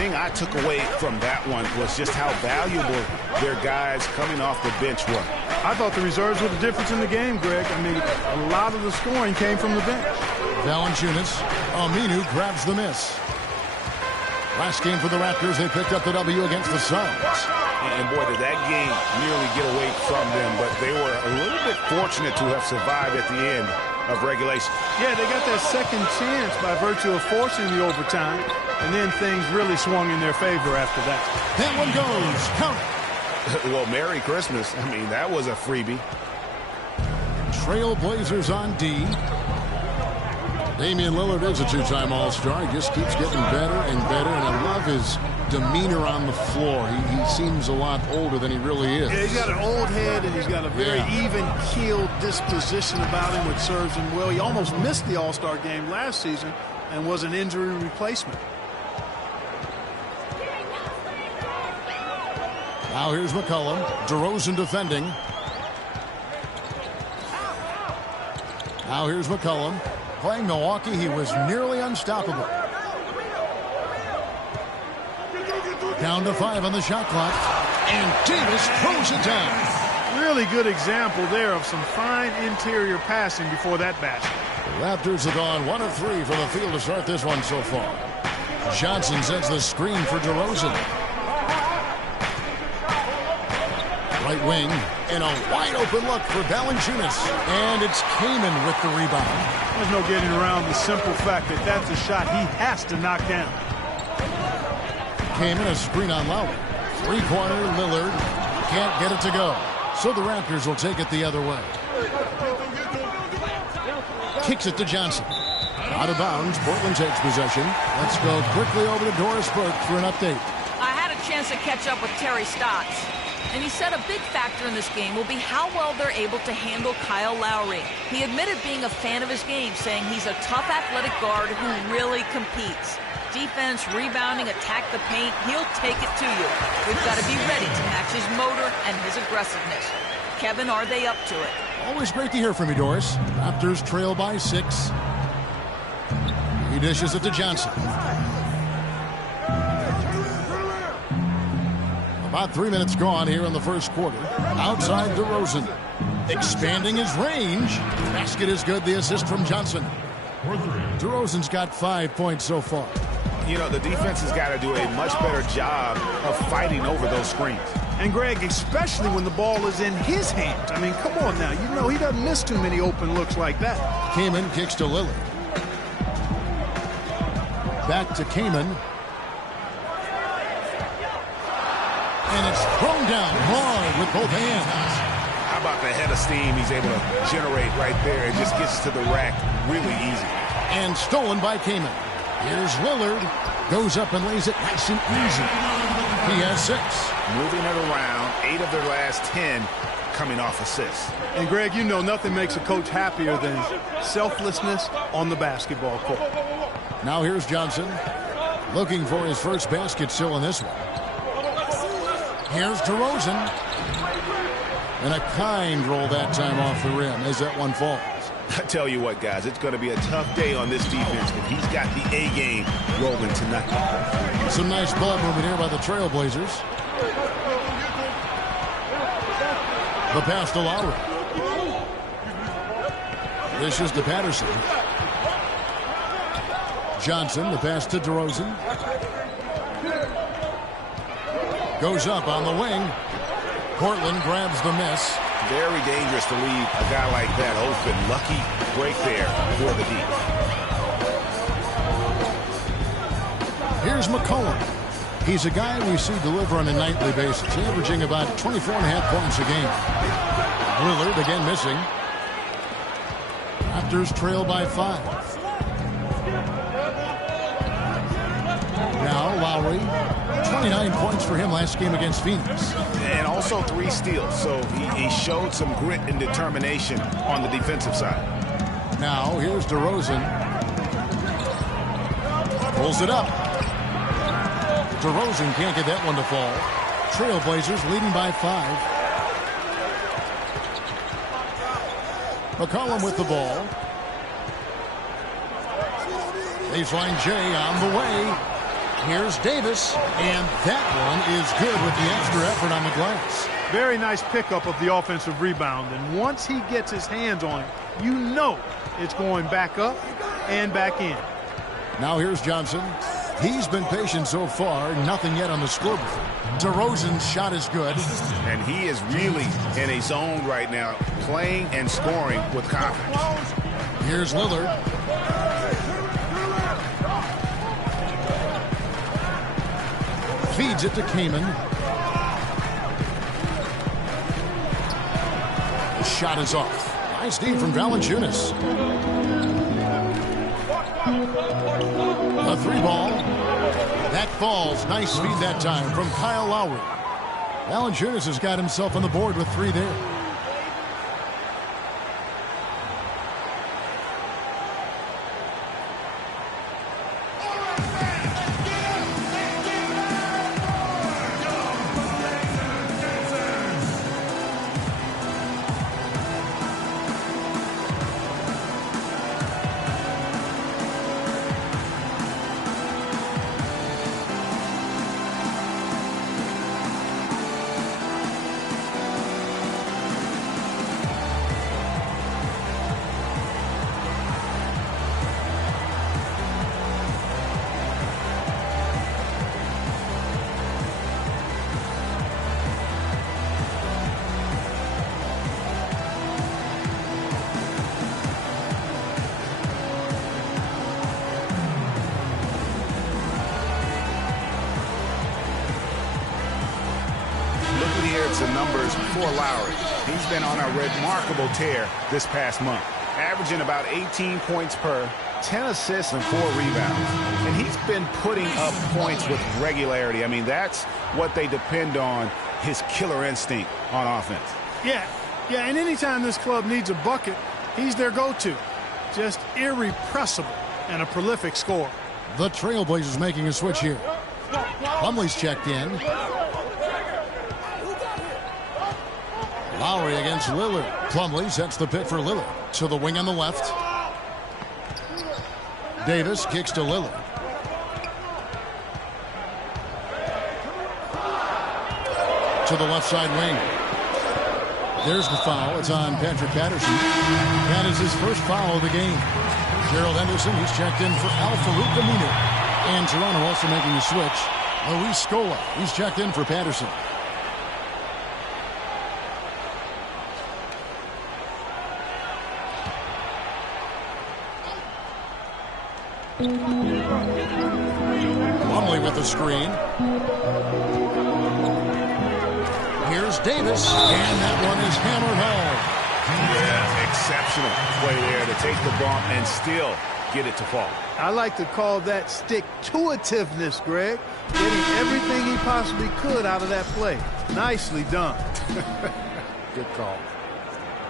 thing I took away from that one was just how valuable their guys coming off the bench were. I thought the reserves were the difference in the game, Greg. I mean, a lot of the scoring came from the bench. Valanciunas, Aminu grabs the miss. Last game for the Raptors, they picked up the W against the Suns. And boy, did that game nearly get away from them, but they were a little bit fortunate to have survived at the end of regulation. Yeah, they got that second chance by virtue of forcing the overtime, and then things really swung in their favor after that. That one goes. Count it. Well, Merry Christmas. I mean, that was a freebie. Trailblazers on D. Damian Lillard is a two-time All-Star. He just keeps getting better and better, and I love his demeanor on the floor. He seems a lot older than he really is. Yeah, he's got an old head, and he's got a very even-keeled disposition about him, which serves him well. He almost missed the All-Star game last season and was an injury replacement. Now here's McCollum. DeRozan defending. Now here's McCollum. Playing Milwaukee, he was nearly unstoppable. Down to 5 on the shot clock. And Davis throws it down. Really good example there of some fine interior passing before that basket. The Raptors have gone 1 of 3 from the field to start this one so far. Johnson sets the screen for DeRozan. Right wing, and a wide-open look for Valanciunas. And it's Kaman with the rebound. There's no getting around the simple fact that that's a shot he has to knock down. Kaman, a screen on Lowry. Three-pointer, Lillard can't get it to go. So the Raptors will take it the other way. Kicks it to Johnson. Out of bounds, Portland takes possession. Let's go quickly over to Doris Burke for an update. I had a chance to catch up with Terry Stotts, and he said a big factor in this game will be how well they're able to handle Kyle Lowry. He admitted being a fan of his game, saying he's a tough athletic guard who really competes. Defense, rebounding, attack the paint, he'll take it to you. We've got to be ready to match his motor and his aggressiveness. Kevin, are they up to it? Always great to hear from you, Doris. Raptors trail by 6. He dishes it to Johnson. About 3 minutes gone here in the first quarter. Outside DeRozan. Expanding his range. Basket is good. The assist from Johnson. DeRozan's got 5 points so far. You know, the defense has got to do a much better job of fighting over those screens. And, Greg, especially when the ball is in his hands. I mean, come on now. You know he doesn't miss too many open looks like that. Kaman kicks to Lillard. Back to Kaman. And it's thrown down hard with both hands. How about the head of steam he's able to generate right there? It just gets to the rack really easy. And stolen by Kaman. Here's Lillard. Goes up and lays it nice and easy. He has 6. Moving it around, 8 of their last 10 coming off assists. And, Greg, you know nothing makes a coach happier than selflessness on the basketball court. Now here's Johnson. Looking for his first basket still in this one. Here's DeRozan. And a kind roll that time off the rim as that one falls. I tell you what, guys, it's going to be a tough day on this defense if he's got the A game rolling tonight. Some nice ball movement here by the Trailblazers. The pass to Lowry. This is to Patterson. Johnson, the pass to DeRozan. Goes up on the wing. Portland grabs the miss. Very dangerous to leave a guy like that open. Lucky break there for the D. Here's McCollum. He's a guy we see deliver on a nightly basis, averaging about 24.5 points a game. Lillard again missing. Raptors trail by 5. Now Lowry, 29 points for him last game against Phoenix. And also 3 steals, so he showed some grit and determination on the defensive side. Now here's DeRozan. Pulls it up. DeRozan can't get that one to fall. Trailblazers leading by 5. McCollum with the ball. Baseline J on the way. Here's Davis, and that one is good with the extra effort on the glass. Very nice pickup of the offensive rebound, and once he gets his hands on it, you know it's going back up and back in. Now here's Johnson. He's been patient so far, nothing yet on the scoreboard. DeRozan's shot is good. And he is really in a zone right now, playing and scoring with confidence. Here's Lillard. Feeds it to Kaman. The shot is off. Nice D from Valanciunas. A 3-ball. That falls. Nice feed that time from Kyle Lowry. Valanciunas has got himself on the board with 3 there. The numbers for Lowry. He's been on a remarkable tear this past month, averaging about 18 points per, 10 assists and 4 rebounds. And he's been putting up points with regularity. I mean, that's what they depend on, his killer instinct on offense. Yeah, and anytime this club needs a bucket, he's their go-to. Just irrepressible and a prolific scorer. The Trailblazers making a switch here. Plumlee's checked in. Lowry against Lillard. Plumlee sets the pick for Lillard. To the wing on the left. Davis kicks to Lillard. To the left side wing. There's the foul. It's on Patrick Patterson. That is his first foul of the game. Gerald Henderson, he's checked in for Al-Farouq Aminu. And Toronto also making a switch. Luis Scola, he's checked in for Patterson. Plumlee with the screen. Here's Davis, and that one is hammered home. Yeah, exceptional play there to take the bump and still get it to fall. I like to call that stick-to-itiveness, Greg. Getting everything he possibly could out of that play. Nicely done. Good call.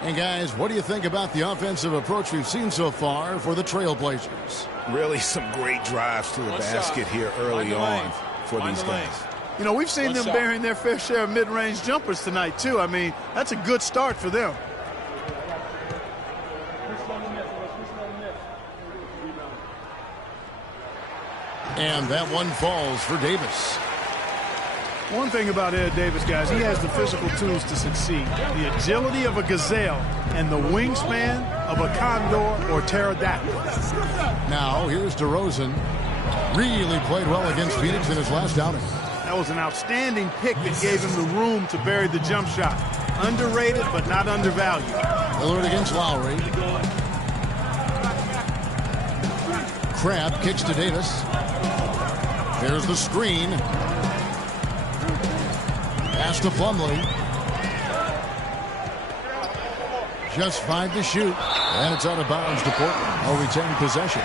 And guys, what do you think about the offensive approach we've seen so far for the Trailblazers? Really some great drives to the basket here early on for these guys. You know, we've seen them bearing their fair share of mid-range jumpers tonight, too. I mean, that's a good start for them. And that one falls for Davis. One thing about Ed Davis, guys, he has the physical tools to succeed. The agility of a gazelle and the wingspan of a condor or pterodactyl. Now, here's DeRozan. Really played well against Phoenix in his last outing. That was an outstanding pick that gave him the room to bury the jump shot. Underrated, but not undervalued. Lillard against Lowry. Crabbe kicks to Davis. There's the screen. Pass to Plumlee. Just 5 to shoot. And it's out of bounds to Portland. I'll retain possession.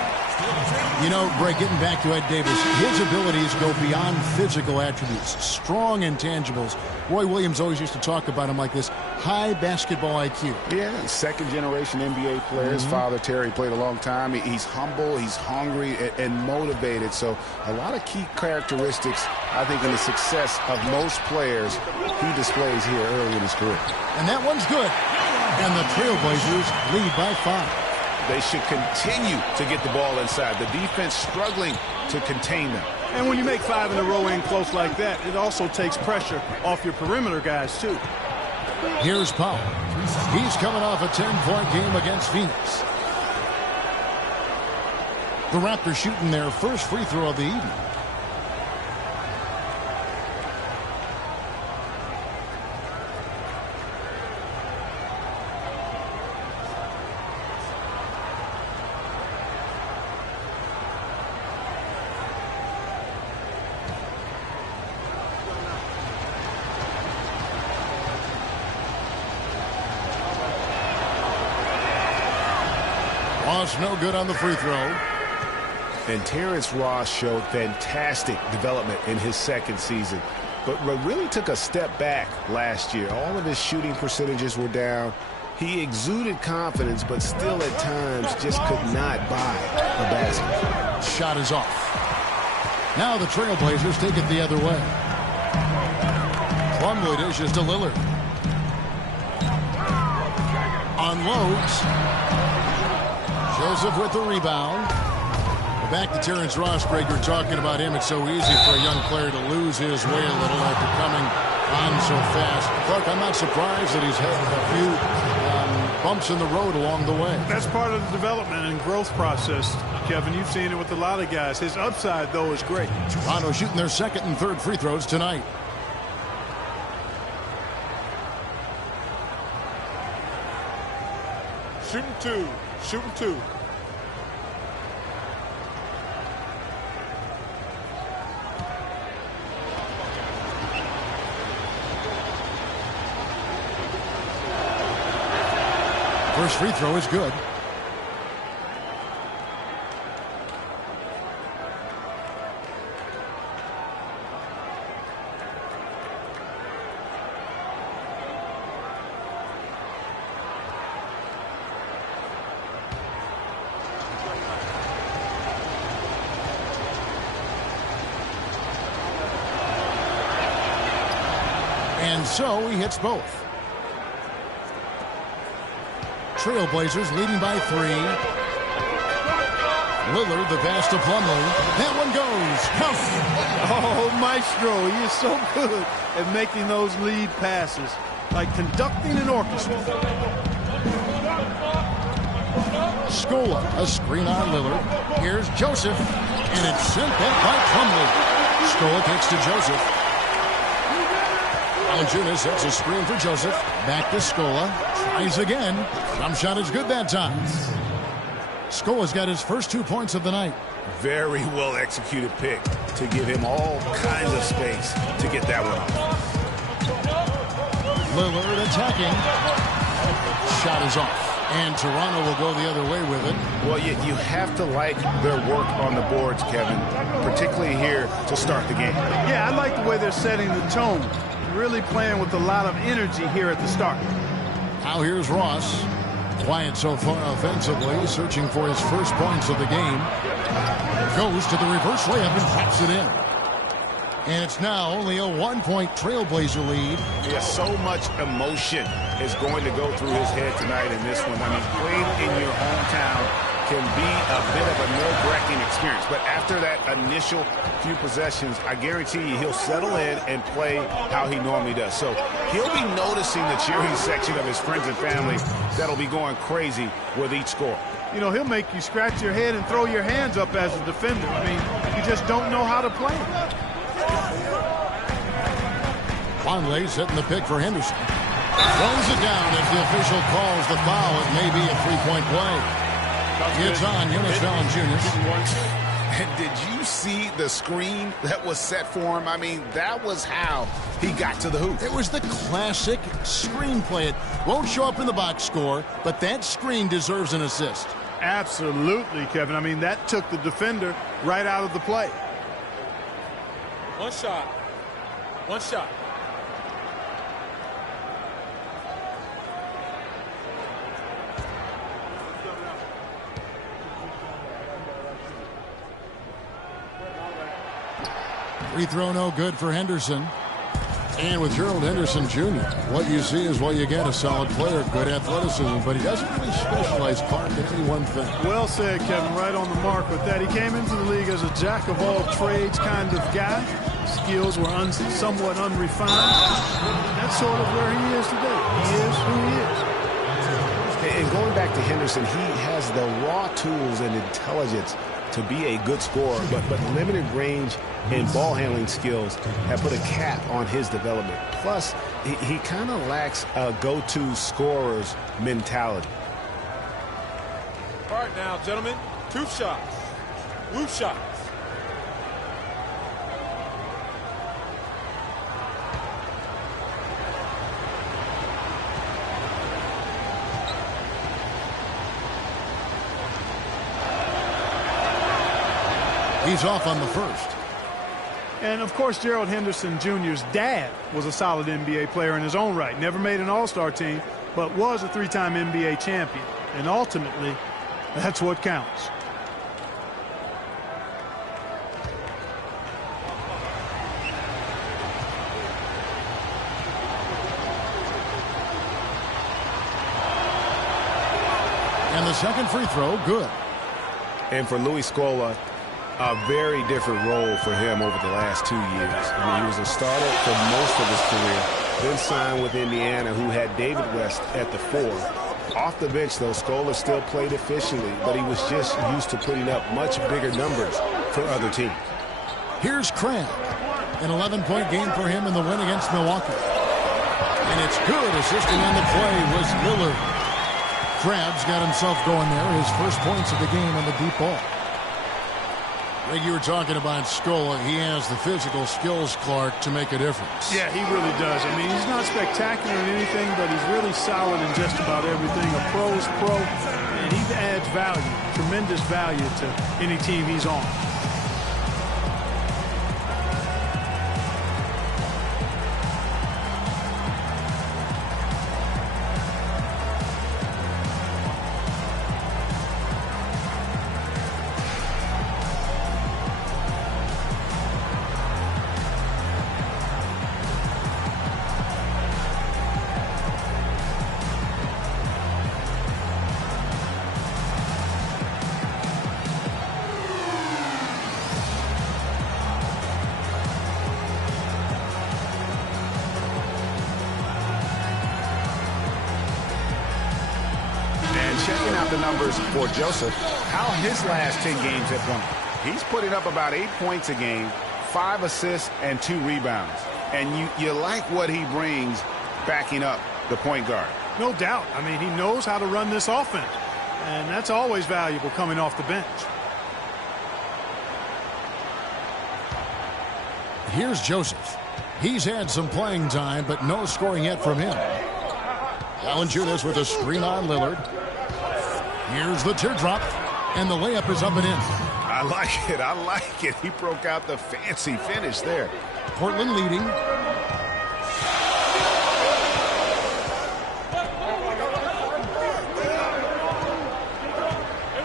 You know, Greg, getting back to Ed Davis, his abilities go beyond physical attributes, strong intangibles. Roy Williams always used to talk about him like this, high basketball IQ. Yeah, second-generation NBA player. His father, Terry, played a long time. He's humble, he's hungry, and motivated. So a lot of key characteristics, I think, in the success of most players he displays here early in his career. And that one's good. And the Trailblazers lead by 5. They should continue to get the ball inside. The defense struggling to contain them. And when you make 5 in a row in close like that, it also takes pressure off your perimeter guys, too. Here's Powell. He's coming off a 10-point game against Phoenix. The Raptors shooting their first free throw of the evening. Ross no good on the free throw. And Terrence Ross showed fantastic development in his second season, but really took a step back last year. All of his shooting percentages were down. He exuded confidence, but still at times just could not buy a basket. Shot is off. Now the Trailblazers take it the other way. Plumlee dishes to Lillard. Unloads. Joseph with the rebound. Back to Terrence Ross. Greg, you're talking about him. It's so easy for a young player to lose his way a little after coming on so fast. Clark, I'm not surprised that he's had a few bumps in the road along the way. That's part of the development and growth process, Kevin. You've seen it with a lot of guys. His upside, though, is great. Toronto shooting their second and third free throws tonight. Shooting two. Shooting two. First free throw is good. And so he hits both. Trailblazers leading by 3. Lillard, the pass to Plumlee. That one goes. Count. Oh, Maestro, he is so good at making those lead passes, like conducting an orchestra. Scola, a screen on Lillard. Here's Joseph, and it's sent back by Plumlee. Scola kicks to Joseph. Valanciunas sets a screen for Joseph. Back to Scola. Tries again. Jump shot is good that time. Scola's got his first 2 points of the night. Very well executed pick to give him all kinds of space to get that one off. Lillard attacking. Shot is off. And Toronto will go the other way with it. Well, you have to like their work on the boards, Kevin, particularly here to start the game. Yeah, I like the way they're setting the tone. Really playing with a lot of energy here at the start. Now here's Ross. Quiet so far offensively, searching for his first points of the game. Goes to the reverse layup and pops it in. And it's now only a 1-point Trailblazer lead. Yeah, so much emotion is going to go through his head tonight in this one. I mean, playing in your hometown can be a bit of a nerve-wracking experience. But after that initial few possessions, I guarantee you he'll settle in and play how he normally does. So he'll be noticing the cheering section of his friends and family that'll be going crazy with each score. You know, he'll make you scratch your head and throw your hands up as a defender. I mean, you just don't know how to play. Plumlee setting the pick for Henderson. Throws it down if the official calls the foul. It may be a 3-point play. It's on Jonas Valanciunas. And did you see the screen that was set for him? I mean, that was how he got to the hoop. It was the classic screen play. It won't show up in the box score, but that screen deserves an assist. Absolutely, Kevin. I mean, that took the defender right out of the play. One shot. One shot. Free throw no good for Henderson. And with Gerald Henderson Jr., what you see is what you get. A solid player, good athleticism, but he doesn't really specialize, Clark, in any one thing. Well said, Kevin. Right on the mark with that. He came into the league as a jack-of-all-trades kind of guy. Skills were somewhat unrefined. That's sort of where he is today. He is who he is. And going back to Henderson, he has the raw tools and intelligence to be a good scorer, but limited range and ball handling skills have put a cap on his development. Plus, he kind of lacks a go-to scorer's mentality. All right now, gentlemen, 2 shots. Blue shots. He's off on the first. And, of course, Gerald Henderson Jr.'s dad was a solid NBA player in his own right. Never made an all-star team, but was a 3-time NBA champion. And ultimately, that's what counts. And the second free throw, good. And for Louis Scola, a very different role for him over the last 2 years. I mean, he was a starter for most of his career, then signed with Indiana, who had David West at the 4. Off the bench, though, Scola still played efficiently, but he was just used to putting up much bigger numbers for other teams. Here's Cram. An 11-point game for him in the win against Milwaukee. And it's good. Assisting on the play was Lillard. Crab's got himself going there. His first points of the game on the deep ball. Like you were talking about Scola, he has the physical skills, Clark, to make a difference. Yeah, he really does. I mean, he's not spectacular in anything, but he's really solid in just about everything. A pro's pro, and he adds value, tremendous value to any team he's on. Checking out the numbers for Joseph, how his last 10 games have gone. He's putting up about 8 points a game, 5 assists, and 2 rebounds. And you like what he brings backing up the point guard. No doubt. I mean, he knows how to run this offense. And that's always valuable coming off the bench. Here's Joseph. He's had some playing time, but no scoring yet from him. Valanciunas with a screen on Lillard. Here's the teardrop, and the layup is up and in. I like it. I like it. He broke out the fancy finish there. Portland leading.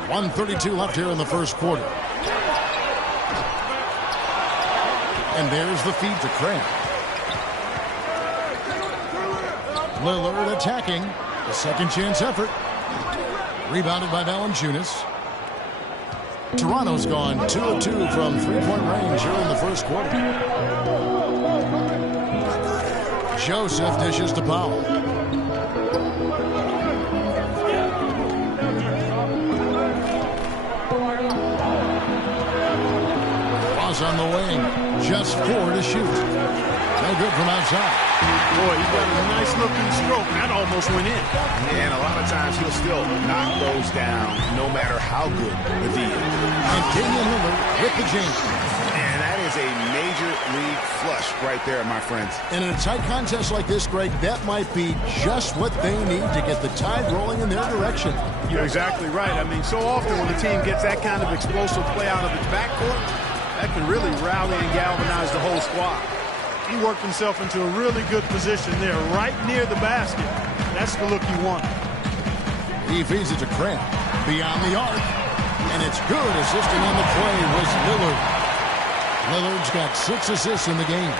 .132 left here in the first quarter. And there's the feed to Cram. Lillard attacking. A second chance effort. Rebounded by Valanciunas. Toronto's gone 2 of 2 from three-point range here in the first quarter. Joseph dishes to Powell. Cross on the wing. Just 4 to shoot. No good from outside. Boy, he got a nice looking stroke. That almost went in. And a lot of times he'll still knock those down no matter how good the D is. And Damian Lillard with the jam. And that is a major league flush right there, my friends. And in a tight contest like this, Greg, that might be just what they need to get the tide rolling in their direction. You're exactly right. I mean, so often when the team gets that kind of explosive play out of its backcourt, that can really rally and galvanize the whole squad. He worked himself into a really good position there, right near the basket. That's the look you want. He feeds it to Cram. Beyond the arc. And it's good. Assisting on the play was Lillard. Lillard's got 6 assists in the game.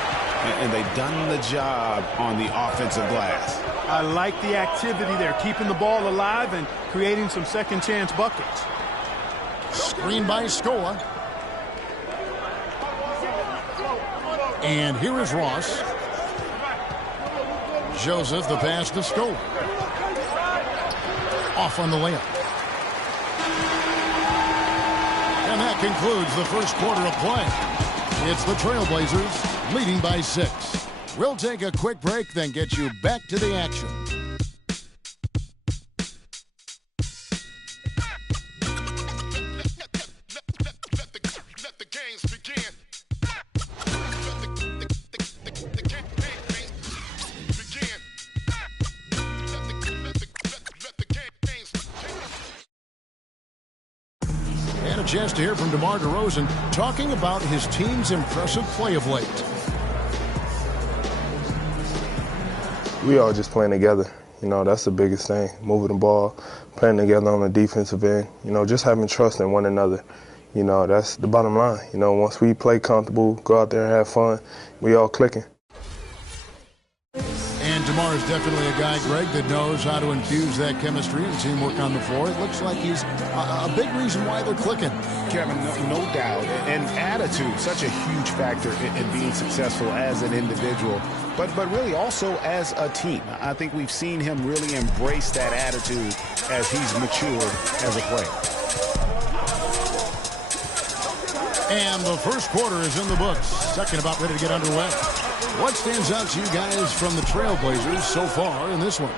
and they've done the job on the offensive glass. I like the activity there, keeping the ball alive and creating some second chance buckets. Screen by Scola. And here is Ross. Joseph, the pass to Scola. Off on the layup. And that concludes the first quarter of play. It's the Trailblazers leading by 6. We'll take a quick break, then get you back to the action. Chance to hear from DeMar DeRozan talking about his team's impressive play of late. We all just playing together. You know, that's the biggest thing. Moving the ball, playing together on the defensive end. You know, just having trust in one another. You know, that's the bottom line. You know, once we play comfortable, go out there and have fun, we all clicking. And DeMar is definitely a guy, Greg, that knows how to infuse that chemistry and teamwork on the floor. It looks like he's a big reason why they're clicking. Kevin, no doubt. And attitude, such a huge factor in being successful as an individual, but really also as a team. I think we've seen him really embrace that attitude as he's matured as a player. And the first quarter is in the books. Second about ready to get underway. What stands out to you guys from the Trailblazers so far in this one?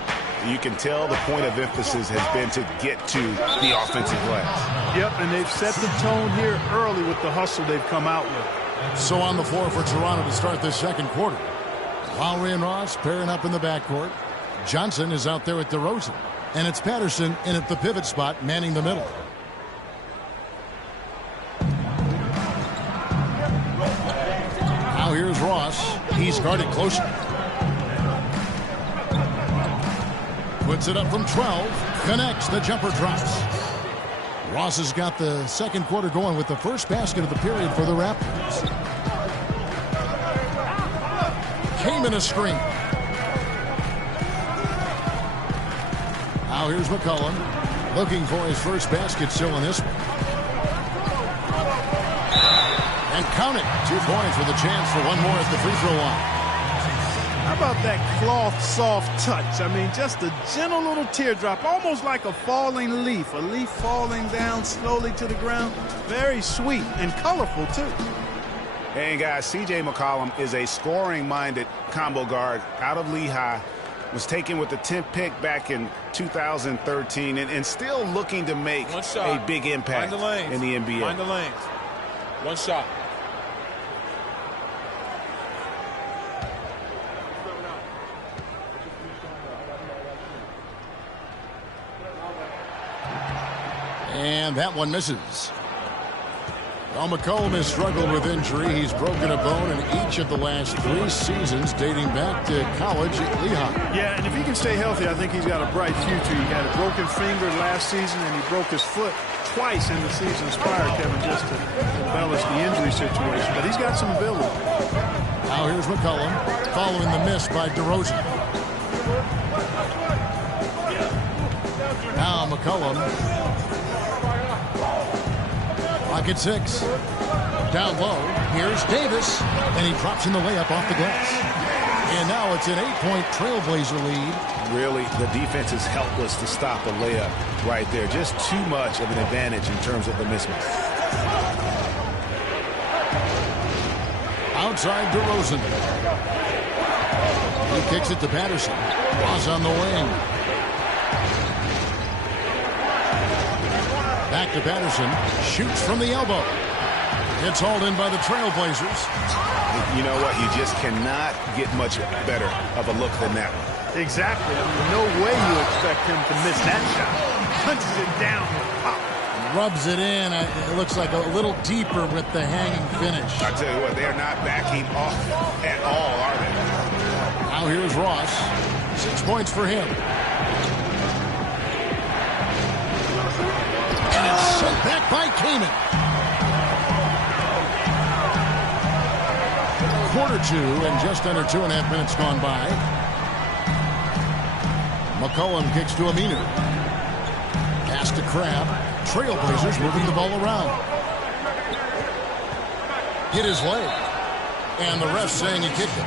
You can tell the point of emphasis has been to get to the offensive glass. Yep, and they've set the tone here early with the hustle they've come out with. So on the floor for Toronto to start this second quarter. Lowry and Ross pairing up in the backcourt. Johnson is out there with DeRozan. And it's Patterson in at the pivot spot, manning the middle. Now here's Ross. He's guarded closer. Puts it up from 12. Connects. The jumper drops. Ross has got the second quarter going with the first basket of the period for the Raptors. Came in a screen. Now here's McCollum. Looking for his first basket still in this one. And count it. 2 points with a chance for one more at the free throw line. How about that cloth soft touch? I mean, just a gentle little teardrop, almost like a falling leaf. A leaf falling down slowly to the ground. Very sweet and colorful, too. Hey, guys, C.J. McCollum is a scoring-minded combo guard out of Lehigh. Was taken with the 10th pick back in 2013 and still looking to make a big impact in the NBA. Find the lanes. One shot. And that one misses. Well, McCollum has struggled with injury. He's broken a bone in each of the last 3 seasons dating back to college at Lehigh. Yeah, and if he can stay healthy, I think he's got a bright future. He had a broken finger last season, and he broke his foot twice in the seasons prior, Kevin, just to embellish the injury situation. But he's got some ability. Now here's McCollum following the miss by DeRozan. Now McCollum. Clock at 6. Down low. Here's Davis. And he drops in the layup off the glass. And now it's an 8-point Trailblazer lead. Really, the defense is helpless to stop the layup right there. Just too much of an advantage in terms of the mismatch. Outside DeRozan. He kicks it to Patterson. Ross on the wing. Back to Patterson. Shoots from the elbow. It's hauled in by the Trailblazers. You know what? You just cannot get much better of a look than that one. Exactly. I mean, no way you expect him to miss that shot. Punches it down with pop. Rubs it in. It looks like a little deeper with the hanging finish. I tell you what, they're not backing off at all, are they? Now here's Ross. 6 points for him. And it's sent back by Kaman. Quarter two and just under 2.5 minutes gone by. McCollum kicks to Aminu. Pass to Crab. Trailblazers moving the ball around. Hit his leg. And the ref saying he kicked it.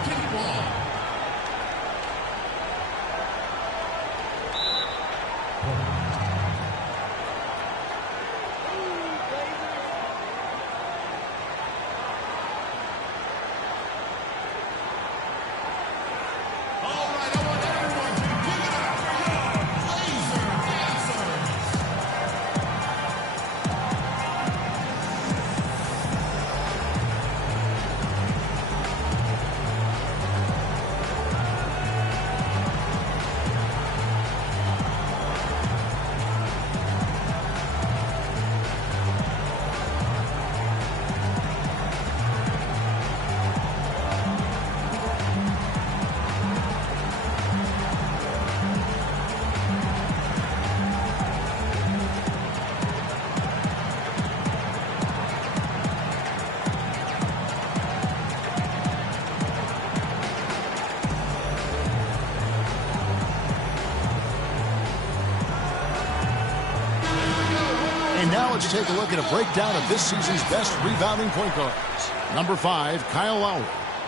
And now let's take a look at a breakdown of this season's best rebounding point guards. Number 5, Kyle Lowry.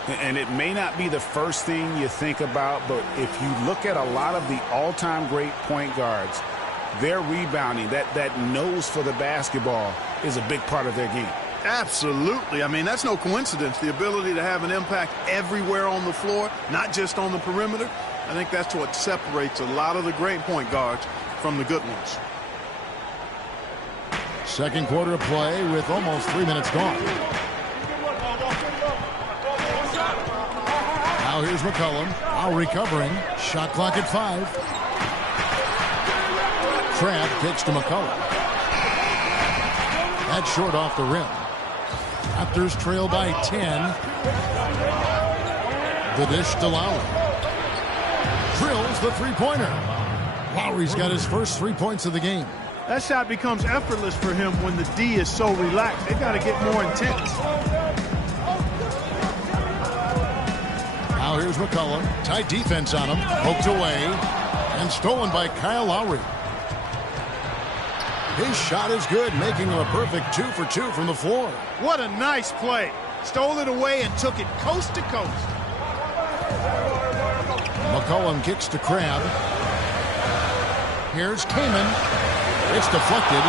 And it may not be the first thing you think about, but if you look at a lot of the all-time great point guards, their rebounding, that nose for the basketball is a big part of their game. Absolutely. I mean, that's no coincidence. The ability to have an impact everywhere on the floor, not just on the perimeter. I think that's what separates a lot of the great point guards from the good ones. Second quarter of play with almost 3 minutes gone. Now here's McCollum. Lowry covering. Shot clock at 5. Crab kicks to McCollum. That's short off the rim. Raptors trail by 10. The dish to Lowry. Drills the three-pointer. Lowry's got his first 3 points of the game. That shot becomes effortless for him when the D is so relaxed. They've got to get more intense. Now here's McCollum. Tight defense on him. Poked away. And stolen by Kyle Lowry. His shot is good, making him a perfect 2 for 2 from the floor. What a nice play. Stole it away and took it coast to coast. McCollum kicks to Crab. Here's Kaman. It's deflected.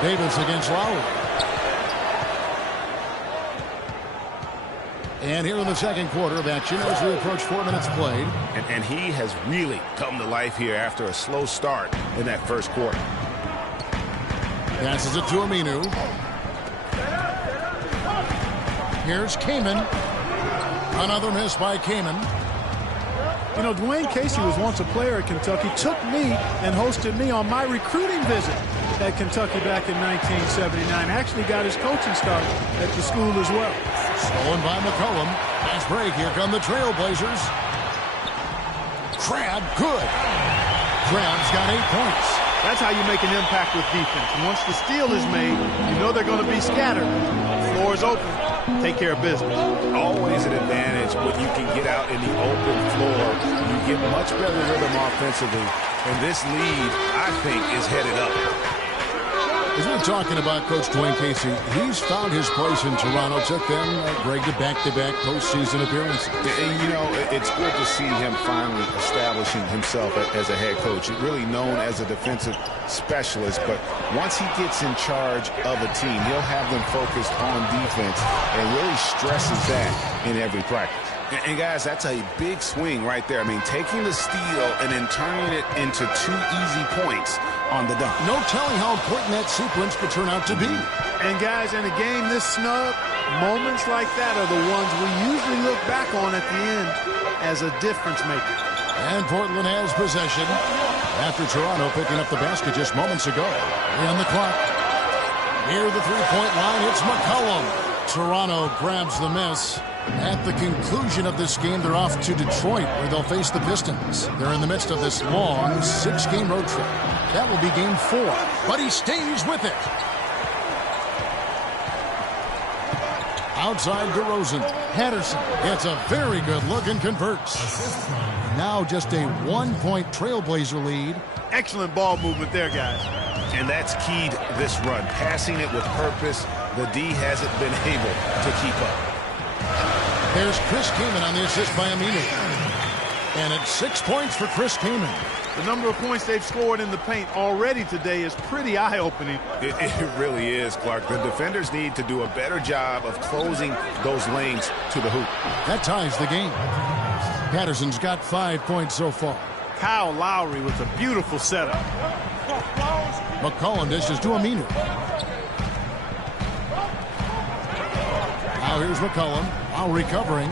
Davis against Lowry. And here in the second quarter of action as we approach 4 minutes played. And he has really come to life here after a slow start in that first quarter. Passes it to Aminu. Here's Kaman. Another miss by Kaman. You know, Dwayne Casey was once a player at Kentucky, took me and hosted me on my recruiting visit at Kentucky back in 1979. Actually got his coaching start at the school as well. Stolen by McCollum. Nice break. Here come the Trailblazers. Crab, good. Crab's got 8 points. That's how you make an impact with defense. Once the steal is made, you know they're going to be scattered. The floor is open. Take care of business. Always an advantage when you can get out in the open floor. You get much better rhythm offensively. And this lead, I think, is headed up. As we're talking about Coach Dwayne Casey, he's found his place in Toronto. Took them, Greg, to back-to-back postseason appearances. And, you know, it's good to see him finally establishing himself as a head coach. Really known as a defensive specialist, but once he gets in charge of a team, he'll have them focused on defense and really stresses that in every practice. And guys, that's a big swing right there. I mean, taking the steal and then turning it into 2 easy points on the dunk. No telling how important that sequence could turn out to be. And guys, in a game this snug, moments like that are the ones we usually look back on at the end as a difference maker. And Portland has possession after Toronto picking up the basket just moments ago. On the clock. Near the three-point line, it's McCollum. Toronto grabs the miss. At the conclusion of this game, they're off to Detroit, where they'll face the Pistons. They're in the midst of this long 6-game road trip. That will be game 4, but he stays with it. Outside DeRozan. Patterson gets a very good look and converts. Now just a 1-point Trailblazer lead. Excellent ball movement there, guys. And that's keyed this run. Passing it with purpose. The D hasn't been able to keep up. There's Chris Kaman on the assist by Aminu. And it's 6 points for Chris Kaman. The number of points they've scored in the paint already today is pretty eye-opening. It really is, Clark. The defenders need to do a better job of closing those lanes to the hoop. That ties the game. Patterson's got 5 points so far. Kyle Lowry with a beautiful setup. McCollum dishes to Aminu. Now here's McCollum. Lowry covering.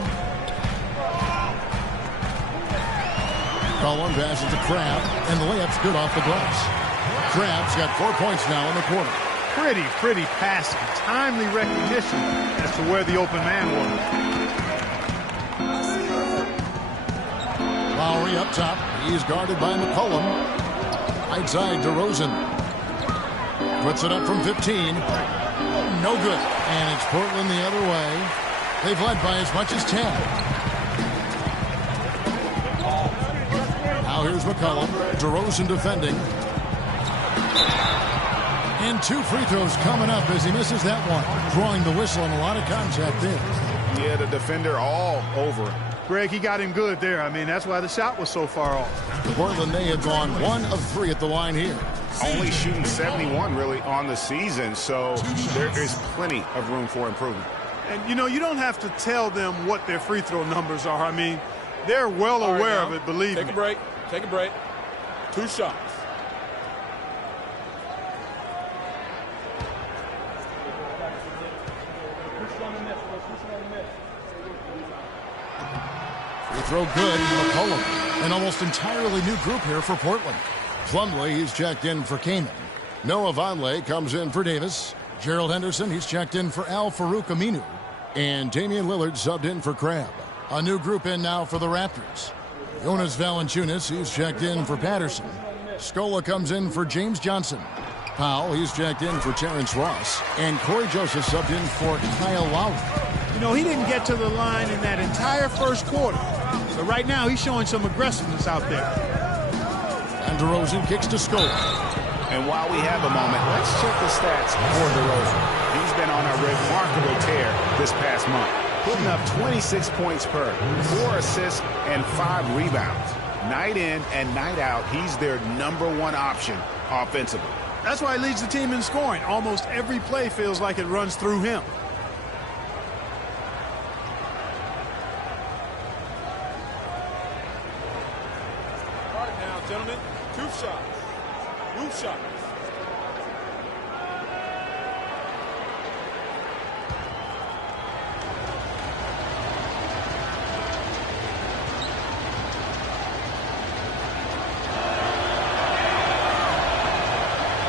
McCollum passes to Crabbe, and the layup's good off the glass. Crabbe's got 4 points now in the quarter. Pretty passing. Timely recognition as to where the open man was. Lowry up top. He's guarded by McCollum. Right side DeRozan. Puts it up from 15. No good. And it's Portland the other way. They've led by as much as 10. Now here's McCollum. DeRozan defending. And 2 free throws coming up as he misses that one. Drawing the whistle and a lot of contact there. Yeah, the defender all over him. Greg, he got him good there. I mean, that's why the shot was so far off. Portland, they have gone 1 of 3 at the line here. Only shooting 71 really on the season, so there is plenty of room for improvement. And, you know, you don't have to tell them what their free throw numbers are. I mean, they're well aware of it, believe me. Take a break. Take a break. 2 shots. Free throw good. McCollum. An almost entirely new group here for Portland. Plumlee, he's checked in for Kaman. Noah Vonleh comes in for Davis. Gerald Henderson, he's checked in for Al-Farouq Aminu. And Damian Lillard subbed in for Crabbe. A new group in now for the Raptors. Jonas Valanciunas, he's checked in for Patterson. Scola comes in for James Johnson. Powell, he's checked in for Terrence Ross. And Corey Joseph subbed in for Kyle Lowry. You know, he didn't get to the line in that entire first quarter. But right now, he's showing some aggressiveness out there. And DeRozan kicks to Scola. And while we have a moment, let's check the stats for DeRozan. He's been on a remarkable tear this past month, putting up 26 points per, 4 assists, and 5 rebounds. Night in and night out, he's their #1 option offensively. That's why he leads the team in scoring. Almost every play feels like it runs through him. All right now, gentlemen, 2 shots. Roof shots.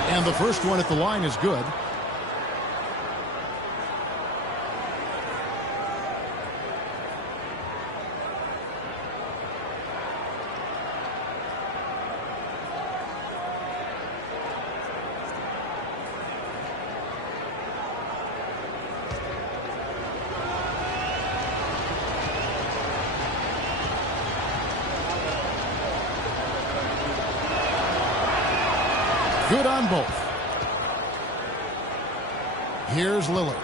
And the first one at the line is good. Good on both. Here's Lillard.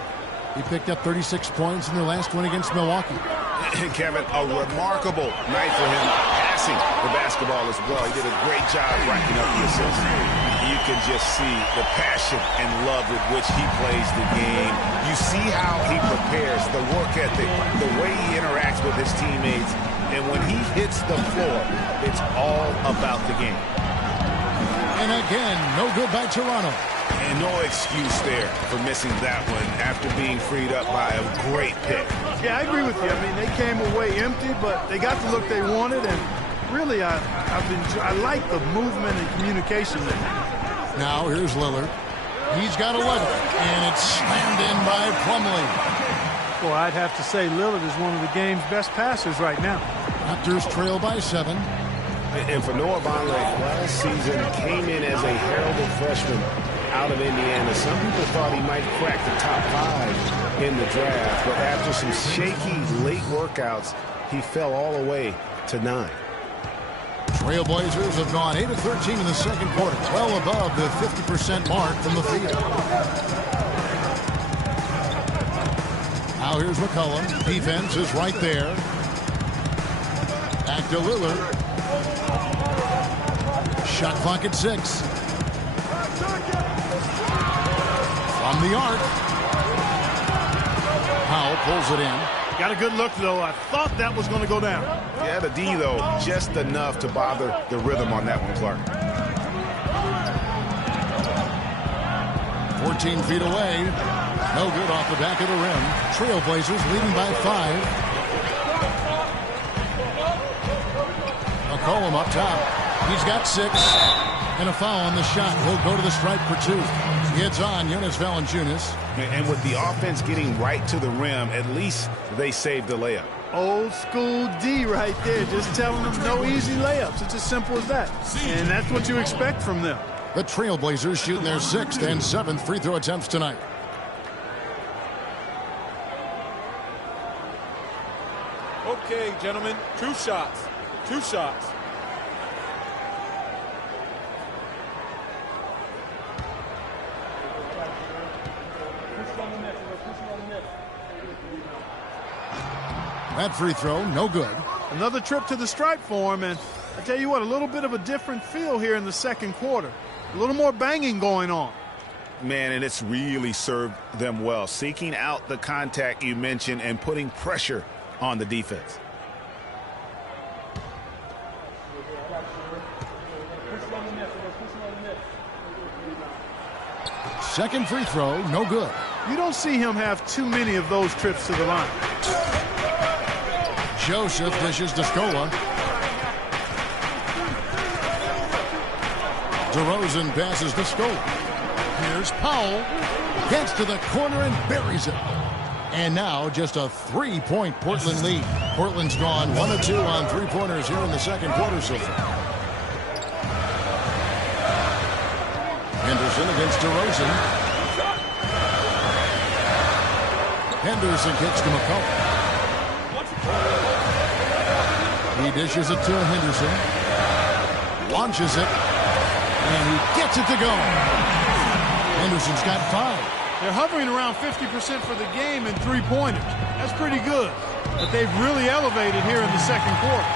He picked up 36 points in their last win against Milwaukee. Kevin, a remarkable night for him passing the basketball as well. He did a great job racking up the assists. You can just see the passion and love with which he plays the game. You see how he prepares, the work ethic, the way he interacts with his teammates. And when he hits the floor, it's all about the game. And again, no good by Toronto. And no excuse there for missing that one after being freed up by a great pick. Yeah, I agree with you. I mean, they came away empty, but they got the look they wanted. And really, I like the movement and communication there. Now here's Lillard. He's got 11, and it's slammed in by Plumlee. Well, I'd have to say Lillard is one of the game's best passers right now. Raptors trail by 7. And for Noah Vonleh, last season came in as a heralded freshman out of Indiana. Some people thought he might crack the top 5 in the draft, but after some shaky late workouts, he fell all the way to 9. Trailblazers have gone 8 of 13 in the second quarter, well above the 50% mark from the field. Now here's McCollum. Defense is right there. Back to Lillard. Shot clock at 6. From the arc. Powell pulls it in. Got a good look, though. I thought that was going to go down. Yeah, the D, though, just enough to bother the rhythm on that one, Clark. 14 feet away. No good off the back of the rim. Trailblazers leading by 5. McCollum up top. He's got 6. And a foul on the shot. He'll go to the stripe for 2. It's on Jonas Valanciunas. And with the offense getting right to the rim, at least they saved the layup. Old school D right there, just telling them no easy layups. It's as simple as that. And that's what you expect from them. The Trailblazers shooting their 6th and 7th free throw attempts tonight. Okay, gentlemen, 2 shots. 2 shots. That free throw, no good. Another trip to the stripe for him, and I tell you what, a little bit of a different feel here in the second quarter. A little more banging going on. Man, and it's really served them well. Seeking out the contact you mentioned and putting pressure on the defense. Second free throw, no good. You don't see him have too many of those trips to the line. Joseph dishes to Scola. DeRozan passes to Scola. Here's Powell. Gets to the corner and buries it. And now just a 3-point Portland lead. Portland's gone 1 of 2 on 3-pointers here in the second quarter so far. Henderson against DeRozan. Henderson kicks to McCollum. He dishes it to Henderson. Launches it. And he gets it to go. Henderson's got 5. They're hovering around 50% for the game in 3-pointers. That's pretty good. But they've really elevated here in the second quarter.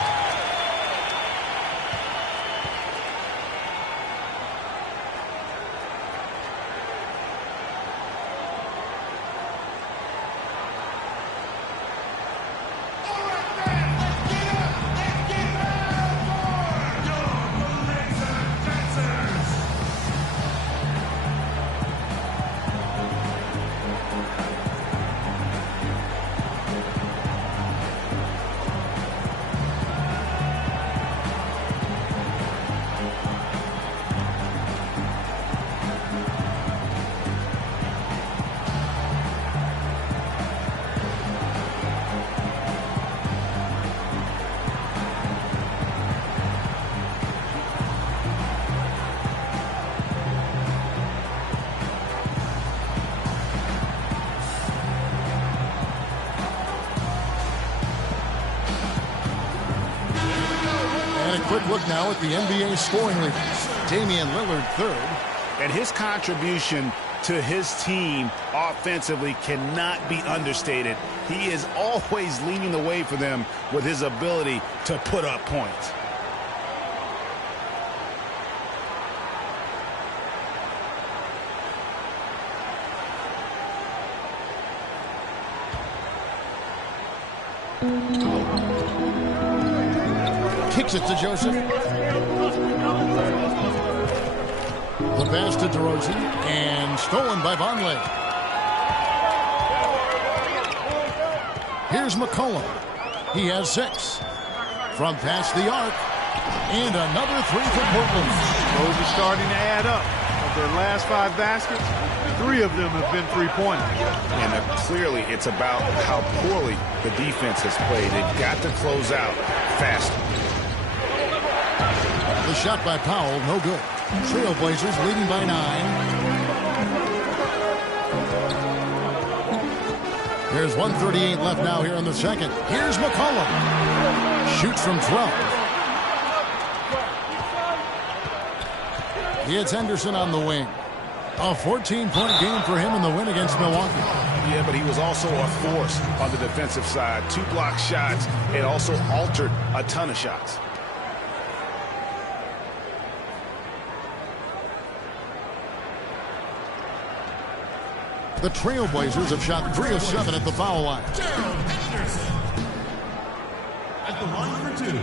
Quick look now at the NBA scoring leaders. Damian Lillard 3rd. And his contribution to his team offensively cannot be understated. He is always leading the way for them with his ability to put up points. Kicks it to Joseph. The pass to DeRozan and stolen by Vonleh. Here's McCollum. He has 6. From past the arc. And another 3 for Portland. Those are starting to add up. Of their last 5 baskets, 3 of them have been 3-pointers. And clearly it's about how poorly the defense has played. They've got to close out faster. The shot by Powell, no good. Trailblazers leading by 9. There's 1:38 left now here in the second. Here's McCollum. Shoots from 12. It's Henderson on the wing. A 14-point game for him in the win against Milwaukee. Yeah, but he was also a force on the defensive side. 2 block shots and also altered a ton of shots. The Trailblazers have shot 3 of 7 at the foul line. At the line for 2.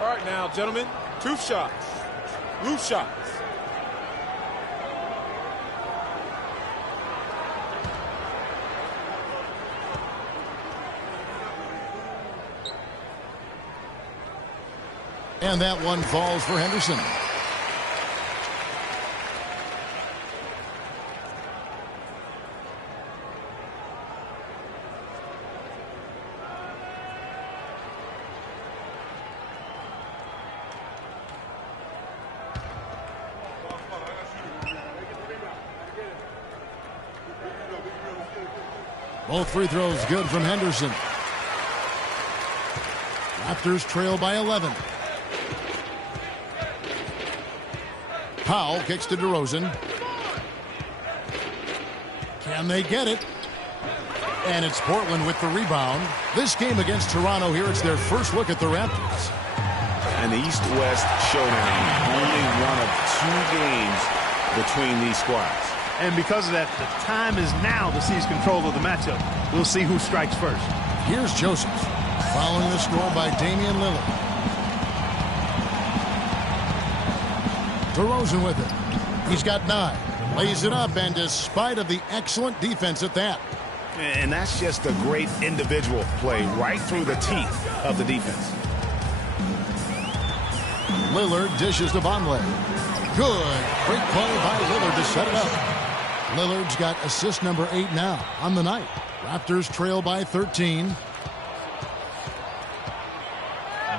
All right now, gentlemen, 2 shots. Loose shots. And that one falls for Henderson. Both free throws good from Henderson. Raptors trail by 11. Powell kicks to DeRozan. Can they get it? And it's Portland with the rebound. This game against Toronto here, it's their first look at the Raptors. And the East-West showdown, only one of 2 games between these squads. And because of that, the time is now to seize control of the matchup. We'll see who strikes first. Here's Joseph, following the score by Damian Lillard. DeRozan with it. He's got 9. Lays it up, and despite of the excellent defense at that. And that's just a great individual play right through the teeth of the defense. Lillard dishes to Vonleh. Good. Great play by Lillard to set it up. Lillard's got assist number 8 now on the night. Raptors trail by 13.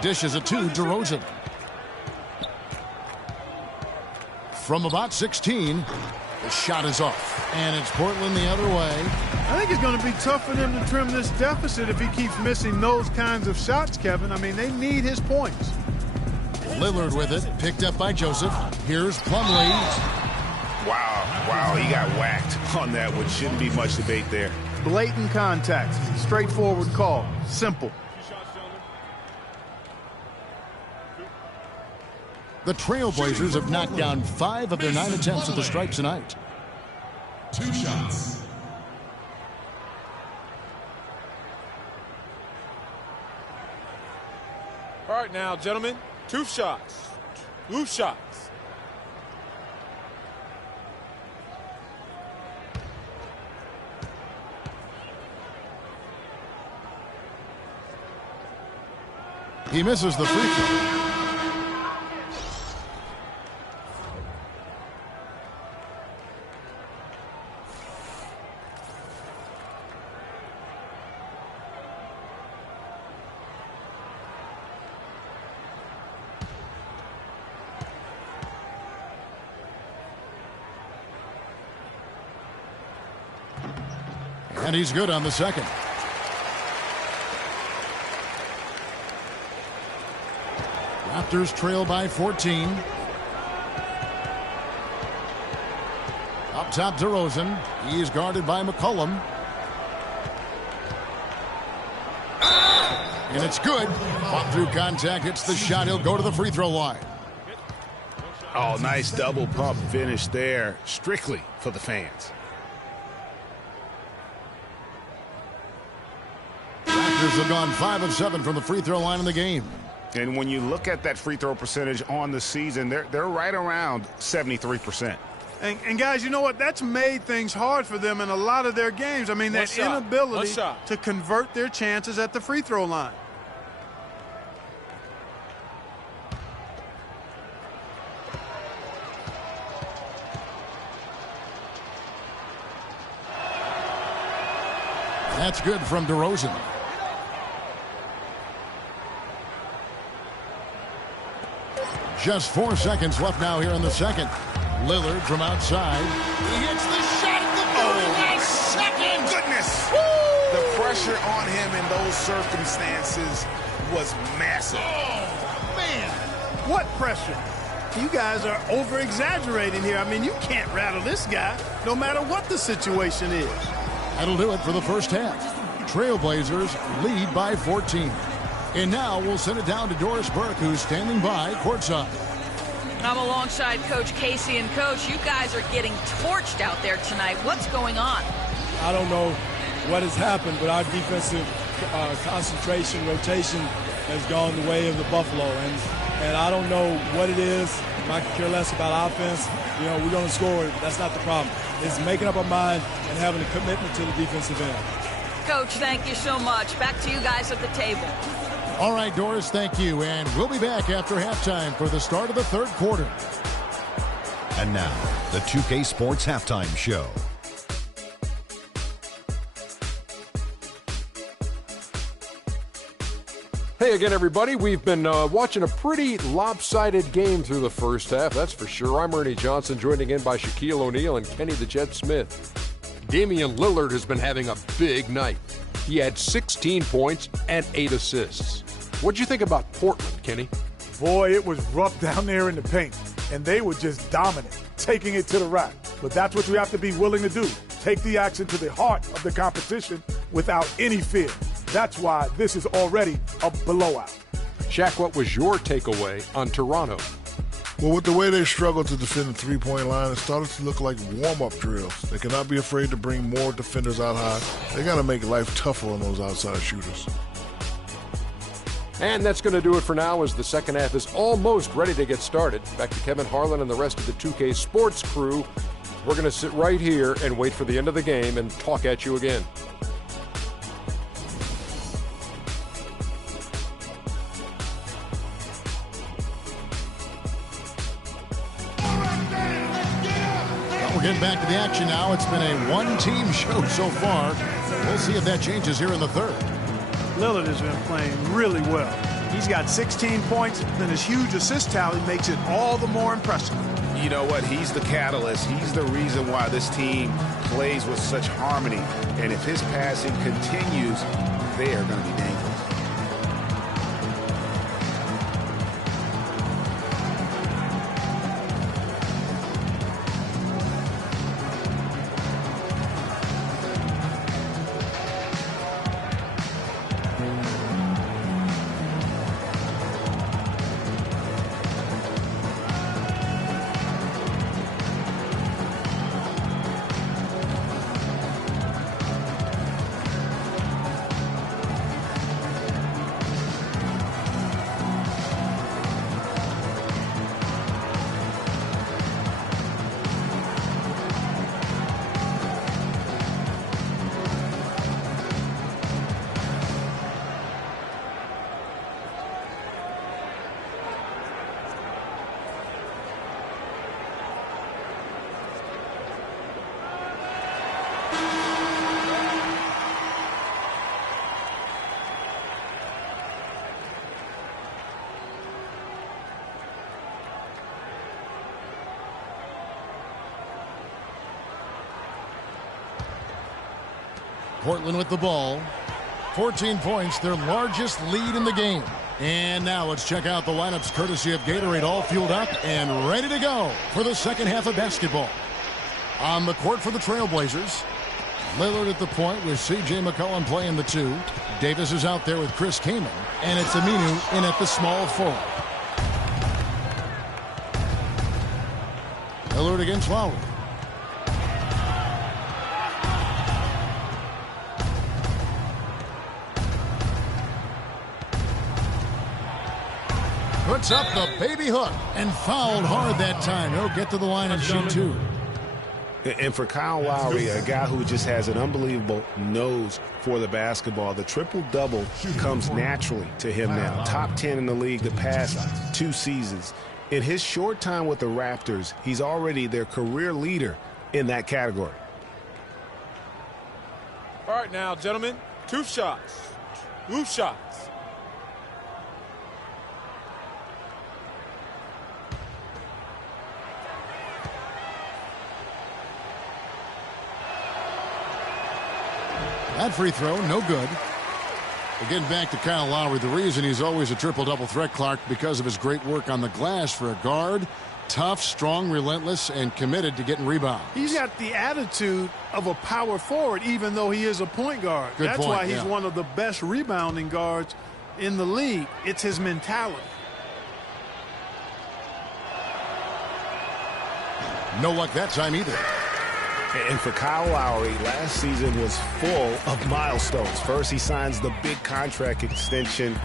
Dishes it to DeRozan. From about 16, the shot is off. And it's Portland the other way. I think it's going to be tough for them to trim this deficit if he keeps missing those kinds of shots, Kevin. I mean, they need his points. Lillard with it, picked up by Joseph. Here's Plumlee. Wow, he got whacked on that one. Shouldn't be much debate there. Blatant contact. Straightforward call. Simple. The Trailblazers have knocked down 5 of their 9 attempts at the stripe tonight. 2 shots. All right now, gentlemen, 2 shots. Loose shots. He misses the free throw. And he's good on the second. Raptors trail by 14. Up top, DeRozan. He's guarded by McCollum. And it's good. Fought through contact, hits the shot. He'll go to the free throw line. Oh, nice double pump finish there. Strictly for the fans. Raptors have gone 5 of 7 from the free throw line in the game. And when you look at that free throw percentage on the season, they're right around 73%. And guys, you know what? That's made things hard for them in a lot of their games. I mean, that inability to convert their chances at the free throw line. That's good from DeRozan. Just 4 seconds left now here in the second. Lillard from outside. He hits the shot at the very last second. Goodness. Woo! The pressure on him in those circumstances was massive. Oh, man. What pressure? You guys are over-exaggerating here. I mean, you can't rattle this guy no matter what the situation is. That'll do it for the first half. Trailblazers lead by 14. And now we'll send it down to Doris Burke, who's standing by courtside. I'm alongside Coach Casey. And, Coach, you guys are getting torched out there tonight. What's going on? I don't know what has happened, but our defensive concentration, rotation has gone the way of the Buffalo. And I don't know what it is. I could care less about offense. You know, we're going to score. That's not the problem. It's making up our mind and having a commitment to the defensive end. Coach, thank you so much. Back to you guys at the table. All right, Doris, thank you. And we'll be back after halftime for the start of the third quarter. And now, the 2K Sports Halftime Show. Hey again, everybody. We've been watching a pretty lopsided game through the first half, that's for sure. I'm Ernie Johnson, joined again by Shaquille O'Neal and Kenny the Jet Smith. Damian Lillard has been having a big night. He had 16 points and 8 assists. What'd you think about Portland, Kenny? Boy, it was rough down there in the paint, and they were just dominant, taking it to the rack. But that's what you have to be willing to do. Take the action to the heart of the competition without any fear. That's why this is already a blowout. Shaq, what was your takeaway on Toronto? Well, with the way they struggled to defend the three-point line, it started to look like warm-up drills. They cannot be afraid to bring more defenders out high. They got to make life tougher on those outside shooters. And that's going to do it for now as the second half is almost ready to get started. Back to Kevin Harlan and the rest of the 2K Sports crew. We're going to sit right here and wait for the end of the game and talk at you again. We're getting back to the action now. It's been a one-team show so far. We'll see if that changes here in the third. Lillard has been playing really well. He's got 16 points, then his huge assist tally makes it all the more impressive. You know what? He's the catalyst. He's the reason why this team plays with such harmony. And if his passing continues, they are going to be dangerous. Portland with the ball. 14 points, their largest lead in the game. And now let's check out the lineups courtesy of Gatorade, all fueled up and ready to go for the second half of basketball. On the court for the Trailblazers, Lillard at the point with C.J. McCollum playing the 2. Davis is out there with Chris Kaman, and it's Aminu in at the small forward. Lillard against Lowry. Puts up the baby hook and fouled hard that time. He'll get to the line and shoot 2. And for Kyle Lowry, a guy who just has an unbelievable nose for the basketball, the triple-double comes naturally to him now. Top 10 in the league the past 2 seasons. In his short time with the Raptors, he's already their career leader in that category. All right now, gentlemen, 2 shots. 2 shots. That free throw, no good. But getting back to Kyle Lowry, the reason he's always a triple-double threat, Clark, because of his great work on the glass for a guard. Tough, strong, relentless, and committed to getting rebounds. He's got the attitude of a power forward, even though he is a point guard. That's why he's one of the best rebounding guards in the league. It's his mentality. No luck that time either. And for Kyle Lowry, last season was full of milestones. First, he signs the big contract extension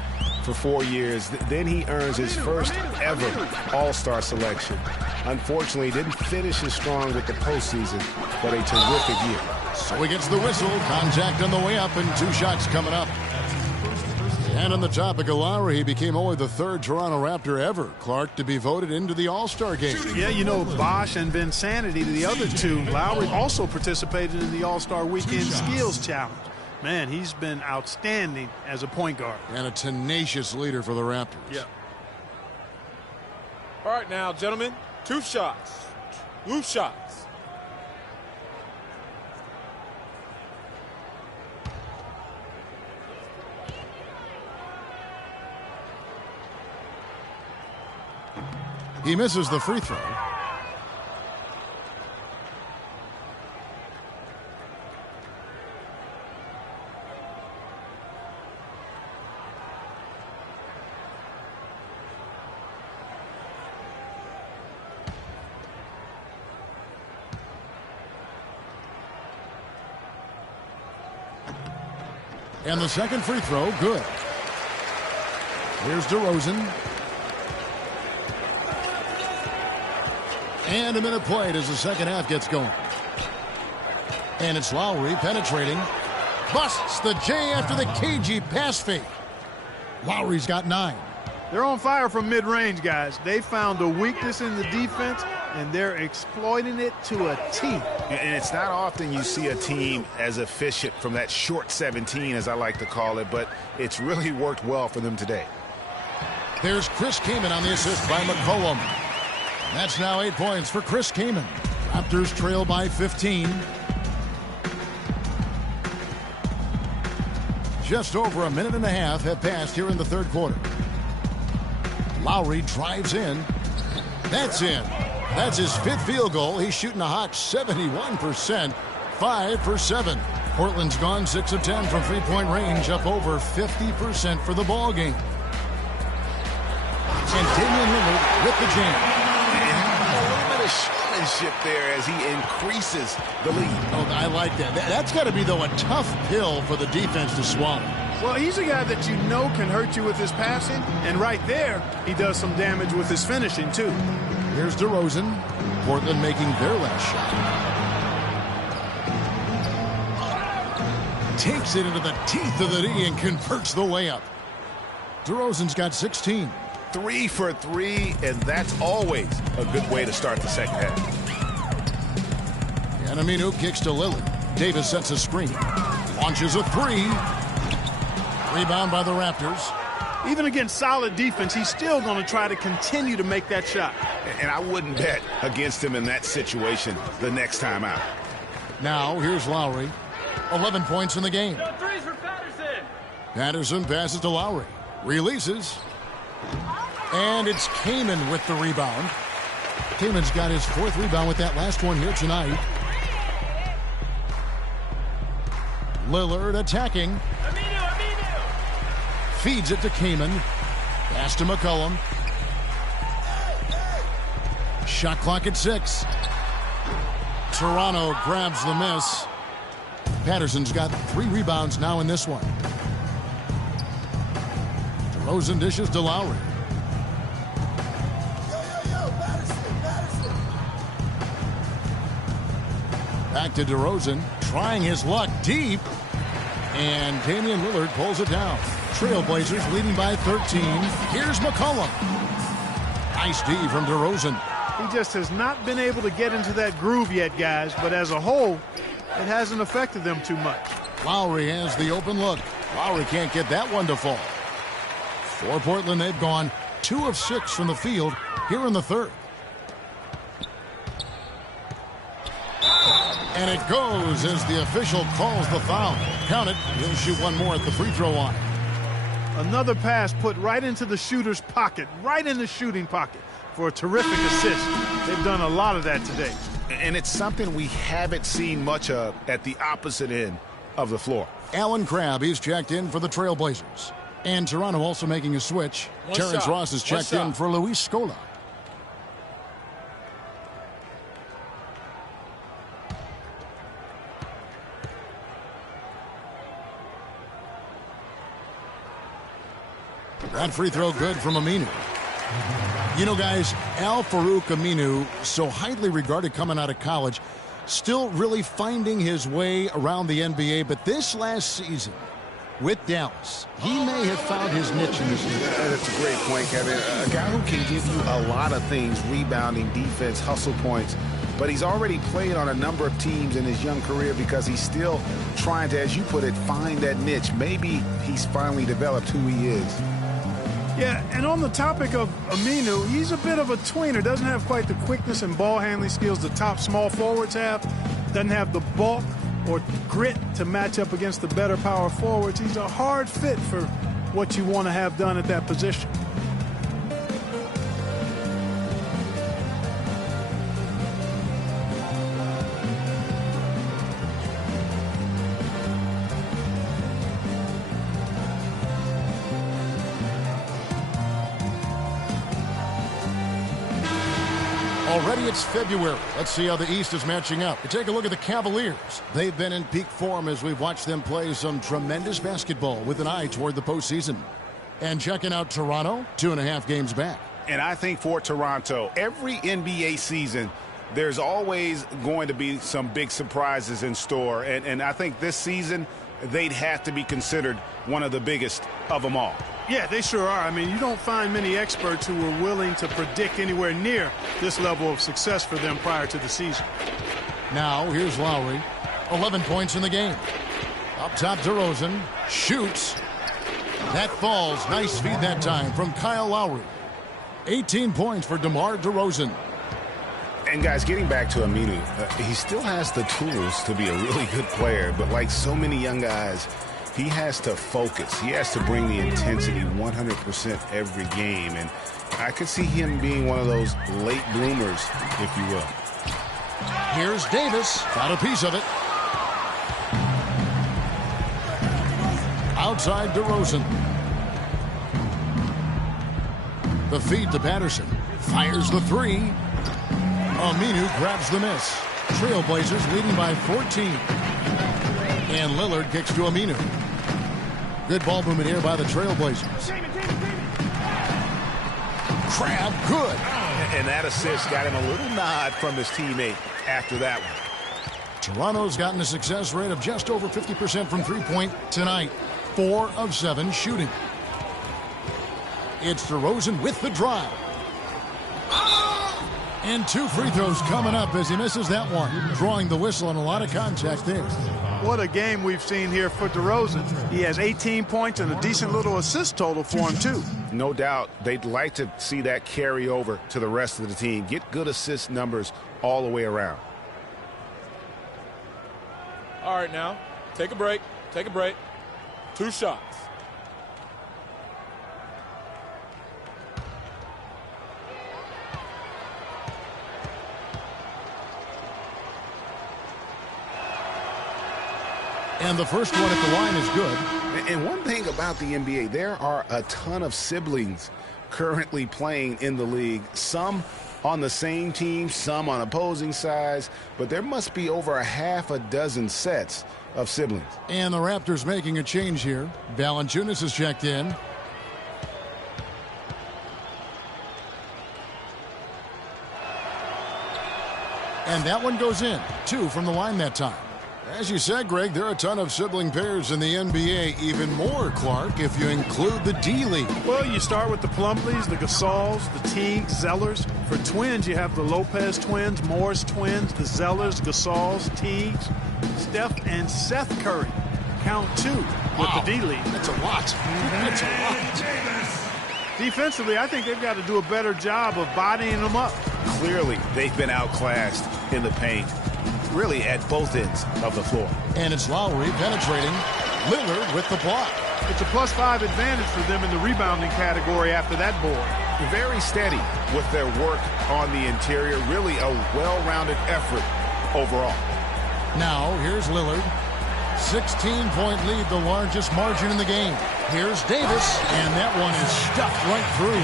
for 4 years. Then he earns his first ever All-Star selection. Unfortunately, didn't finish as strong with the postseason, but a terrific year. So he gets the whistle. Contact on the way up, and 2 shots coming up. And on the topic of Lowry, he became only the 3rd Toronto Raptor ever, Clark, to be voted into the All-Star game. Yeah, you know, Bosch and Vinsanity, the other 2. Lowry also participated in the All-Star Weekend Skills Challenge. Man, he's been outstanding as a point guard. And a tenacious leader for the Raptors. Yeah. All right now, gentlemen, 2 shots. 2 shots. He misses the free throw. And the second free throw, good. Here's DeRozan. And a minute played as the second half gets going. And it's Lowry penetrating. Busts the J after the cagey pass fake. Lowry's got 9. They're on fire from mid-range, guys. They found a weakness in the defense, and they're exploiting it to a T. And it's not often you see a team as efficient from that short 17, as I like to call it, but it's really worked well for them today. There's Chris Kaman on the assist by McCollum. That's now 8 points for Chris Kaman. Raptors trail by 15. Just over a minute and a half have passed here in the 3rd quarter. Lowry drives in. That's in. That's his 5th field goal. He's shooting a hot 71%. 5 for 7. Portland's gone 6 of 10 from three-point range, up over 50% for the ball game. And Damian Lillard with the jam. Showmanship there as he increases the lead. Oh, I like that. That's got to be, though, a tough pill for the defense to swallow. Well, he's a guy that you know can hurt you with his passing, and right there, he does some damage with his finishing, too. Here's DeRozan. Portland making their last shot. Takes it into the teeth of the D and converts the layup. DeRozan's got 16. 3 for 3, and that's always a good way to start the second half. And Aminu kicks to Lillard. Davis sets a screen. Launches a 3. Rebound by the Raptors. Even against solid defense, he's still going to try to continue to make that shot. And I wouldn't bet against him in that situation the next time out. Now, here's Lowry. 11 points in the game. No threes for Patterson. Patterson passes to Lowry. Releases. And it's Kaman with the rebound. Kaman's got his 4th rebound with that last one here tonight. Lillard attacking. Aminu. Feeds it to Kaman. Pass to McCollum. Shot clock at 6. Toronto grabs the miss. Patterson's got 3 rebounds now in this one. DeRozan dishes to Lowry. Back to DeRozan, trying his luck deep. And Damian Lillard pulls it down. Trailblazers leading by 13. Here's McCollum. Nice D from DeRozan. He just has not been able to get into that groove yet, guys. But as a whole, it hasn't affected them too much. Lowry has the open look. Lowry can't get that one to fall. For Portland, they've gone 2 of 6 from the field here in the 3rd. And it goes as the official calls the foul. Count it. He'll shoot one more at the free throw line. Another pass put right into the shooter's pocket, right in the shooting pocket for a terrific assist. They've done a lot of that today. And it's something we haven't seen much of at the opposite end of the floor. Alan Crabb, he's checked in for the Trailblazers. And Toronto also making a switch. Terrence Ross is checked in for Luis Scola. That free throw good from Aminu. You know, guys, Al-Farouq Aminu, so highly regarded coming out of college, still really finding his way around the NBA. But this last season with Dallas, he may have found his niche in this league. That's a great point, Kevin. A guy who can give you a lot of things, rebounding, defense, hustle points. But he's already played on a number of teams in his young career because he's still trying to, as you put it, find that niche. Maybe he's finally developed who he is. Yeah, and on the topic of Aminu, he's a bit of a tweener. Doesn't have quite the quickness and ball handling skills the top small forwards have. Doesn't have the bulk or grit to match up against the better power forwards. He's a hard fit for what you want to have done at that position. Already it's February. Let's see how the East is matching up. You take a look at the Cavaliers. They've been in peak form as we've watched them play some tremendous basketball with an eye toward the postseason. And checking out Toronto, 2.5 games back. And I think for Toronto, every NBA season, there's always going to be some big surprises in store. And I think this season, they'd have to be considered one of the biggest of them all. Yeah, they sure are. I mean, you don't find many experts who are willing to predict anywhere near this level of success for them prior to the season. Now, here's Lowry. 11 points in the game. Up top, DeRozan shoots. That falls. Nice feed that time from Kyle Lowry. 18 points for DeMar DeRozan. And, guys, getting back to Aminu, he still has the tools to be a really good player. But like so many young guys, he has to focus. He has to bring the intensity 100% every game. And I could see him being one of those late bloomers, if you will. Here's Davis. Got a piece of it. Outside DeRozan. The feed to Patterson. Fires the three. Aminu grabs the miss. Trailblazers leading by 14. And Lillard kicks to Aminu. Good ball movement here by the Trailblazers. Crabb, good. And that assist got him a little nod from his teammate after that one. Toronto's gotten a success rate of just over 50% from three-point tonight. 4 of 7 shooting. It's DeRozan with the drive. And 2 free throws coming up as he misses that one. Drawing the whistle and a lot of contact there. What a game we've seen here for DeRozan. He has 18 points and a decent little assist total for him, too. No doubt they'd like to see that carry over to the rest of the team. Get good assist numbers all the way around. All right, now, take a break. Take a break. 2 shots. And the first one at the line is good. And one thing about the NBA, there are a ton of siblings currently playing in the league. Some on the same team, some on opposing sides. But there must be over a half a dozen sets of siblings. And the Raptors making a change here. Valanciunas is checked in. And that one goes in. 2 from the line that time. As you said, Greg, there are a ton of sibling pairs in the NBA. Even more, Clark, if you include the D-League. Well, you start with the Plumlees, the Gasols, the Teagues, Zellers. For twins, you have the Lopez twins, Morris twins, the Zellers, Gasols, Teagues, Steph and Seth Curry. Count 2 with the D-League. That's a lot. That's a lot. Defensively, I think they've got to do a better job of bodying them up. Clearly, they've been outclassed in the paint. really at both ends of the floor. And it's Lowry penetrating. Lillard with the block. It's a +5 advantage for them in the rebounding category after that board. Very steady with their work on the interior. Really a well-rounded effort overall. Now, here's Lillard. 16-point lead, the largest margin in the game. Here's Davis, and that one is stuffed right through.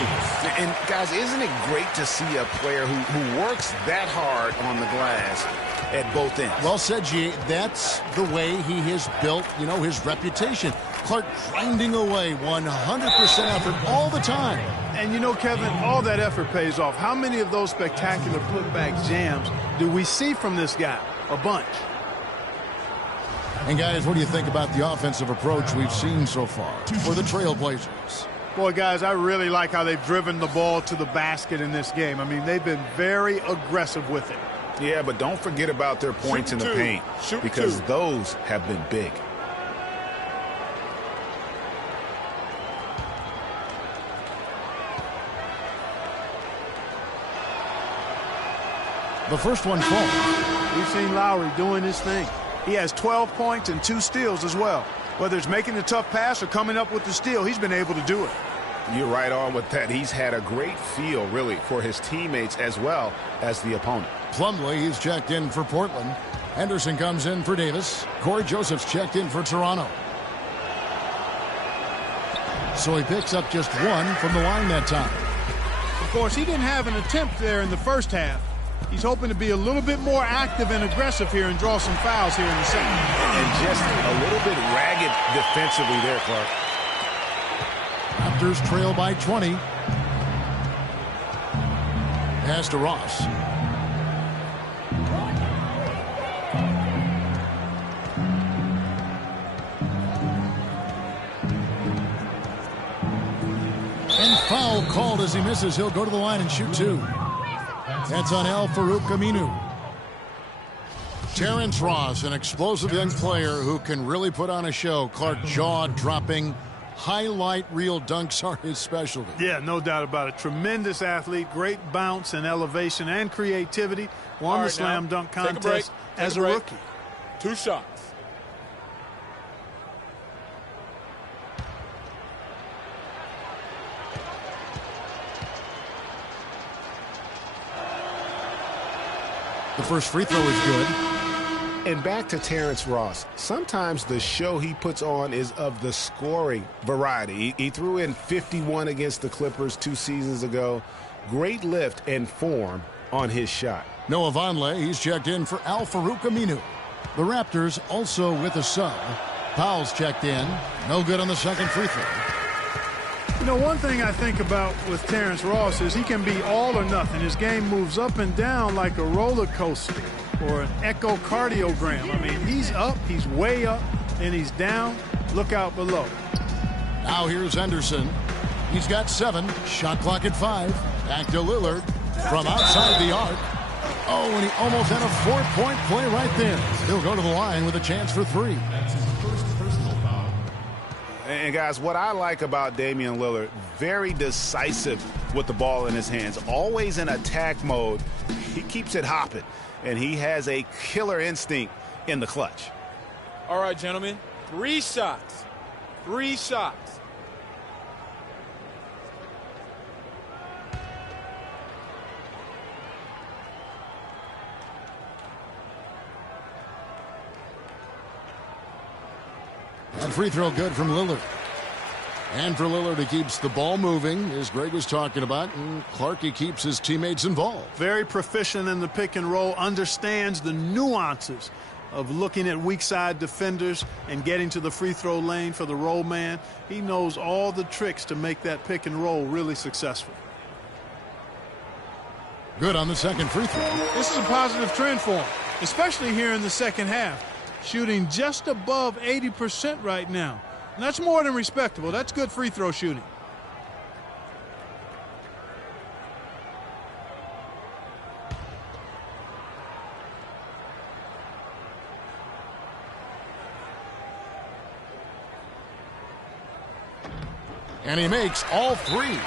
And, guys, isn't it great to see a player who works that hard on the glass at both ends? Well said, G. That's the way he has built, his reputation. Clark grinding away 100% effort all the time. And Kevin, all that effort pays off. How many of those spectacular putback jams do we see from this guy? A bunch. And guys, what do you think about the offensive approach we've seen so far for the Trailblazers? Boy, guys, I really like how they've driven the ball to the basket in this game. I mean, they've been very aggressive with it. Yeah, but don't forget about their points in the paint, because those have been big. The first one falls. We've seen Lowry doing his thing. He has 12 points and 2 steals as well. Whether it's making the tough pass or coming up with the steal, he's been able to do it. You're right on with that. He's had a great feel, really, for his teammates as well as the opponent. Plumlee, he's checked in for Portland. Henderson comes in for Davis. Corey Joseph's checked in for Toronto. So he picks up just one from the line that time. Of course, he didn't have an attempt there in the first half. He's hoping to be a little bit more active and aggressive here and draw some fouls here in the second. And just a little bit ragged defensively there, Clark. Raptors trail by 20. Pass to Ross. And foul called as he misses. He'll go to the line and shoot 2. That's on Al-Farouq Aminu. Terrence Ross, an explosive young player who can really put on a show. Clark, jaw-dropping, highlight reel dunks are his specialty. Yeah, no doubt about it. Tremendous athlete, great bounce and elevation and creativity. Won the slam dunk contest as a rookie. 2 shots. The first free throw is good. And back to Terrence Ross. Sometimes the show he puts on is of the scoring variety. He threw in 51 against the Clippers 2 seasons ago. Great lift and form on his shot. Noah Vonleh, he's checked in for Al-Farouq Aminu. The Raptors also with a sub. Powell's checked in. No good on the second free throw. One thing I think about with Terrence Ross is he can be all or nothing. His game moves up and down like a roller coaster or an echocardiogram. I mean, he's up, he's way up, and he's down. Look out below. Now here's Henderson. He's got 7. Shot clock at 5. Back to Lillard from outside the arc. Oh, and he almost had a 4-point play right there. He'll go to the line with a chance for 3. And, guys, what I like about Damian Lillard, very decisive with the ball in his hands. Always in attack mode. He keeps it hopping, and he has a killer instinct in the clutch. All right, gentlemen, 3 shots. 3 shots. And free throw good from Lillard. And for Lillard, he keeps the ball moving, as Greg was talking about, and Clark, he keeps his teammates involved. Very proficient in the pick and roll, understands the nuances of looking at weak side defenders and getting to the free throw lane for the roll man. He knows all the tricks to make that pick and roll really successful. Good on the second free throw. This is a positive trend for him, especially here in the second half. Shooting just above 80% right now. And that's more than respectable. That's good free throw shooting. And he makes all 3.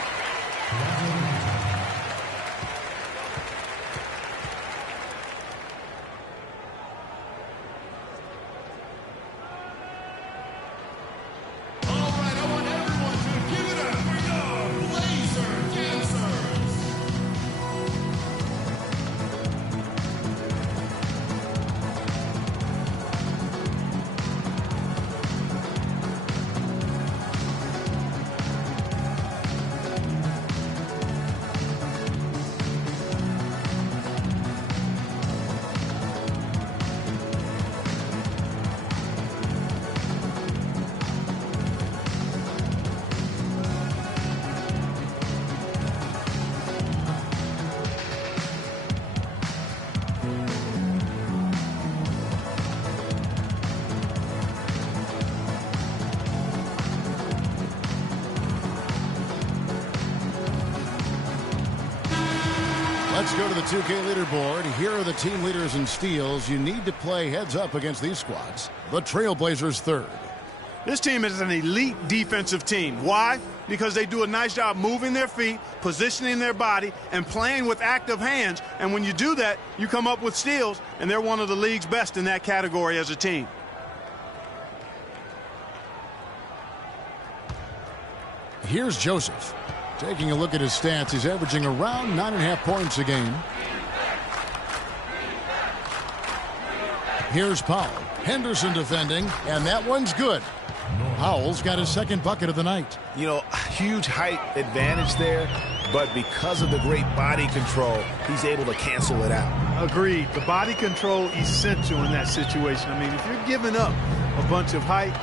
Let's go to the 2K leaderboard. Here are the team leaders in steals. You need to play heads up against these squads. The Trailblazers third. This team is an elite defensive team. Why? Because they do a nice job moving their feet, positioning their body, and playing with active hands. And when you do that, you come up with steals, and they're one of the league's best in that category as a team. Here's Joseph. Taking a look at his stats, he's averaging around 9.5 points a game. Here's Powell. Henderson defending, and that one's good. Powell's got his second bucket of the night. You know, huge height advantage there, but because of the great body control, he's able to cancel it out. Agreed. The body control essential in that situation. I mean, if you're giving up a bunch of height,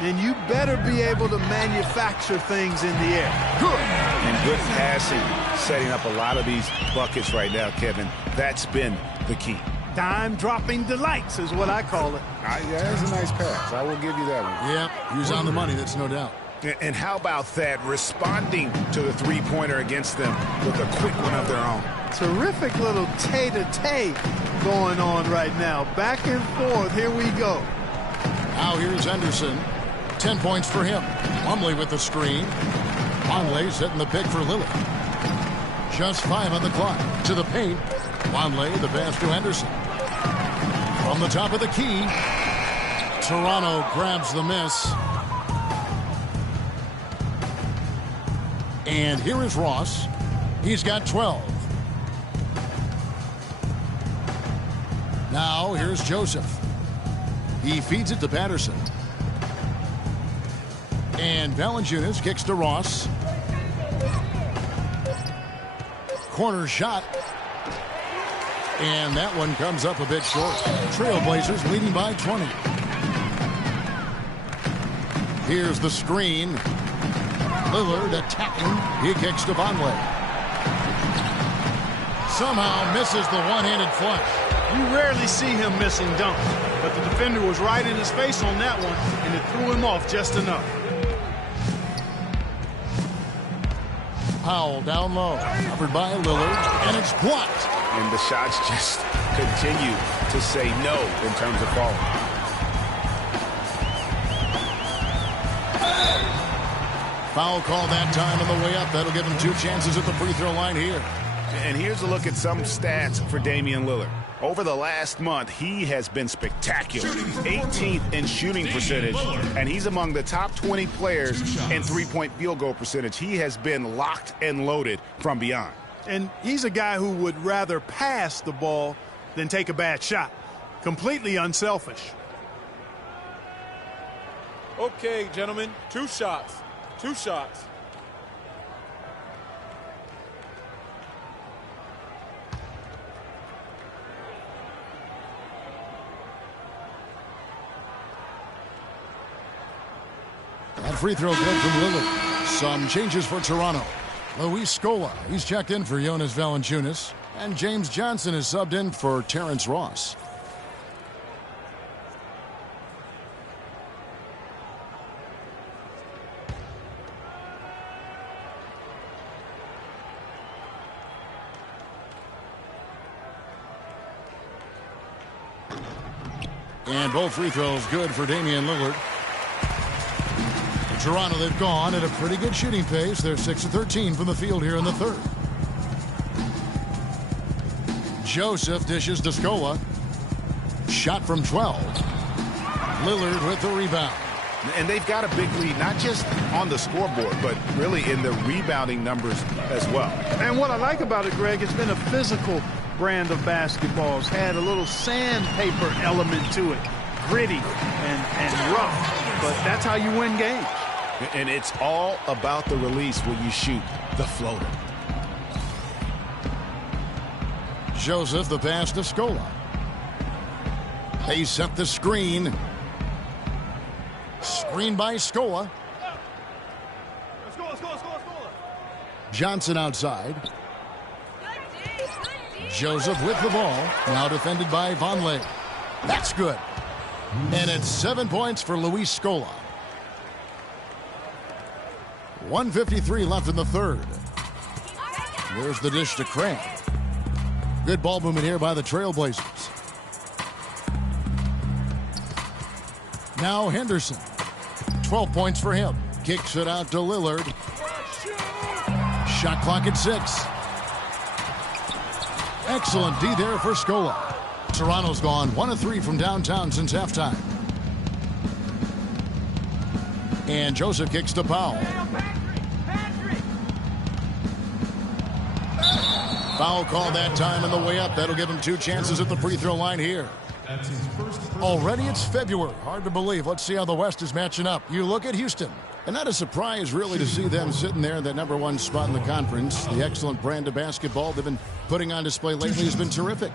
then you better be able to manufacture things in the air. Good. And good passing, setting up a lot of these buckets right now, Kevin. That's been the key. Dime-dropping delights is what I call it. Yeah, that's a nice pass. I will give you that one. Yep, he was on the money, that's no doubt. And how about that, responding to the three-pointer against them with a quick one of their own. Terrific little tay-to-tay going on right now. Back and forth, here we go. Now here's Henderson. 10 points for him. Plumlee with the screen. Vonleh setting the pick for Lillard. Just 5 on the clock. To the paint. Vonleh, the pass to Henderson. From the top of the key. Toronto grabs the miss. And here is Ross. He's got 12. Now here's Joseph. He feeds it to Patterson. And Valanciunas kicks to Ross. Corner shot. And that one comes up a bit short. Trailblazers leading by 20. Here's the screen. Lillard attacking. He kicks to Vonleh. Somehow misses the one-handed flush. You rarely see him missing dunks, but the defender was right in his face on that one, and it threw him off just enough. Powell down low, covered by Lillard, and it's blocked. And the shots just continue to say no in terms of falling. Foul call that time on the way up. That'll give him 2 chances at the free throw line here. And here's a look at some stats for Damian Lillard. Over the last month, he has been spectacular. 18th in shooting percentage, and he's among the top 20 players in three-point field goal percentage. He has been locked and loaded from beyond. And he's a guy who would rather pass the ball than take a bad shot. Completely unselfish. Okay, gentlemen, 2 shots. 2 shots. That free throw good from Lillard. Some changes for Toronto. Luis Scola, he's checked in for Jonas Valanciunas. And James Johnson is subbed in for Terrence Ross. And both free throws good for Damian Lillard. Toronto, they've gone at a pretty good shooting pace. They're 6 of 13 from the field here in the third. Joseph dishes to Scola. Shot from 12. Lillard with the rebound. And they've got a big lead, not just on the scoreboard, but really in the rebounding numbers as well. And what I like about it, Greg, it's been a physical brand of basketball. It's had a little sandpaper element to it. Gritty and rough. But that's how you win games. And it's all about the release when you shoot the floater. Joseph, the pass to Scola. They set the screen. Screen by Scola. Johnson outside. Joseph with the ball. Now defended by Vonleh. That's good. And it's 7 points for Luis Scola. 1:53 left in the third. There's the dish to Craig. Good ball movement here by the Trailblazers. Now Henderson. 12 points for him. Kicks it out to Lillard. Shot clock at 6. Excellent D there for Scola. Toronto's gone 1 of 3 from downtown since halftime. And Joseph kicks to Powell. Foul call that time on the way up. That'll give him 2 chances at the free throw line here. Already it's February. Hard to believe. Let's see how the West is matching up. You look at Houston. And not a surprise, really, to see them sitting there in that #1 spot in the conference. The excellent brand of basketball they've been putting on display lately has been terrific.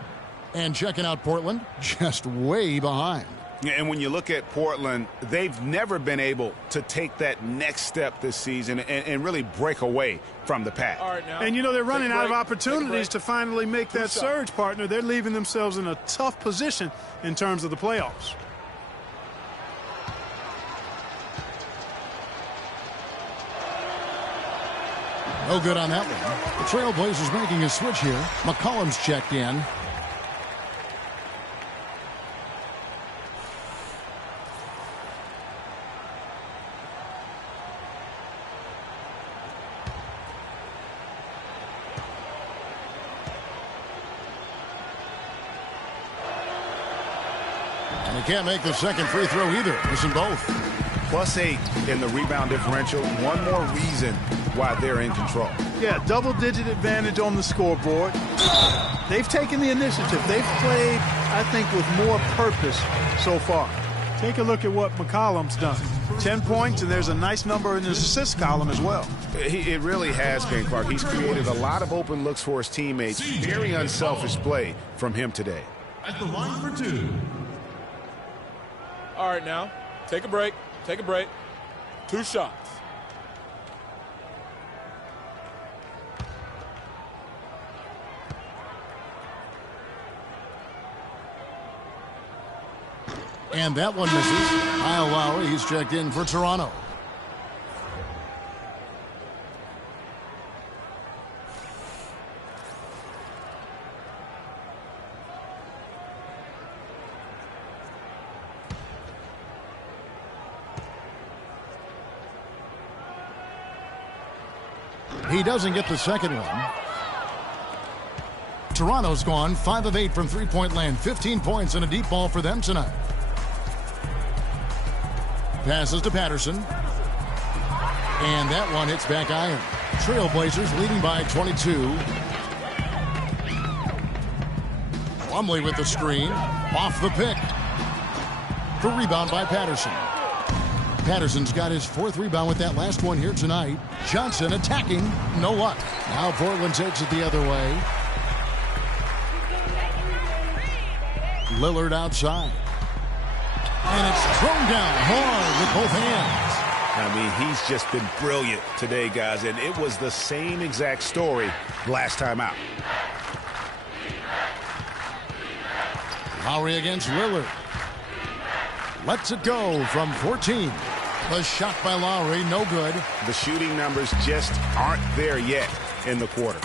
And checking out Portland, just way behind. Yeah, and when you look at Portland, they've never been able to take that next step this season and really break away from the pack. All right, now. And, you know, they're running out of opportunities to finally make that surge, partner. They're leaving themselves in a tough position in terms of the playoffs. No good on that one. The Trailblazers making a switch here. McCollum's checked in. And he can't make the second free throw either. Missing both. +8 in the rebound differential. One more reason why they're in control. Yeah, double-digit advantage on the scoreboard. They've taken the initiative. They've played, I think, with more purpose so far. Take a look at what McCollum's done. 10 points, and there's a nice number in his assist column as well. It really has been, Clark. He's created a lot of open looks for his teammates. Very unselfish play from him today. At the line for 2. All right, now. Take a break. Take a break. 2 shots. And that one misses. Kyle Lowry, he's checked in for Toronto. He doesn't get the second one. Toronto's gone 5 of 8 from three-point land. 15 points and a deep ball for them tonight. Passes to Patterson. And that one hits back iron. Trailblazers leading by 22. Plumlee with the screen. Off the pick. The rebound by Patterson. Patterson's got his 4th rebound with that last one here tonight. Johnson attacking. No luck. Now Portland takes it the other way. Lillard outside. And it's thrown down hard with both hands. I mean, he's just been brilliant today, guys, and it was the same exact story last time out. Lowry against Lillard. Lets it go from 14. The shot by Lowry, no good. The shooting numbers just aren't there yet in the quarter.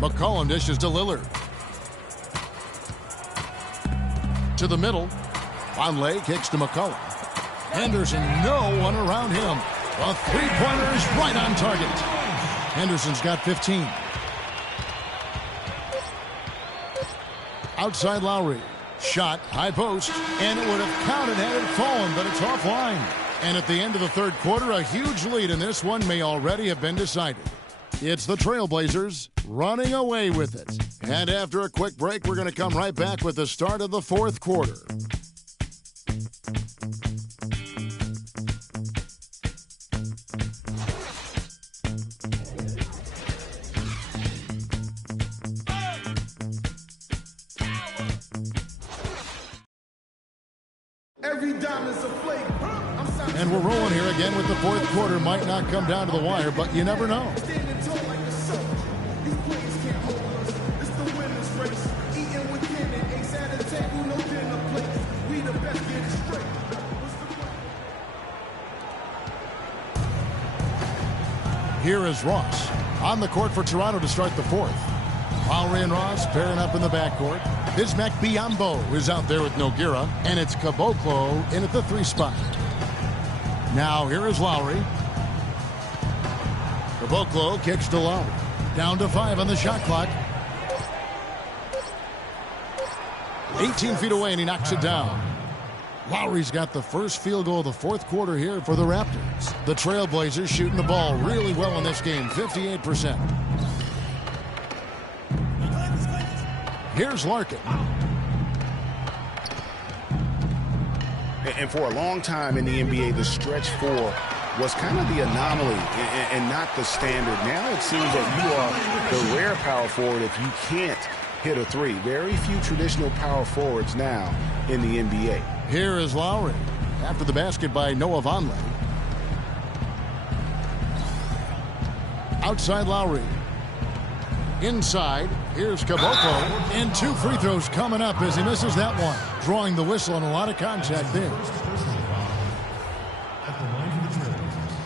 McCollum dishes to Lillard. To the middle. Vonleh kicks to McCollum. Henderson, no one around him. The three-pointer is right on target. Henderson's got 15. Outside Lowry. Shot, high post, and it would have counted had it fallen, but it's offline. And at the end of the third quarter, a huge lead in this one may already have been decided. It's the Trailblazers running away with it. And after a quick break, we're going to come right back with the start of the fourth quarter. And we're rolling here again with the fourth quarter. Might not come down to the wire, but you never know. Here is Ross on the court for Toronto to start the fourth. Lowry and Ross pairing up in the backcourt. Bismack Biyombo is out there with Nogueira, and it's Caboclo in at the 3 spot. Now here is Lowry. Caboclo kicks to Lowry. Down to 5 on the shot clock. 18 feet away, and he knocks it down. Lowry's got the first field goal of the fourth quarter here for the Raptors. The Trailblazers shooting the ball really well in this game, 58%. Here's Larkin. And for a long time in the NBA, the stretch 4 was kind of the anomaly and not the standard. Now it seems that you are the rare power forward if you can't hit a 3. Very few traditional power forwards now in the NBA. Here is Lowry after the basket by Noah Vonleh. Outside Lowry. Inside, here's Caboclo. And 2 free throws coming up as he misses that one. Drawing the whistle and a lot of contact there. At the line for the Trailblazers,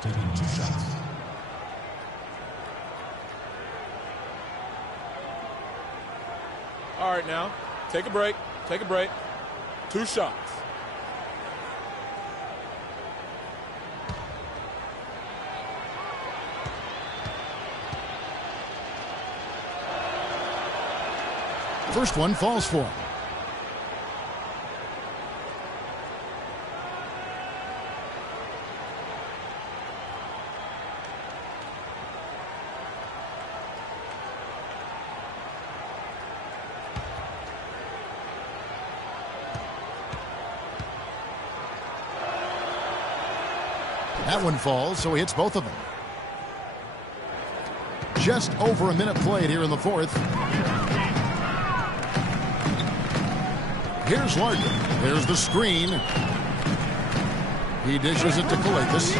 taking 2 shots. All right, now, take a break. Take a break. 2 shots. First one falls for him. That one falls, so he hits both of them. Just over a minute played here in the fourth. Here's Larkin. There's the screen. He dishes it to Calathes.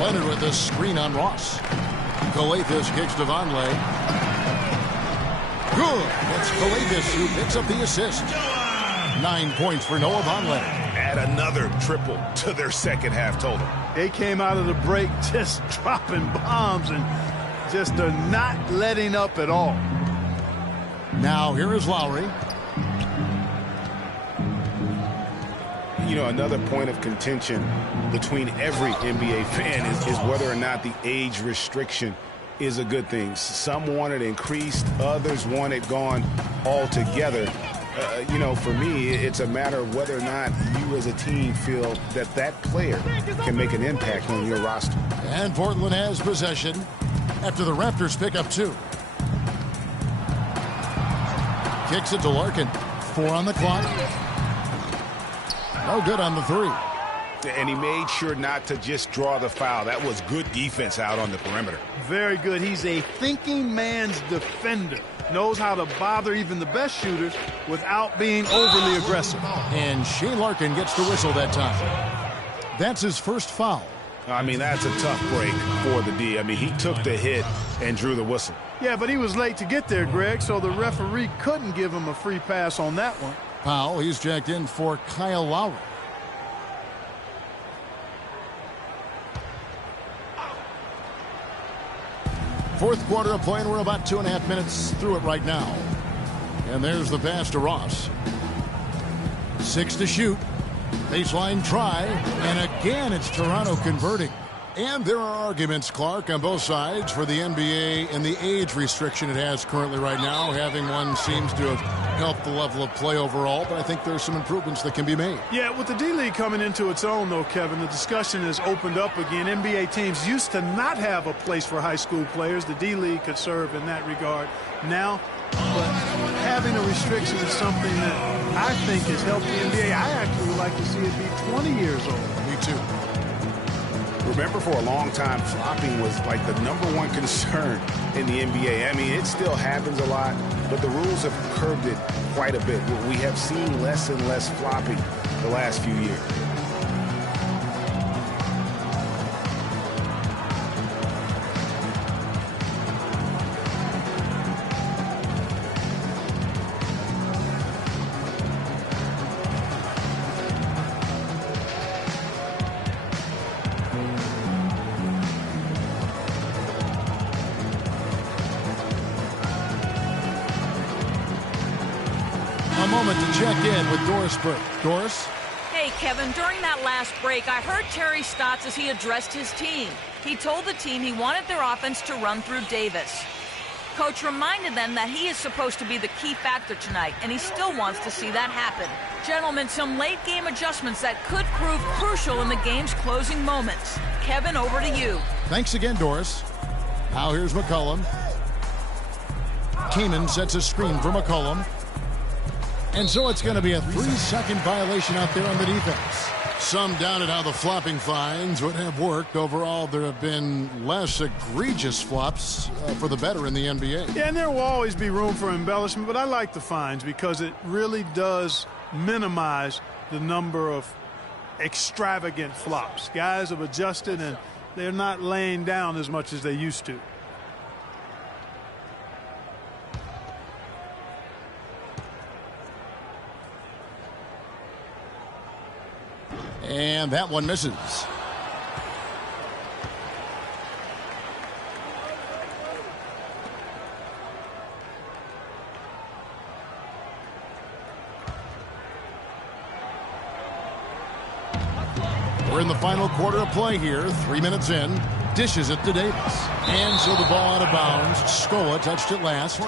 Leonard with the screen on Ross. Calathes kicks to Vonleh. Good. It's Calathes who picks up the assist. 9 points for Noah Vonleh. Add another triple to their second half total. They came out of the break just dropping bombs and just are not letting up at all. Now here is Lowry. You know, another point of contention between every NBA fan is whether or not the age restriction is a good thing. Some want it increased, others want it gone altogether. You know, for me, it's a matter of whether or not you as a team feel that that player can make an impact on your roster. And Portland has possession after the Raptors pick up 2. Kicks it to Larkin. 4 on the clock. No good on the 3. And he made sure not to just draw the foul. That was good defense out on the perimeter. Very good. He's a thinking man's defender. Knows how to bother even the best shooters without being overly aggressive. And Shane Larkin gets the whistle that time. That's his first foul. I mean, that's a tough break for the D. I mean, he took the hit and drew the whistle. Yeah, but he was late to get there, Greg, so the referee couldn't give him a free pass on that one. Powell, he's jacked in for Kyle Lowry. Fourth quarter of play, and we're about 2.5 minutes through it right now. And there's the pass to Ross. 6 to shoot. Baseline try. And again, it's Toronto converting. And there are arguments, Clark, on both sides for the NBA and the age restriction it has currently right now. Having one seems to have helped the level of play overall, but I think there's some improvements that can be made. Yeah, with the D-League coming into its own, though, Kevin, the discussion has opened up again. NBA teams used to not have a place for high school players. The D-League could serve in that regard now. But having a restriction is something that I think has helped the NBA. I actually would like to see it be 20 years old. Me too. Remember, for a long time, flopping was like the #1 concern in the NBA. I mean, it still happens a lot, but the rules have curbed it quite a bit. We have seen less and less flopping the last few years. A moment to check in with Doris Burke. Doris? Hey, Kevin, during that last break, I heard Terry Stotts as he addressed his team. He told the team he wanted their offense to run through Davis. Coach reminded them that he is supposed to be the key factor tonight, and he still wants to see that happen. Gentlemen, some late-game adjustments that could prove crucial in the game's closing moments. Kevin, over to you. Thanks again, Doris. Now here's McCollum. Keenan sets a screen for McCollum. And so it's going to be a 3-second violation out there on the defense. Some doubted how the flopping fines would have worked. Overall, there have been less egregious flops for the better in the NBA. Yeah, and there will always be room for embellishment, but I like the fines because it really does minimize the number of extravagant flops. Guys have adjusted, and they're not laying down as much as they used to. And that one misses. We're in the final quarter of play here. 3 minutes in. Dishes it to Davis. And so the ball out of bounds. Scola touched it last.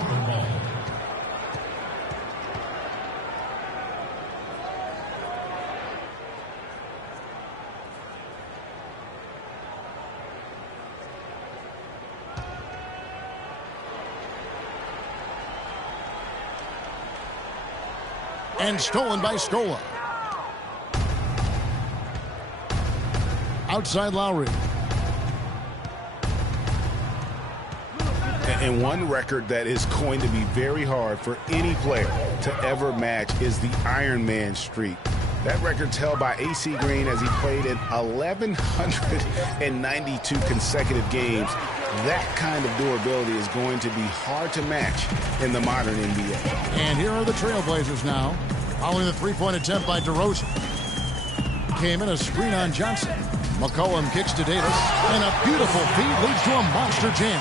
And stolen by Scola. Outside Lowry. And one record that is going to be very hard for any player to ever match is the Iron Man streak. That record's held by AC Green as he played in 1,192 consecutive games. That kind of durability is going to be hard to match in the modern NBA. And here are the Trailblazers now. Following the three-point attempt by DeRozan. Came in a screen on Johnson. McCollum kicks to Davis. And a beautiful feed leads to a monster jam.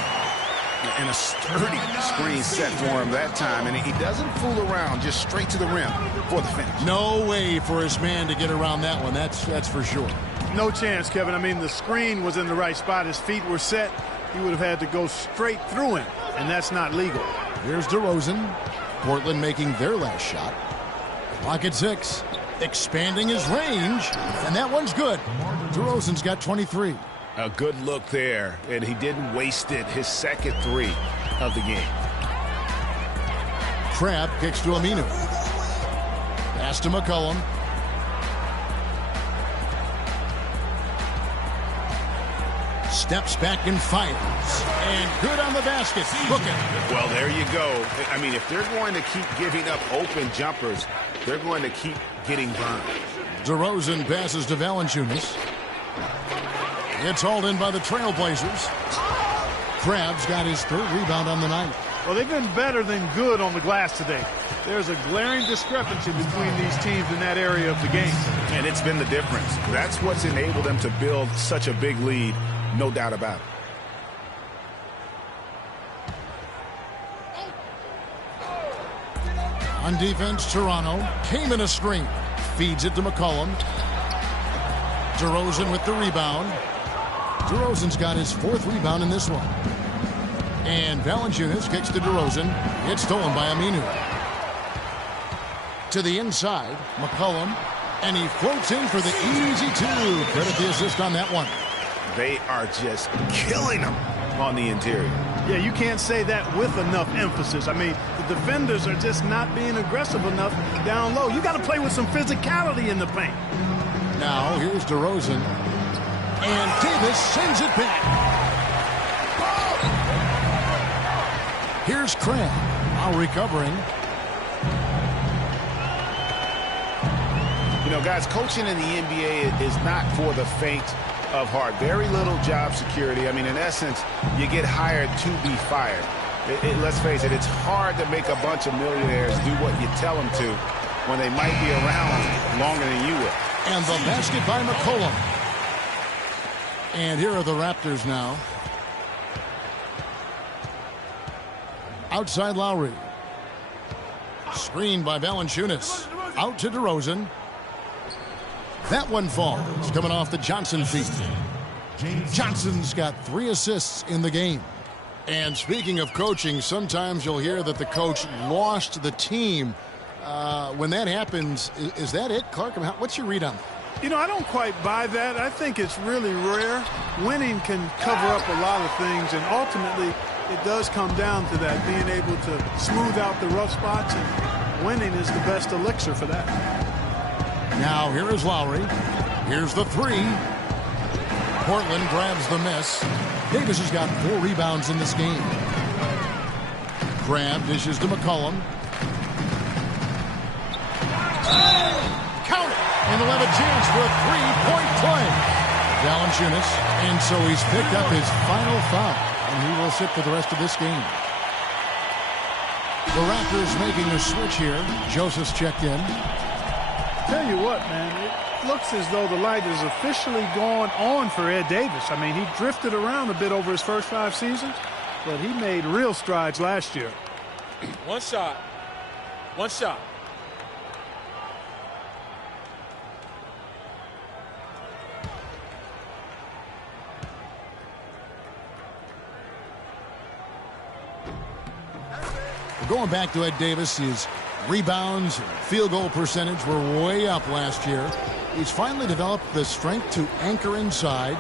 And a sturdy screen set for him that time. And he doesn't fool around, just straight to the rim for the finish. No way for his man to get around that one. That's for sure. No chance, Kevin. I mean, the screen was in the right spot. His feet were set. He would have had to go straight through him, and that's not legal. Here's DeRozan. Portland making their last shot. Clock at 6. Expanding his range, and that one's good. DeRozan's got 23. A good look there, and he didn't waste it. His second three of the game. Crab kicks to Aminu. Pass to McCollum. Steps back and fires. And good on the basket. Book it. Well, there you go. I mean, if they're going to keep giving up open jumpers, they're going to keep getting burned. DeRozan passes to Valanciunas. It's hauled in by the Trailblazers. Crab's got his third rebound on the night. Well, they've been better than good on the glass today. There's a glaring discrepancy between these teams in that area of the game. And it's been the difference. That's what's enabled them to build such a big lead, no doubt about it. On defense, Toronto came in a screen. Feeds it to McCollum. DeRozan with the rebound. DeRozan's got his fourth rebound in this one. And Valanciunas kicks to DeRozan. It's stolen by Aminu. To the inside, McCollum. And he floats in for the easy two. Credit the assist on that one. They are just killing them on the interior. Yeah, you can't say that with enough emphasis. I mean, the defenders are just not being aggressive enough down low. You got to play with some physicality in the paint. Now, here's DeRozan. And Davis sends it back. Here's Crab. Now recovering. You know, guys, coaching in the NBA is not for the faint of heart. Very little job security. I mean, in essence, you get hired to be fired. Let's face it, it's hard to make a bunch of millionaires do what you tell them to when they might be around longer than you will. And the basket by McCollum. And here are the Raptors now. Outside Lowry. Screened by Valanciunas. Out to DeRozan. That one falls, coming off the Johnson feed. Johnson's got 3 assists in the game. And speaking of coaching, sometimes you'll hear that the coach lost the team. When that happens, is that it, Clark? What's your read on that? You know, I don't quite buy that. I think it's really rare. Winning can cover up a lot of things, and ultimately it does come down to that, being able to smooth out the rough spots, and winning is the best elixir for that. Now here is Lowry. Here's the 3. Portland grabs the miss. Davis has got 4 rebounds in this game. Crabbe dishes to McCollum. Count it! And they'll have a chance for a 3-point play. Valanciunas, and so he's picked up his final foul, and he will sit for the rest of this game. The Raptors making a switch here. Joseph's checked in. Tell you what, man, it looks as though the light is officially gone on for Ed Davis. I mean, he drifted around a bit over his first 5 seasons, but he made real strides last year. One shot. One shot. Going back to Ed Davis, his rebounds and field goal percentage were way up last year. He's finally developed the strength to anchor inside,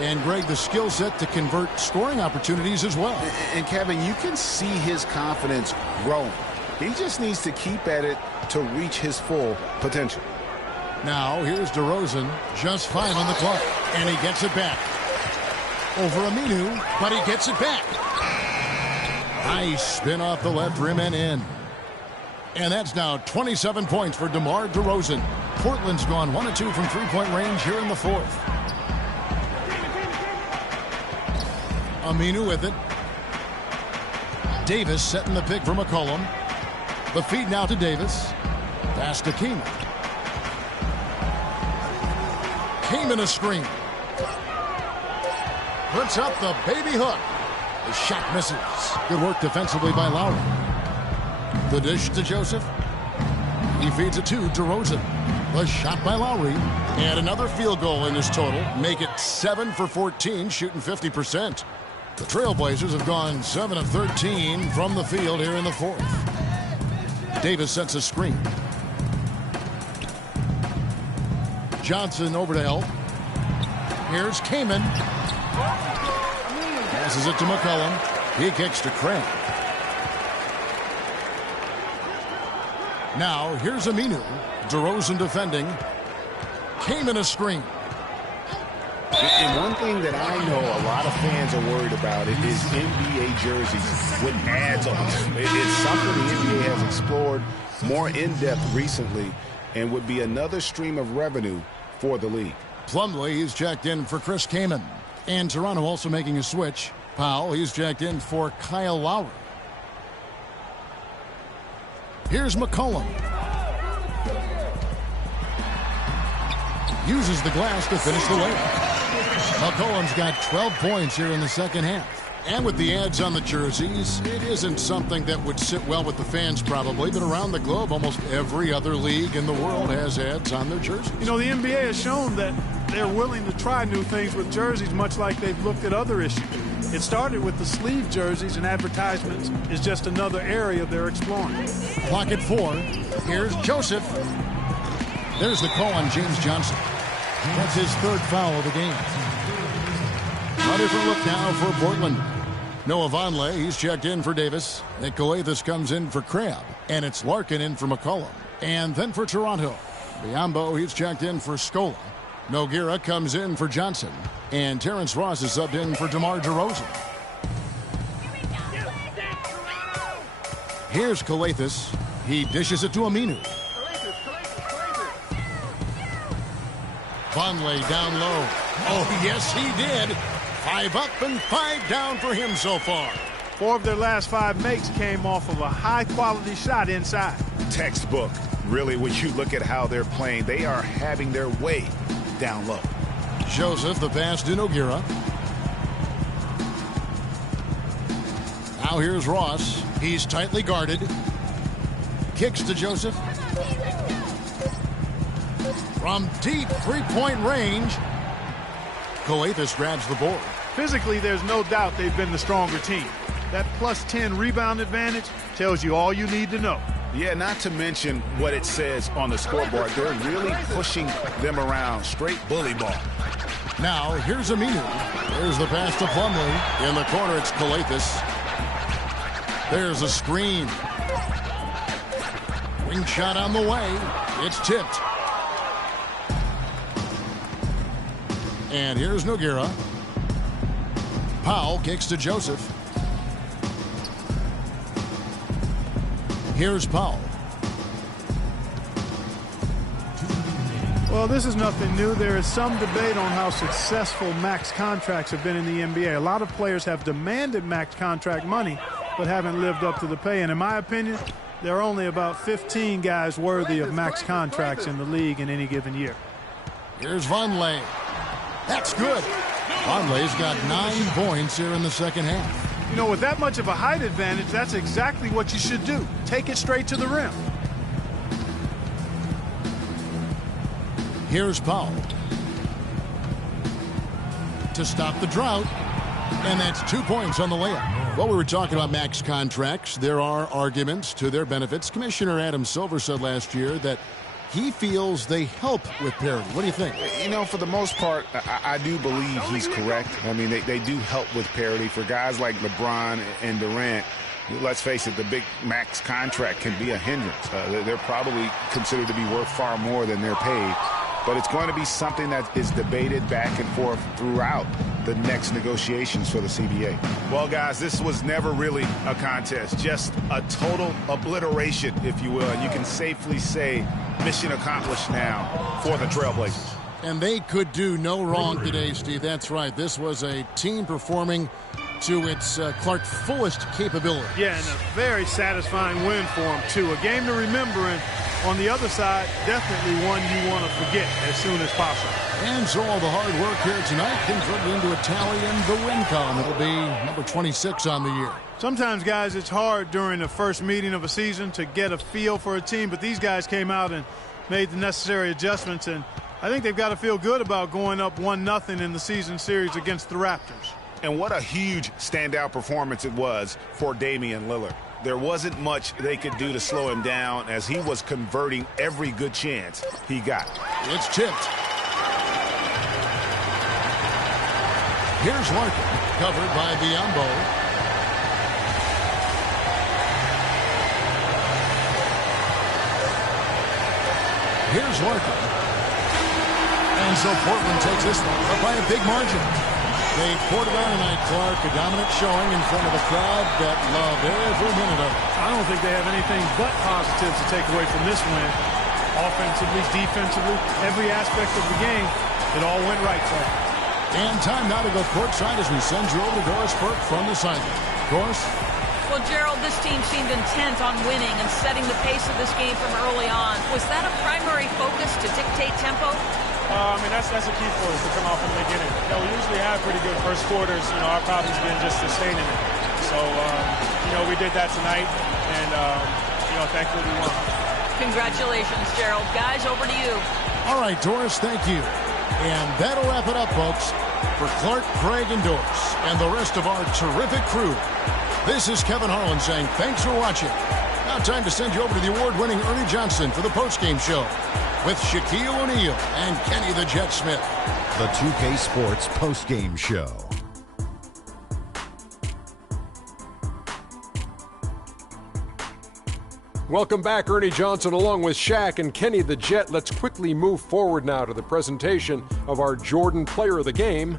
and Greg, the skill set to convert scoring opportunities as well. And Kevin, you can see his confidence growing. He just needs to keep at it to reach his full potential. Now here's DeRozan, just 5 on the clock, and he gets it back. Over Aminu, but he gets it back. Nice spin off the left rim and in. And that's now 27 points for DeMar DeRozan. Portland's gone 1 of 2 from 3-point range here in the 4th. Aminu with it. Davis setting the pick for McCollum. The feed now to Davis. Pass to Kaman. Kaman a screen. Puts up the baby hook. The shot misses. Good work defensively by Lowry. The dish to Joseph. He feeds it to DeRozan. The shot by Lowry. And another field goal in his total. Make it 7 for 14, shooting 50%. The Trailblazers have gone 7 of 13 from the field here in the 4th. Davis sets a screen. Johnson over to help. Here's Kaman. Passes it to McCollum. He kicks to Crabbe. Now, here's Aminu. DeRozan defending. Kaman a screen. And one thing that I know a lot of fans are worried about it is NBA jerseys with ads on them. It's something the NBA has explored more in-depth recently and would be another stream of revenue for the league. Plumlee, he's checked in for Chris Kaman. And Toronto also making a switch. Powell, he's checked in for Kyle Lowry. Here's McCollum. Uses the glass to finish the layup. McCollum's got 12 points here in the second half. And with the ads on the jerseys, it isn't something that would sit well with the fans probably, but around the globe, almost every other league in the world has ads on their jerseys. You know, the NBA has shown that they're willing to try new things with jerseys, much like they've looked at other issues. It started with the sleeve jerseys, and advertisements is just another area they're exploring. Clock at 4. Here's Joseph. There's the call on James Johnson. That's his 3rd foul of the game. A different look now for Portland. Noah Vonleh, he's checked in for Davis. Nick Calathes comes in for Crabbe. And it's Larkin in for McCollum. And then for Toronto, Biyombo, he's checked in for Scola. Nogueira comes in for Johnson. And Terrence Ross is subbed in for DeMar DeRozan. Here's Calathes. He dishes it to Aminu. Vonleh down low. Oh, yes, he did. 5 up and 5 down for him so far. 4 of their last 5 makes came off of a high-quality shot inside. Textbook. Really, when you look at how they're playing, they are having their way down low. Joseph, the pass to Nogueira. Now here's Ross. He's tightly guarded. kicks to Joseph. From deep three-point range, Calathes grabs the board. Physically, there's no doubt they've been the stronger team. That plus 10 rebound advantage tells you all you need to know. Yeah, not to mention what it says on the scoreboard. They're really pushing them around. Straight bully ball. Now, here's Aminu. There's the pass to Plumlee. In the corner, it's Calathes. There's a screen. Wing shot on the way. It's tipped. And here's Nogueira. Powell kicks to Joseph. Here's Powell. Well, this is nothing new. There is some debate on how successful max contracts have been in the NBA. A lot of players have demanded max contract money, but haven't lived up to the pay. And in my opinion, there are only about 15 guys worthy of max contracts in the league in any given year. Here's Vonleh. That's good. Vonleh's got 9 points here in the second half. You know, with that much of a height advantage, that's exactly what you should do. Take it straight to the rim. Here's Powell. To stop the drought. And that's 2 points on the layup. Well, we were talking about max contracts. There are arguments to their benefits. Commissioner Adam Silver said last year that he feels they help with parity. What do you think? You know, for the most part, I do believe he's correct. I mean, they do help with parity. For guys like LeBron and Durant, let's face it, the big max contract can be a hindrance. They're probably considered to be worth far more than they're paid. But it's going to be something that is debated back and forth throughout the next negotiations for the CBA. Well, guys, this was never really a contest, just a total obliteration, if you will. And you can safely say mission accomplished now for the Trailblazers. And they could do no wrong today, Steve. That's right. This was a team performing to its Clark fullest capability. Yeah, and a very satisfying win for them, too. A game to remember, and on the other side, definitely one you want to forget as soon as possible. And so all the hard work here tonight converted into a tally in the win column. It'll be number 26 on the year. Sometimes, guys, it's hard during the first meeting of a season to get a feel for a team, but these guys came out and made the necessary adjustments, and I think they've got to feel good about going up 1-0 in the season series against the Raptors. And what a huge standout performance it was for Damian Lillard. There wasn't much they could do to slow him down as he was converting every good chance he got. It's tipped. Here's Larkin, covered by Biyombo. Here's Larkin. And so Portland takes this one up by a big margin. They poured it on tonight, Clark. A dominant showing in front of a crowd that loved every minute of it. I don't think they have anything but positives to take away from this win. Offensively, defensively, every aspect of the game, it all went right for them. And time now to go courtside as we send you over to Doris Burke from the sideline. Doris? Well, Gerald, this team seemed intent on winning and setting the pace of this game from early on. Was that a primary focus to dictate tempo? I mean, that's a key for us to come off in the beginning. You know, we usually have pretty good first quarters. You know, our problem's been just sustaining it. So, you know, we did that tonight, and, you know, thankfully we won. Congratulations, Gerald. Guys, over to you. All right, Doris, thank you. And that'll wrap it up, folks, for Clark, Craig, and Doris, and the rest of our terrific crew. This is Kevin Harlan saying thanks for watching. Now time to send you over to the award-winning Ernie Johnson for the postgame show with Shaquille O'Neal and Kenny the Jet Smith. The 2K Sports postgame show. Welcome back, Ernie Johnson along with Shaq and Kenny the Jet. Let's quickly move forward now to the presentation of our Jordan Player of the Game,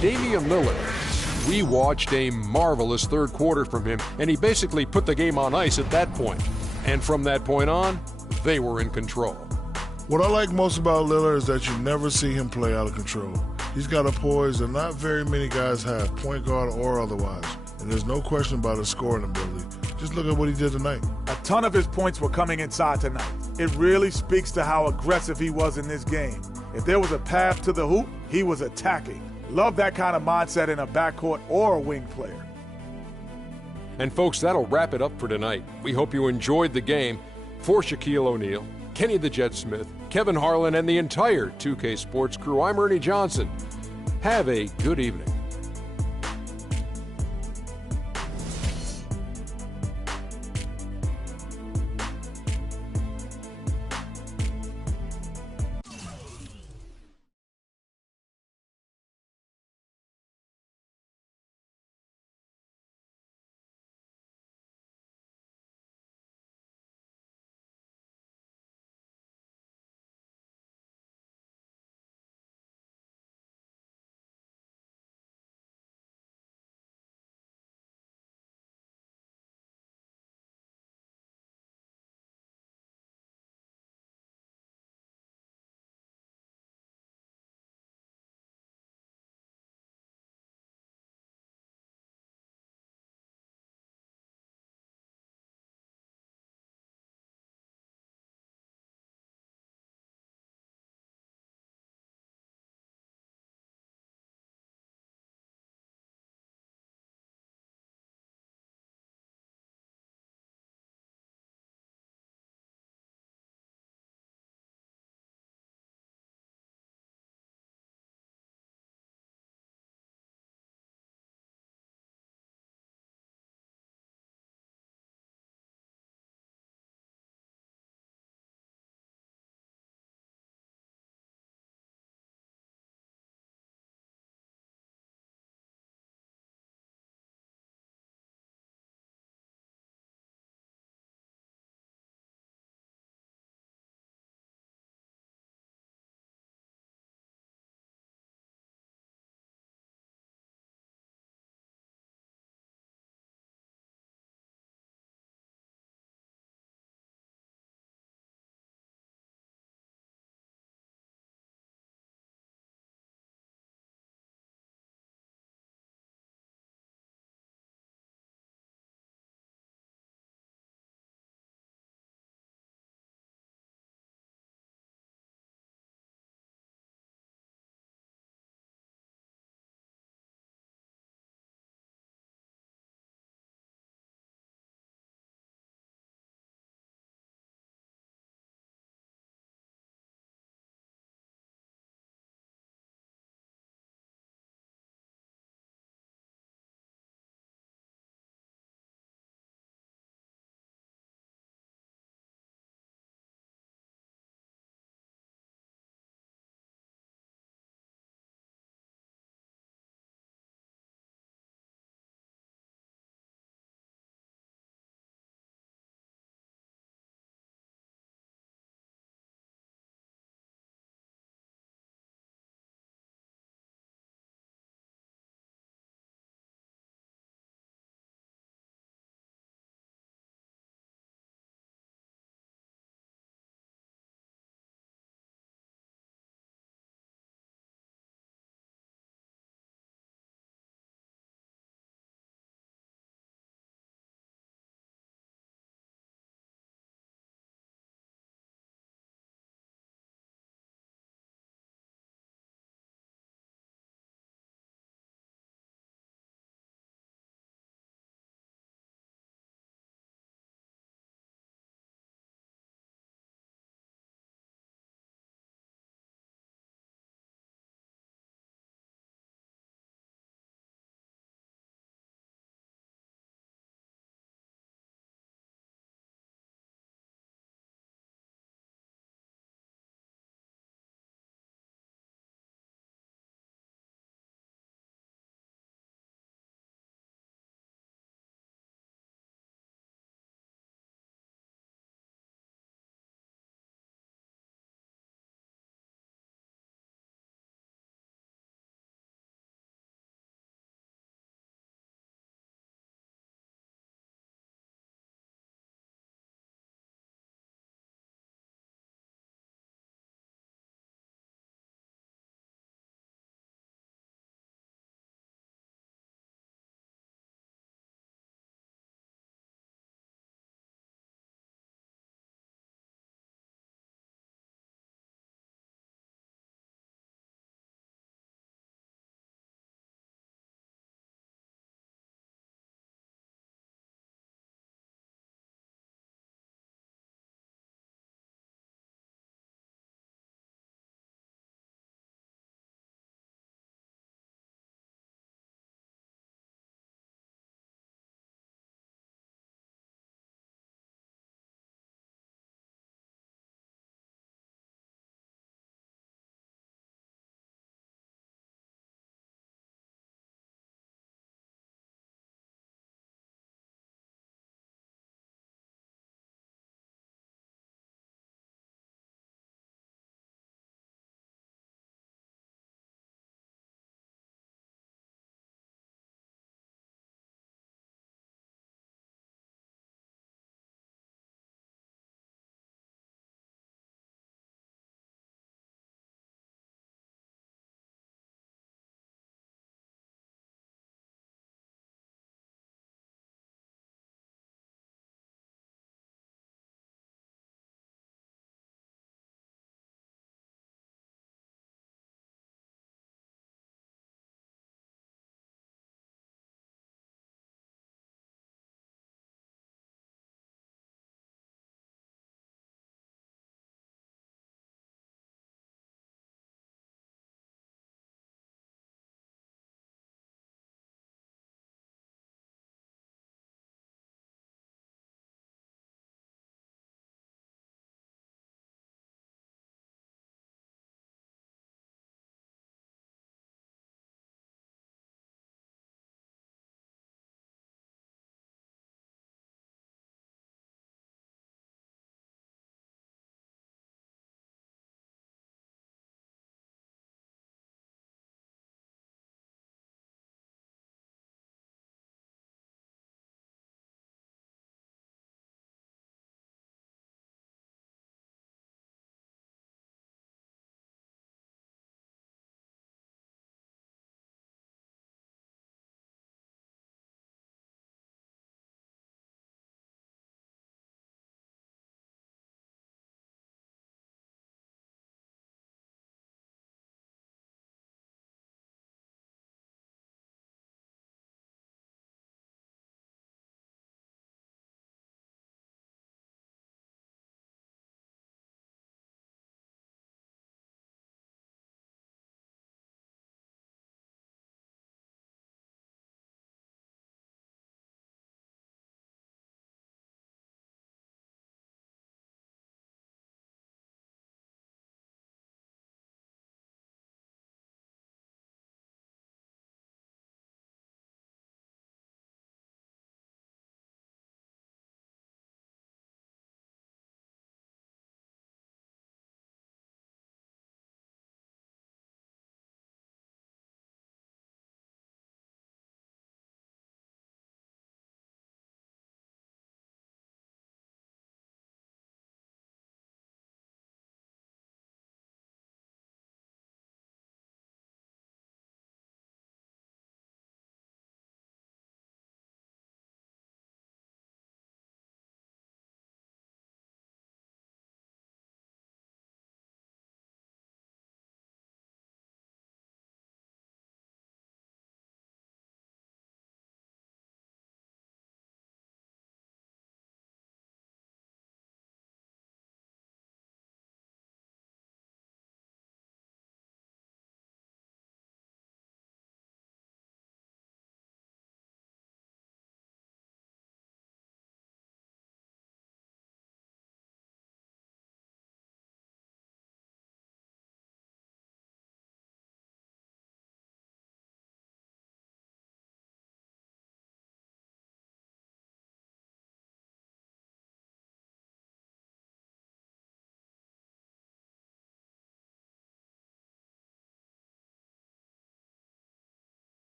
Damian Lillard. We watched a marvelous third quarter from him, and he basically put the game on ice at that point. And from that point on, they were in control. What I like most about Lillard is that you never see him play out of control. He's got a poise that not very many guys have, point guard or otherwise. And there's no question about his scoring ability. Just look at what he did tonight. A ton of his points were coming inside tonight. It really speaks to how aggressive he was in this game. If there was a path to the hoop, he was attacking. Love that kind of mindset in a backcourt or a wing player. And folks, that'll wrap it up for tonight. We hope you enjoyed the game. For Shaquille O'Neal, Kenny the Jet Smith, Kevin Harlan, and the entire 2K Sports crew, I'm Ernie Johnson. Have a good evening.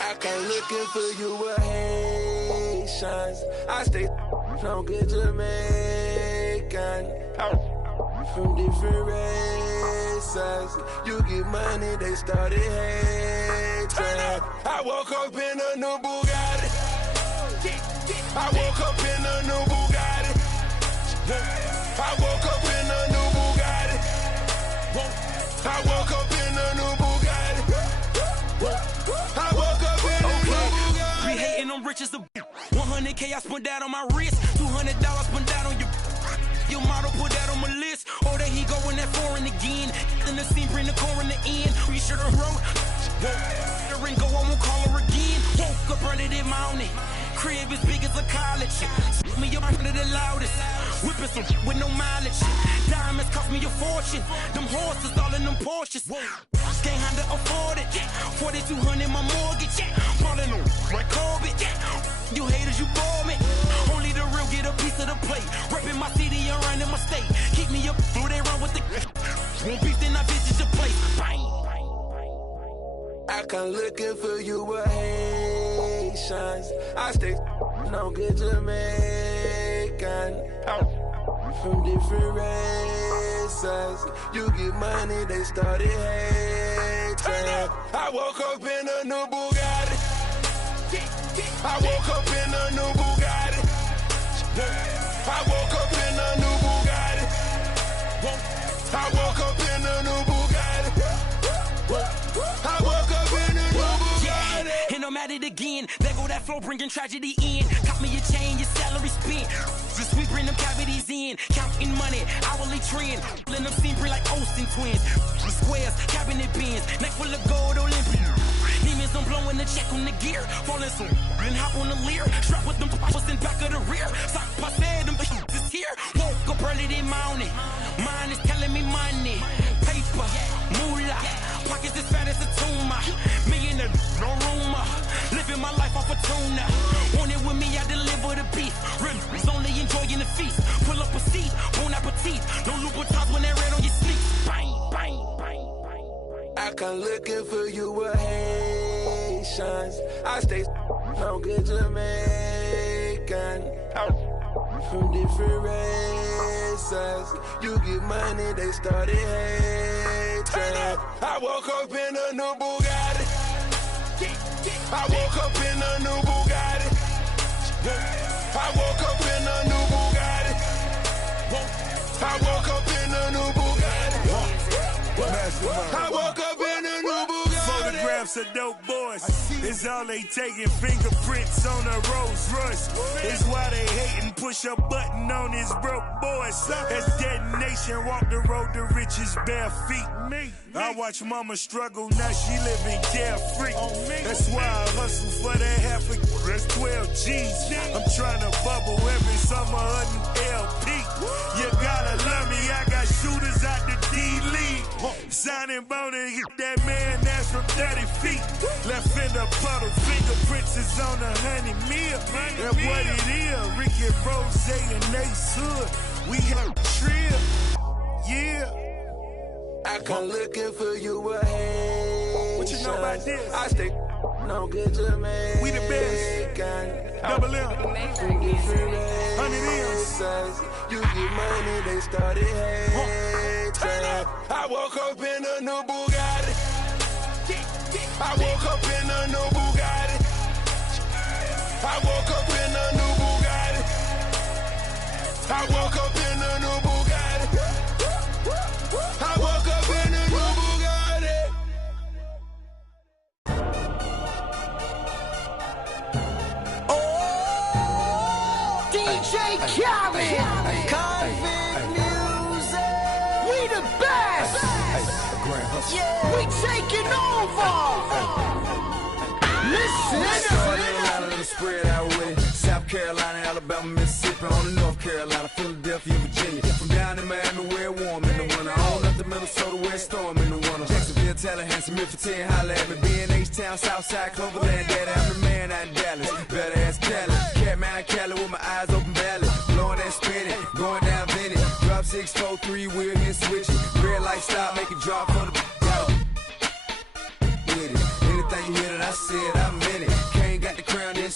I come looking for you with Haitians. I stay from good Jamaican. From different races. You get money, they started hating. I woke up in a new Bugatti. I woke up in a new Bugatti. I woke up in a new Bugatti. I woke up in a new Bugatti. I woke up in a new Bugatti. Be hating on riches of 100K I spent that on my wrist. $200 spent that on your model, put that on my list. Oh, there he going that foreign again. In the scene, bring the core in the end. We should have wrote. The ring go, I won't call her again. Woke up early this morning. Crib as big as a college. Me up under the loudest. Whipping some with no mileage. Diamonds cost me a fortune. Them horses all in them Porsches. Can't handle afford it. 4,200 my mortgage. Falling on my Corbett. You haters, you bore me. Only the real get a piece of the plate. Repping my city and running my state. Keep me up, do they run with the won't beef, then I visit your place. Bang. I come looking for you with Haitians. I stay no good Jamaican. From different races. You get money, they started hating. I woke up in a new Bugatti. I woke up in a new Bugatti. I woke up in a new Bugatti. I woke up in a new Bugatti. I woke up in a new Bugatti. And I'm at it again. There go that flow, bringing tragedy in. Cop me a chain, your salary spent. Just we bring them cavities in. Counting money, hourly trend. Letting them seem like Olsen twins. Squares, cabinet bins. Neck full of gold, Olympian. Demons, I'm blowing the check on the gear. Falling some, then hop on the leer. Strap with them poppers in back of the rear. Sock past there, them is here. Woke up early this morning. Mine is telling me money. Paper, moolah. Pockets as fat as a tumor. Millionaire, no rumor. Living my life off a tuna. Want it with me, I deliver the beef. Ribs only enjoying the feast. Pull up a seat, bon appetit. No Louboutins when they're red on your sneaks. Bang, bang, bang, bang. I come looking for you with Haitians. I stay no good Jamaican. From different races. You get money, they started hating. I woke up in a new Bugatti. I woke up in a new Bugatti. I woke up in a new Bugatti. I woke up in a new Bugatti. I woke up in a new Bugatti. Photographs of dope boys. It's all they taking. Fingerprints on a Rolls Royce. It's why they hating. Push a button on his broke boys. As detonation, walk the road to riches bare feet. I watch mama struggle, now she living carefree. That's why I hustle for that half a that's 12 G's. I'm trying to bubble every summer a new LP. You gotta love me, I got shooters out the D-League. Signing bone and hit that man that's from 30 feet. Left in the puddle, fingerprints is on 100 mil. That's what it is, Ricky Rose and Ace Hood. We have a trip, yeah. I come looking for you with Haitians. What you know about this? I stay no good Jamaican. We the best. Double M. From different races. You get money, they started hating. I woke up in a new Bugatti. I woke up in a new Bugatti. I woke up in a new Bugatti. I woke up in a new Bugatti. I woke up in a new Bugatti. Oh, DJ Khaled, Convict Music. We the best. Yeah, we taking over. Listen. Spread out with it. South Carolina, Alabama, Mississippi, on to North Carolina, Philadelphia, Virginia. From down in Miami, where it warm in the winter. On up to Minnesota, where it's storm in the winter. Jacksonville, Tallahassee, Memphis, 10, holla at me. B&H-Town, Southside, Cloverland, Daddy, I'm the man out in Dallas. Better ask Cali. Catman, Cali with my eyes open, valley. Blowing that spinning, going down Vinny. Drop 6, 4, 3, wheel, hit switching. Red light stop, make it drop for the...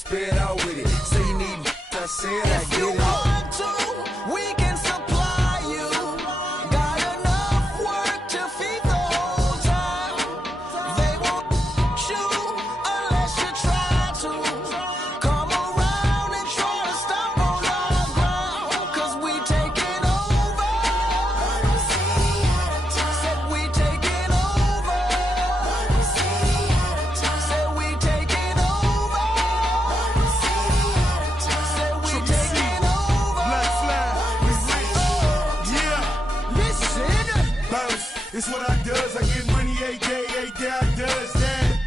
spit out with it. Say you need, I said I If get you it. want to, we can supply you. Got enough work to feed the whole town. They won't shoot unless you try to. Come around and try to stop on our ground. Cause we taking over. Said we taking over. Said we taking over. Said we taking over. Black flag, we rich. Yeah. Listen. Bounce, it's what I does. I get money every day I does that.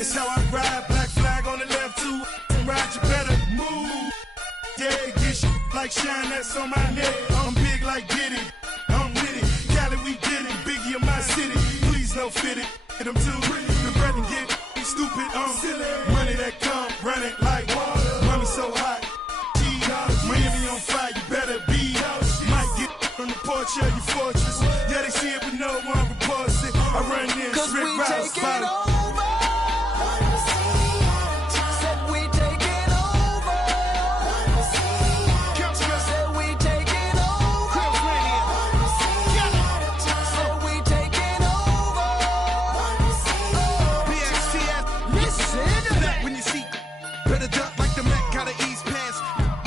It's how I ride. Black flag on the left too. Ride, you better move. Yeah, get shit like shine that's on my neck. I'm big like Diddy. I'm with it. Cali, we did it. Biggie in my city. Please don't fit it. Hit them too. The bread and get stupid. Silly. Money that come, run it like water. Money so hot. Miami on fire, you better be. Might get from the porch of your fortress. Yeah, they see it, but no one reports it. I run in, Cause we strip routes, taking bottom. over. Said we taking over. Said we taking over. Said we taking over. Listen. When you see, better duck like the Mac, got an East Pass.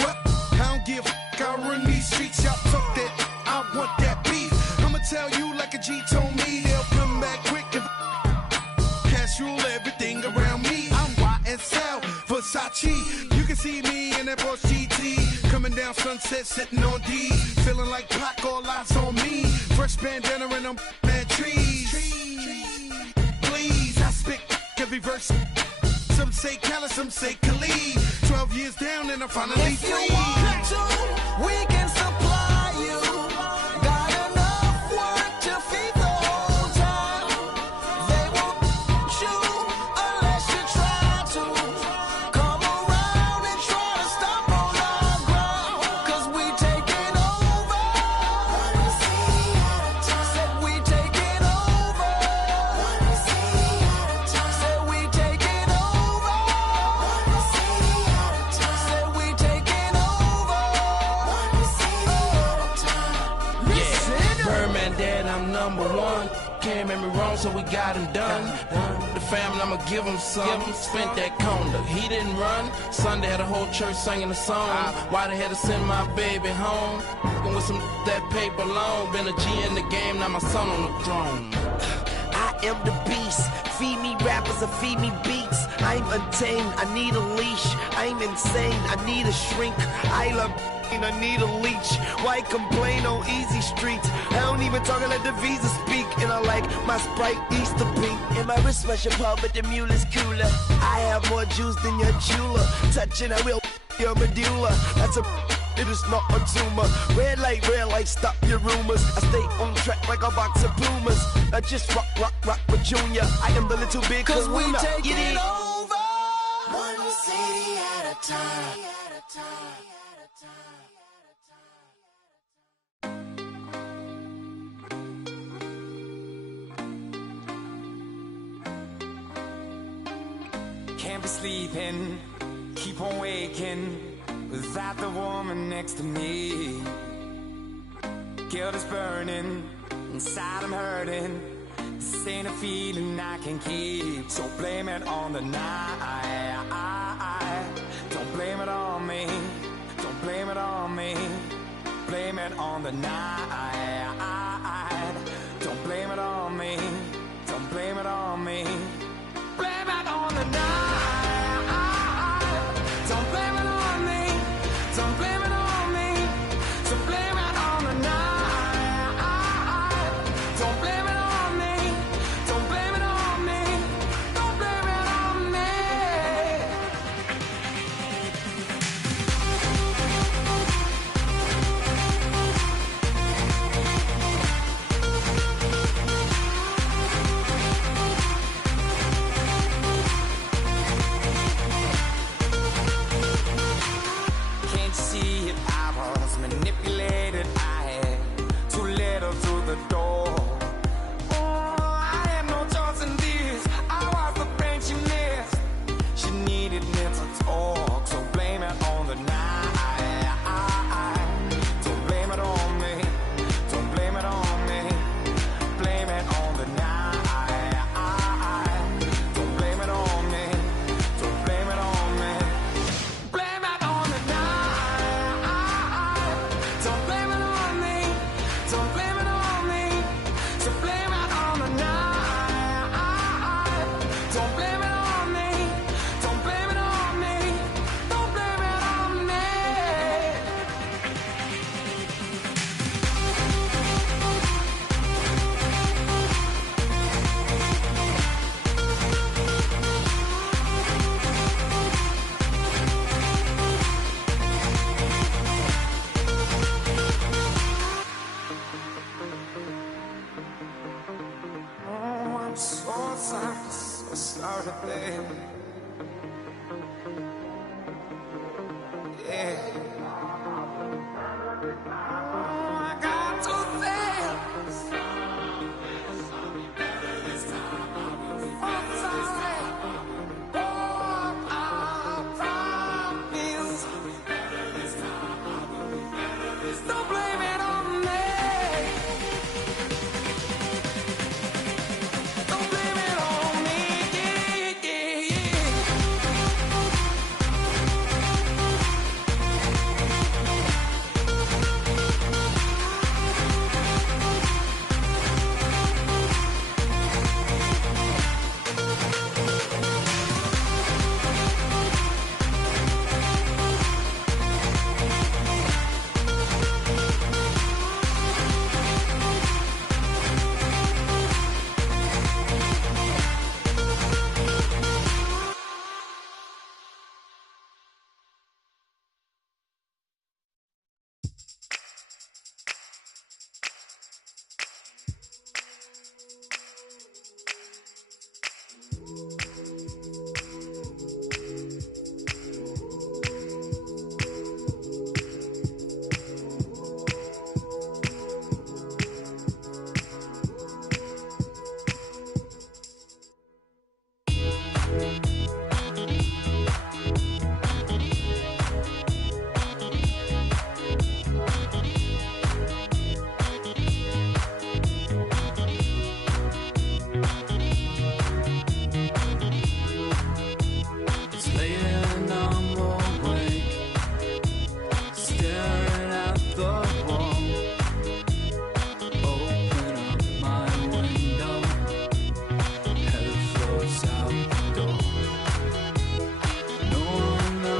What? I don't give a f***, I run these streets, y'all talk that. I want that beef. I'ma tell you like a G told me, they'll come back quick and cash rule everything around me. I'm YSL, Versace. You can see me in that Porsche GT. Coming down Sunset, sitting on D. Feeling like Pac, all eyes on me. Fresh bandana and I'm mad trees. Please, I spit every verse. Some say Khaled, some say Khalid. 12 years down and I'm finally If you free. want to, we can supply you. Got enough work to feed the whole town. They won't shoot unless you try to. Come around and try to stop on our ground. Cause we taking over. Said we taking over. Said we taking over. Said we taking over. Listen. Birdman dead, I'm number one. Can't make me wrong, so we got him done. The family, I'ma give him some. Spent that conda, he didn't run. Sunday had a whole church singing a song. Why they had to send my baby home? With some that paper long. Been a G in the game, now my son on the throne. I am the beast. Feed me rappers or feed me beats. I'm untamed, I need a leash. I'm insane, I need a shrink. I love and I need a leech. Why complain on easy streets? I don't even talk, I let the visa speak. And I like my Sprite Easter pink. And my wrist special pub, but the mule is cooler. I have more juice than your jeweler. Touching, I will your medulla. That's a it is not a tumor. Red light, stop your rumors. I stay on track like a box of Pumas. I just rock with Junior. I am the little big Cause we Kahuna. taking Get it? over. One city at a time. Can't be sleeping, keep on waking without the woman next to me. Guilt is burning, inside I'm hurting. This ain't a feeling I can keep. So blame it on the night. Don't blame it on me. Don't blame it on me. Blame it on the night. Don't blame it on me. Don't blame it on me. Blame it on the night. Don't blame it on me. Don't blame it on me. So blame it on the night. Don't blame it on me. Don't blame it on me. Don't blame it on me. Can't you see it? I was manipulated. I had too little through the door. Oh, I had no choice in this. I was the brain she missed. She needed mental toll.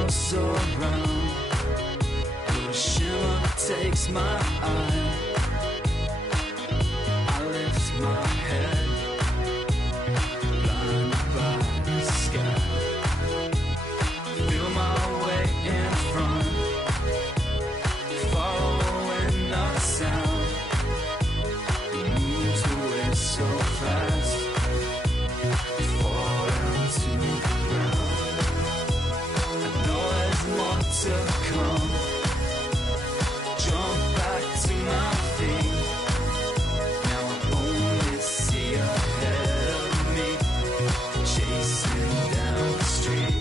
else around. The shimmer takes my eye. I lift my head, blinded by the sky. Feel my way in front, following the sound. It moves away so fast, falling to the ground. I know there's more to come. Jump back to my feet. Now I only see ahead of me, chasing down the street.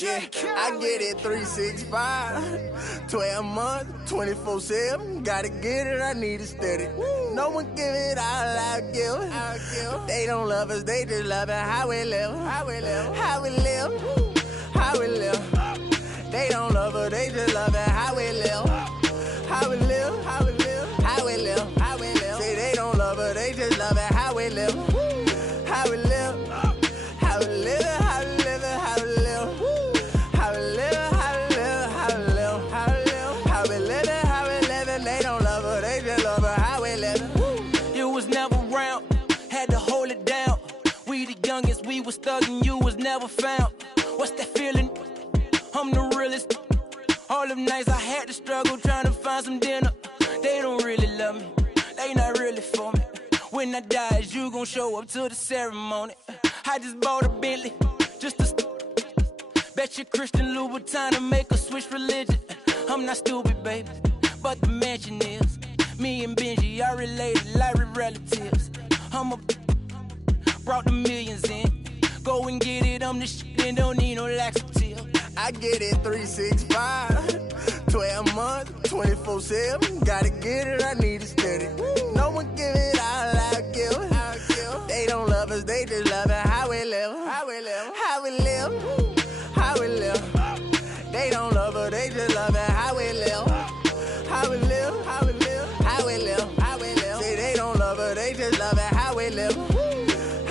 Yeah, I get it 365, 12 months, 24/7. Gotta get it, I need it steady. No one give it all I give. They don't love us, they just love it how we live. How we live, how we live, how we live. They don't love us, they just love it how we live. How we live, how we live, how we live, how we live. Say they don't love us, they just love it how we live. How we live, how we live, how we live, how we live. Youngest, we was thuggin', you was never found. What's that feeling? I'm the realest. All them nights I had to struggle trying to find some dinner. They don't really love me, they not really for me. When I die, is you gon' show up to the ceremony? I just bought a Bentley, just to bet you Christian Louboutin to make a switch religion. I'm not stupid, baby, but the mansion is. Me and Benji are related like we're relatives. I'm a brought the millions in. Go and get it, I'm the shit and don't need no laxative. I get it 365, 12 months, 24/7. Gotta get it, I need it steady. No one give it all I give. They don't love us, they just love it how we live. How we live, how we live, how we live. They don't love us, they just love it how we live. How we live, how we live, how we live, how we live. Say they don't love us, they just love it how we live.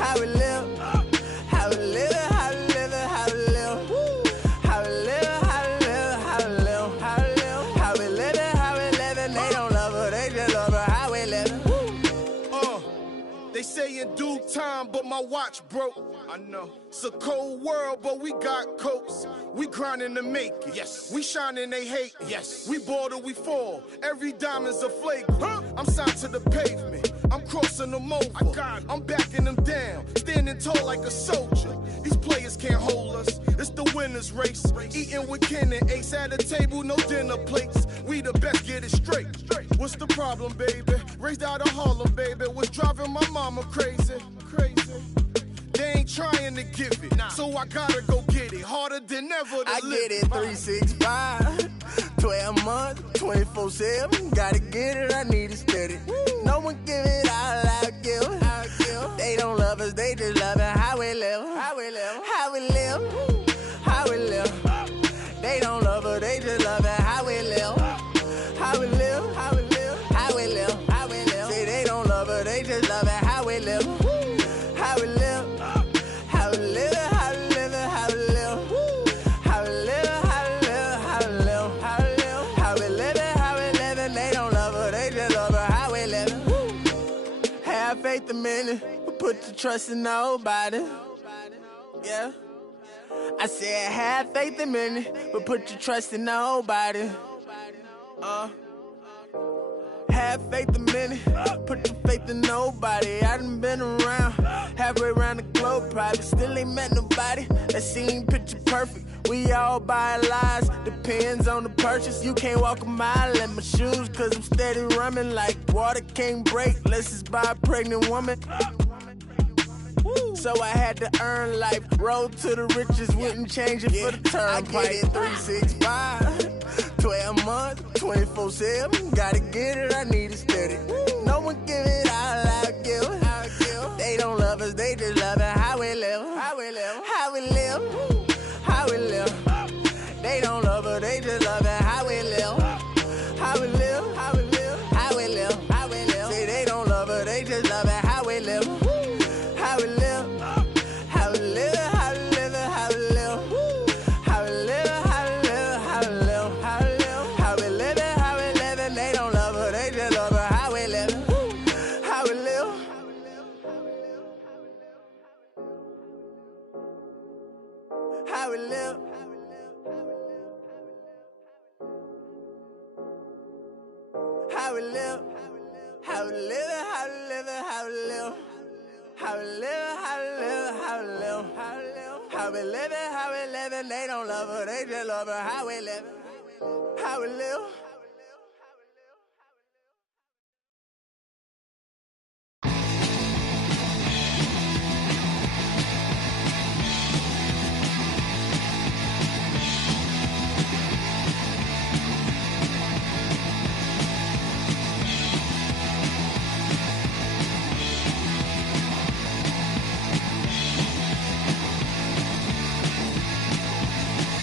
How we live, how we live, how we live, how we live, how we live, how we live, how we live, how we live, how we live, how we live. They don't love her, they just love her how we live. They say in due time, but my watch broke. I know. It's a cold world, but we got coats. We grinding to make it. Yes. We shining, they hate. Yes. We bored or we fall. Every diamond's a flake. Huh? I'm signed to the pavement. I'm crossing them over. I'm backing them down. Standing tall like a soldier. These players can't hold us. It's the winner's race. Eating with Ken and Ace at a table, no dinner plates. We the best, get it straight. What's the problem, baby? Raised out of Harlem, baby. What's driving my mama crazy? They ain't trying to give it, so I gotta go get it. Harder than ever to I live. get it 365, 12 months, 24/7. Gotta get it, I need it steady. No one give it all, I give it. They don't love us, they just love it. How we live, how we live, how we live, how we live. They don't love us, they just love it. How we live, how we live, how we live, how we live, how we live. Say they don't love us, they just love it. How we live, how we live. How we live, how we live, how we live, how we live, how we live, how we live, how we live, how we live, how we live. They don't love her, they just love her. How we live. Have faith a minute, but put your trust in nobody. Yeah. I said have faith a minute, but put your trust in nobody. Have faith a minute, put your faith in nobody. I done been around, halfway around the globe, probably still ain't met nobody that seem picture perfect. We all buy lies, depends on the purchase. You can't walk a mile in my shoes, cause I'm steady running like water can't break. Let's just buy a pregnant woman. So I had to earn life. Road to the riches, wouldn't change it for the turnpike. I get it 365, 12 months, 24/7. Gotta get it, I need it steady. No one give it all, I give it. They don't love us, they just love it. How we live, how we live, how we live, how we live. They don't love us, they just love it. How we live, how we live, how we live, how we live, how we live. Say they don't love us, they just love it. How we live. How we live, how we live, how we live, how we live, how we live, how we live, how we live, how we live, how we live, how we live. They don't love her, they just love her. How we live, how we live. How we live. How we live, how we live, how we live, how we live. How we live, how we live, how we live, how we live, how we live, how we live. They don't love her, they just love her. How we live, how we live.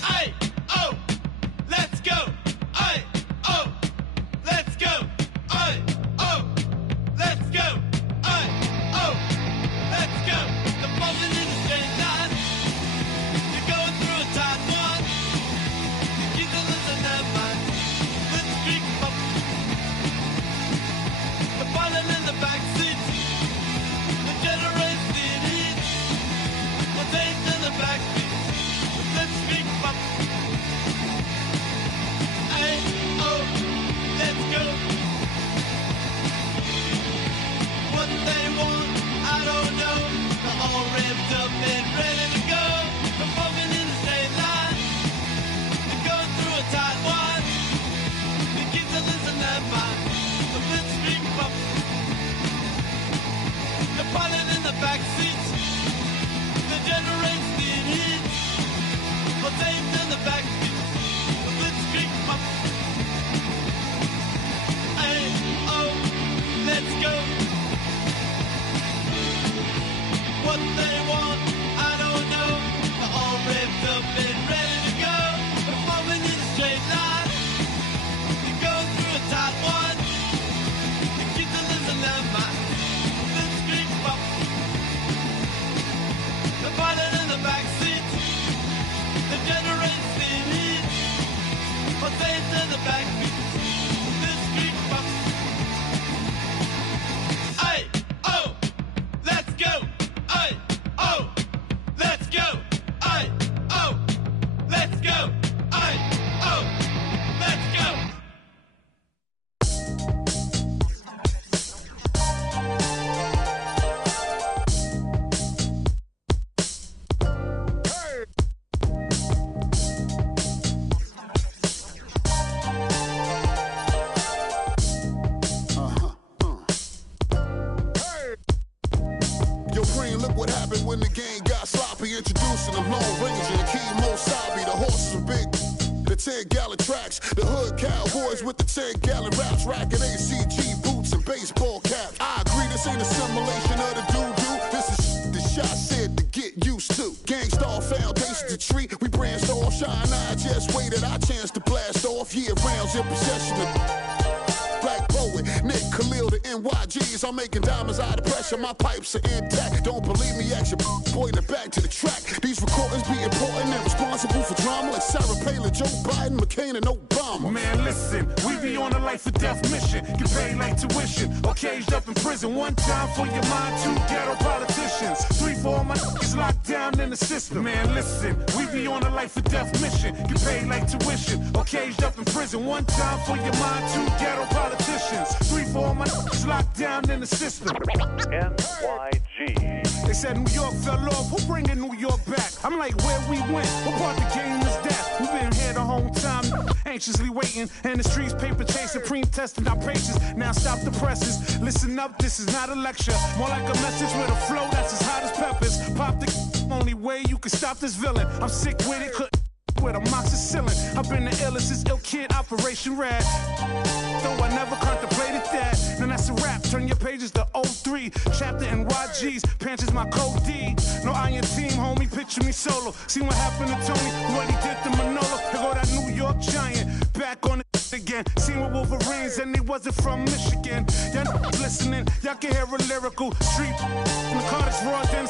Hey, oh, let's go. horses and big the 10-gallon tracks. The hood cowboys with the 10-gallon raps, racking ACG boots and baseball caps. I agree, this ain't a simulation of the doo-doo. This is the shot said to get used to. Gangstar foundation to tree, we branched off. Shine, I just waited our chance to blast off. Year rounds in possession of Black Poet, Nick Khalil, the NYGs. I'm making diamonds out of pressure, my pipes are intact. Don't believe me, ask your boy to back to the track. These recordings be important and responsible for drama like Sarah Palin, Joe Biden, McCain, and Obama. Man, listen, we be on a life or death mission. Get paid like tuition or caged up in prison. One time for your mind, 2 ghetto politicians. 3 for all my niggas locked down in the system. Man, listen, we be on a life or death mission. Get paid like tuition or caged up in prison. One time for your mind, 2 ghetto politicians. 3 for all my niggas locked down in the system. NYG. They said New York fell off. Who bringing New York back? I'm like, where we went? What part the game is that? We've been here the whole time, anxiously waiting. And the streets paper chase, supreme testing our patience. Now stop the presses. Listen up, this is not a lecture. More like a message with a flow that's as hot as peppers. Pop the only way you can stop this villain. I'm sick with it. With amoxicillin. I've been the illest, this ill kid, Operation Red. Though I never contemplated that. Then that's a wrap. Turn your pages to 03. Chapter NYG's. Panches my code D. No iron team, homie. Picture me solo. See what happened to Tony? What he did to Manolo. Here go that New York Giant. Back on it again. Seen with Wolverines and he wasn't from Michigan. Y'all listening. Y'all can hear a lyrical street. In the car that's raw, then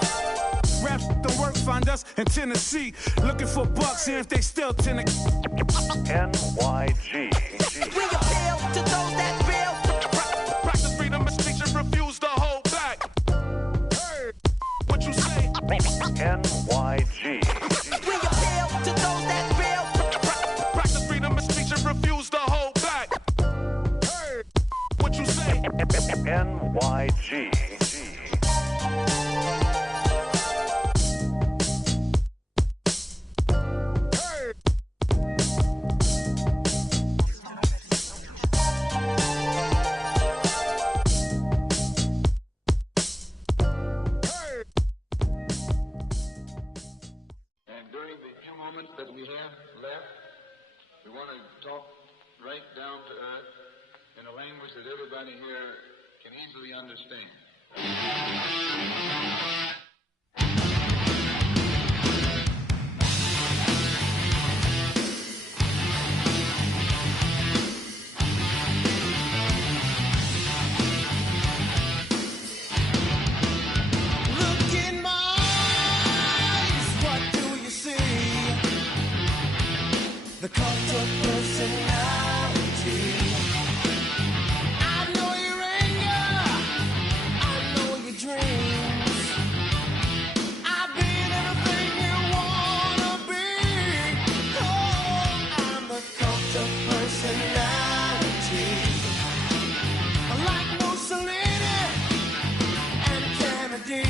raps don't work, find us in Tennessee. Looking for bucks, see if they still tend to NYG. We appeal to those that feel. Practice freedom, mistakes, refuse to hold back. Hey, what you say? NYG. We appeal to those that feel. Practice freedom, mistakes, refuse to hold back. Hey, what you say? NYG. That we have left, we want to talk right down to earth in a language that everybody here can easily understand. The cult of personality. I know your anger. I know your dreams. I've been everything you wanna be. Oh, I'm the cult of personality. Like Mussolini and Kennedy.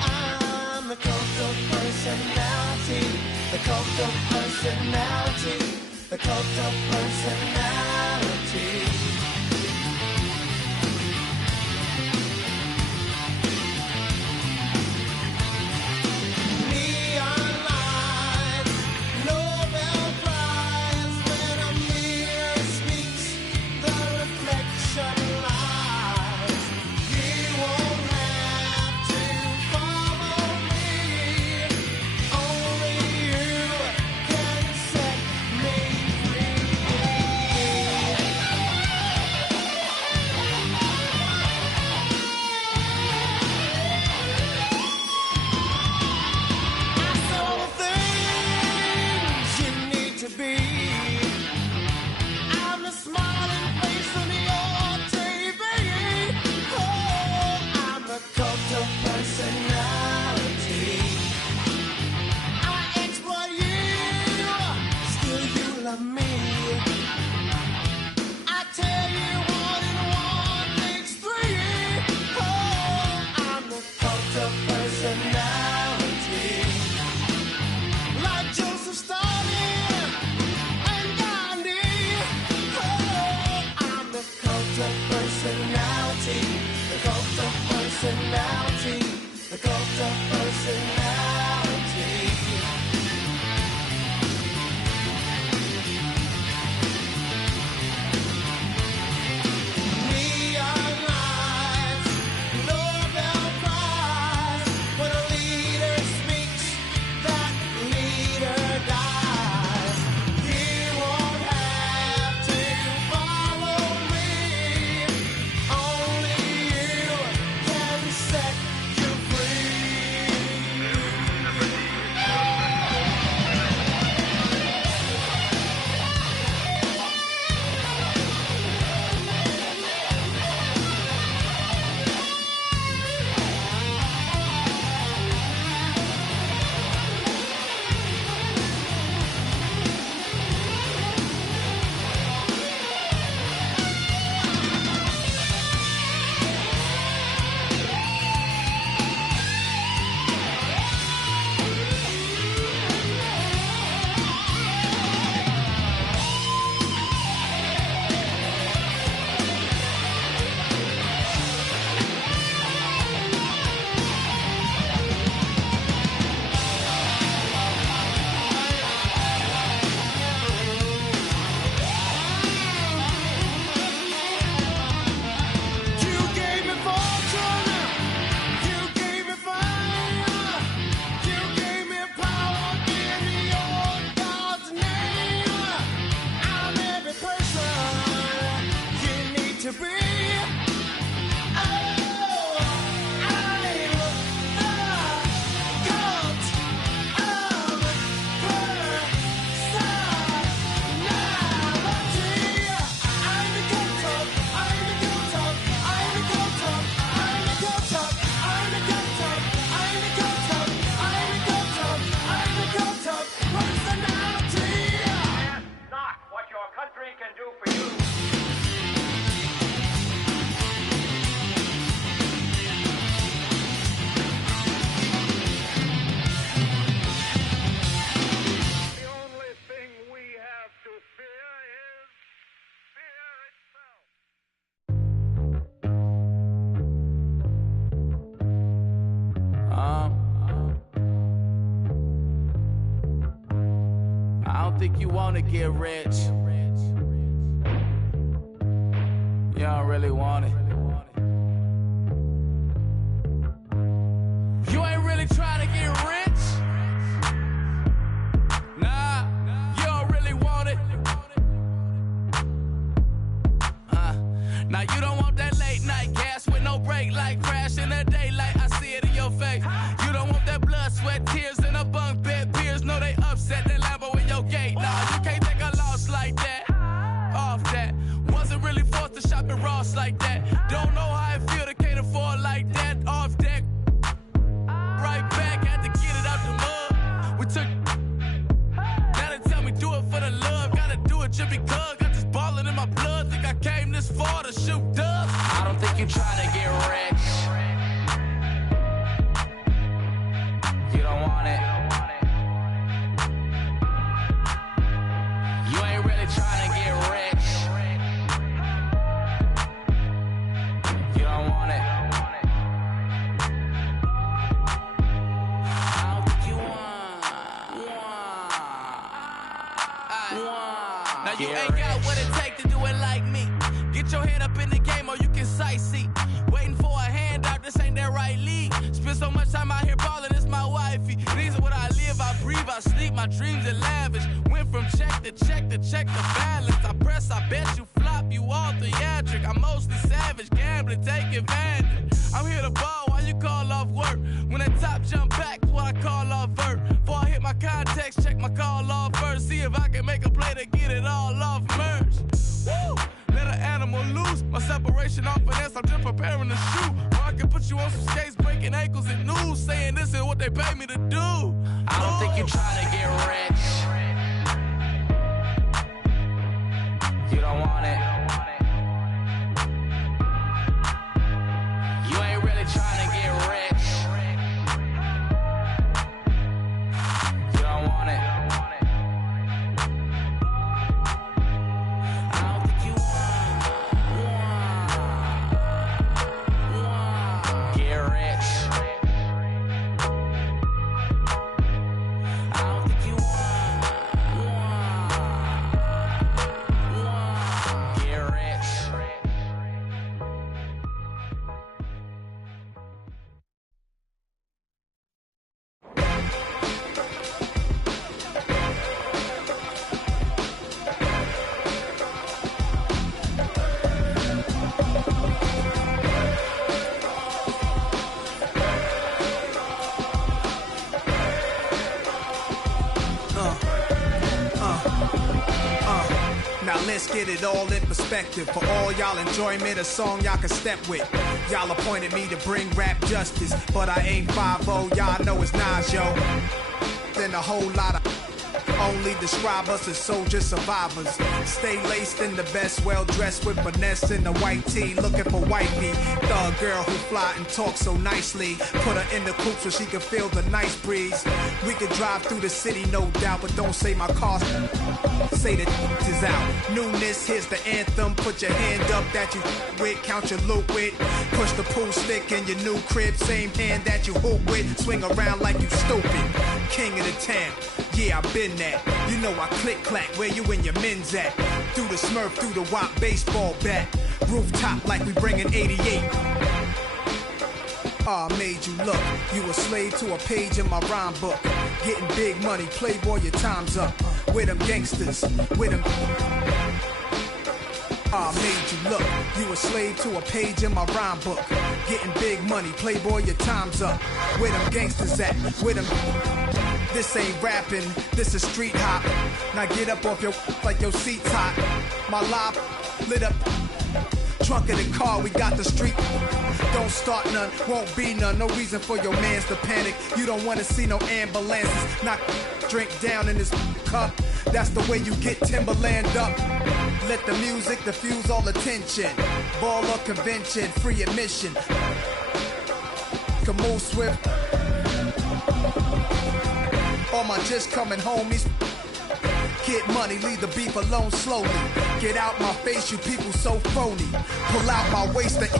I'm the cult of personality. The cult of personality, the cult of personality. Neon lights, Nobel Prize, when a mirror speaks, the reflection lies. You won't have to follow me, only you can set me free. don't think you wanna get rich. You don't really want it. You ain't really trying to get rich. Nah, you don't really want it. Now you don't want that late night gas with no break, like crash in the daylight. I see it in your face. You don't want that blood, sweat, tears in a bunk bed. Peers know they upset. That Lambo in your gate. Nah, you can't take a loss like that. Off that. Wasn't really forced to shop at Ross like that. Don't know how it feel to can't afford like that. Off deck. Right back, had to get it out the mud. We took. Now they tell me do it for the love. Gotta do it just because. Got this ballin' in my blood. Think I came this far to shoot dubs. I don't think you trying to get rich. You don't want it. You ain't really trying to get rich. You don't want it. I don't think you want. Now you ain't got what it take to do it like me. Get your head up in the game or you can sightsee. Waiting for a handout, this ain't that right league. Spend so much time out here ballin', it's my wifey. These are what I live, I breathe, I sleep, my dreams are lavish. Went from check to check to check the balance. I press, I bet you flop, you all theatric. I'm mostly savage, gambling, take advantage. I'm here to ball while you call off work. When that top jump back, what I call off vert. Before I hit my context, check my call off first. See if I can make a play to get it all off merge. Woo! Let an animal loose. My separation off finesse, I'm just preparing to shoot. Or I can put you on some skates, breaking ankles and news, saying this is what they pay me to do. I don't think you trying to get rich. You don't want it. You ain't really trying to get rich. You don't want it. I don't think you want. Get rich. I don't think you want. Get rich. Now let's get it all in perspective. For all y'all enjoyment, a song y'all can step with. Y'all appointed me to bring rap justice, but I ain't 5-0, y'all know it's Nas, yo. Then a whole lot of only describe us as soldier survivors. Stay laced in the best, well dressed with finesse in the white tee, looking for wifey. Thug girl who fly and talk so nicely. Put her in the coupe so she can feel the nice breeze. We could drive through the city, no doubt, but don't say my car. Say the is out. Newness, here's the anthem. Put your hand up that you with, count your loot with. Push the pool stick in your new crib, same hand that you hoop with. Swing around like you stupid. King of the town. Yeah, I've been that. You know I click clack, where you and your men's at? Through the Smurf, through the WAP baseball bat. Rooftop like we bringing 88. I made you look. You a slave to a page in my rhyme book. Getting big money, playboy, your time's up. With them gangsters, with them. I made you look. You a slave to a page in my rhyme book. Getting big money, playboy, your time's up. Where them gangsters at? With them. This ain't rapping, this is street hop. Now get up off your like your seat's hot. My life lit up. Trunk of the car, we got the street. Don't start none, won't be none. No reason for your mans to panic. You don't wanna see no ambulances. Knock drink down in this cup. That's the way you get Timberland up. Let the music diffuse all attention. Ball or convention, free admission. Can move swift. All my just coming homies. Get money, leave the beef alone slowly. Get out my face, you people so phony. Pull out my waist and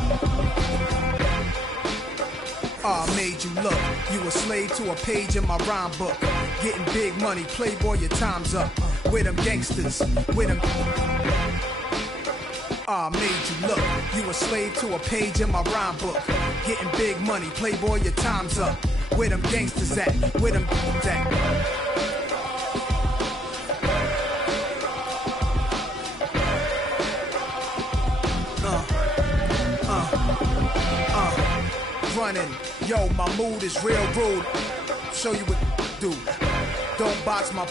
I made you look. You a slave to a page in my rhyme book. Getting big money, playboy, your time's up. With them gangsters, with them. I made you look. You a slave to a page in my rhyme book. Getting big money, playboy, your time's up. Where them gangsters at? Where them at? Running, yo, my mood is real rude. Show you what do. Don't box my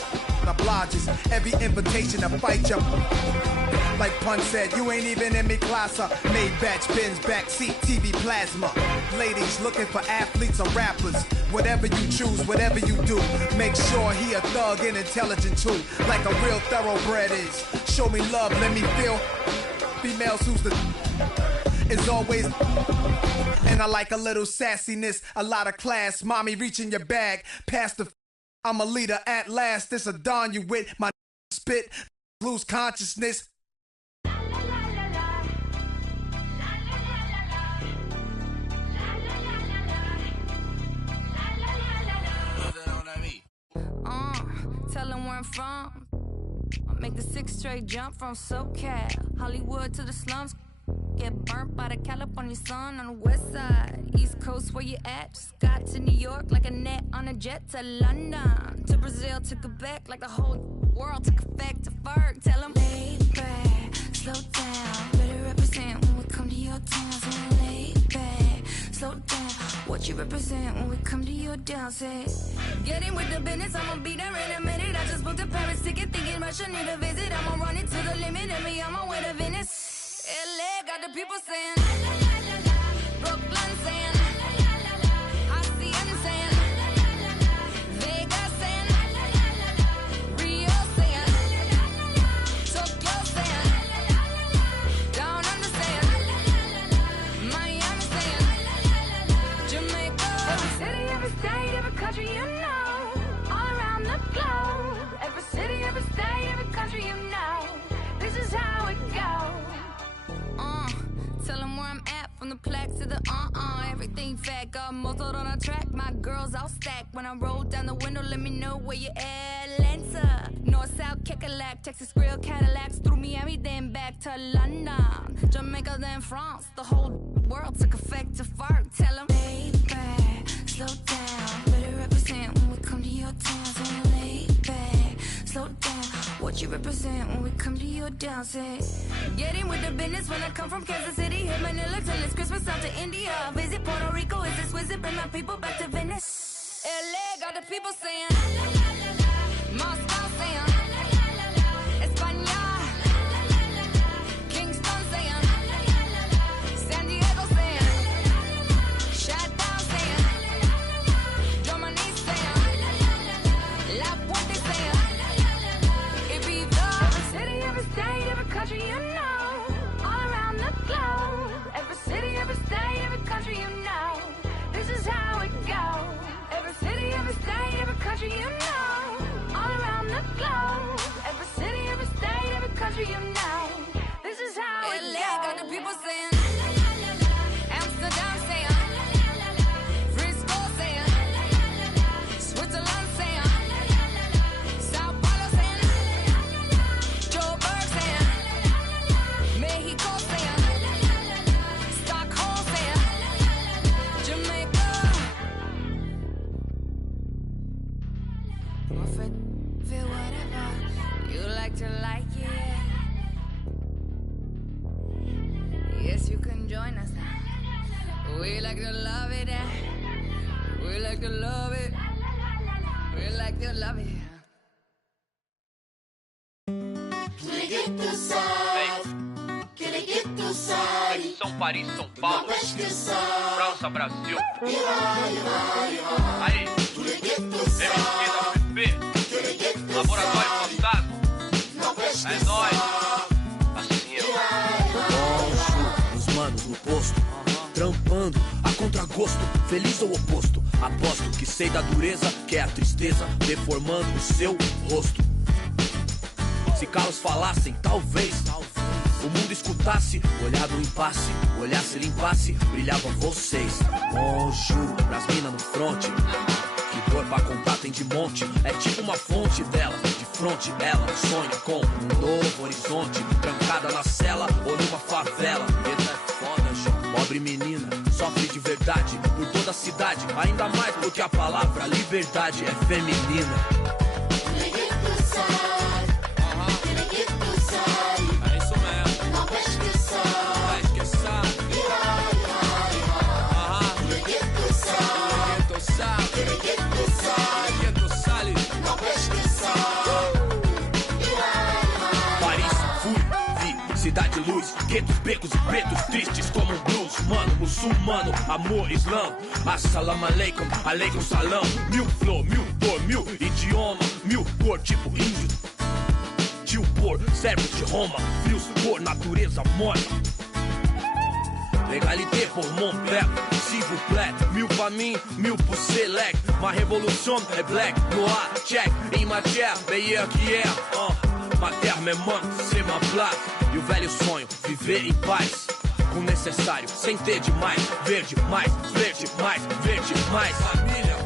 obliges. Every invitation to fight you. Like Pun said, you ain't even in me class. Made batch bins, backseat, TV plasma. Ladies looking for athletes or rappers. Whatever you choose, whatever you do, make sure he a thug and intelligent too. Like a real thoroughbred is. Show me love, let me feel. Females who's the is always. And I like a little sassiness, a lot of class. Mommy, reach in your bag, pass the. I'm a leader at last. This a don you with my spit, lose consciousness. Tell them where I'm from. I make the 6 straight jump from SoCal, Hollywood to the slums. Get burnt by the California sun on the west side. East Coast, where you at? Just got to New York like a net on a jet to London. To Brazil, to Quebec, like the whole world took effect to Ferg. Tell them, lay back, slow down. Better represent when we come to your town. So lay back, slow down. What you represent when we come to your town? Say, get in with the business, I'ma be there in a minute. I just booked a Paris ticket, thinking Russia need a visit. I'ma run it to the limit, and me on my way to Venice. LA got the people saying, Brooklyn saying, Hacienda saying, Vegas saying, Rio saying, Tokyo saying, Down Under saying, Miami saying, Jamaica. Every city, every state, every country you know, all around the globe. Every city, every state, every country you know, this is how it goes. Tell them where I'm at, from the plaque to the everything fat, got muzzled on a track. My girls all stacked. When I roll down the window, let me know where you at. Atlanta, North, South, Kekalak, Texas Grill, Cadillacs, through Miami, then back to London, Jamaica, then France. The whole world took effect to Ferg. Tell them, lay back, slow down. Better represent when we come to your town. So lay back, slow down. What you represent when we come to your town? Say, get in with the business when I come from Kansas City. Hit Manila till it's Christmas, out to India. Visit Puerto Rico, is this visit? Bring my people back to Venice. LA got the people saying, Moscow saying, España, Kingston saying, San Diego saying, Chi-Town saying, Germany saying, La Puente saying, Ibiza. Every city, every state, every country you know, all around the globe. Every city, every state, every country you know, this is how it goes. Every city, every state, every country you know, all around the globe. Every city, every state, every country you know, this is how it goes. LA got the people saying, Amsterdam saying, Frisco saying, Switzerland saying, Sao Paulo saying, Joburg saying, Mexico saying, Stockholm saying, Jamaica. Feel whatever you like to like it. Yes, you can join us now. We like to love it. We like to love it. We like to love it. Can I get the side? Can I get the side? São Paris, São Paulo, França, Brasil. Aí, MSQ, Laboratório Fantasma. É nóis. Assim eu. Os manos no posto, trampando a contragosto, feliz ou oposto. Aposto que sei da dureza, que é a tristeza, deformando o seu rosto. Se calos falassem, talvez o mundo escutasse, olhar do impasse, olhar se limpasse, brilhavam vocês. Juro, pras minas no fronte, que Dor pra contar tem de monte, é tipo uma fonte dela. De fronte ela sonha com um novo horizonte, trancada na cela ou numa favela. Eita, é foda, João. Pobre menina, sofre de verdade por toda a cidade, ainda mais porque a palavra liberdade é feminina. É isso mesmo. Não pesquisa. Cidade luz, guetos, becos e pretos tristes como um blues. Mano, muçulmano, amor, islã. Assalamu alaikum, alaikum salam. Mil flor, mil cor, mil idioma, mil cor, tipo índio. Tio por, servos de Roma, frios por natureza morta. Legalité pour mon père, s'il vous plaît. Mil pra mim, mil pro select. Ma révolution é black, noir, check. Em matière, meilleur que hier. Ma terre me manque, c'est ma place. E o velho sonho, viver em paz. Com o necessário, sem ter demais. Verde mais, verde mais, verde mais. Família.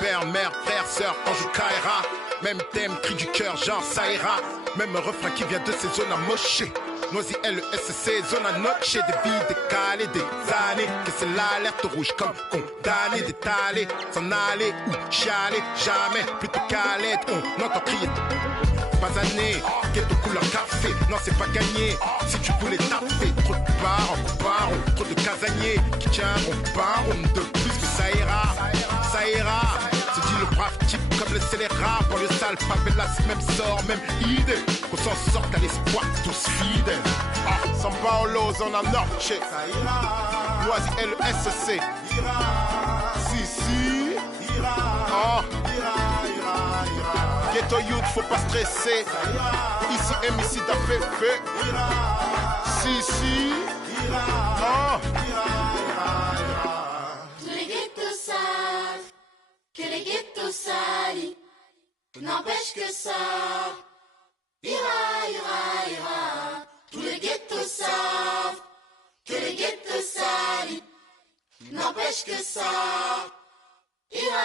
Père, mère, frère, sœur, ange Kaira. Même thème, cri du cœur, genre ça ira. Même refrain qui vient de ces zones amochées. Noisy LESC, zone à noche. Des vies décalées, des années. Que c'est l'alerte rouge comme condamné, d'étaler, s'en aller ou chialer. Jamais, plutôt qu'à l'aide, on entend crier. Pas année, ghetto couleur café. Non, c'est pas gagné. Si tu voulais taper, trop de barons, trop de casaniers qui tiendront baron de plus que ça ira. Ça ira. Se dit le brave type comme le scélérat. Pour le sale, favelas, même sort, même idée. Qu'on s'en sorte à l'espoir, tous fidèles. Ah, San Paolo, zone à Norche. Noisy LESC. Si. Oh. Ghetto youth, faut pas stresser. Ici, MC d'AFF. Si. Oh. Que les ghettos salent, n'empêche que ça ira. Tous les ghettos savent que les ghettos salent, n'empêche que ça ira.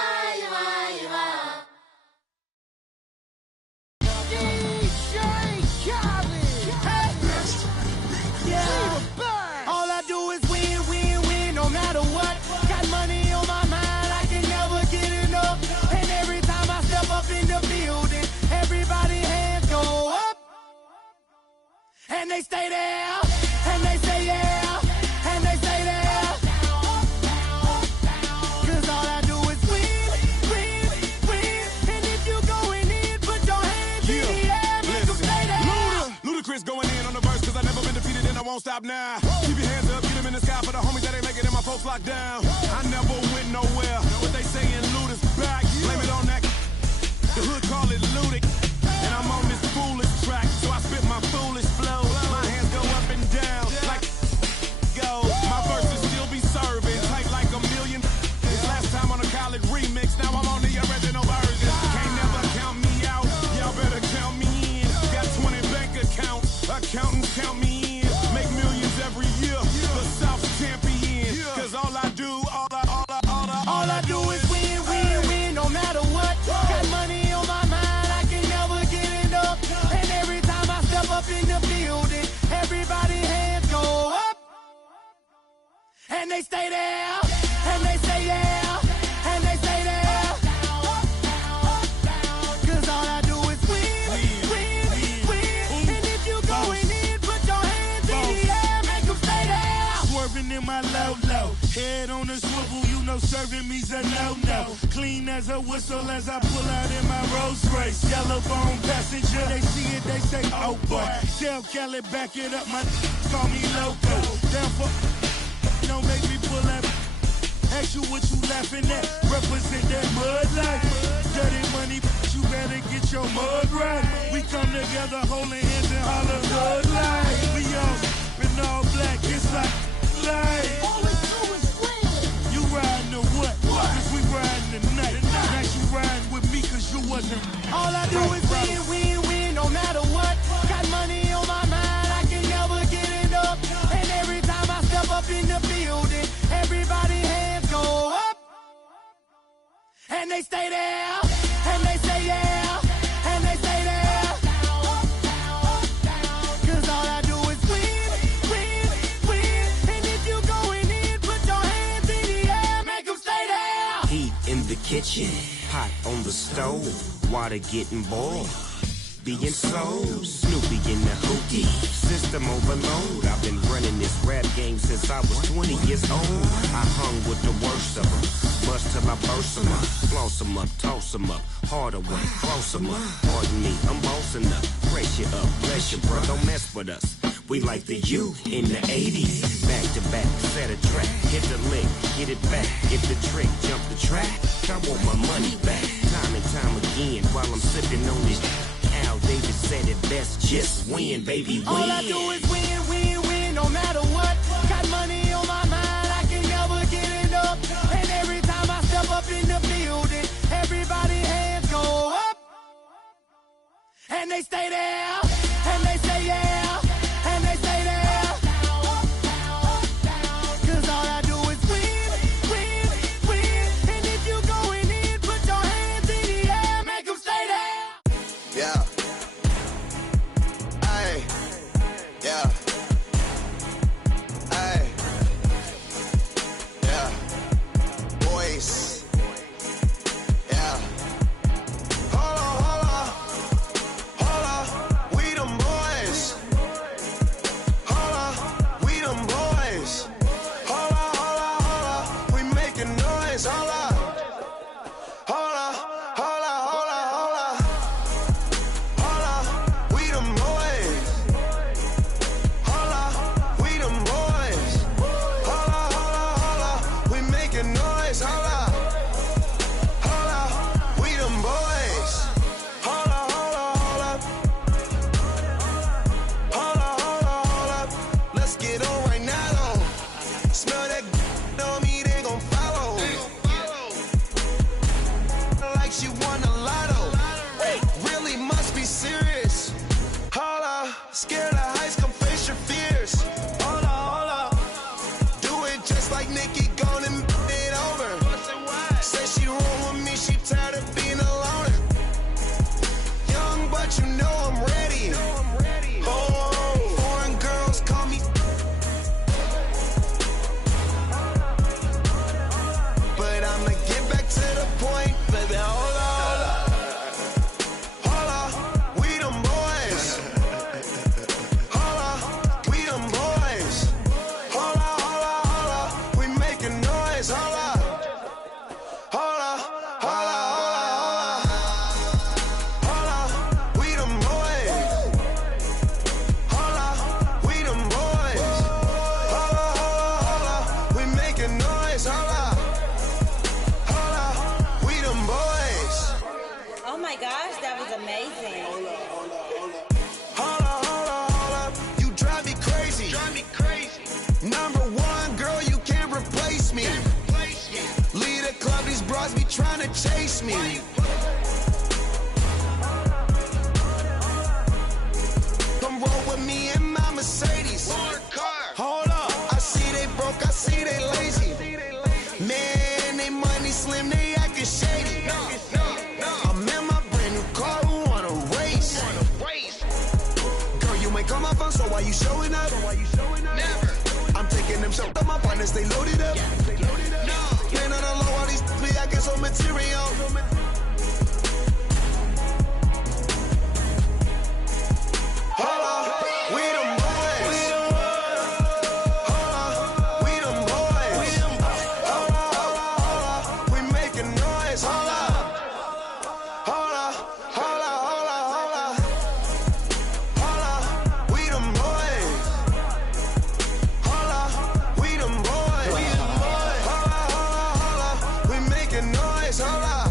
All I do is win, no matter what. Got money on my mind, I can never get enough. And every time I step up in the building, everybody hands go up. And they stay there, and they say yeah, and they stay there. Cause all I do is win. And if you going in, put your hands in the air, make them stay there. Ludacris going in on the verse, cause I never been defeated and I won't stop now. Keep your hands up, get them in the sky for the homies that ain't making it, my folks locked down. I never went nowhere, what they saying, Luda's back. Blame it on that, the hood call it Ludic. And I'm on this foolish track, so I spit my foolish flow. My hands go up and down, like go. My verses still be serving, tight like a million. This last time on a college remix, now I'm on the original version. Can't never count me out, y'all better count me in. Got 20 bank accounts, accountants count me in. Make millions every year, the South's champion. Cause all I do is win, no matter what. Got money on my mind, I can never get enough. And every time I step up in the building, everybody hands go up. And they stay there, and they say yeah, and they stay there. Cause all I do is win. And if you going in, put your hands in the air, make them stay there. Swerving in my low, head on the swivel, you know serving me's a no. Clean as a whistle as I pull out in my Rolls Royce. Yellow bone passenger, they see it, they say, oh boy. Tell Kelly, back it up, my call me loco. Down for, don't make me pull that. Ask you what you laughing at, represent that mud life. Dirty money, you better get your mud right. We come together holding hands and holler good life. We all in all black, it's like life. All we do is win. And they stay there, and they say yeah, and they stay there. Cause all I do is win, win, win. And if you going in, put your hands in the air, make them stay there. Heat in the kitchen, pot on the stove, water getting boiled. Being sold, Snoopy in the hookie, system overload. I've been running this rap game since I was 20 years old. I hung with the worst of them, bust till I burst them up, floss them up, toss them up, harder work, close them up. Pardon me, I'm bossing up, brace you up, bless you, bro, don't mess with us. We like the U in the 80s, back to back, set a track, hit the lick, get it back, get the trick, jump the track. I want my money back, time and time again, while I'm sipping on this. Al Davis said it best, just win, baby, win. All I do is win, win, win, no matter what. Got money on my mind, I can never get enough. And every time I step up in the building, everybody hands go up. And they stay there, and they say yeah, and they stay there. Cause all I do is win, win, win. And if you going in, put your hands in the air, make them stay there. Yeah. Ay. Yeah. Ay. Yeah. Boys. Yeah. Hold on, hold on. Hold on. We them boys. Hold on. We them boys. Hold on, hold on, hold on. We making noise. Hold on. Hold on. Hold on, hold on, hold on. Hold on, we them boys. Hold on, we them boys. Hold on, hold on, hold on. We making noise. Hold on. Hold on, we them boys. Hold on, hold on, hold on. Hold on, hold on, hold on. Let's get on right now, though. Smell that on me, they gon' follow. Like she won a lotto. Really must be serious. Hold up, scared of heights, come face your fears. Hold up, do it just like Nikki, gone and it over. Say she roll with me, she tired of being alone. Young, but you know I'm ready. Oh, foreign girls call me. But I'ma get back to the point, baby. Hold on. Hold on, we them boys. Hold on, we them boys. Hold on, hold on, hold on. We making noise. Hold on. Hold on, hold on, hold on. Hold on, we them boys. Hold on, we them boys. Hold on, hold on, hold on. We making noise. Hold on. Hold on, we them boys. Oh my gosh, that was amazing. Hold on, hold on, hold on. You drive me crazy. Number one, girl, you can't replace me. Lead a club, these bras be trying to chase me. Come roll with me in my Mercedes. Hold up, I see they broke, I see they lazy. Man, they money slim, they acting shady. I'm in my brand new car, who wanna race? Girl, you ain't come up on, so why you showing up? Never. I'm taking them shots, my partners, they loaded up. Man, on the low, all these be acting so material. Hold on, we them boys. Hold on, we them boys. Hold on, hold on, we making noise. Hold on. Hold on, hold on, hold on, hold on. Hold on, we them boys. Hold on, we them boys. Hold on, hold on, hold on. We making noise. Hold on.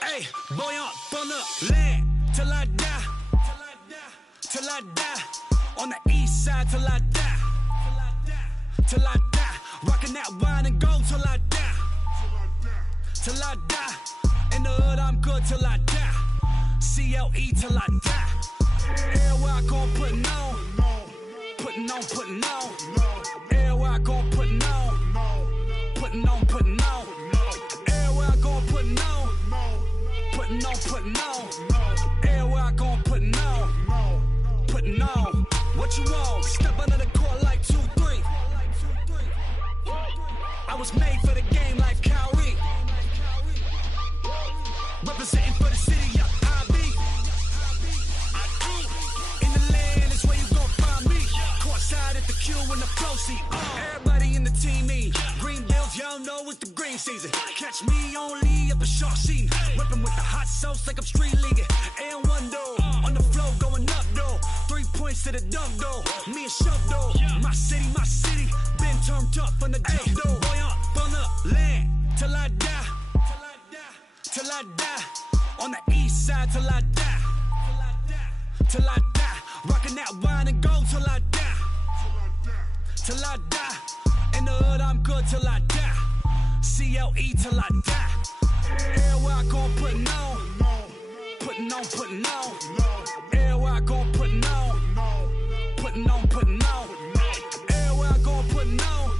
Hey, boy up on the land till I die. Till I die. On the east side till I die. Till I die. Rocking that wine and gold till I die. Till I die. In the hood I'm good till I die. CLE till I die. Everywhere I gon' puttin' on. Puttin' on, puttin' on. Everywhere I gon' puttin' on. Puttin' on, puttin' on. Everywhere I gon' puttin' on. Puttin' on, puttin' on. Everywhere I gon' puttin' on. Puttin' on. What you want? Step under the court like 2-3. I was made for the game like Kyrie. Representing for the city, yeah, I be. In the land is where you gon' find me. Courtside at the Q in the flow seat. Everybody in the team me. Green Bills, y'all know it's the green season. Catch me only up a short scene. Whipping with the hot sauce like I'm street leaguing. And one though, on the flow going up though. 3 points to the dunk though. Me and Shove though. My city, been turned up from the jump though. Boy up on the land till I die. Till I die. On the east side till I die. Till I die. Rocking that wine and gold till I die. Till I die. In the hood I'm good till I die. CLE till I die. Everywhere I gon' puttin' on. Puttin' on, puttin' on. Everywhere I gon' puttin' on. Puttin' on, puttin' on. Everywhere I gon' puttin' on.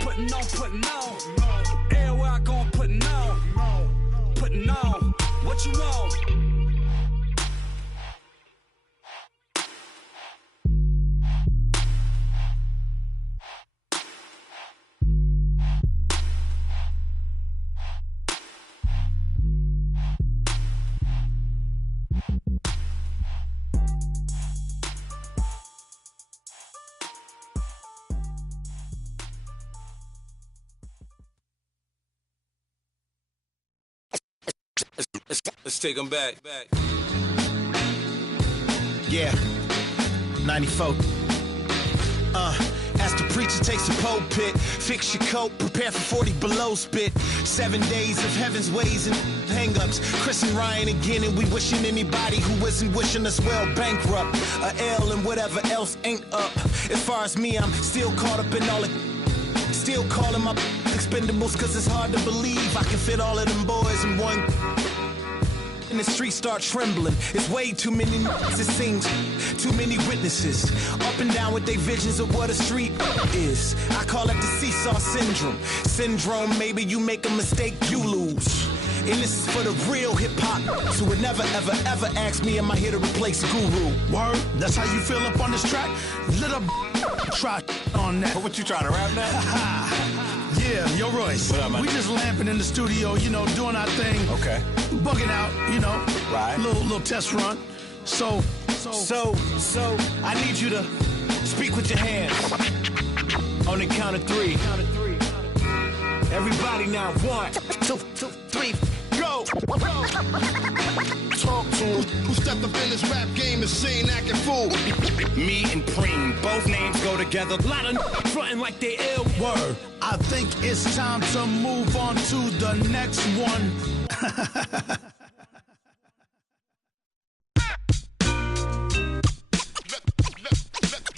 Puttin' on, puttin' on. Everywhere I gon' puttin' on. Puttin' on. What you want? Let's take them back. Yeah, 94. As the preacher takes the pulpit, fix your coat, prepare for 40 below spit. 7 days of heaven's ways and hang-ups. Chris and Ryan again, and we wishing anybody who isn't wishing us well bankrupt. A L and whatever else ain't up. As far as me, I'm still caught up in all the... Still calling my expendables, cause it's hard to believe I can fit all of them boys in one... And the streets start trembling. It's way too many it seems. Too many witnesses. Up and down with their visions of what a street is. I call it the seesaw syndrome. Syndrome, maybe you make a mistake, you lose. And this is for the real hip-hop. So would never, ever, ever ask me, am I here to replace Guru? Word? That's how you feel up on this track? Little try on that. What you trying to rap now? Yeah, yo, Royce. What up, man? We just lamping in the studio, you know, doing our thing. Okay. Bugging out, you know. Right. Little test run. So, I need you to speak with your hands. On the count of 3. Everybody now, 1, 2, 3, go! Talk to him. Who stepped up in this rap game and seen acting fool? Me and Preem, both names go together. Lot of frontin' like they ill. Word. I think it's time to move on to the next one.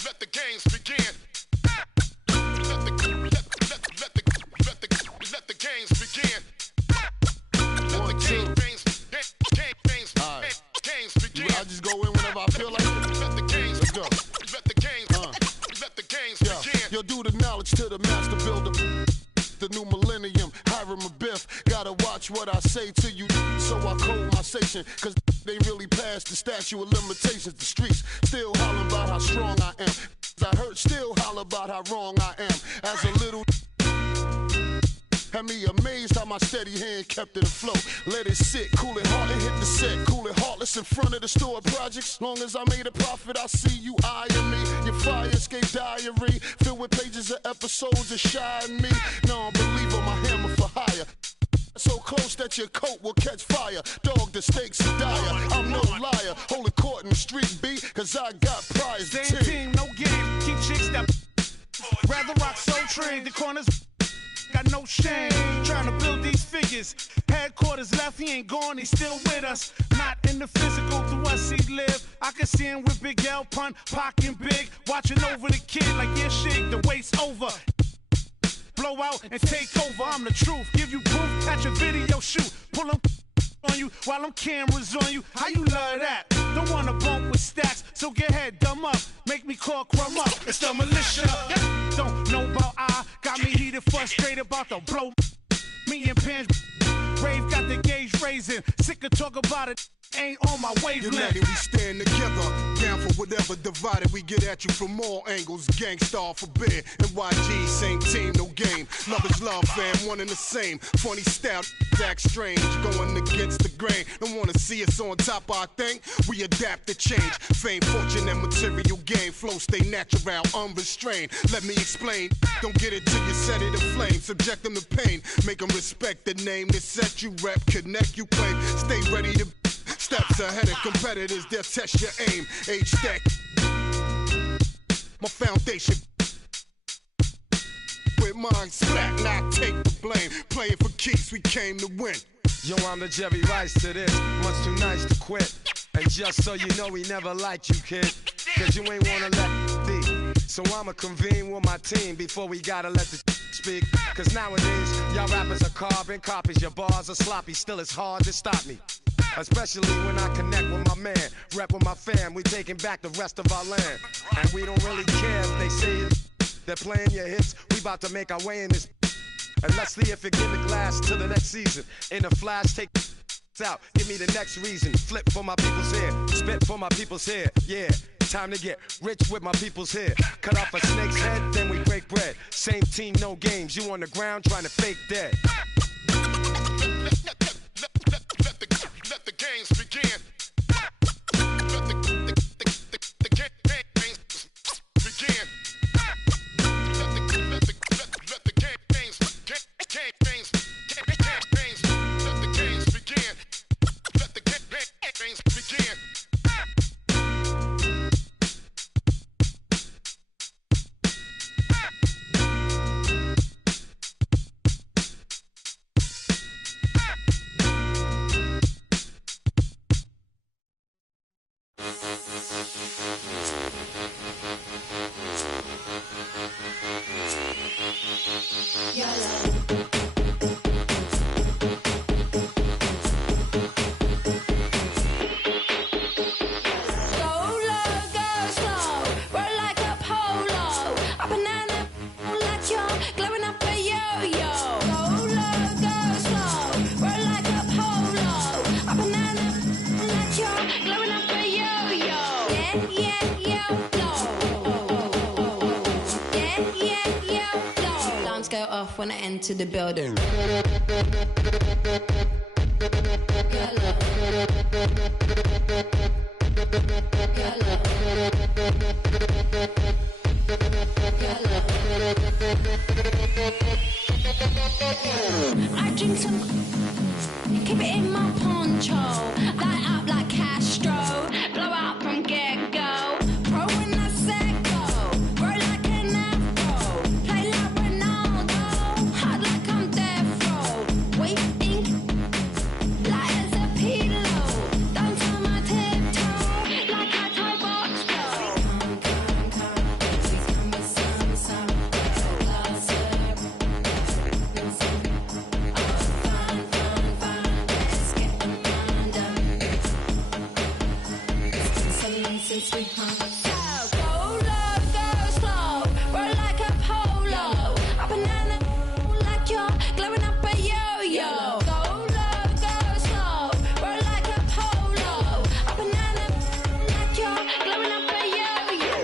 Let the games begin. Let the games begin. Let the games begin. I just go in whenever I feel like it. Let the games go. Let the games begin. Yo, do the knowledge to the master builder. The new millennium, Hiram a Biff. Gotta watch what I say to you, so I code my station. Cause they really passed the statute of limitations. The streets still holler about how strong I am. I heard still holler about how wrong I am. As a little had me amazed how my steady hand kept it afloat. Let it sit, cool it hard and hit the set. Cool it heartless in front of the store projects. Long as I made a profit, I see you eyeing me. Your fire escape diary filled with pages of episodes of shy and me. No, believe on my hammer for hire. So close that your coat will catch fire. Dog, the stakes are dire. I'm no liar. Holding court in the street B, cause I got prize. Same team, no game. Keep chicks that rather rock Soul Train. The corners got no shame. Trying to build these six figures. Headquarters left, he ain't gone, he's still with us. Not in the physical, through us he live. I can see him with Big L, Pun, Pac and Big, watching over the kid like, yeah, shake, the wait's over. Blow out and take over, I'm the truth. Give you proof at your video shoot. Pull them on you while them cameras on you. How you love that? Don't wanna bump with stacks, so get head dumb up. Make me call crumb up. It's the militia. Don't know about I. Got me heated, frustrated about the blow. Me and Pans. Rave got the gauge raising. Sick of talk about it. Ain't on my wavelength. United, we stand together. Down for whatever. Divided, we get at you from all angles. Gangstar forbid. NYG, same team, no game. Love is love, fam, one and the same. Funny style, act strange. Going against the grain. Don't wanna see us on top of our thing. We adapt to change. Fame, fortune, and material gain. Flow stay natural, unrestrained. Let me explain. Don't get it till you set it aflame. Subject them to pain. Make them respect the name that set you rep. Connect, you claim. Stay ready to steps ahead of competitors, they'll test your aim. Age stack, my foundation. With mine slack, not take the blame. Playing for keeps, we came to win. Yo, I'm the Jerry Rice to this, much too nice to quit. And just so you know, we never liked you, kid. Cause you ain't wanna let be. So I'ma convene with my team before we gotta let the speak. Cause nowadays, y'all rappers are carbon copies. Your bars are sloppy, still it's hard to stop me. Especially when I connect with my man, rep with my fam, we taking back the rest of our land. And we don't really care if they say it. They're playing your hits, we about to make our way in this. And let's see if it gimmick lasts till the next season. In a flash, take out, give me the next reason. Flip for my people's hair, spit for my people's hair, yeah. Time to get rich with my people's hair. Cut off a snake's head, then we break bread. Same team, no games, you on the ground trying to fake dead. Let the games begin. Let the games begin. Let the games begin. Let the games begin. Let the games begin. Go off when I enter the building. I drink some, keep it in my poncho, light up like Castro, blow out from get-go. Pro when I said go, grow like an afro, play like Ronaldo, hard like I'm death row, waiting light as a pillow, down to my tiptoe, like I tie box flow. Come with some closer. Since we hung. So go low, go slow, roll like a polo. A banana like you're glowing up a yo-yo. Go low, go slow, roll like a polo. A banana like you're glowing up a yo-yo.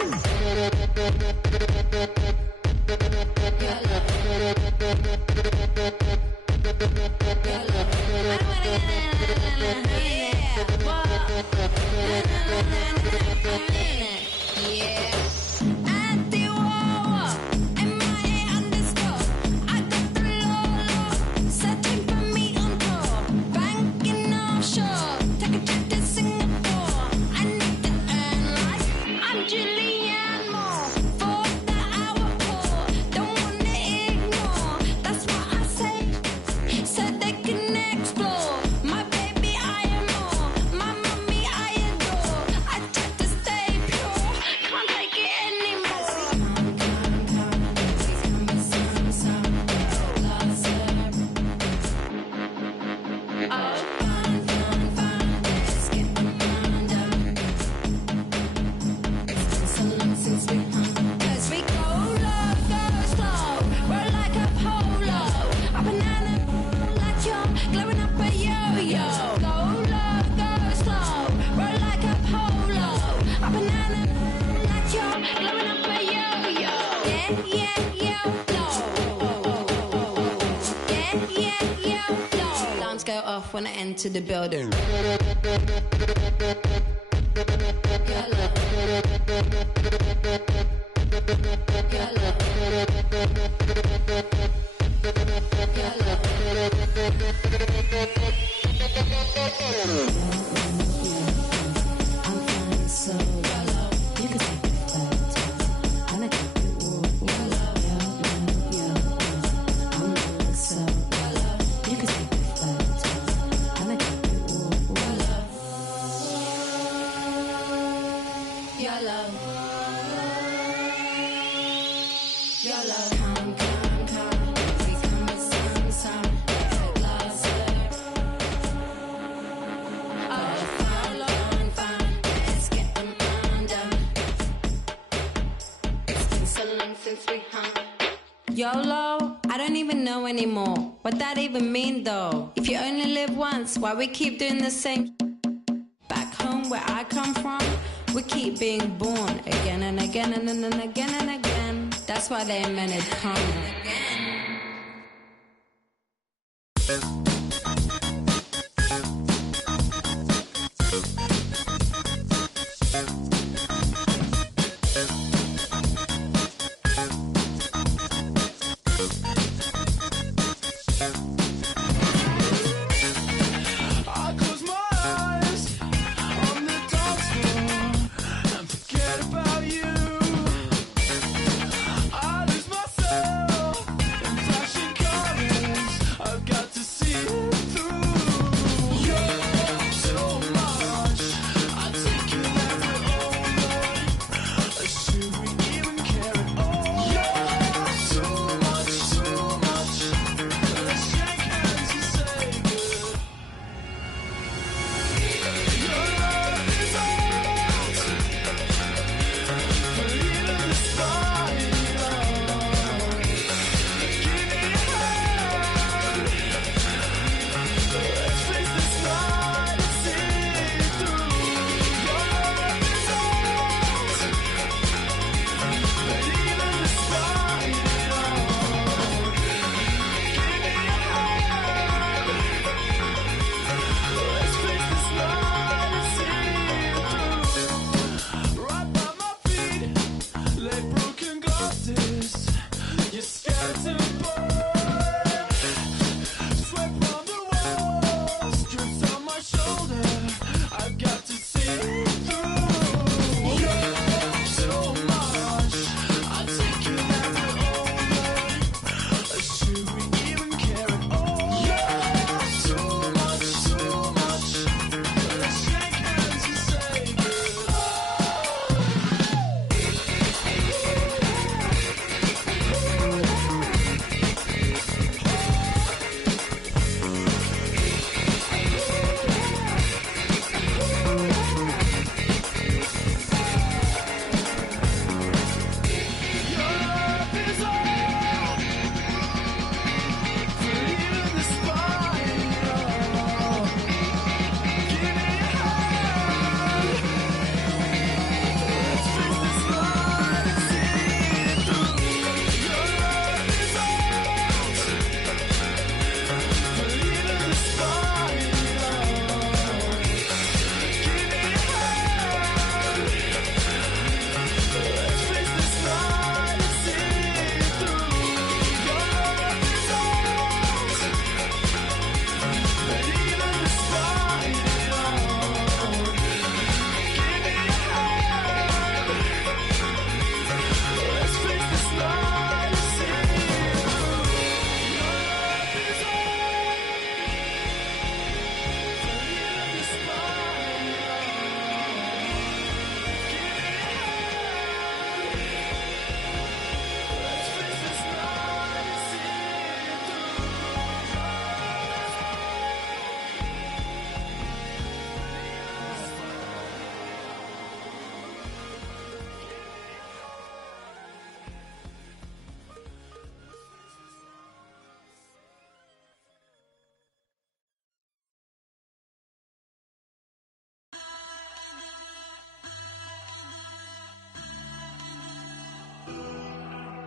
Said they Alarms go off when I enter the building. YOLO, I don't even know anymore what that even mean though. If you only live once, why we keep doing the same? Back home where I come from, we keep being born again and again and again and again. That's why they invented karma.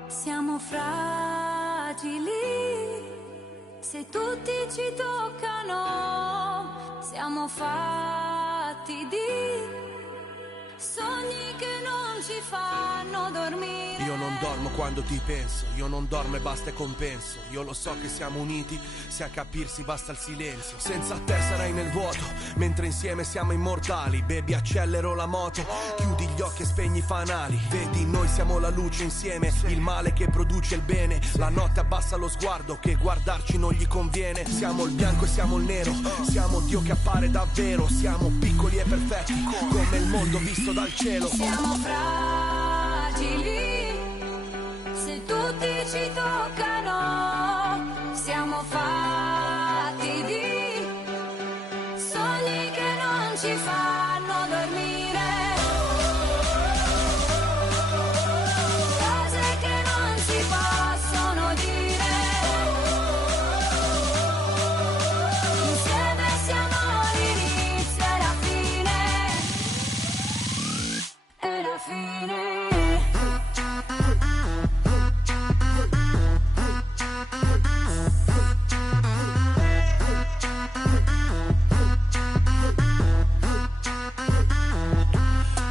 Siamo fragili, Se tutti ci toccano, siamo fatti di sogni che non ci fanno dormire. Io non dormo quando ti penso, io non dormo e basta e compenso. Io lo so che siamo uniti, se a capirsi basta il silenzio. Senza te sarai nel vuoto, mentre insieme siamo immortali. Baby, accelero la moto, chiudi gli occhi e spegni i fanali. Vedi, noi siamo la luce insieme, il male che produce il bene. La notte abbassa lo sguardo, che guardarci non gli conviene. Siamo il bianco e siamo il nero, siamo Dio che appare davvero. Siamo piccoli e perfetti, come il mondo visto dal cielo. Siamo fragili, se tutti ci toccano, siamo fatti di sogni che non ci fanno dormire, cose che non si possono dire, insieme siamo l'inizio e la fine. E la fine.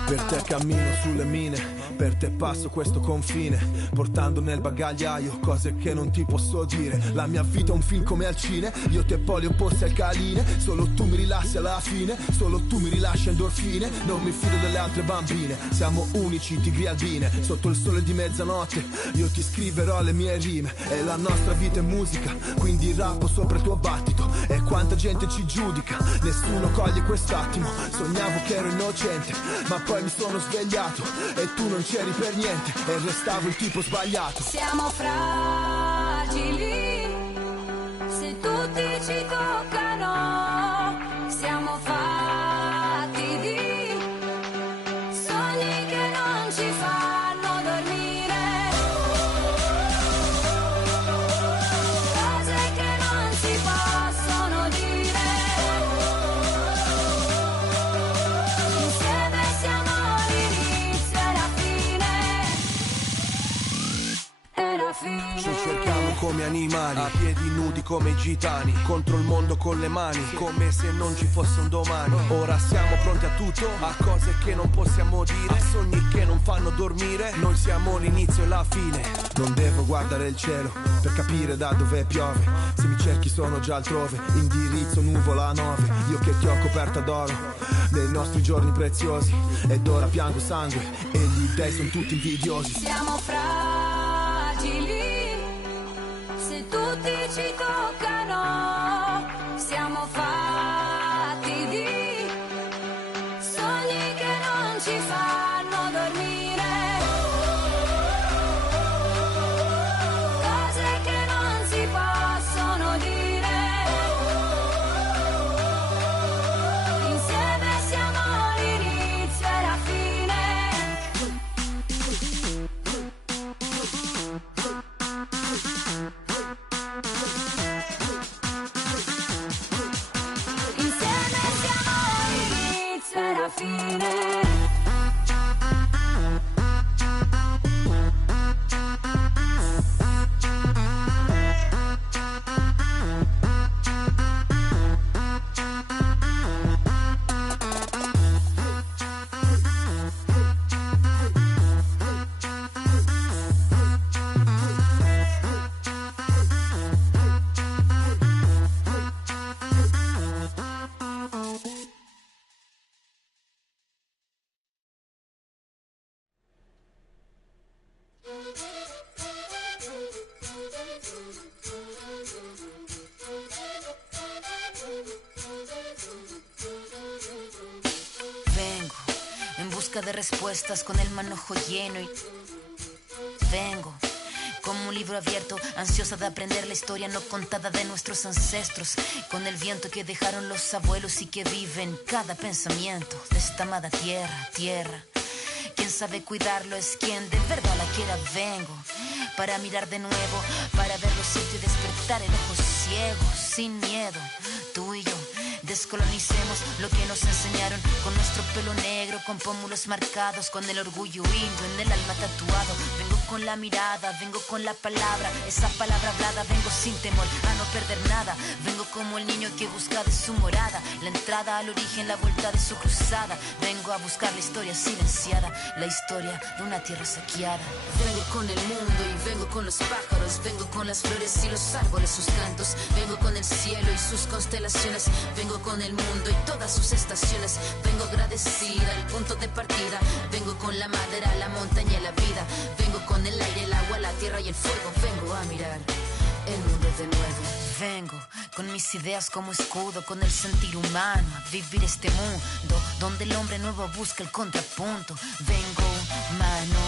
Per te cammino sulle mine, per te passo questo confine, portando nel bagagliaio cose che non ti posso dire. La mia vita è un film come al cine, io te poli opposti al caline. Solo tu mi rilassi alla fine, solo tu mi rilasci endorfine. Non mi fido delle altre bambine, siamo unici, tigri albine. Sotto il sole di mezzanotte, io ti scriverò le mie rime. E la nostra vita è musica, quindi rappo sopra il tuo battito. E quanta gente ci giudica, nessuno coglie quest'attimo. Sognavo che ero innocente, ma poi mi sono svegliato e tu non c'eri per niente e restavo il tipo sbagliato. Siamo fragili, se tutti ci toccano, siamo fatti di sogni che non ci fanno dormire, cose che non si possono dire, insieme siamo l'inizio e la fine. E la fine. Ci cerchiamo come animali, a piedi nudi come i gitani, contro il mondo con le mani, come se non ci fosse un domani. Ora siamo pronti a tutto, a cose che non possiamo dire, a sogni che non fanno dormire. Noi siamo l'inizio e la fine. Non devo guardare il cielo per capire da dove piove. Se mi cerchi sono già altrove, indirizzo nuvola 9. Io che ti ho coperta d'oro nei nostri giorni preziosi, ed ora piango sangue e gli dei sono tutti invidiosi. Siamo fragili, se tutti ci toccano, siamo fatti di sogni che non ci fanno dormire, cose che non si possono dire, insieme siamo l'inizio e la fine. Insieme siamo l'inizio e la fine. Vengo en busca de respuestas con el manojo lleno y vengo como un libro abierto, ansiosa de aprender la historia no contada de nuestros ancestros, con el viento que dejaron los abuelos y que vive en cada pensamiento de esta amada tierra, tierra. Quien sabe cuidarlo es quien de verdad la quiera. Vengo para mirar de nuevo, para ver los sitios y despertar el ojo ciego, sin miedo, tú y yo, Descolonicemos lo que nos enseñaron. Con nuestro pelo negro, con pómulos marcados, con el orgullo indio en el alma tatuado. Vengo con la mirada, vengo con la palabra, esa palabra hablada. Vengo sin temor a no perder nada. Vengo como el niño que busca de su morada la entrada al origen, la vuelta de su cruzada. Vengo a buscar la historia silenciada, la historia de una tierra saqueada. Vengo con el mundo y vengo con los pájaros. Vengo con las flores y los árboles, sus cantos. Vengo con el cielo y sus constelaciones. Vengo con el mundo y todas sus estaciones. Vengo agradecida, el punto de partida. Vengo con la madera, la montaña y la vida. Vengo con el aire, el agua, la tierra y el fuego. Vengo a mirar el mundo de nuevo. Vengo con mis ideas como escudo, con el sentir humano, a vivir este mundo donde el hombre nuevo busca el contrapunto. Vengo humano,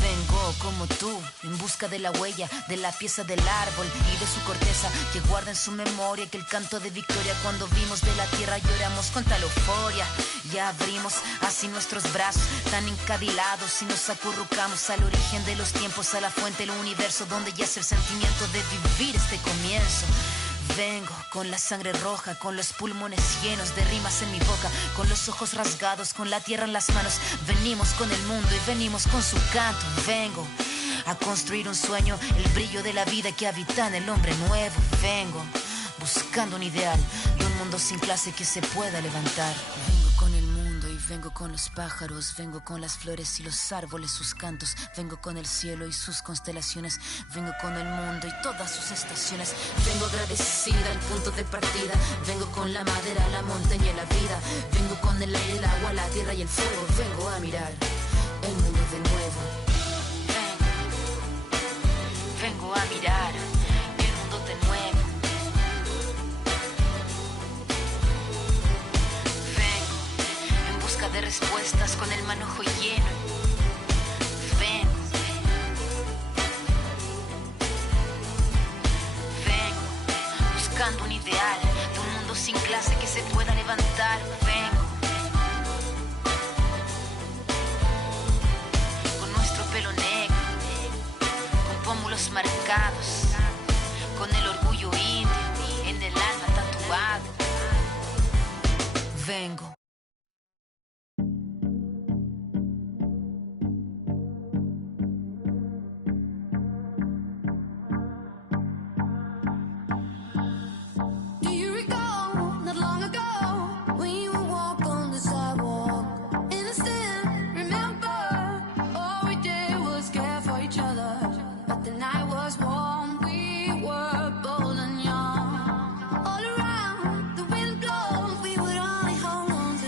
vengo como tú, en busca de la huella, de la pieza del árbol y de su corteza, que guarda en su memoria que el canto de victoria cuando vimos de la tierra lloramos con tal euforia. Ya abrimos así nuestros brazos tan encadilados y nos acurrucamos al origen de los tiempos, a la fuente del universo donde yace el sentimiento de vivir este comienzo. Vengo con la sangre roja, con los pulmones llenos de rimas en mi boca, con los ojos rasgados, con la tierra en las manos. Venimos con el mundo y venimos con su canto. Vengo a construir un sueño, el brillo de la vida que habita en el hombre nuevo. Vengo buscando un ideal de un mundo sin clase que se pueda levantar. Vengo con el mundo y vengo con los pájaros. Vengo con las flores y los árboles, sus cantos. Vengo con el cielo y sus constelaciones. Vengo con el mundo y todas sus estaciones. Vengo agradecida, el punto de partida. Vengo con la madera, la montaña y la vida. Vengo con el aire, el agua, la tierra y el fuego. Vengo a mirar el mundo de nuevo. Vengo a mirar el mundo de nuevo. Vengo en busca de respuestas con el manojo lleno. Vengo buscando un ideal de un mundo sin clase que se pueda levantar. Vengo con nuestro pelo negro, con pómulos marcados, con el orgullo indio en el alma tatuado. Vengo. Do you recall not long ago when you would walk on the sidewalk? Innocent, remember, all we did was care for each other. But the night was warm, we were bold and young. All around, the wind blows, we would only hold on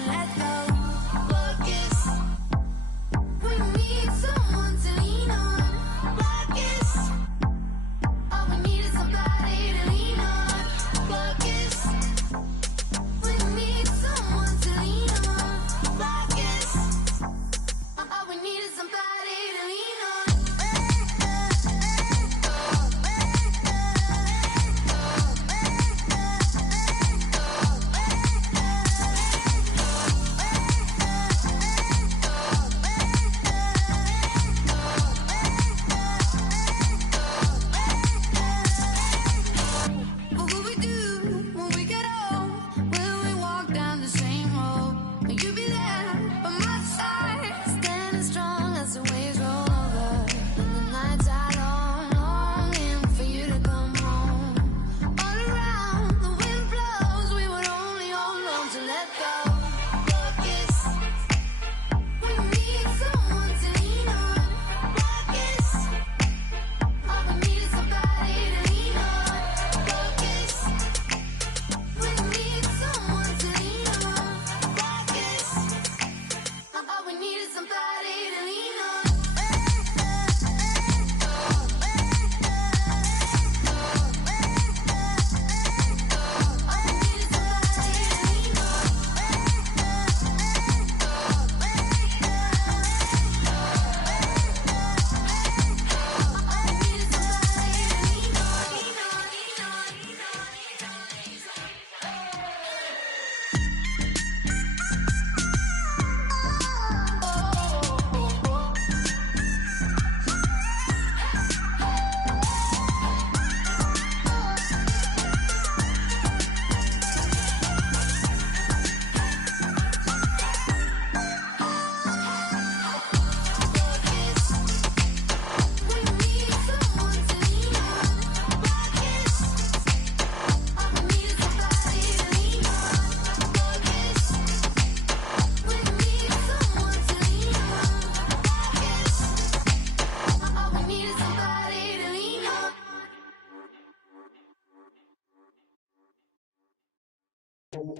Check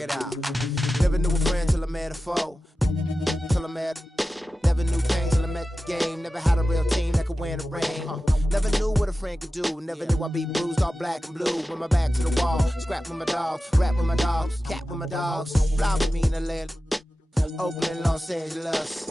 it out. Never knew a friend till I met a foe. Till I met. Never knew pain till I met the game. Never had a real team that could win the rain. Never knew what a friend could do. Never knew I'd be bruised all black and blue. With my back to the wall. Scrap with my dogs. Rap with my dogs. Cat with my dogs. Fly with me in the land. Oakland, Los Angeles.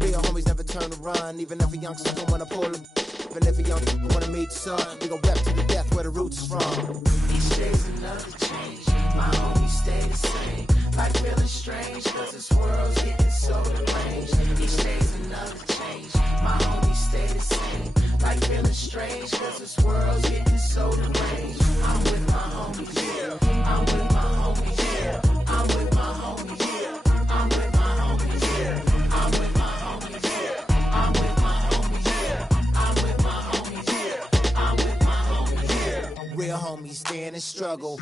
Real homies never turn to run. Even if a young sucker wanna pull them. Even if a young wanna meet the sun. We gon' rep to the death where the roots is from. Each day's another change. My homies stay the same. Like feeling strange, cause this world's getting so deranged. Each day's another change. My homies stay the same. Like feeling strange, cause this world's getting so deranged. I'm with my homies, yeah. I'm with my homies, yeah. I'm with my homies, yeah. I'm with my homies, yeah. I'm with my homies, yeah. I'm with my homies, yeah. I'm with my homies, yeah. I'm with my homies, yeah. Real homies stand and struggle.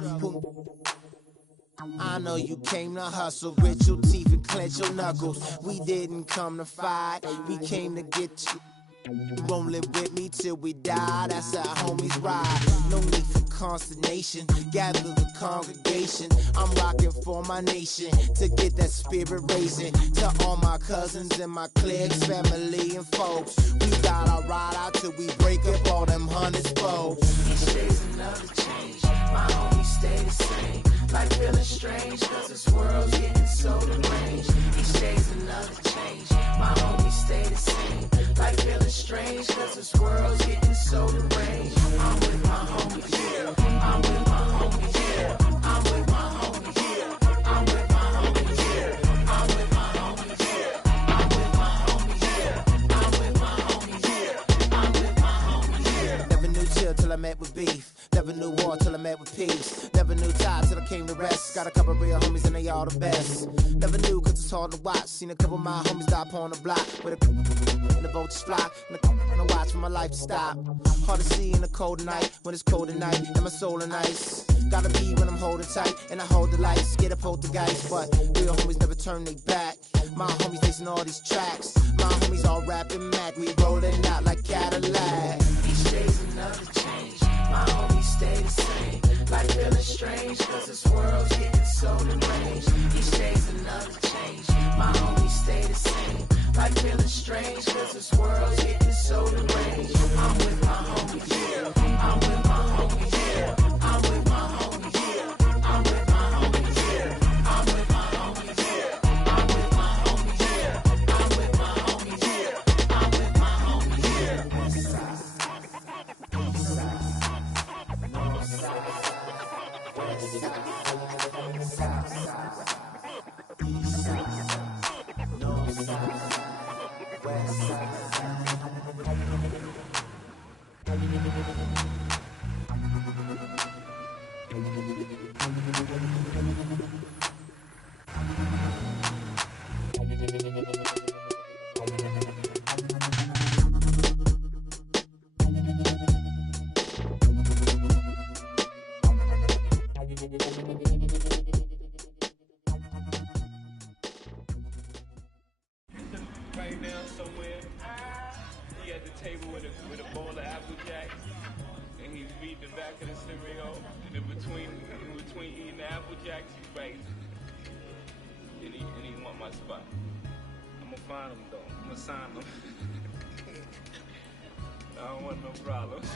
I know you came to hustle, grit your teeth and clench your knuckles. We didn't come to fight, we came to get you. Rolling with me till we die, that's how homies ride. No need for consternation, gather the congregation. I'm rocking for my nation, to get that spirit raising. To all my cousins and my cliques, family and folks. We gotta ride out till we break up all them hundreds folks. Each day's another change, my homies stay the same. Like feeling strange, cause this world's getting so deranged. Each day's another change, my homies stay the same. Like feeling strange, cause this world's getting so deranged. I'm with my homies, yeah. I'm with my homies, yeah. I'm with my homies, yeah. I'm with my homies, yeah. I'm with my homies, yeah. I'm with my homies, yeah. I'm with my homies, yeah. I'm with my homies, yeah. Never knew chill till I met with beef. Never knew war till I met with peace. Never knew time till I came to rest. Got a couple real homies and they all the best. Never knew cause it's hard to watch. Seen a couple of my homies die upon the block. With a and the vultures fly. And I watch for my life to stop. Hard to see in the cold night. When it's cold at night and my soul in ice. Gotta be when I'm holding tight. And I hold the lights. Get a poltergeist. But real homies never turn they back. My homies lacing all these tracks. My homies all rapping Mac. We rolling out like Cadillac. Each day's another change. My homies stay the same. Like feeling strange, cause this world's getting so deranged. Each day's another change. My homies stay the same. Like feeling strange, cause this world's getting so deranged. I'm with my homies, yeah. I'm with my homies, yeah. I'm with my homies, yeah. I'm with my homies, yeah. I'm with my homies, yeah. I'm with my homies, yeah. I'm with my homies, yeah. I'm with my homies, yeah. West side, east side, north side, west side, south side, east side, north side. West side. Right now, somewhere, he at the table with a bowl of Apple Jacks, and he's reading the back of the cereal, and in between eating the Apple Jacks, he's writing. And he want my spot. I'm gonna find him though. I'm gonna sign him. I don't want no problems.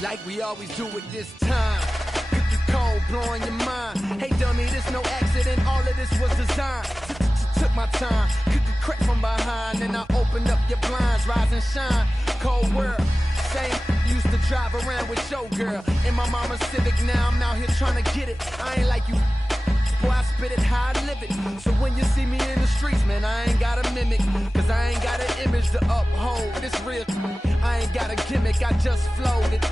Like we always do it this time. Cookie cold, blowing your mind. Hey dummy, this no accident, all of this was designed. Took my time, cookie crack from behind. And I opened up your blinds, rise and shine. Cold world, same used to drive around with your girl. In my mama's Civic, now I'm out here trying to get it. I ain't like you, boy, I spit it how I live it. So when you see me in the streets, man, I ain't gotta mimic. Cause I ain't got an image to uphold. This real, I pandemic, I just floated.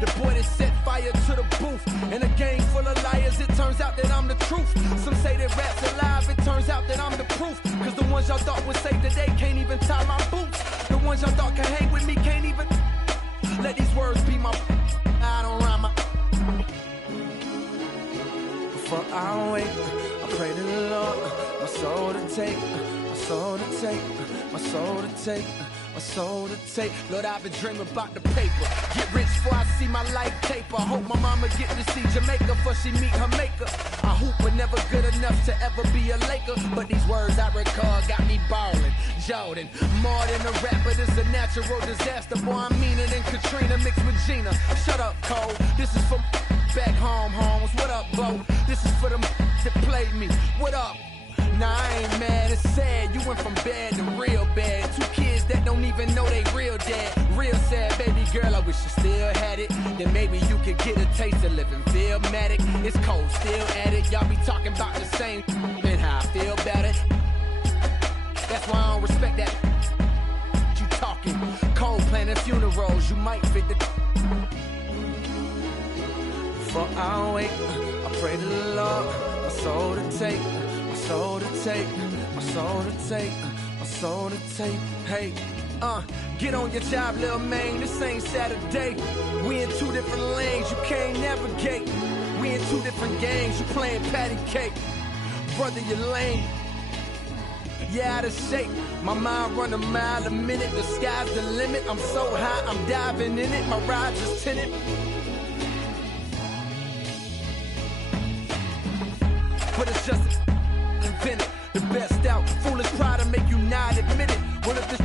The boy that set fire to the booth. In a game full of liars, it turns out that I'm the truth. Some say that rap's alive, it turns out that I'm the proof. Cause the ones y'all thought would save the day can't even tie my boots. The ones y'all thought could hang with me can't even let these words be my I don't rhyme my before I wake, I pray to the Lord, my soul to take, my soul to take, my soul to take, my soul to take. Lord, I've been dreaming about the paper. Get rich before I see my life taper. Hope my mama get to see Jamaica before she meet her maker. I hoop but never good enough to ever be a Laker. But these words I recall got me ballin'. Jordan, more than a rapper, this a natural disaster. Boy, I'm meaner than Katrina mixed with Gina. Shut up, Cole. This is for back home, homes. What up, Bo? This is for them that played me. What up? Nah, I ain't mad, it's sad. You went from bad to real bad. Two kids that don't even know they real dad. Real sad, baby girl, I wish you still had it. Then maybe you could get a taste of living Philmatic. It's cold, still at it. Y'all be talking about the same and how I feel about it. That's why I don't respect that. You talking cold planning funerals, you might fit the. Before I wake, I pray to the Lord, my soul to take. My soul to take, my soul to take, my soul to take. Hey, get on your job, little man. This ain't Saturday. We in two different lanes, you can't navigate. We in two different games, you playing patty cake. Brother, you're lame. Yeah, out of shape. My mind run a mile a minute. The sky's the limit. I'm so high, I'm diving in it. My ride just tinted. But it's just invented, the best out. Foolish pride to make you not admit it. What if this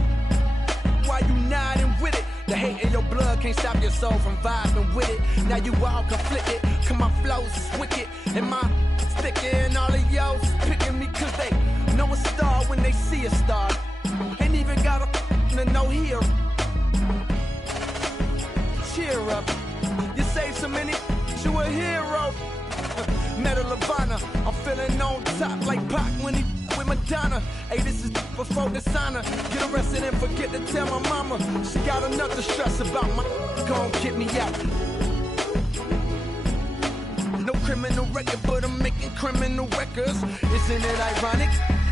why you nodding with it? The hate in your blood can't stop your soul from vibing with it. Now you all conflicted, cause my flows is wicked. And my sticker and all of y'all picking me cause they know a star when they see a star. Ain't even got a no here. Cheer up, you saved so many, you a hero. Medal of Honor, I'm feeling on top like Pac when he with Madonna. Hey, this is before dishonor. Get arrested and forget to tell my mama. She got enough to stress about my gon' get me out. No criminal record, but I'm making criminal records. Isn't it ironic?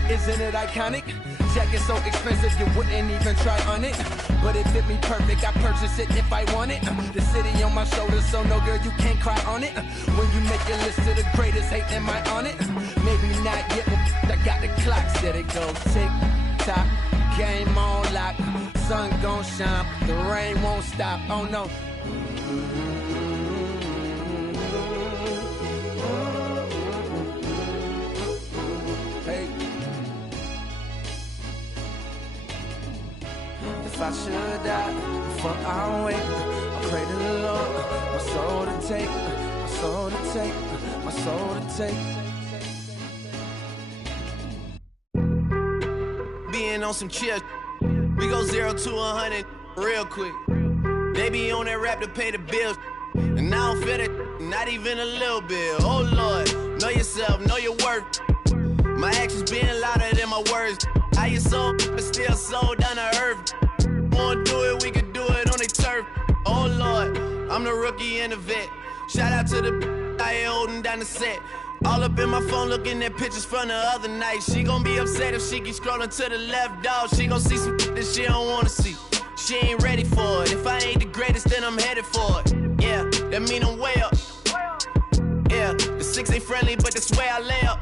Isn't it iconic? Jacket so expensive you wouldn't even try on it. But it fit me perfect, I purchase it if I want it. The city on my shoulders, so no girl, you can't cry on it. When you make your list of the greatest, hate, am I on it? Maybe not yet, but I got the clock. Said it goes tick, tock, game on lock. Sun gon' shine, the rain won't stop, oh no. Hey. If I should die before I wake, I pray to the Lord, my soul to take, my soul to take, my soul to take. Being on some chill, we go 0 to 100 real quick. They be on that rap to pay the bills, and I don't feel it, not even a little bit. Oh Lord, know yourself, know your worth. My actions being louder than my words. How you so, but still so down to earth. Wanna do it, we can do it on the turf. Oh Lord, I'm the rookie and the vet. Shout out to the I ain't holding down the set. All up in my phone looking at pictures from the other night. She gon' be upset if she keep scrolling to the left, dog. She gon' see some that she don't wanna see. She ain't ready for it. If I ain't the greatest, then I'm headed for it. Yeah, that mean I'm way up. Yeah, the 6 ain't friendly, but that's where I lay up.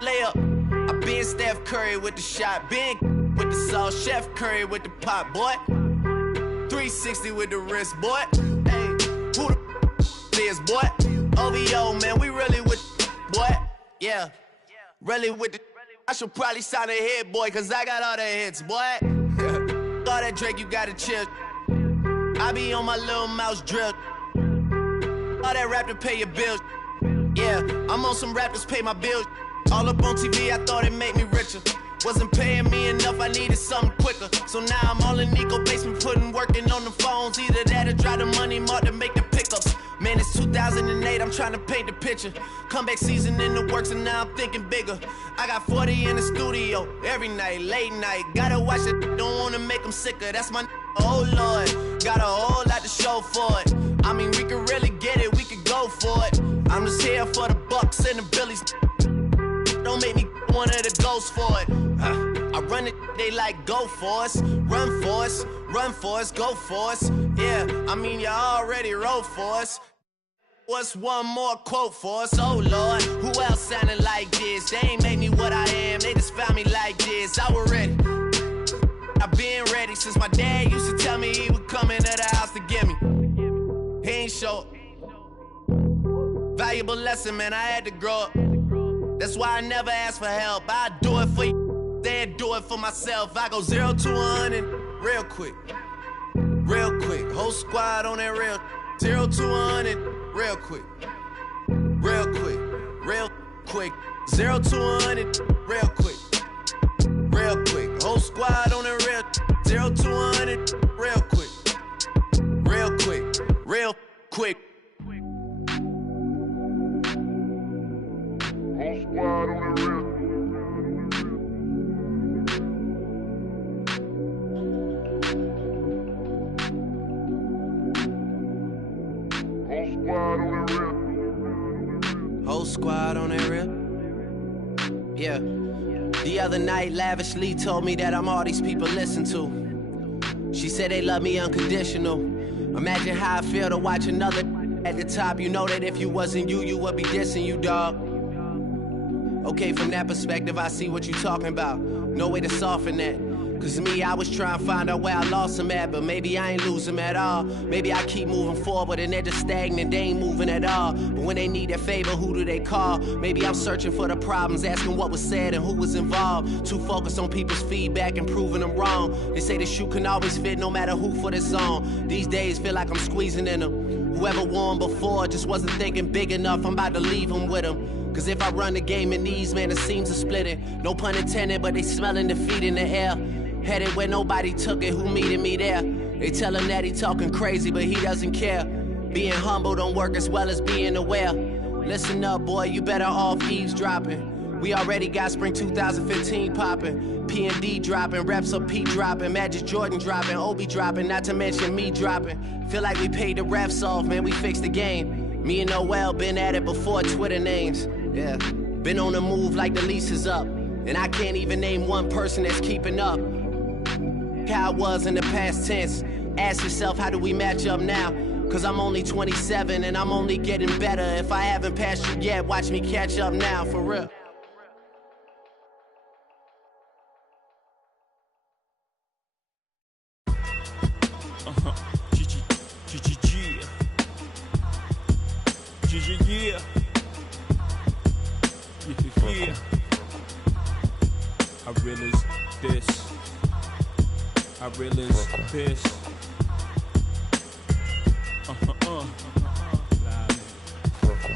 Lay up. I been Steph Curry with the shot. Been with the sauce. Chef Curry with the pop, boy. 360 with the wrist, boy. Hey, who the is, boy? OVO, man, we really with boy. Yeah, really with the. I should probably sign a hit, boy, cause I got all the hits, boy. All that Drake, you gotta chill. I be on my little mouse drill. All that rap to pay your bills. Yeah, I'm on some rappers pay my bills. All up on TV, I thought it made me richer. Wasn't paying me enough, I needed something quicker. So now I'm all in Nico basement, putting working on the phones. Either that or drive the money mark to make the pickups. Man, it's 2008, I'm trying to paint the picture. Comeback season in the works and now I'm thinking bigger. I got 40 in the studio, every night, late night. Gotta watch it, don't wanna make them sicker. That's my oh Lord, got a whole lot to show for it. I mean, we could really get it, we could go for it. I'm just here for the bucks and the billies. Don't make me one of the ghosts for it. I run it, they like go for us. Run for us, run for us, go for us. Yeah, I mean, you already wrote for us. What's one more quote for us? Oh Lord, who else sounding like this? They ain't made me what I am, they just found me like this. I was ready, I've been ready since my dad used to tell me he would come into the house to get me. He ain't show valuable lesson, man, I had to grow up. That's why I never ask for help. I do it for you, then do it for myself. I go 0 to 100 real quick, real quick. Whole squad on that real 0 to 100 real quick, real quick, real quick. 0 to 100 real quick, real quick. Whole squad on that real 0 to 100 real quick, real quick, real quick. Whole squad on the real. Whole squad on that real. Yeah. The other night, lavishly told me that I'm all these people listen to. She said they love me unconditional. Imagine how I feel to watch another at the top. You know that if you wasn't you, you would be dissing you, dog. Okay, from that perspective, I see what you talking about. No way to soften that. Cause me, I was trying to find out where I lost him at, but maybe I ain't lose him at all. Maybe I keep moving forward and they're just stagnant, they ain't moving at all. But when they need their favor, who do they call? Maybe I'm searching for the problems, asking what was said and who was involved. Too focused on people's feedback and proving them wrong. They say the shoe can always fit no matter who for this song. These days feel like I'm squeezing in them. Whoever won before just wasn't thinking big enough, I'm about to leave them with them. Cause if I run the game in these, man, it seems to split it. No pun intended, but they smelling defeat in the air. Headed where nobody took it, who meeting me there? They tell him that he talking crazy, but he doesn't care. Being humble don't work as well as being aware. Listen up, boy, you better off eavesdropping. We already got spring 2015 popping. P&D dropping, reps up P dropping, Magic Jordan dropping, Obi dropping, not to mention me dropping. Feel like we paid the refs off, man, we fixed the game. Me and Noel been at it before Twitter names. Yeah, been on the move like the lease is up. And I can't even name one person that's keeping up. How I was in the past tense. Ask yourself, how do we match up now? Cause I'm only 27 and I'm only getting better. If I haven't passed you yet, watch me catch up now, for real. Yeah. I realize this. I realize this.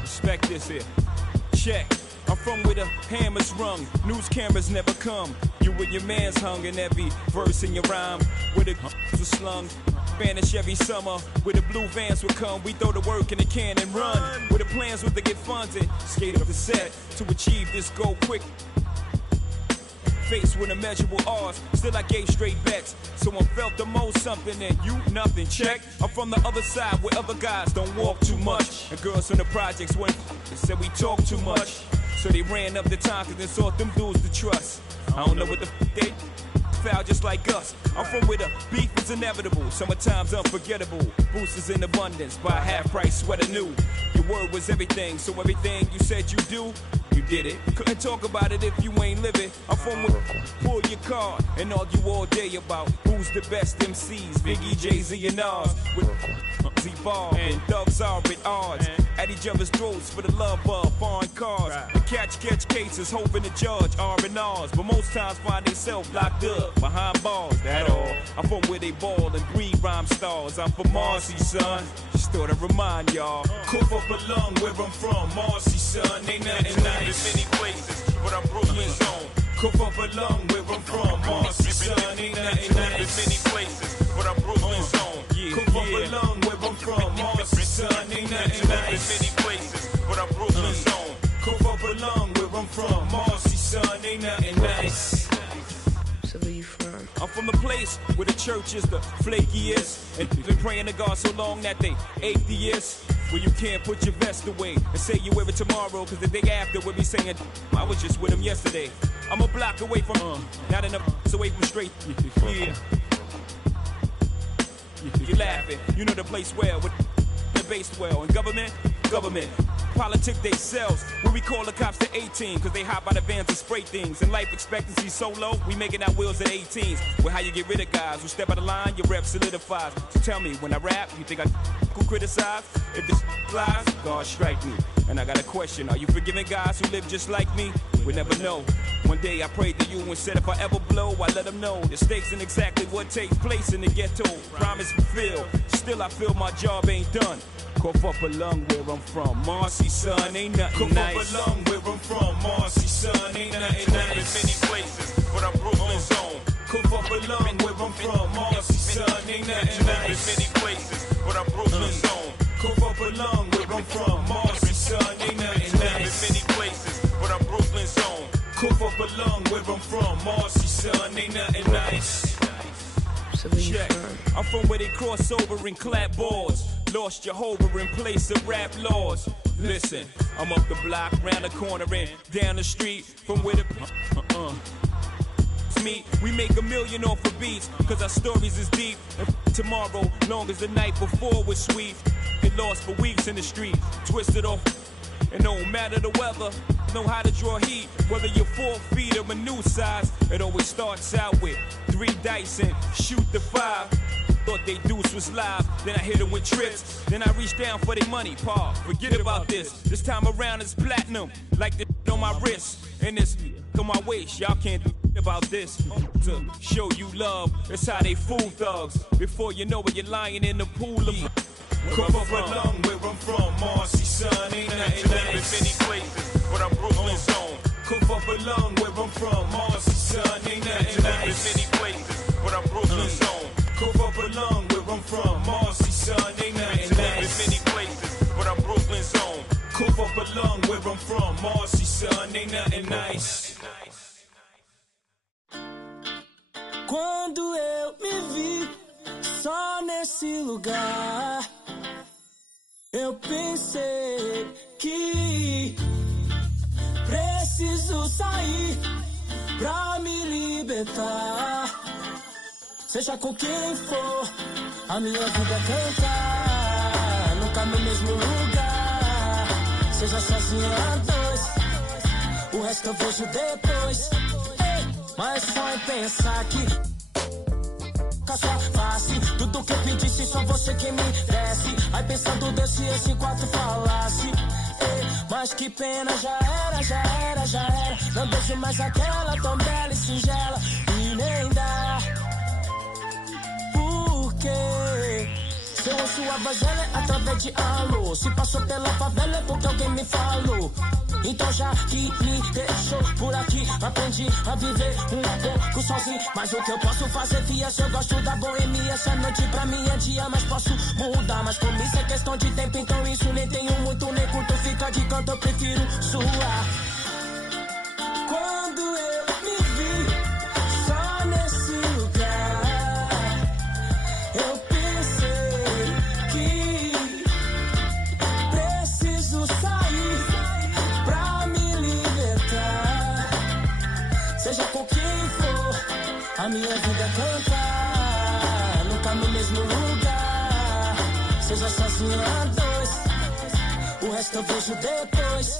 Respect this here. Check. I'm from where the hammer's rung, news cameras never come. You and your man's hung in every verse in your rhyme. Where the was slung, vanish every summer. Where the blue vans would come, we throw the work in the can and run. Where the plans were to get funded, skate up the set to achieve this goal quick. Faced with immeasurable odds, still I gave straight bets. Someone felt the most something and you nothing. Check. I'm from the other side where other guys don't walk too much. And girls from the projects went and said we talk too much. So they ran up the time cause they sought them dudes to trust. I don't know what the they foul just like us. I'm from where the beef is inevitable, summertime's unforgettable. Boosters in abundance, buy half price sweater new. Your word was everything, so everything you said you do, you did it. Couldn't talk about it if you ain't living. I'm from where pull your card and argue all day about who's the best MCs, Biggie, Jay-Z and Nas. With Z-Bar and thugs are at odds, at each other's throats for the love of foreign cars. And catch cases, hoping the judge R&Rs, but most times find themselves locked up behind bars. That all. I'm from where they ball and breed rhyme stars. I'm from Marcy, son. Just thought I'd remind y'all. Cough up a lung where I'm from, Marcy, son. Ain't nothing nice in many places, but I'm Brooklyn's own. Cough up a lung where I'm from, Marcy, son. Ain't nothing nice in many places, but I'm Brooklyn's own. Cough up a lung where I'm from, Marcy, son. Ain't nothing been many places, but I'm Brooklyn's own. Cove up along where I'm from. Marcy, son, ain't nothing nice. So where you from? I'm from the place where the church is the flakiest, and been praying to God so long that they atheists. Where you can't put your vest away and say you wear it tomorrow, cause the day after we'll be saying, I was just with him yesterday. I'm a block away from, not enough away from straight. Yeah. You're laughing, you know the place well, with the base well. And government, politic they sells. Where we call the cops to 18, cause they hop out of vans and spray things. And life expectancy so low, we making our wheels at 18s. Well, how you get rid of guys who step out of line, your rep solidifies. So tell me, when I rap, you think I could criticize? If this flies, God strike me. And I got a question, are you forgiving guys who live just like me? We never know. One day I prayed to you and said if I ever blow, I let them know the stakes and exactly what takes place in the ghetto. Promise fulfilled, still I feel my job ain't done. Cough up a lung where I'm from, Marcy, son, ain't nothing nice. Cough up a lung where I'm from, Marcy, son, ain't nothing nice. In many places, but I'm Brooklyn's own. Cough up a lung where I'm from, Marcy, son, ain't nothing nice. In many places, but I'm Brooklyn's own. Cough up a lung where I'm from, Marcy, son, ain't nothing nice. In many places, but I'm Brooklyn's own. Cough up a lung where I'm from, Marcy, son, ain't nothing nice. So where you from? I'm from where they cross over and clap boards. Lost Jehovah in place of rap laws. Listen, I'm up the block, round the corner and down the street. From where the meet, we make $1 million off of beats, cause our stories is deep. And tomorrow, long as the night before was sweet. Get lost for weeks in the street, twisted off. And no matter the weather, know how to draw heat. Whether you're 4 feet or a new size, it always starts out with 3 dice and shoot the 5. Thought they deuce was live, then I hit them with tricks. Then I reach down for their money, pa, forget about this. This time around it's platinum, like the on my wrist. And this on my waist, y'all can't do about this. To show you love, that's how they fool thugs. Before you know it, you're lying in the pool of Cough up a lung where I'm from, Marcy, son, ain't nothing nice. In many places, but I'm Brooklyn's own. Cough up a lung where I'm from, Marcy, son, ain't nothing nice. In many places, but I'm Brooklyn's own. Cough up a lung where I'm from, Marcy, son, ain't nothing nice. In many places, but I'm Brooklyn's own. Cough up a lung where I'm from, Marcy, son, ain't nothing nice. Quando eu me vi só nesse lugar, eu pensei que preciso sair pra me libertar. Seja com quem for, a minha vida é cantar. Nunca no mesmo lugar, seja sozinho a dois. O resto eu vejo depois. Mas só em pensar que sua face, tudo que eu pedisse, só você que me desse. Aí pensando Deus se esse 4 falasse. Mas que pena, já era. Não vejo mais aquela tão bela e singela. E nem dá. Por quê? Seu rosto, a voz dela é através de alô. Se passou pela favela é porque alguém me falou. Então já que me deixou por aqui, aprendi a viver pouco sozinho. Mas o que eu posso fazer, fia, se eu gosto da boemia. Essa noite pra mim é dia, mas posso mudar. Mas como isso é questão de tempo, então isso nem tenho muito, nem curto. Fica de canto, eu prefiro suar. Quando eu me vi só nesse lugar, eu pensei que preciso sair pra me libertar. Seja com quem for, a minha vida é cantar. Nunca no mesmo lugar, seja sozinho a dois. O resto eu vejo depois.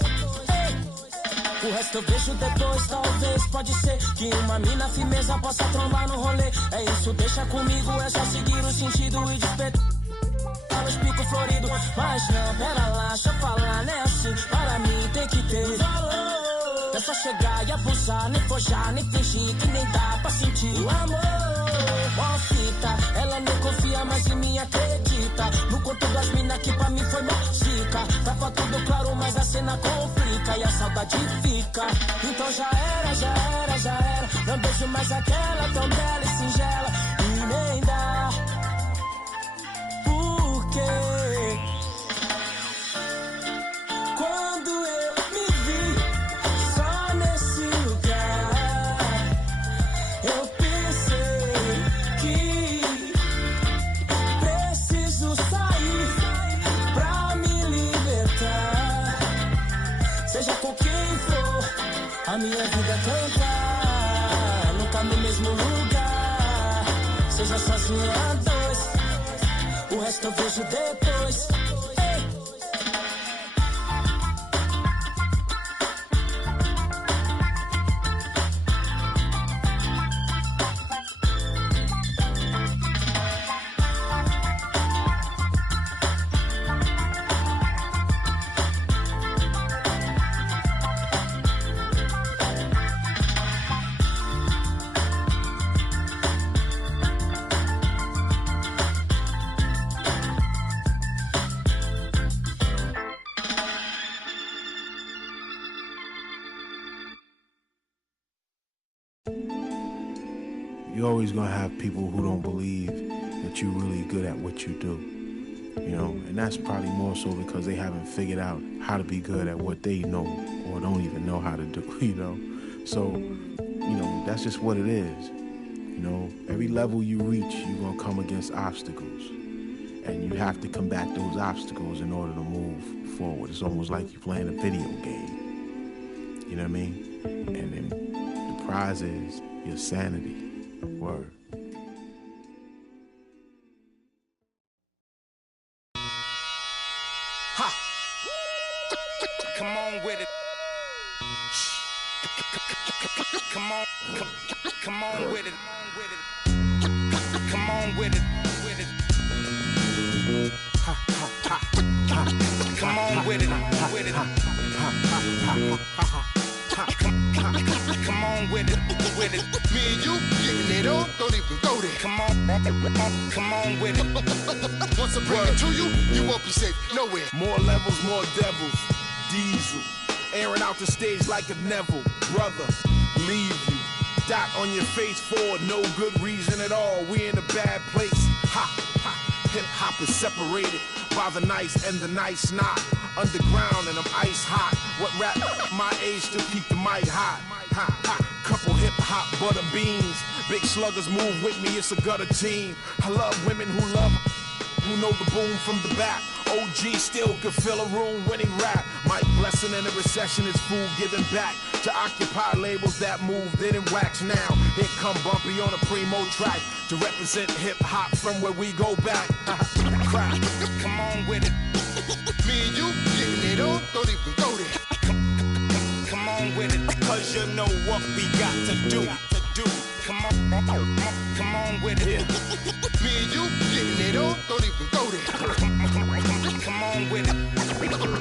O resto eu vejo depois, talvez. Pode ser que uma mina firmeza possa trombar no rolê. É isso, deixa comigo, é só seguir o sentido e despertar os picos floridos. Mas não, pera lá, deixa eu falar, né assim. Para mim tem que ter valor. É só chegar e abusar, nem forjar, nem fingir que nem dá pra sentir o amor. Ó fita, ela não confia mais em mim, acredita. No conto das minas que pra mim foi música. Tava tudo claro, mas a cena complica e a saudade fica. Então já era. Não vejo mais aquela tão bela e singela. E nem dá. Por quê? minha vida cantar, nunca no mesmo lugar, seja sozinho ou a dois, o resto eu vejo depois. You're always going to have people who don't believe that you're really good at what you do, you know, and that's probably more so because they haven't figured out how to be good at what they know or don't even know how to do, you know. So, you know, that's just what it is. You know, every level you reach, you're going to come against obstacles, and you have to combat those obstacles in order to move forward. It's almost like you're playing a video game, you know what I mean? And then the prize is your sanity. Word. Ha! Come on with it. Come on with it. Come on with it. Ha ha ha ha. Come on with it. With it. Ha ha ha ha. Come on with it, with it. Me and you getting it on, don't even go there. Come on with it. Once I bring it to you, you won't be safe nowhere. More levels, more devils. Diesel, airing out the stage like a Neville. Brother, leave you. Dot on your face for no good reason at all. We in a bad place. Ha, ha. Hip hop is separated by the nice and the nice not. Underground and I'm ice hot. What rap my age still keep the mic hot. Ha, ha. Couple hip hop butter beans. Big sluggers move with me, it's a gutter team. I love women who know the boom from the back. OG still could fill a room when he rap. Mike Blessing in a recession is food giving back to occupy labels that move, didn't wax now. Here come Bumpy on a primo track to represent hip hop from where we go back. Crap. Come on with it. Me and you getting it on, don't even go there. Come on with it, cause you know what we got to do. Come on with it. Yeah. Me and you getting it on, don't even go there. Come on with it.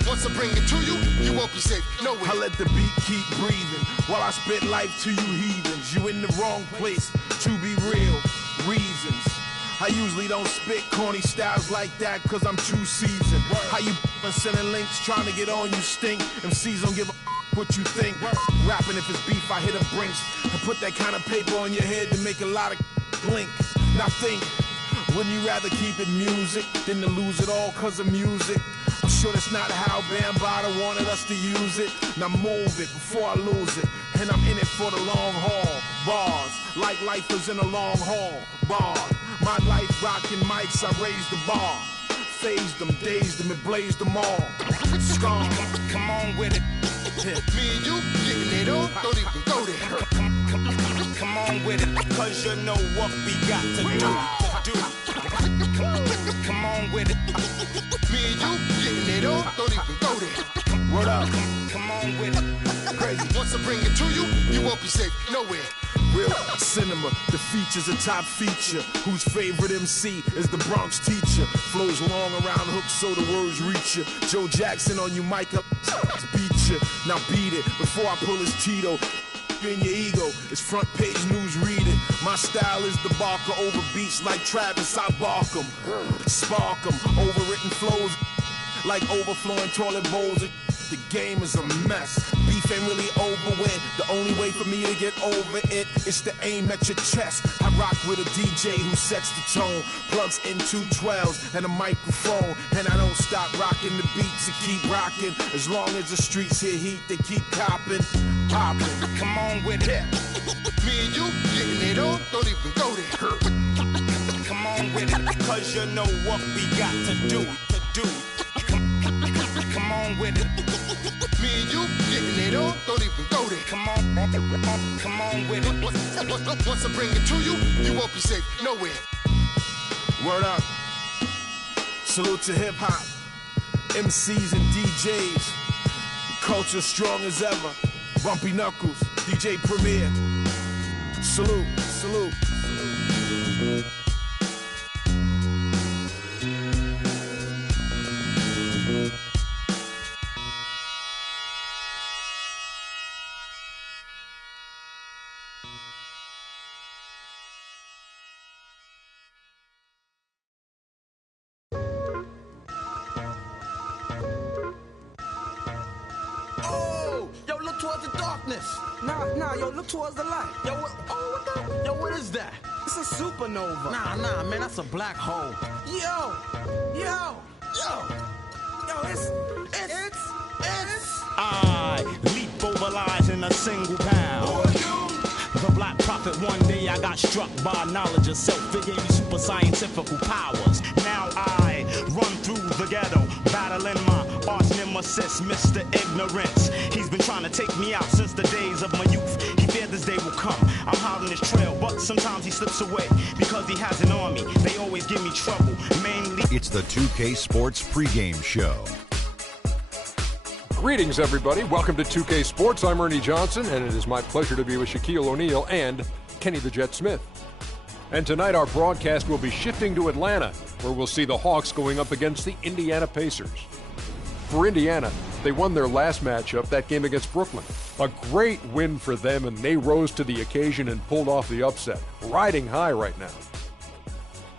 Once I bring it to you, you won't be safe nowhere. I let the beat keep breathing while I spit life to you heathens. You in the wrong place, to be real, reasons. I usually don't spit corny styles like that cause I'm too seasoned. How you sending links trying to get on you stink? MCs don't give a what you think. Rapping if it's beef, I hit a brinks and put that kind of paper on your head to make a lot of blink. Now think, wouldn't you rather keep it music than to lose it all cause of music? I'm sure that's not how Bambaataa wanted us to use it. Now move it before I lose it. And I'm in it for the long haul. Bars, like lifers in a long haul. Bar, my life rocking mics, I raised the bar. Phased them, dazed them, and blazed them all. Scar, come on with it. Me and you getting it on, don't even go there. Come on with it, cause you know what we got to do. Come on with it. Me and you getting it on, don't even go there. Word up. Come on with it. Crazy. Once I bring it to you, you won't be safe nowhere. Real cinema, the feature's a top feature. Whose favorite MC is the Bronx teacher? Flows long around hooks so the words reach you. Joe Jackson on you, mic up to beat you. Now beat it before I pull his Tito. In your ego, it's front page news, read it. My style is the barker over beats like Travis, I bark 'em. Spark 'em, overwritten flows like overflowing toilet bowls. The game is a mess. Beef ain't really over with. The only way for me to get over it is to aim at your chest. I rock with a DJ who sets the tone, plugs in 212s and a microphone, and I don't stop rocking the beats and keep rocking. As long as the streets hear heat, they keep popping. Come on with it. Me and you getting it on, don't even go there. Come on with it, cause you know what we got to do. Come on with it. Me and you getting it on, don't even go there. Come on with it. Once I bring it to you, you won't be safe nowhere. Word up. Salute to hip hop, MCs and DJs. Culture strong as ever. Bumpy Knuckles, DJ Premier. Salute, salute. Yo, look towards the darkness. Nah, yo, look towards the light. Yo, what is that? It's a supernova. Nah, man, that's a black hole. Yo, it's. I leap over lies in a single pound. The Black Prophet, one day I got struck by knowledge of self. It gave me super scientific powers. Now I run through the ghetto, battling my arch nemesis, Mr. Ignorance. He's been trying to take me out since the days of my youth. He feared this day will come. I'm hot on his trail, but sometimes he slips away because he has an army. They always give me trouble, mainly. It's the 2K Sports pregame show. Greetings, everybody. Welcome to 2K Sports. I'm Ernie Johnson, and it is my pleasure to be with Shaquille O'Neal and Kenny the Jet Smith. And tonight our broadcast will be shifting to Atlanta, where we'll see the Hawks going up against the Indiana Pacers. For Indiana, they won their last matchup, that game against Brooklyn. A great win for them, and they rose to the occasion and pulled off the upset. Riding high right now.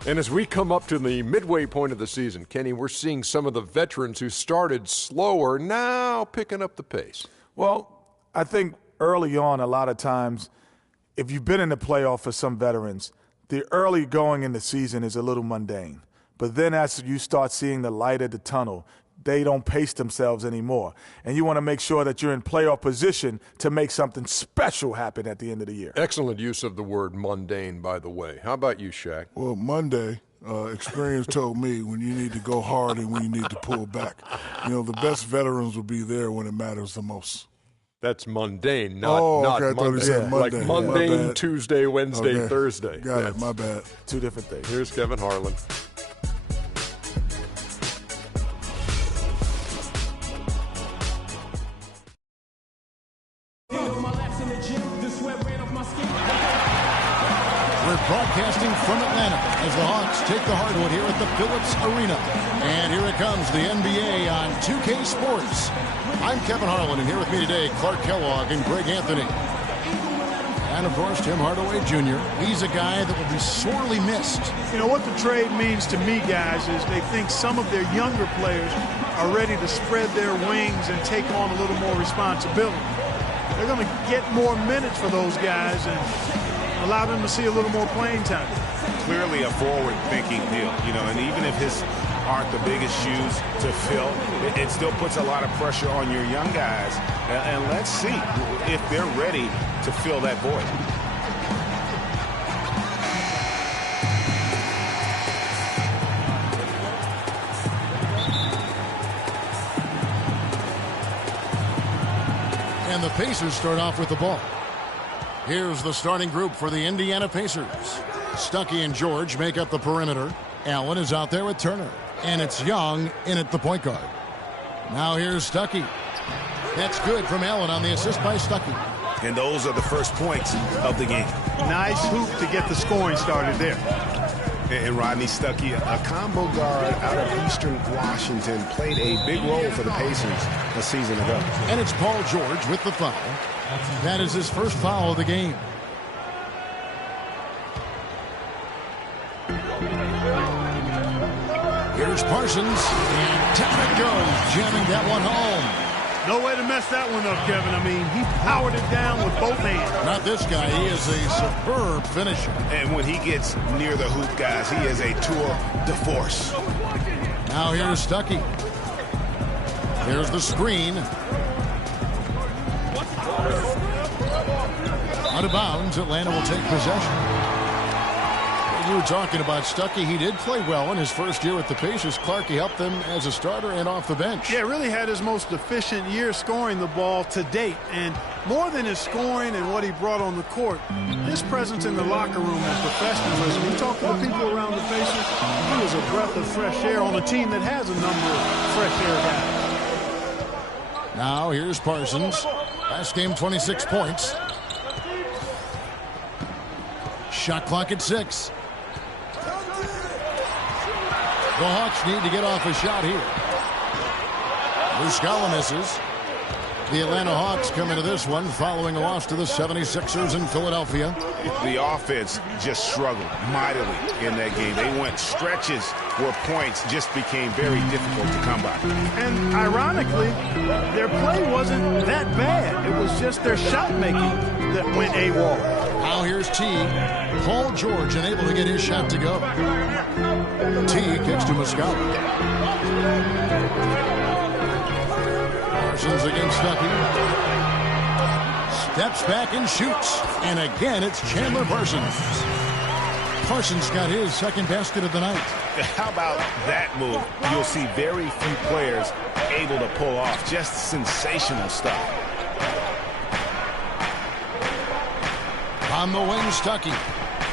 And as we come up to the midway point of the season, Kenny, we're seeing some of the veterans who started slower now picking up the pace. Well, I think early on, a lot of times, if you've been in the playoff for some veterans, the early going in the season is a little mundane. But then as you start seeing the light at the tunnel, they don't pace themselves anymore. And you want to make sure that you're in playoff position to make something special happen at the end of the year. Excellent use of the word mundane, by the way. How about you, Shaq? Well, Monday, experience told me when you need to go hard and when you need to pull back. You know, the best veterans will be there when it matters the most. That's mundane, not okay, I thought he said Monday. Like mundane Tuesday, Wednesday, Thursday. Got it, my bad. Two different things. Here's Kevin Harlan. We're broadcasting from Atlanta as the Hawks take the hardwood here at the Phillips Arena. And here it comes, the NBA on 2K Sports. I'm Kevin Harlan, and here with me today, Clark Kellogg and Greg Anthony. And, of course, Tim Hardaway Jr. He's a guy that will be sorely missed. You know, what the trade means to me, guys, is they think some of their younger players are ready to spread their wings and take on a little more responsibility. They're going to get more minutes for those guys and allow them to see a little more playing time. Clearly a forward-thinking deal, you know, and even if his aren't the biggest shoes to fill, it still puts a lot of pressure on your young guys. And let's see if they're ready to fill that void. And the Pacers start off with the ball. Here's the starting group for the Indiana Pacers. Stuckey and George make up the perimeter. Allen is out there with Turner. And it's Young in at the point guard. Now here's Stuckey. That's good from Allen on the assist by Stuckey. And those are the first points of the game. Nice hoop to get the scoring started there. And Rodney Stuckey, a combo guard out of Eastern Washington, played a big role for the Pacers a season ago. And it's Paul George with the foul. That is his first foul of the game. Here's Parsons, and down it goes, jamming that one home. No way to mess that one up, Kevin. I mean, he powered it down with both hands. Not this guy. He is a superb finisher. And when he gets near the hoop, guys, he is a tour de force. Now here's Stuckey. Here's the screen. Out of bounds, Atlanta will take possession. You were talking about Stuckey. He did play well in his first year with the Pacers. Clarkie helped them as a starter and off the bench. Yeah, really had his most efficient year scoring the ball to date. And more than his scoring and what he brought on the court, his presence in the locker room and professionalism. You talk to the people around the Pacers, he was a breath of fresh air on a team that has a number of fresh air guys. Now here's Parsons. Last game, 26 points. Shot clock at 6. The Hawks need to get off a shot here. Muscala misses. The Atlanta Hawks come into this one following a loss to the 76ers in Philadelphia. The offense just struggled mightily in that game. They went stretches where points just became very difficult to come by. And ironically, their play wasn't that bad. It was just their shot making that went AWOL. Now here's T. Paul George unable to get his shot to go. T kicks to Muscala. Parsons against Stuckey. Steps back and shoots. And again, it's Chandler Parsons. Parsons got his second basket of the night. How about that move? You'll see very few players able to pull off just sensational stuff. On the wing, Stuckey.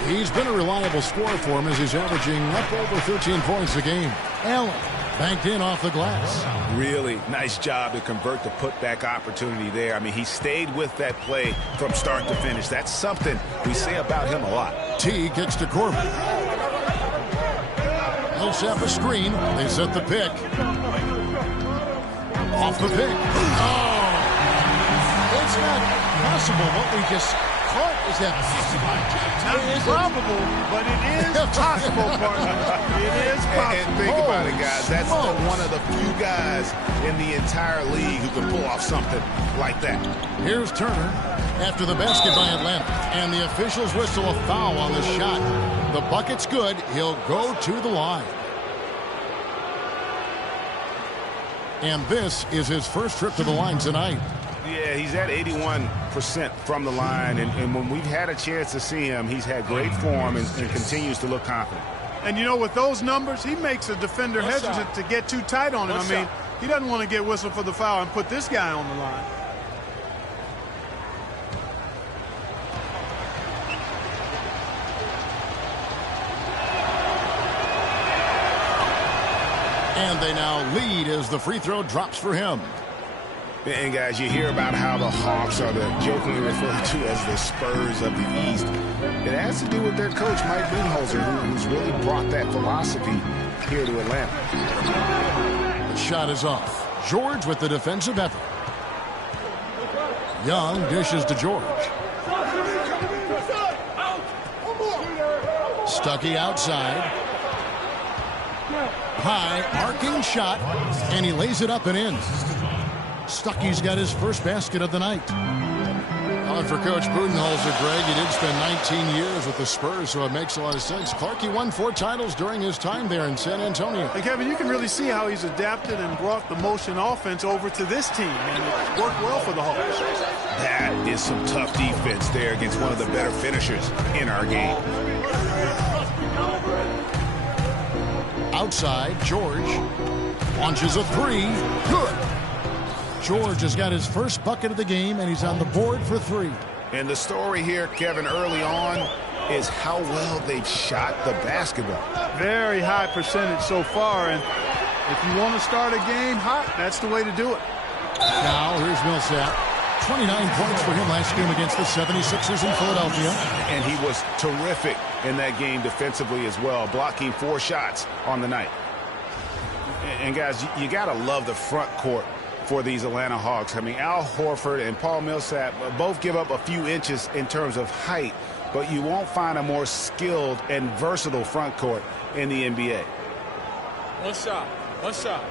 He's been a reliable scorer for him as he's averaging up over 13 points a game. Allen banked in off the glass. Really nice job to convert the putback opportunity there. I mean, he stayed with that play from start to finish. That's something we say about him a lot. T kicks to Corbin. He'll set a screen. They set the pick. Off the pick. Oh! It's not possible what we just caught. Is that possible? Not probable, but it is possible, partner. It is possible. And think about it, guys. That's one of the few guys in the entire league who can pull off something like that. Here's Turner after the basket by Atlanta. And the officials whistle a foul on the shot. The bucket's good. He'll go to the line. And this is his first trip to the line tonight. Yeah, he's at 81% from the line, and when we've had a chance to see him, he's had great form and continues to look confident. And, you know, with those numbers, he makes a defender hesitant to get too tight on him. I mean, he doesn't want to get whistled for the foul and put this guy on the line. And they now lead as the free throw drops for him. And, guys, you hear about how the Hawks are jokingly referred to as the Spurs of the East. It has to do with their coach, Mike Budenholzer, who's really brought that philosophy here to Atlanta. The shot is off. George with the defensive effort. Young dishes to George. Stuckey outside. High, arcing shot, and he lays it up and in. Stuckey's got his first basket of the night. And for Coach Budenholzer, Greg, he did spend 19 years with the Spurs, so it makes a lot of sense. Clarkie won 4 titles during his time there in San Antonio. And Kevin, you can really see how he's adapted and brought the motion offense over to this team, and it worked well for the Hawks. That is some tough defense there against one of the better finishers in our game. Outside, George launches a 3. Good. George has got his first bucket of the game, and he's on the board for 3. And the story here, Kevin, early on is how well they've shot the basketball. Very high percentage so far, and if you want to start a game hot, that's the way to do it. Now, here's Millsap. 29 points for him last game against the 76ers in Philadelphia. And he was terrific in that game defensively as well, blocking 4 shots on the night. And guys, you got to love the front court for these Atlanta Hawks. I mean, Al Horford and Paul Millsap both give up a few inches in terms of height, but you won't find a more skilled and versatile front court in the NBA. One shot. One shot.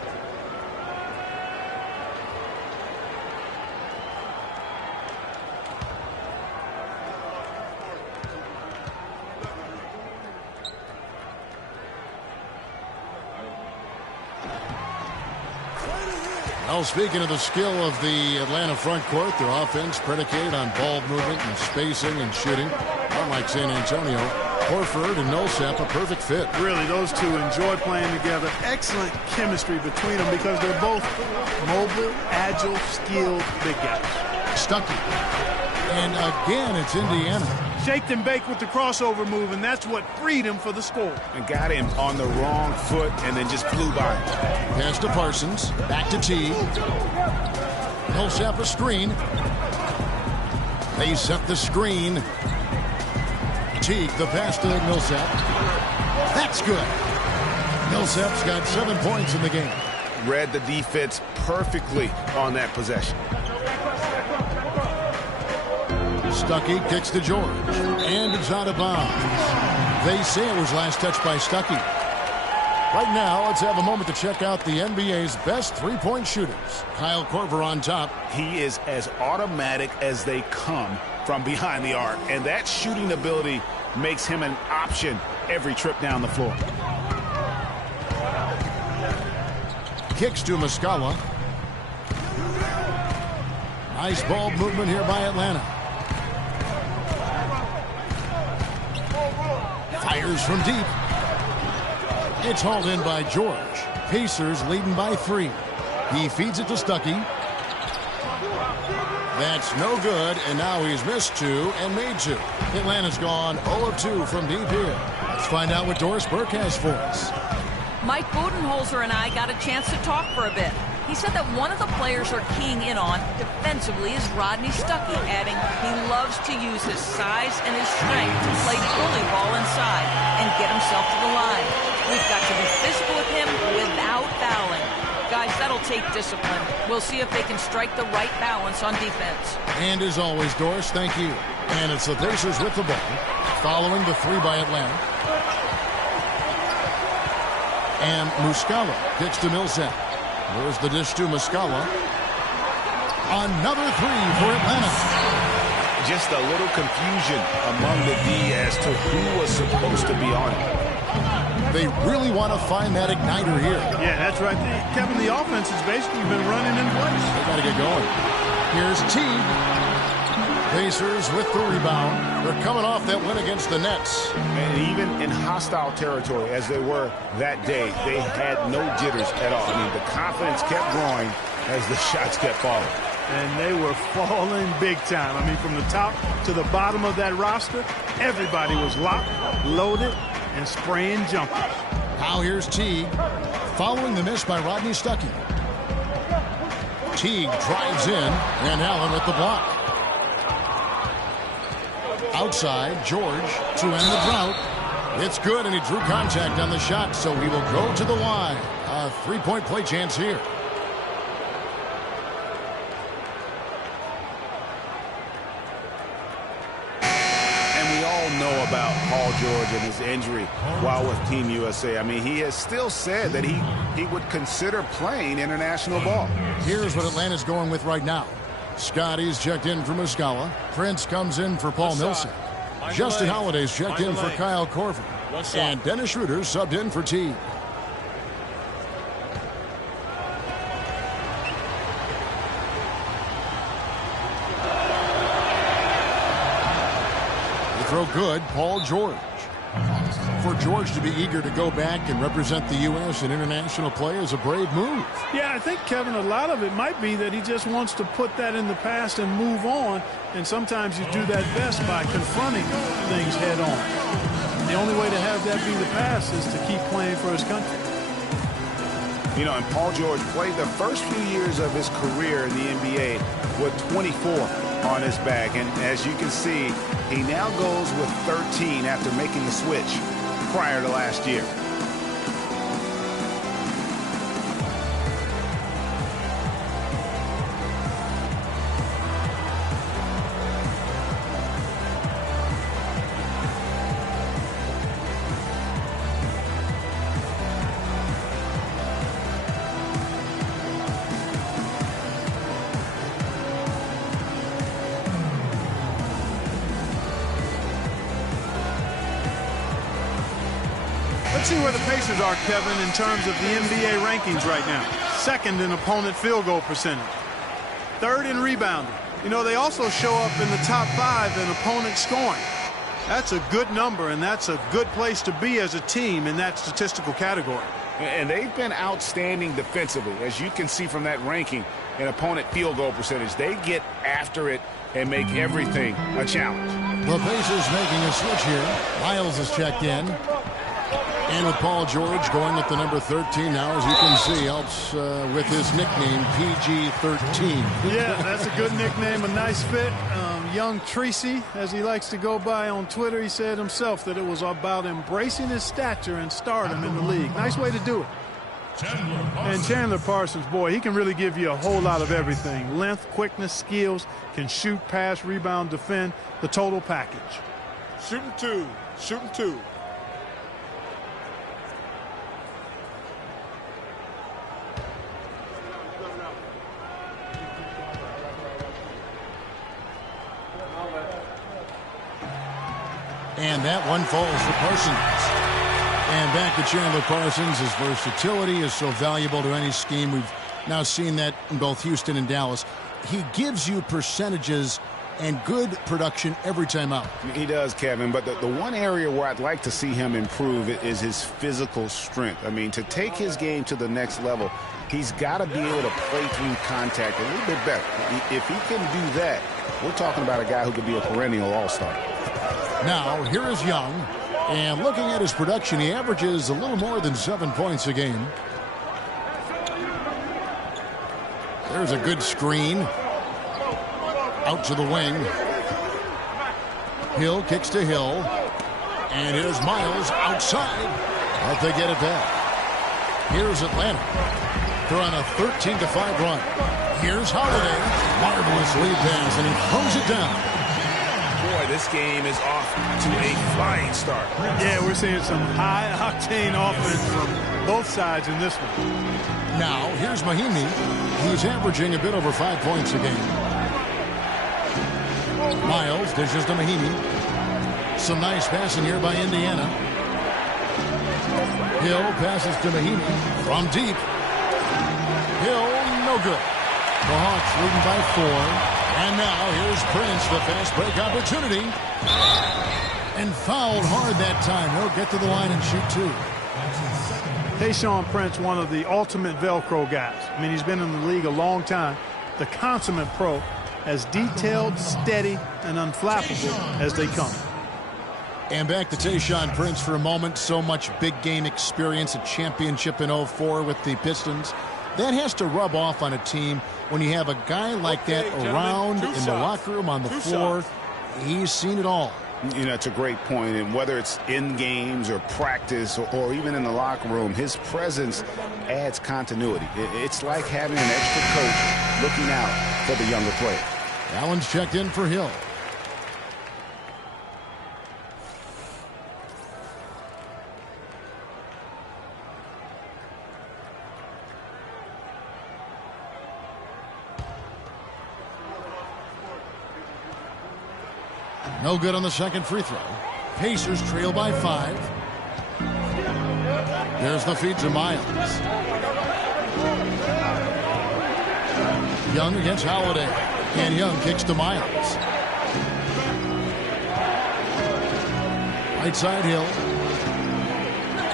Well, speaking of the skill of the Atlanta front court, their offense predicated on ball movement and spacing and shooting. Unlike San Antonio, Horford and Millsap a perfect fit. Really, those two enjoy playing together. Excellent chemistry between them because they're both mobile, agile, skilled big guys. Stuckey. And again, it's Indiana. Shaked and baked with the crossover move, and that's what freed him for the score. And got him on the wrong foot and then just flew by him. Pass to Parsons. Back to T. Millsap a screen. They set the screen. Teague, the pass to Millsap. That's good. Millsap's got 7 points in the game. Read the defense perfectly on that possession. Stuckey kicks to George, and it's out of bounds. They say it was last touched by Stuckey. Right now, let's have a moment to check out the NBA's best three-point shooters. Kyle Korver on top. He is as automatic as they come from behind the arc, and that shooting ability makes him an option every trip down the floor. Kicks to Muscala. Nice ball movement here by Atlanta. Fires from deep. It's hauled in by George. Pacers leading by 3. He feeds it to Stuckey. That's no good, and now he's missed 2 and made 2. Atlanta's gone 0 of 2 from deep here. Let's find out what Doris Burke has for us. Mike Budenholzer and I got a chance to talk for a bit. He said that one of the players they're keying in on defensively is Rodney Stuckey, adding he loves to use his size and his strength to play bully ball inside and get himself to the line. We've got to be physical with him without fouling. Guys, that'll take discipline. We'll see if they can strike the right balance on defense. And as always, Doris, thank you. And it's the Pacers with the ball, following the 3 by Atlanta. And Muscala kicks to Millsap. There's the dish to Muscala. Another 3 for Atlanta. Just a little confusion among the D as to who was supposed to be on it. They really want to find that igniter here. Yeah, that's right. Kevin, the offense has basically been running in place. They got to get going. Here's Teague. Pacers with the rebound. They're coming off that win against the Nets. And even in hostile territory, as they were that day, they had no jitters at all. I mean, the confidence kept growing as the shots kept falling. And they were falling big time. I mean, from the top to the bottom of that roster, everybody was locked, loaded, and spraying jumpers. Now here's Teague, following the miss by Rodney Stuckey. Teague drives in, and Allen with the block. Outside, George to end the drought. It's good, and he drew contact on the shot, so he will go to the line. A 3-point play chance here. Know about Paul George and his injury while with Team USA. I mean, he has still said that he would consider playing international ball. Here's what Atlanta's going with right now. Scotty's checked in for Muscala. Prince comes in for Paul Millsap. Justin Holiday's checked in for Kyle Korver. And Dennis Schroeder's subbed in for Teague. Throw good, Paul George. For George to be eager to go back and represent the U.S. in international play is a brave move. Yeah, I think, Kevin, a lot of it might be that he just wants to put that in the past and move on. And sometimes you do that best by confronting things head on. The only way to have that be the past is to keep playing for his country. You know, and Paul George played the first few years of his career in the NBA with 24 on his back. And as you can see, he now goes with 13 after making the switch prior to last year. Let's see where the Pacers are, Kevin, in terms of the NBA rankings right now. second in opponent field goal percentage, third in rebounding. You know, they also show up in the top 5 in opponent scoring. That's a good number, and that's a good place to be as a team in that statistical category. And they've been outstanding defensively, as you can see from that ranking in opponent field goal percentage. They get after it and make everything a challenge. The Pacers making a switch here. Miles has checked in. And with Paul George going with the number 13 now, as you can see, helps with his nickname, PG-13. Yeah, that's a good nickname, a nice fit. Young Tracy, as he likes to go by on Twitter, he said himself that it was about embracing his stature and stardom in the league. Nice way to do it. And Chandler Parsons, boy, he can really give you a whole lot of everything. Length, quickness, skills, can shoot, pass, rebound, defend, the total package. Shooting two. And that one falls for Parsons. And back to Chandler Parsons. His versatility is so valuable to any scheme. We've now seen that in both Houston and Dallas. He gives you percentages and good production every time out. He does, Kevin, but the one area where I'd like to see him improve is his physical strength. I mean, to take his game to the next level, he's got to be able to play through contact a little bit better. If he can do that, we're talking about a guy who could be a perennial all-star. Now, here is Young, and looking at his production, he averages a little more than 7 points a game. There's a good screen. Out to the wing. Hill kicks to Hill. And here's Miles outside. But they get it back. Here's Atlanta. They're on a 13-5 run. Here's Holiday. Marvelous lead pass, and he throws it down. Boy, this game is off to a flying start. Yeah, we're seeing some high-octane offense from both sides in this one. Now, here's Mahimi. He's averaging a bit over 5 points a game. Miles dishes to Mahimi. Some nice passing here by Indiana. Hill passes to Mahimi from deep. Hill, no good. The Hawks leading by 4. And now here's Prince, the fast break opportunity. And fouled hard that time. He'll get to the line and shoot 2. Tayshaun Prince, one of the ultimate Velcro guys. I mean, he's been in the league a long time. The consummate pro, as detailed, steady, and unflappable as they come. And back to Tayshaun Prince for a moment. So much big game experience, a championship in 04 with the Pistons. That has to rub off on a team when you have a guy like that around in the locker room, on the floor. He's seen it all. You know, it's a great point. And whether it's in games or practice or even in the locker room, his presence adds continuity. It's like having an extra coach looking out for the younger player. Allen's checked in for Hill. No good on the second free throw. Pacers trail by 5. There's the feed to Miles. Young against Holiday. And Young kicks to Miles. Right side Hill.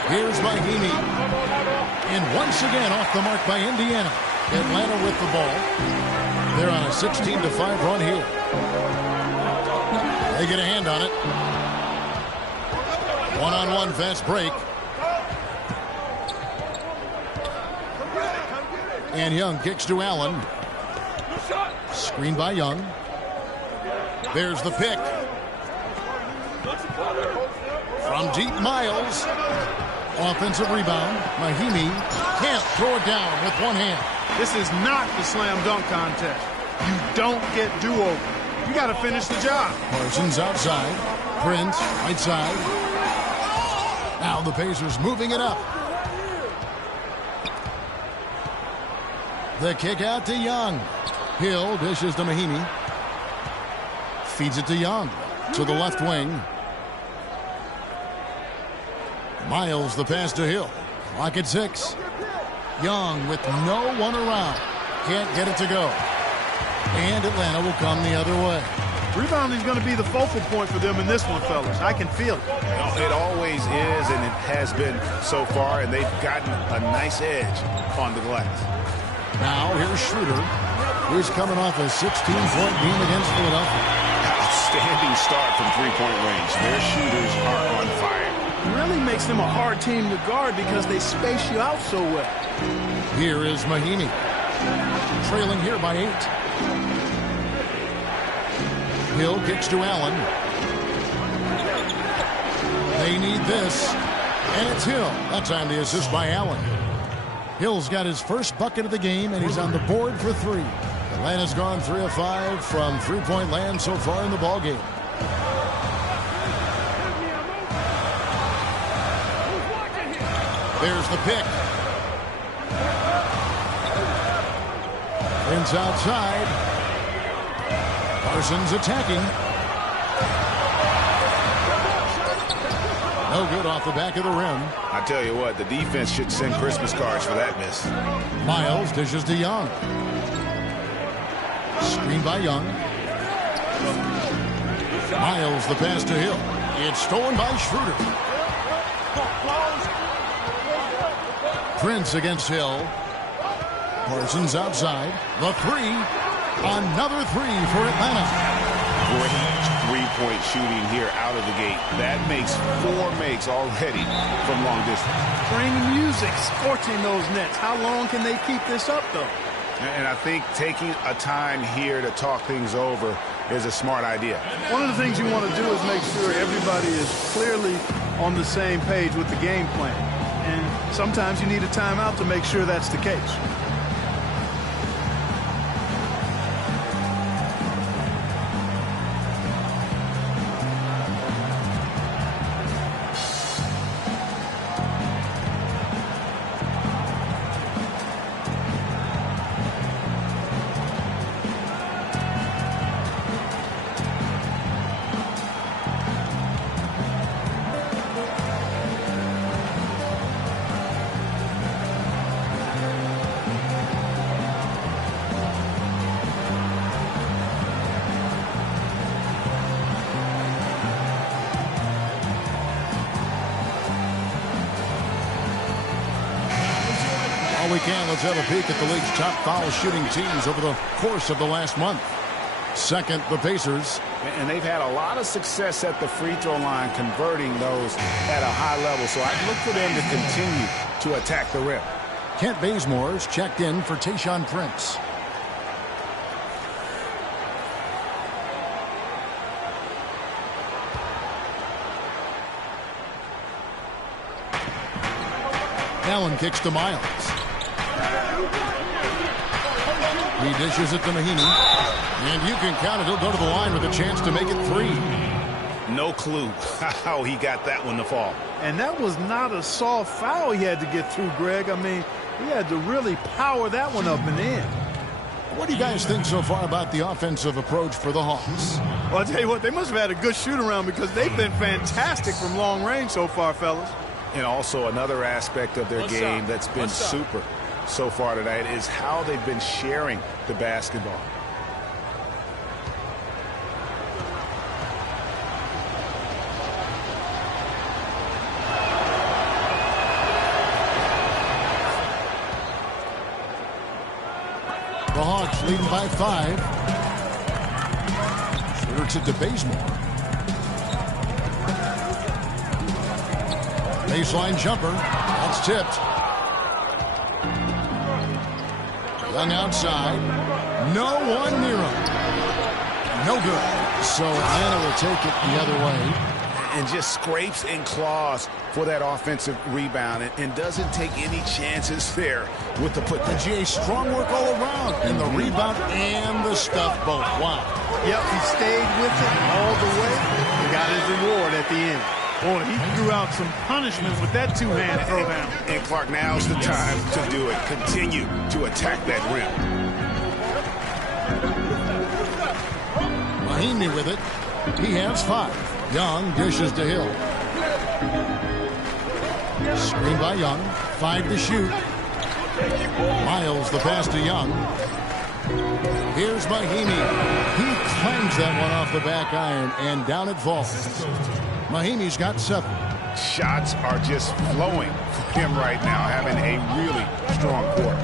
Here's Mahimi. And once again off the mark by Indiana. Atlanta with the ball. They're on a 16-5 run here. They get a hand on it. One-on-one fast break. And Young kicks to Allen. Screen by Young. There's the pick. From deep, Miles. Offensive rebound. Mahimi can't throw it down with one hand. This is not the slam dunk contest. You don't get do-over. You got to finish the job. Parsons outside. Prince right side. Now the Pacers moving it up. The kick out to Young. Hill dishes to Mahimi. Feeds it to Young. To the left wing. Miles the pass to Hill. Clock at 6. Young with no one around. Can't get it to go. And Atlanta will come the other way. Rebounding is going to be the focal point for them in this one, fellas. I can feel it. It always is, and it has been so far, and they've gotten a nice edge on the glass. Now here's Schroeder, who's coming off a 16-point game against Philadelphia. Outstanding start from three-point range. Their shooters are on fire. It really makes them a hard team to guard because they space you out so well. Here is Mahinmi, trailing here by 8. Hill kicks to Allen. They need this, and it's Hill. That time the assist by Allen. Hill's got his first bucket of the game, and he's on the board for 3. Atlanta's gone 3 of 5 from three-point land so far in the ballgame. There's the pick. Prince outside. Parsons attacking. No good off the back of the rim. I tell you what, the defense should send Christmas cards for that miss. Miles dishes to Young. Screen by Young. Miles the pass to Hill. It's stolen by Schroeder. Prince against Hill. Parsons outside. The 3. Another 3 for Atlanta. Great three-point shooting here out of the gate. That makes 4 makes already from long distance. Spring music scorching those nets. How long can they keep this up, though? And I think taking a time here to talk things over is a smart idea. One of the things you want to do is make sure everybody is clearly on the same page with the game plan. And sometimes you need a timeout to make sure that's the case. Let's have a peek at the league's top foul shooting teams over the course of the last month. Second, the Pacers. And they've had a lot of success at the free throw line, converting those at a high level. So I'd look for them to continue to attack the rim. Kent Bazemore's checked in for Tayshaun Prince. Allen kicks to Miles. He dishes it to Mahinmi. And you can count it. He'll go to the line with a chance to make it 3. No clue how he got that one to fall. And that was not a soft foul he had to get through, Greg. I mean, he had to really power that one up and in. What do you guys think so far about the offensive approach for the Hawks? Well, I'll tell you what, they must have had a good shoot-around because they've been fantastic from long range so far, fellas. And also another aspect of their game that's been super so far tonight is how they've been sharing the basketball. The Hawks leading by 5. Shoots it to Bazemore. Baseline jumper. That's tipped. Young outside. No one near him. No good. So Atlanta will take it the other way. And just scrapes and claws for that offensive rebound and doesn't take any chances there with the put. And GA, strong work all around. And the rebound and the stuff both. Wow. Yep, he stayed with it all the way and got his reward at the end. Boy, he threw out some punishment with that two-hand throwdown. And Clark, now's the time to do it. Continue to attack that rim. Mahinmi with it. He has 5. Young dishes to Hill. Screen by Young. 5 to shoot. Miles the pass to Young. Here's Mahimi. He clangs that one off the back iron, and down it falls. Mahimi's got 7. Shots are just flowing for him right now, having a really strong quarter.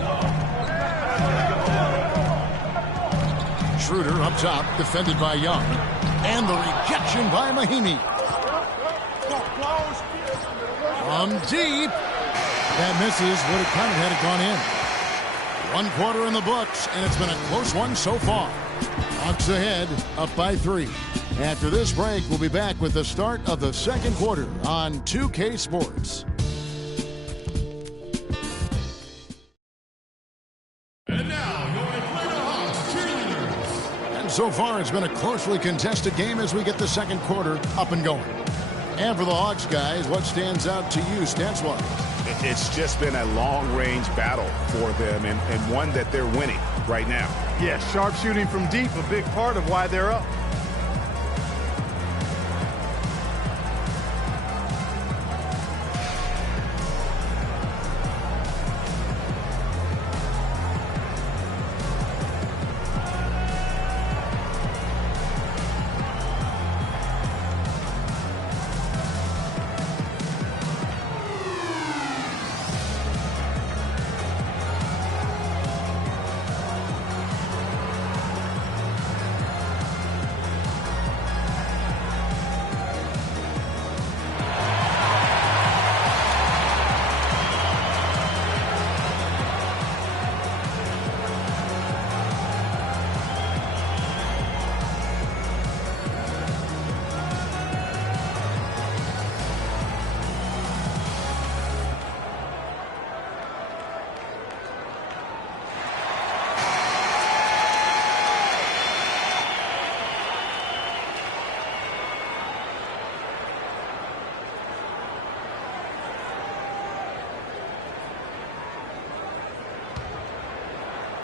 Schroeder up top, defended by Young. And the rejection by Mahimi. From deep. That misses. Would have counted had it gone in. 1 quarter in the books, and it's been a close one so far. Hawks ahead, up by 3. After this break, we'll be back with the start of the second quarter on 2K Sports. And now, your Atlanta Hawks cheerleaders. And so far, it's been a closely contested game as we get the second quarter up and going. And for the Hawks guys, what stands out to you stats-wise? It's just been a long-range battle for them and one that they're winning right now. Yeah, sharp shooting from deep, a big part of why they're up.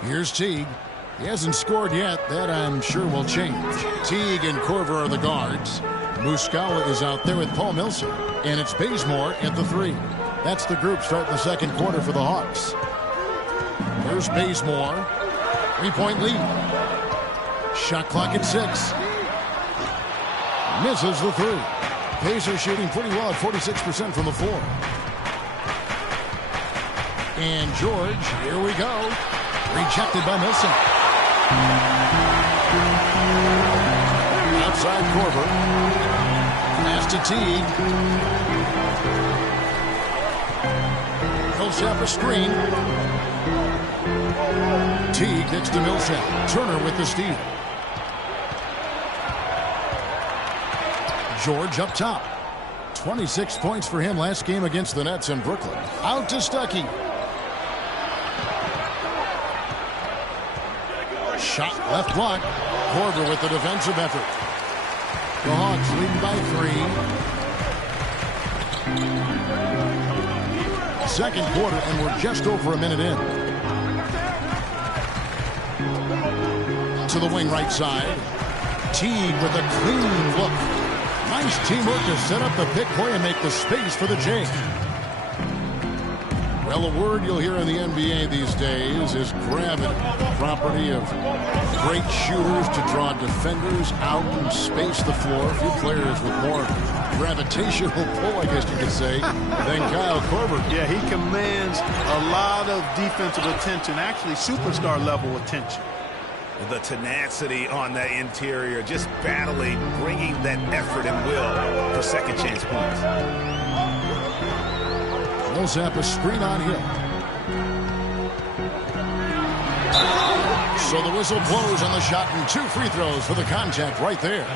Here's Teague. He hasn't scored yet. That, I'm sure, will change. Teague and Korver are the guards. Muscala is out there with Paul Millsap. And it's Bazemore at the 3. That's the group starting the second quarter for the Hawks. Here's Bazemore. 3-point lead. Shot clock at 6. Misses the 3. Pacers shooting pretty well at 46% from the floor. And George, here we go. Rejected by Millsap. Outside Korver. Pass to Teague. Millsap a screen. Teague next to Millsap. Turner with the steal. George up top. 26 points for him last game against the Nets in Brooklyn. Out to Stuckey. Shot left block. Korver with the defensive effort. The Hawks leading by 3. Second quarter, and we're just over a minute in. To the wing right side. Teague with a clean look. Nice teamwork to set up the pick play and make the space for the J. Well, a word you'll hear in the NBA these days is gravity. Property of great shooters to draw defenders out and space the floor. A few players with more gravitational pull, I guess you could say, than Kyle Korver. Yeah, he commands a lot of defensive attention, actually superstar level attention. The tenacity on that interior, just battling, bringing that effort and will for second chance points. Millsap a screen on him. So the whistle blows on the shot and 2 free throws for the contact right there.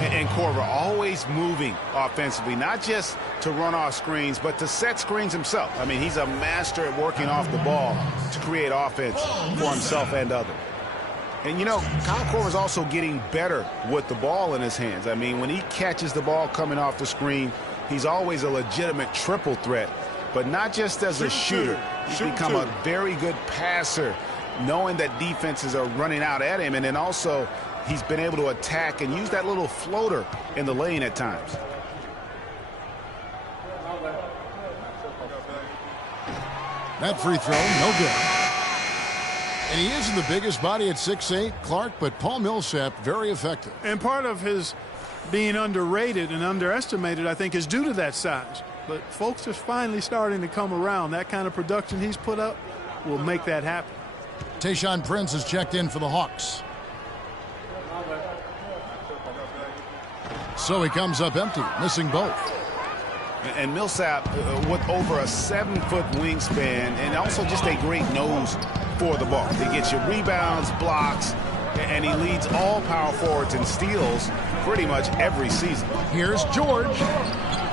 And Korver always moving offensively, not just to run off screens, but to set screens himself. I mean, he's a master at working off the ball to create offense for himself and others. And, you know, Kyle Korver's also getting better with the ball in his hands. I mean, when he catches the ball coming off the screen, he's always a legitimate triple threat, but not just as a shooter. He's become a very good passer, knowing that defenses are running out at him, and then also he's been able to attack and use that little floater in the lane at times. That free throw, no good. And he isn't the biggest body at 6'8", Clark, but Paul Millsap, very effective. And part of his being underrated and underestimated, I think, is due to that size. But folks are finally starting to come around. That kind of production he's put up will make that happen. Tayshaun Prince has checked in for the Hawks. So he comes up empty, missing both. And Millsap with over a 7-foot wingspan and also just a great nose for the ball. He gets you rebounds, blocks, and he leads all power forwards in steals pretty much every season. Here's George.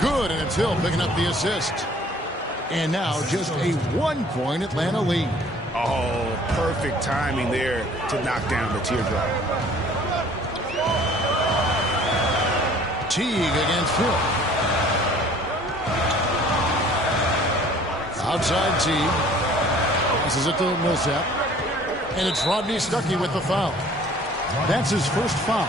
Good, and it's Hill picking up the assist. And now just a 1-point Atlanta lead. Oh, perfect timing there to knock down the teardrop. Teague against Hill. Outside Teague. Passes it to Millsap. And it's Rodney Stuckey with the foul. That's his first foul.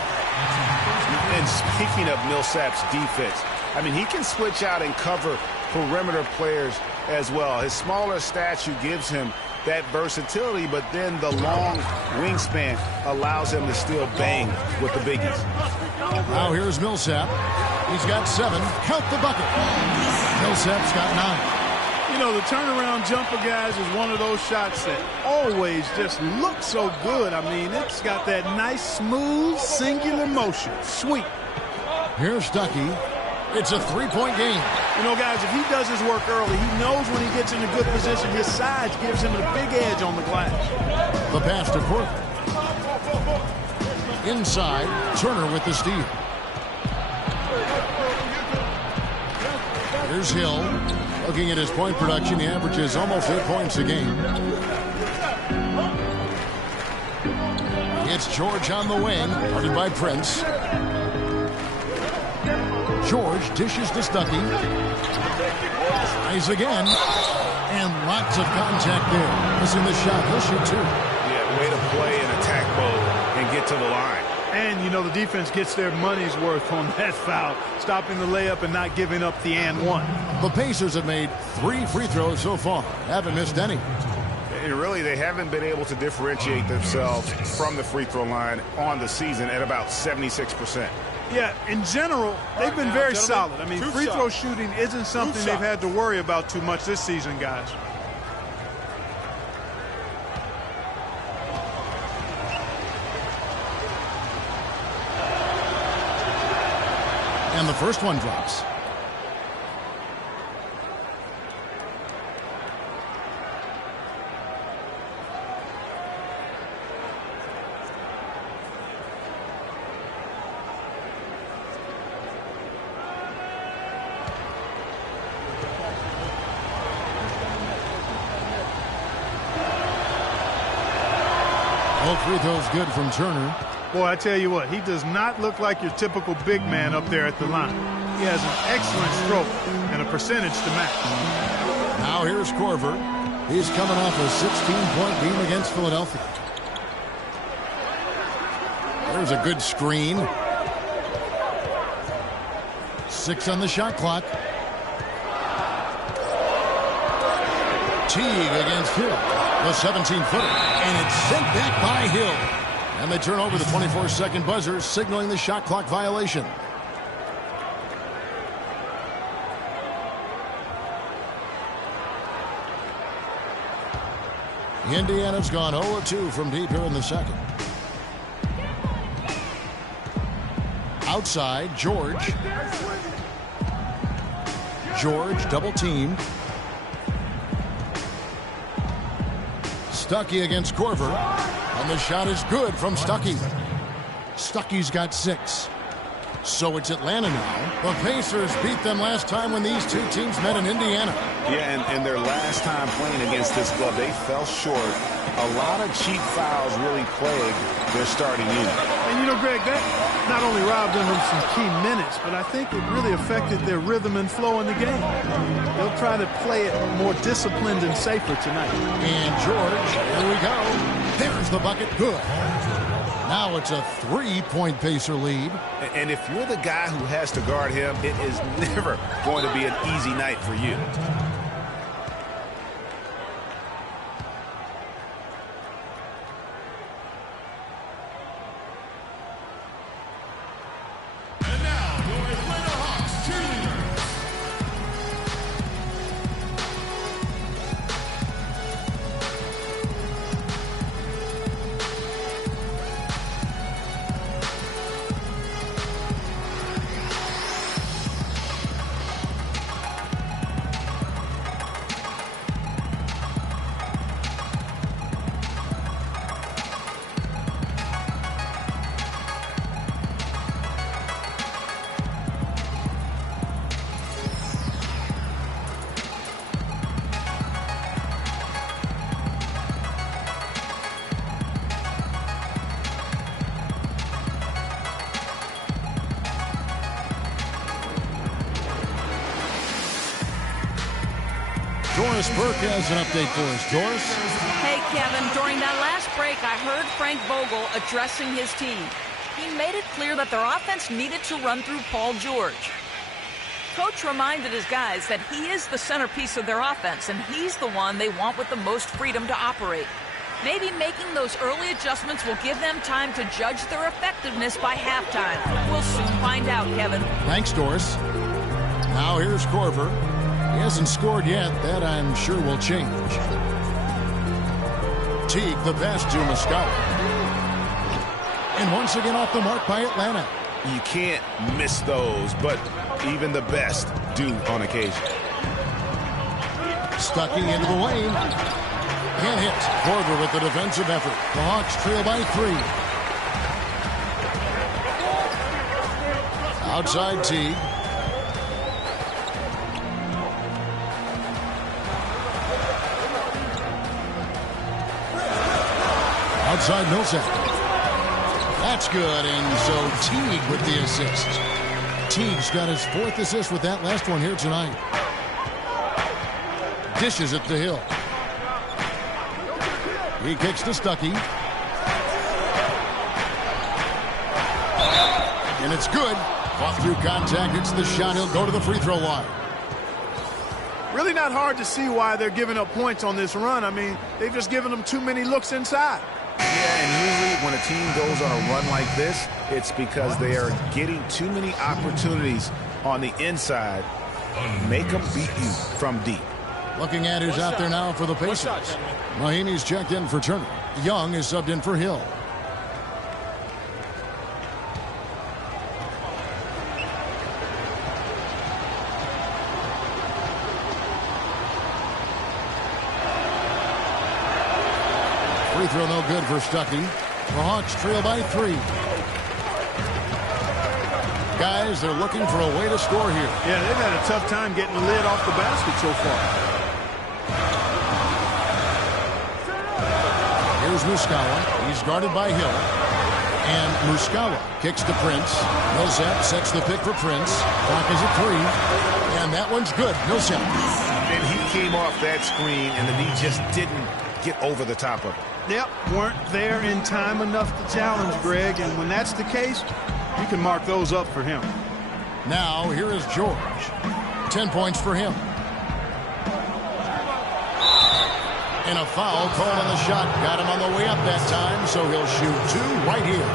And speaking of Millsap's defense, I mean, he can switch out and cover perimeter players as well. His smaller stature gives him that versatility, but then the long wingspan allows him to still bang with the biggies. Now here's Millsap. He's got 7. Count the bucket. Millsap's got 9. You know, the turnaround jumper, guys, is one of those shots that always just look so good. I mean, it's got that nice, smooth, singular motion. Sweet. Here's Stuckey. It's a 3-point game. You know, guys, if he does his work early, he knows when he gets in a good position, his size gives him a big edge on the glass. The pass to Korver. Inside, Turner with the steal. Here's Hill. Looking at his point production, he averages almost 8 points a game. It's George on the wing, guarded by Prince. George dishes to Stuckey. Tries again. And lots of contact there. Missing the shot. He'll shoot 2. Yeah, way to play in attack mode and get to the line. And, you know, the defense gets their money's worth on that foul, stopping the layup and not giving up the and one. The Pacers have made 3 free throws so far. Haven't missed any. And really, they haven't been able to differentiate themselves from the free throw line on the season at about 76%. Yeah, in general, they've been very solid. I mean, free throw shooting isn't something they've had to worry about too much this season, guys. And the first one drops. All free throws good from Turner. Boy, I tell you what, he does not look like your typical big man up there at the line. He has an excellent stroke and a percentage to match. Now here's Korver. He's coming off a 16-point game against Philadelphia. There's a good screen. 6 on the shot clock. Teague against Hill. The 17-footer. And it's sent back by Hill. And they turn over the 24-second buzzer, signaling the shot clock violation. Indiana's gone 0-2 from deep here in the second. Outside, George. George double-teamed. Stuckey against Korver. And the shot is good from Stuckey. Stuckey's got 6. So it's Atlanta now. The Pacers beat them last time when these two teams met in Indiana. Yeah, and their last time playing against this club, they fell short. A lot of cheap fouls really plagued their starting unit. And you know, Greg, that not only robbed them of some key minutes, but I think it really affected their rhythm and flow in the game. They'll try to play it more disciplined and safer tonight. And George, here we go. There's the bucket, good. Now it's a 3-point Pacer lead. And if you're the guy who has to guard him, it is never going to be an easy night for you. Doris Burke has an update for us. Doris? Hey, Kevin, during that last break, I heard Frank Vogel addressing his team. He made it clear that their offense needed to run through Paul George. Coach reminded his guys that he is the centerpiece of their offense, and he's the one they want with the most freedom to operate. Maybe making those early adjustments will give them time to judge their effectiveness by halftime. We'll soon find out, Kevin. Thanks, Doris. Now here's Corver. He hasn't scored yet. That, I'm sure, will change. Teague, the pass to Muscala. And once again off the mark by Atlanta. You can't miss those, but even the best do on occasion. Stuckey into the lane. And hit. Corver with the defensive effort. The Hawks trail by 3. Outside Teague. Outside Millsap. That's good, and so Teague with the assist. Teague's got his 4th assist with that last one here tonight. Dishes it to Hill. He kicks to Stuckey. And it's good. Fought through contact. It's the shot. He'll go to the free throw line. Really not hard to see why they're giving up points on this run. I mean, they've just given them too many looks inside. Yeah, and usually when a team goes on a run like this, it's because they are getting too many opportunities on the inside. Make them beat you from deep. Looking at who's out there now for the Pacers. Mahinmi's checked in for Turner. Young is subbed in for Hill. Free throw no good for Stuckey. The Hawks trail by 3. Guys, they're looking for a way to score here. Yeah, they've had a tough time getting the lid off the basket so far. Here's Muscala. He's guarded by Hill. And Muscala kicks to Prince. Millsap sets the pick for Prince. Clock is at 3. And that one's good. Millsap. And he came off that screen, and then he just didn't get over the top of it. Yep, weren't there in time enough to challenge Greg, and when that's the case, you can mark those up for him. Now, here is George. 10 points for him. And a foul called on the shot. Got him on the way up that time, so he'll shoot 2 right here.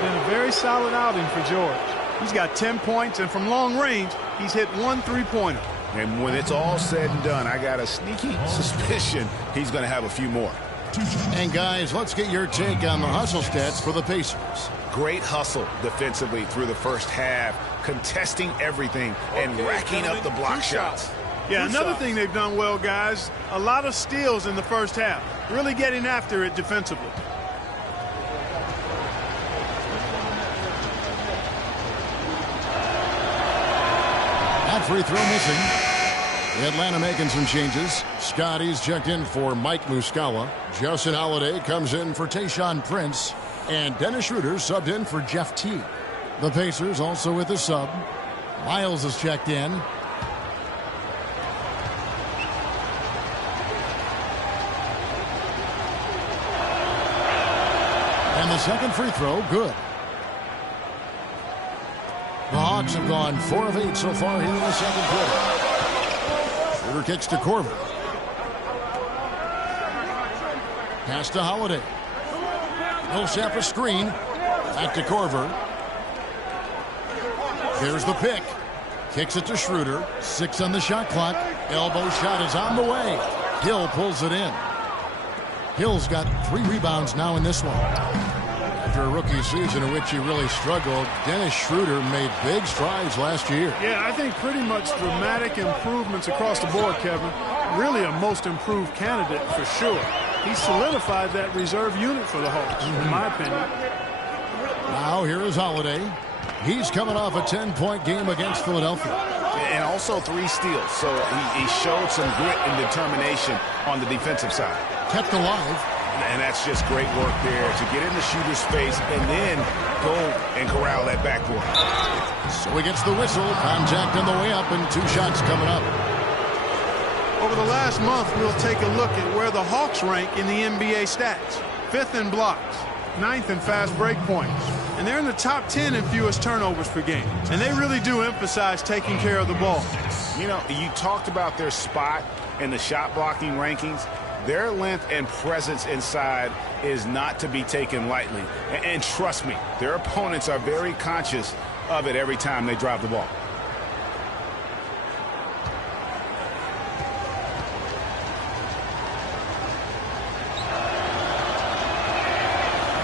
Been a very solid outing for George. He's got 10 points, and from long range, he's hit 1 3-pointer. And when it's all said and done, I got a sneaky suspicion he's going to have a few more. And guys, let's get your take on the hustle stats for the Pacers. Great hustle defensively through the first half, contesting everything and racking up the block shots. Yeah, another thing they've done well, guys, a lot of steals in the first half, really getting after it defensively. That free throw missing. Atlanta making some changes. Scotty's checked in for Mike Muscala. Justin Holiday comes in for Tayshaun Prince. And Dennis Schroeder subbed in for Jeff Teague. The Pacers also with a sub. Miles is checked in. And the second free throw, good. The Hawks have gone 4 of 8 so far here in the second quarter. Schroeder kicks to Corver. Pass to Holiday. Millsap a screen. Back to Corver. There's the pick. Kicks it to Schroeder. 6 on the shot clock. Elbow shot is on the way. Hill pulls it in. Hill's got 3 rebounds now in this one. After a rookie season in which he really struggled, Dennis Schroeder made big strides last year. Yeah, I think pretty much dramatic improvements across the board, Kevin. Really a most improved candidate for sure. He solidified that reserve unit for the Hawks, in my opinion. Now here is Holiday. He's coming off a 10-point game against Philadelphia. And also 3 steals, so he showed some grit and determination on the defensive side. Kept alive. And that's just great work there to get in the shooter's face and then go and corral that backboard. So he gets the whistle. Contact on the way up and 2 shots coming up. Over the last month, we'll take a look at where the Hawks rank in the NBA stats. 5th in blocks, 9th in fast break points, and they're in the top 10 in fewest turnovers per game. And they really do emphasize taking care of the ball. You know, you talked about their spot in the shot blocking rankings. Their length and presence inside is not to be taken lightly. And trust me, their opponents are very conscious of it every time they drive the ball.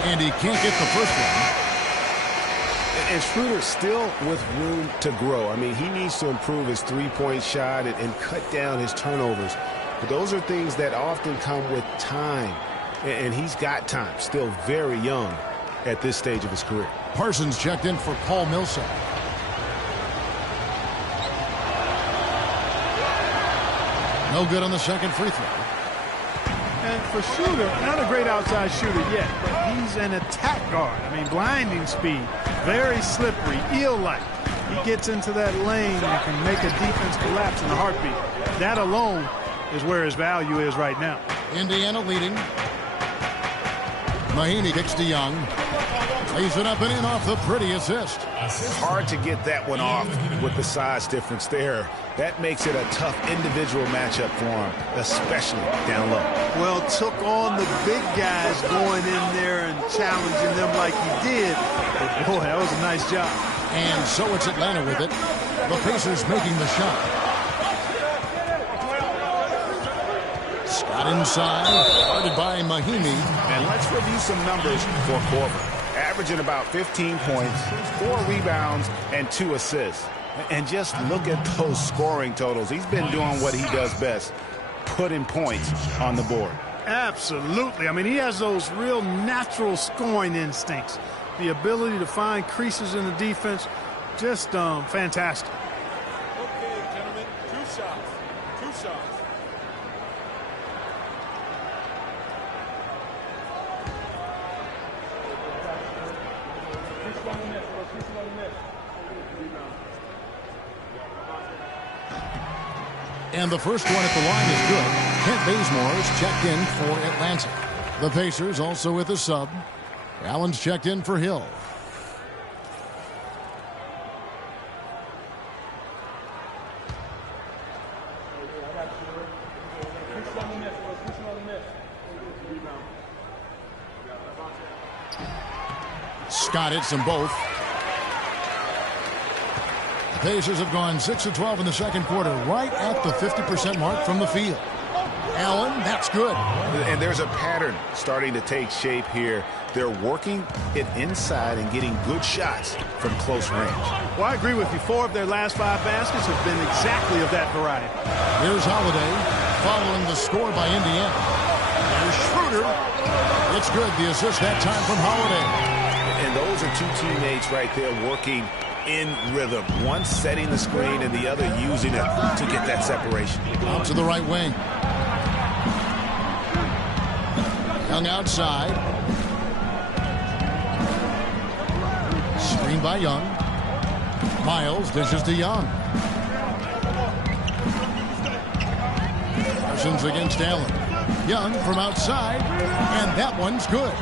And he can't get the first one. And Schroeder still with room to grow. I mean, he needs to improve his three-point shot and cut down his turnovers. But those are things that often come with time. And he's got time, still very young at this stage of his career. Parsons checked in for Paul Millsap. No good on the second free throw. And for Schroeder, not a great outside shooter yet, but he's an attack guard. I mean, blinding speed, very slippery, eel-like. He gets into that lane and can make a defense collapse in a heartbeat. That alone is where his value is right now. Indiana leading. Mahinmi kicks to Young. Lays it up and in off the pretty assist. Hard to get that one off with the size difference there. That makes it a tough individual matchup for him, especially down low. Well, took on the big guys going in there and challenging them like he did. But boy, that was a nice job. And so it's Atlanta with it. The Pacers making the shot. Scott inside, guarded by Mahinmi. And let's review some numbers for Korver. Averaging about 15 points, 4 rebounds, and 2 assists. And just look at those scoring totals. He's been doing what he does best, putting points on the board. Absolutely. I mean, he has those real natural scoring instincts. The ability to find creases in the defense, just fantastic. Okay, gentlemen, 2 shots. 2 shots. And the first one at the line is good. Kent Bazemore is checked in for Atlanta. The Pacers also with a sub. Allen's checked in for Hill. Scott hits them both. The Pacers have gone 6 of 12 in the second quarter, right at the 50% mark from the field. Allen, that's good. And there's a pattern starting to take shape here. They're working it inside and getting good shots from close range. Well, I agree with you. 4 of their last 5 baskets have been exactly of that variety. Here's Holiday following the score by Indiana. There's Schroeder. It's good. The assist that time from Holiday. And those are 2 teammates right there working in rhythm. One setting the screen and the other using it to get that separation. Out to the right wing. Young outside. Screen by Young. Miles dishes to Young. Parsons against Allen. Young from outside, and that one's good.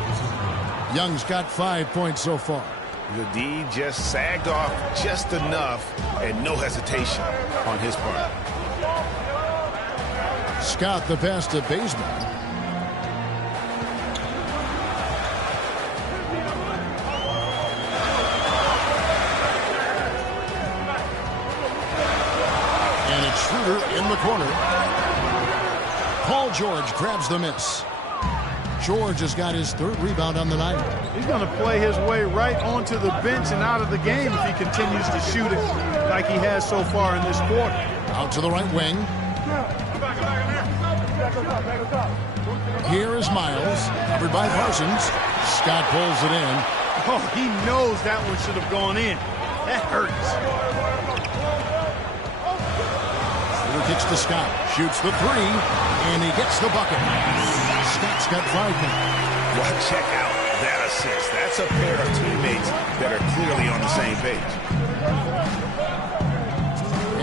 Young's got 5 points so far. The D just sagged off just enough, and no hesitation on his part. Scott the pass to Bazemore. And it's Schroeder in the corner. Paul George grabs the miss. George has got his 3rd rebound on the night. He's going to play his way right onto the bench and out of the game if he continues to shoot it like he has so far in this quarter. Out to the right wing. Here is Miles, covered by Parsons. Scott pulls it in. Oh, he knows that one should have gone in. That hurts. Schroeder kicks to Scott, shoots the 3, and he gets the bucket. Scott's got 5 now. Well, check out that assist. That's a pair of teammates that are clearly on the same page.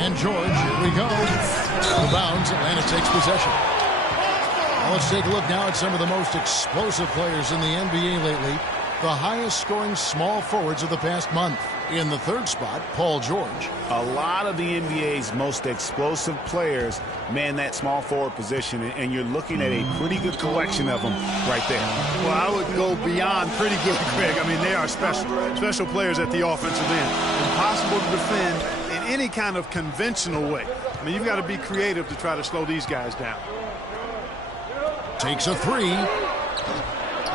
And George, here we go. Out of bounds, Atlanta takes possession. Well, let's take a look now at some of the most explosive players in the NBA lately. The highest scoring small forwards of the past month. In the third spot, Paul George. A lot of the NBA's most explosive players man that small forward position, and you're looking at a pretty good collection of them right there. Well, I would go beyond pretty good, Greg. I mean, they are special players at the offensive end. Impossible to defend in any kind of conventional way. I mean, you've got to be creative to try to slow these guys down. Takes a three.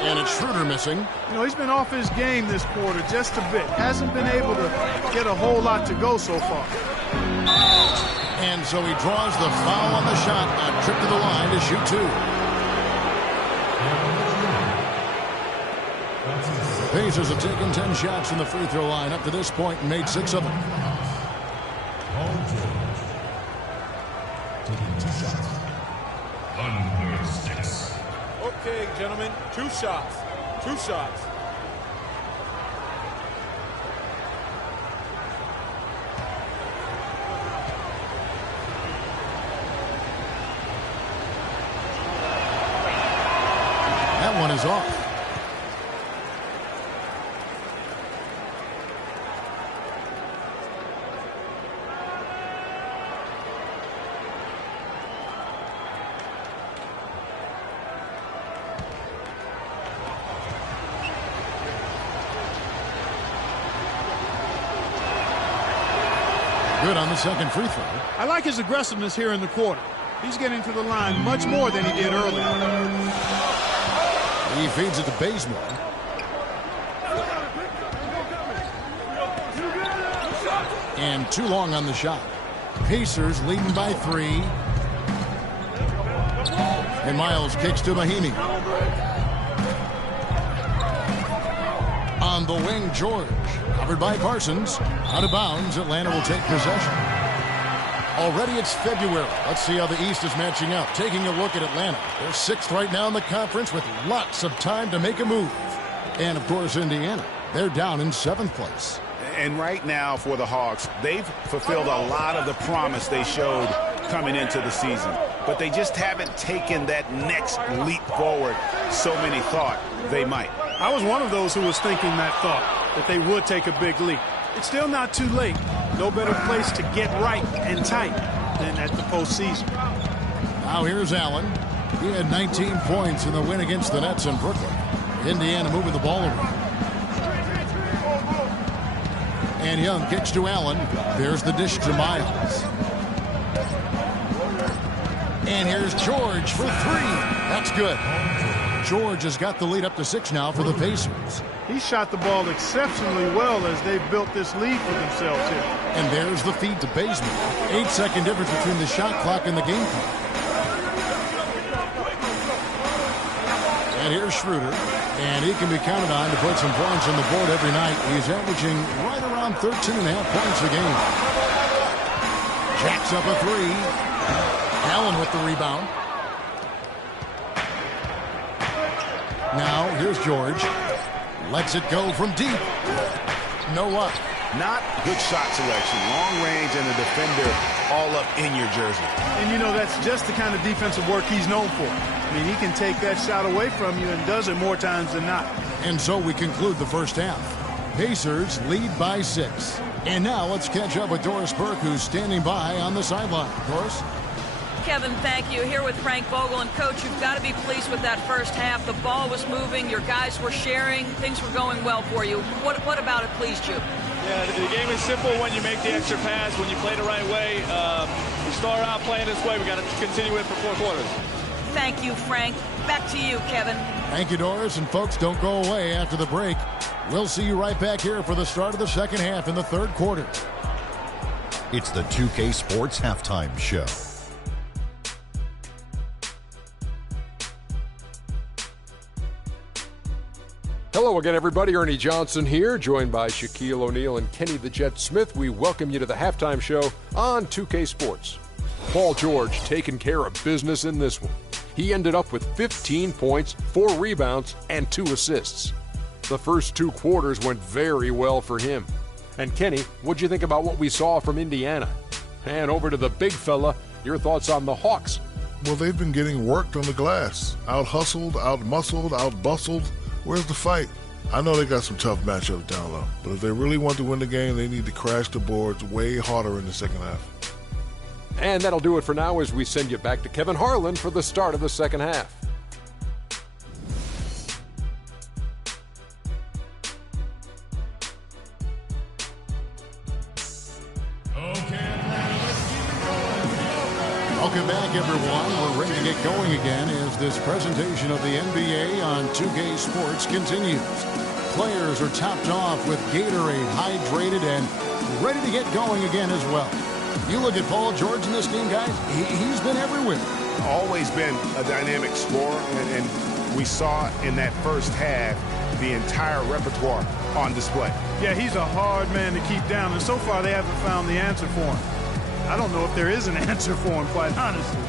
And it's Schroeder missing. You know, he's been off his game this quarter just a bit. Hasn't been able to get a whole lot to go so far. And so he draws the foul on the shot. A trip to the line to shoot two. The Pacers have taken 10 shots from the free throw line up to this point and made 6 of them. Taking 2 shots. Under 6. Okay, gentlemen, 2 shots. 2 shots. That one is off. Good on the second free throw. I like his aggressiveness here in the quarter. He's getting to the line much more than he did earlier. He feeds it to Bazemore. And too long on the shot. Pacers leading by 3. And Miles kicks to Mahinmi. On the wing, George. Covered by Parsons. Out of bounds, Atlanta will take possession. Already it's February. Let's see how the East is matching up. Taking a look at Atlanta. They're 6th right now in the conference with lots of time to make a move. And, of course, Indiana. They're down in 7th place. And right now for the Hawks, they've fulfilled a lot of the promise they showed coming into the season. But they just haven't taken that next leap forward so many thought they might. I was one of those who was thinking that thought, that they would take a big leap. It's still not too late. No better place to get right and tight than at the postseason. Now here's Allen. He had 19 points in the win against the Nets in Brooklyn. Indiana moving the ball around. And Young kicks to Allen. There's the dish to Miles. And here's George for 3. That's good. George has got the lead up to 6 now for the Pacers. He shot the ball exceptionally well as they've built this lead for themselves here. And there's the feed to Bazemore. 8-second difference between the shot clock and the game clock. And here's Schroeder. And he can be counted on to put some points on the board every night. He's averaging right around 13.5 points a game. Jacks up a 3. Allen with the rebound. Now, here's George. Lets it go from deep. No up. Not good shot selection. Long range and a defender all up in your jersey. And, you know, that's just the kind of defensive work he's known for. I mean, he can take that shot away from you and does it more times than not. And so we conclude the first half. Pacers lead by 6. And now let's catch up with Doris Burke, who's standing by on the sideline. Doris? Kevin, thank you. Here with Frank Vogel. And, Coach, you've got to be pleased with that first half. The ball was moving. Your guys were sharing. Things were going well for you. What about it pleased you? Yeah, the game is simple when you make the extra pass, when you play the right way. We start out playing this way. We got to continue it for 4 quarters. Thank you, Frank. Back to you, Kevin. Thank you, Doris. And, folks, don't go away after the break. We'll see you right back here for the start of the second half in the third quarter. It's the 2K Sports Halftime Show. Hello again, everybody. Ernie Johnson here, joined by Shaquille O'Neal and Kenny the Jet Smith. We welcome you to the halftime show on 2K Sports. Paul George taking care of business in this one. He ended up with 15 points, 4 rebounds, and 2 assists. The first 2 quarters went very well for him. And Kenny, what'd you think about what we saw from Indiana? And over to the big fella, your thoughts on the Hawks. Well, they've been getting worked on the glass. Out-hustled, out-muscled, out-bustled. Where's the fight? I know they got some tough matchups down low, but if they really want to win the game, they need to crash the boards way harder in the second half. And that'll do it for now as we send you back to Kevin Harlan for the start of the second half. Welcome back, everyone. We're ready to get going again as this presentation of the NBA on 2K Sports continues. Players are topped off with Gatorade, hydrated, and ready to get going again as well. You look at Paul George in this game, guys, he's been everywhere. Always been a dynamic scorer, and we saw in that first half the entire repertoire on display. Yeah, he's a hard man to keep down, and so far they haven't found the answer for him. I don't know if there is an answer for him, quite honestly.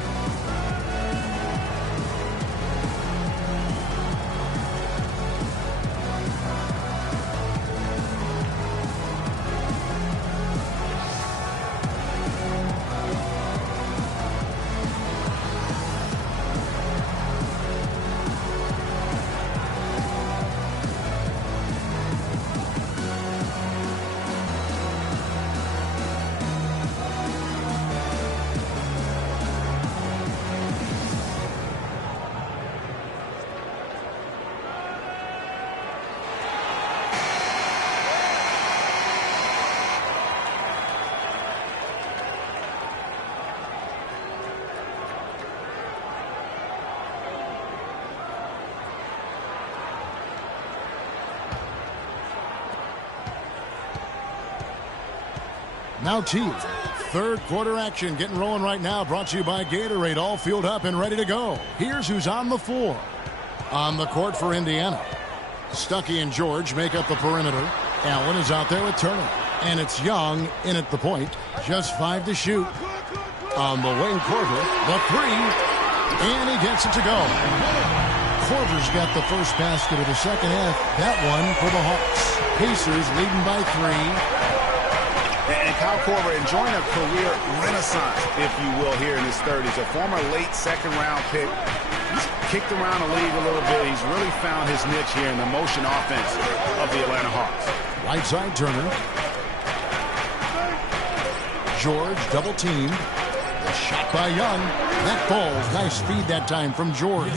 Now T, third quarter action getting rolling right now, brought to you by Gatorade, all fueled up and ready to go. Here's who's on the floor. On the court for Indiana, Stuckey and George make up the perimeter. Allen is out there with Turner, and it's Young in at the point. Just 5 to shoot. On the wing, Korver, the three, and he gets it to go. Korver's got the first basket of the second half. That one for the Hawks. Pacers leading by 3. And Kyle Korver enjoying a career renaissance, if you will, here in his 30s. A former late second-round pick. He's kicked around the league a little bit. He's really found his niche here in the motion offense of the Atlanta Hawks. Right side, Turner. George double-teamed. The shot by Young. That falls. Nice feed that time from George.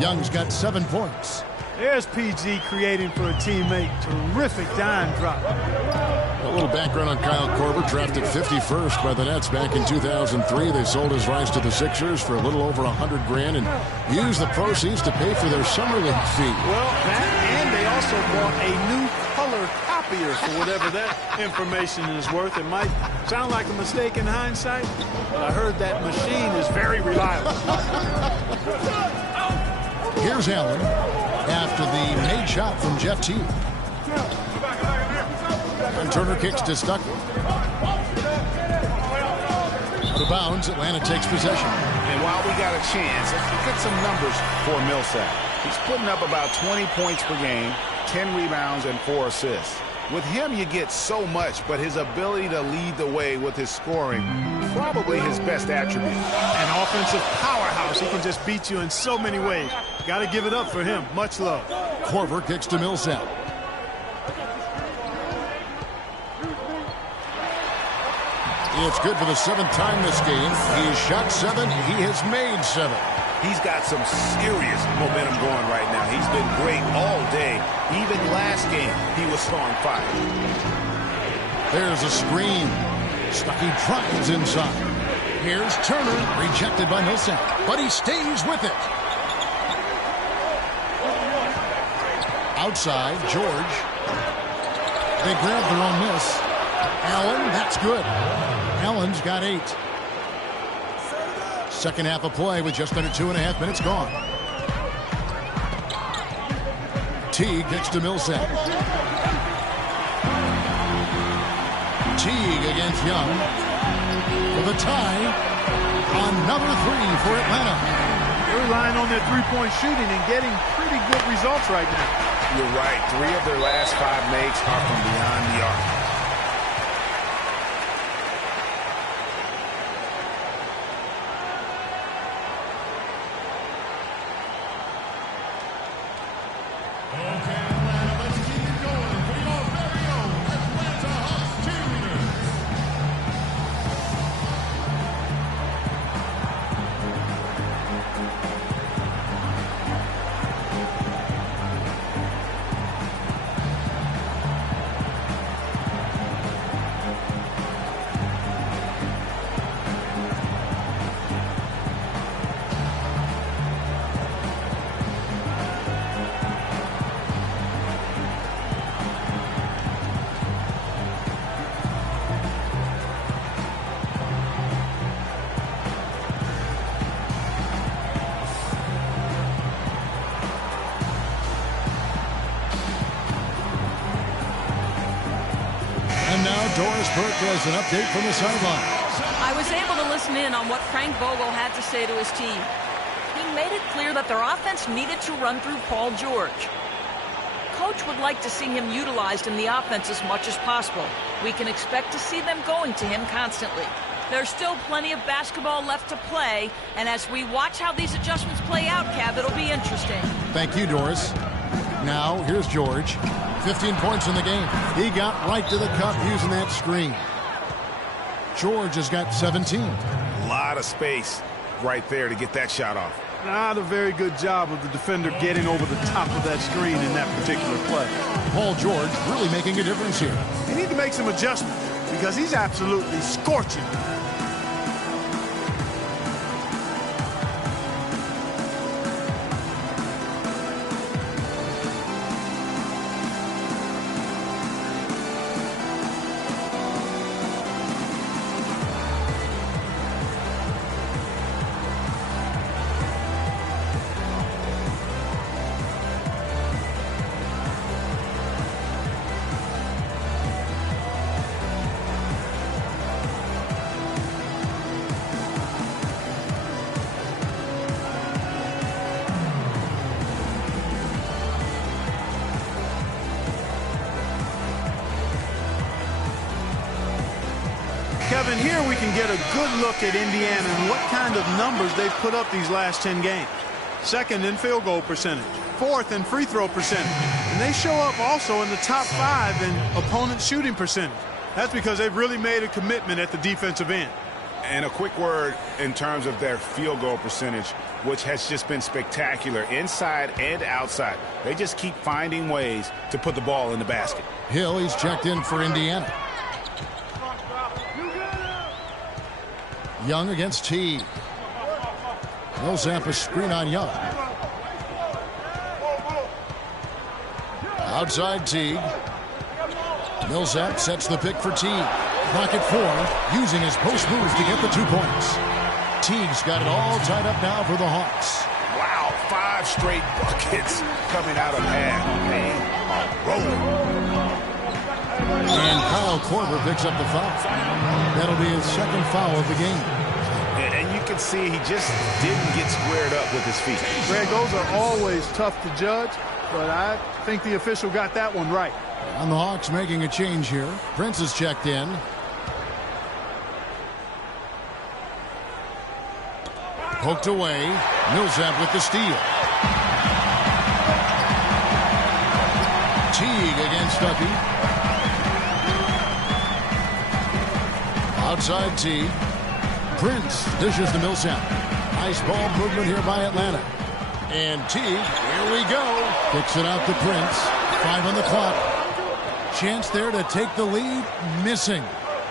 Young's got 7 points. There's PG creating for a teammate. Terrific dime drop. A little background on Kyle Korver, drafted 51st by the Nets back in 2003. They sold his rights to the Sixers for a little over $100 grand and used the proceeds to pay for their summer league fee. Well, that, and they also bought a new color copier for whatever that information is worth. It might sound like a mistake in hindsight, but I heard that machine is very reliable. Here's Allen after the made shot from Jeff Teague. And Turner kicks to Stuckey. Out of bounds, Atlanta takes possession. And while we got a chance, let's look at some numbers for Millsap. He's putting up about 20 points per game, 10 rebounds, and 4 assists. With him, you get so much, but his ability to lead the way with his scoring, probably his best attribute. An offensive powerhouse. He can just beat you in so many ways. Got to give it up for him. Much love. Korver kicks to Millsap. It's good for the 7th time this game. He has shot 7. He has made 7. He's got some serious momentum going right now. He's been great all day. Even last game, he was on fire. There's a screen. Stuckey drives inside. Here's Turner, rejected by Millsap, but he stays with it. Outside, George. They grab their own miss. Allen, that's good. Allen's got 8. Second half of play with just under 2.5 minutes gone. Teague gets to Millsap. Teague against Young. For the tie. Another 3 for Atlanta. They're relying on their three-point shooting and getting pretty good results right now. You're right. 3 of their last 5 makes are from beyond the arc. Okay, Atlanta, let's keep it going for your very own Atlanta Hawks cheerleaders. And now Doris Burke has an update from the sideline. I was able to listen in on what Frank Vogel had to say to his team. He made it clear that their offense needed to run through Paul George. Coach would like to see him utilized in the offense as much as possible. We can expect to see them going to him constantly. There's still plenty of basketball left to play, and as we watch how these adjustments play out, Kev, it'll be interesting. Thank you, Doris. Now, here's George. 15 points in the game. He got right to the cup using that screen. George has got 17. A lot of space right there to get that shot off. Not a very good job of the defender getting over the top of that screen in that particular play. Paul George really making a difference here. They need to make some adjustments because he's absolutely scorching. Kevin, here we can get a good look at Indiana and what kind of numbers they've put up these last 10 games. Second in field goal percentage, fourth in free throw percentage, and they show up also in the top 5 in opponent shooting percentage. That's because they've really made a commitment at the defensive end. And a quick word in terms of their field goal percentage, which has just been spectacular inside and outside. They just keep finding ways to put the ball in the basket. Hill, he's checked in for Indiana. Young against Teague. Millsap a screen on Young. Outside Teague. Millsap sets the pick for Teague. Clock at 4, using his post move to get the 2 points. Teague's got it all tied up now for the Hawks. Wow, 5 straight buckets coming out of half. They are rolling. And Kyle Korver picks up the foul. That'll be his second foul of the game. And you can see he just didn't get squared up with his feet. Greg, those are always tough to judge, but I think the official got that one right. And the Hawks making a change here. Prince is checked in. Poked away. Millsap with the steal. Teague against Stuckey. Outside Teague. Prince dishes to Millsap. Nice ball movement here by Atlanta. And Teague, here we go. Kicks it out to Prince. 5 on the clock. Chance there to take the lead. Missing.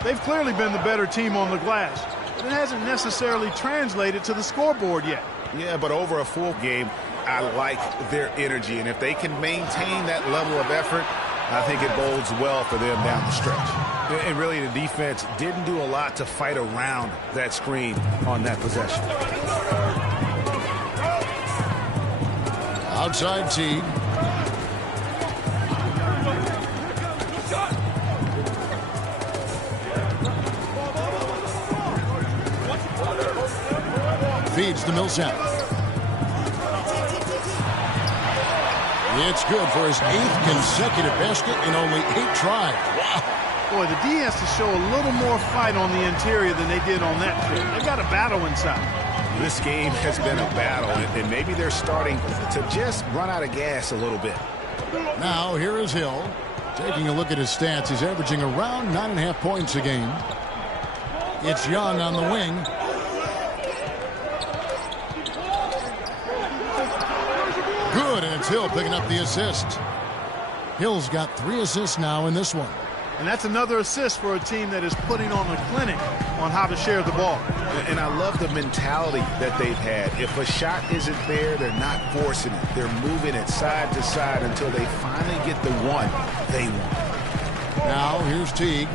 They've clearly been the better team on the glass, but it hasn't necessarily translated to the scoreboard yet. Yeah, but over a full game, I like their energy. And if they can maintain that level of effort, I think it bodes well for them down the stretch. And really, the defense didn't do a lot to fight around that screen on that possession. Outside Teague. Feeds to Millsap. It's good for his 8th consecutive basket in only 8 tries. Wow. Boy, the D has to show a little more fight on the interior than they did on that trip. They got a battle inside. This game has been a battle, and maybe they're starting to just run out of gas a little bit. Now here is Hill. Taking a look at his stats, he's averaging around 9.5 points a game. It's Young on the wing. Good, and it's Hill picking up the assist. Hill's got 3 assists now in this one. And that's another assist for a team that is putting on a clinic on how to share the ball. And I love the mentality that they've had. If a shot isn't there, they're not forcing it. They're moving it side to side until they finally get the one they want. Now here's Teague.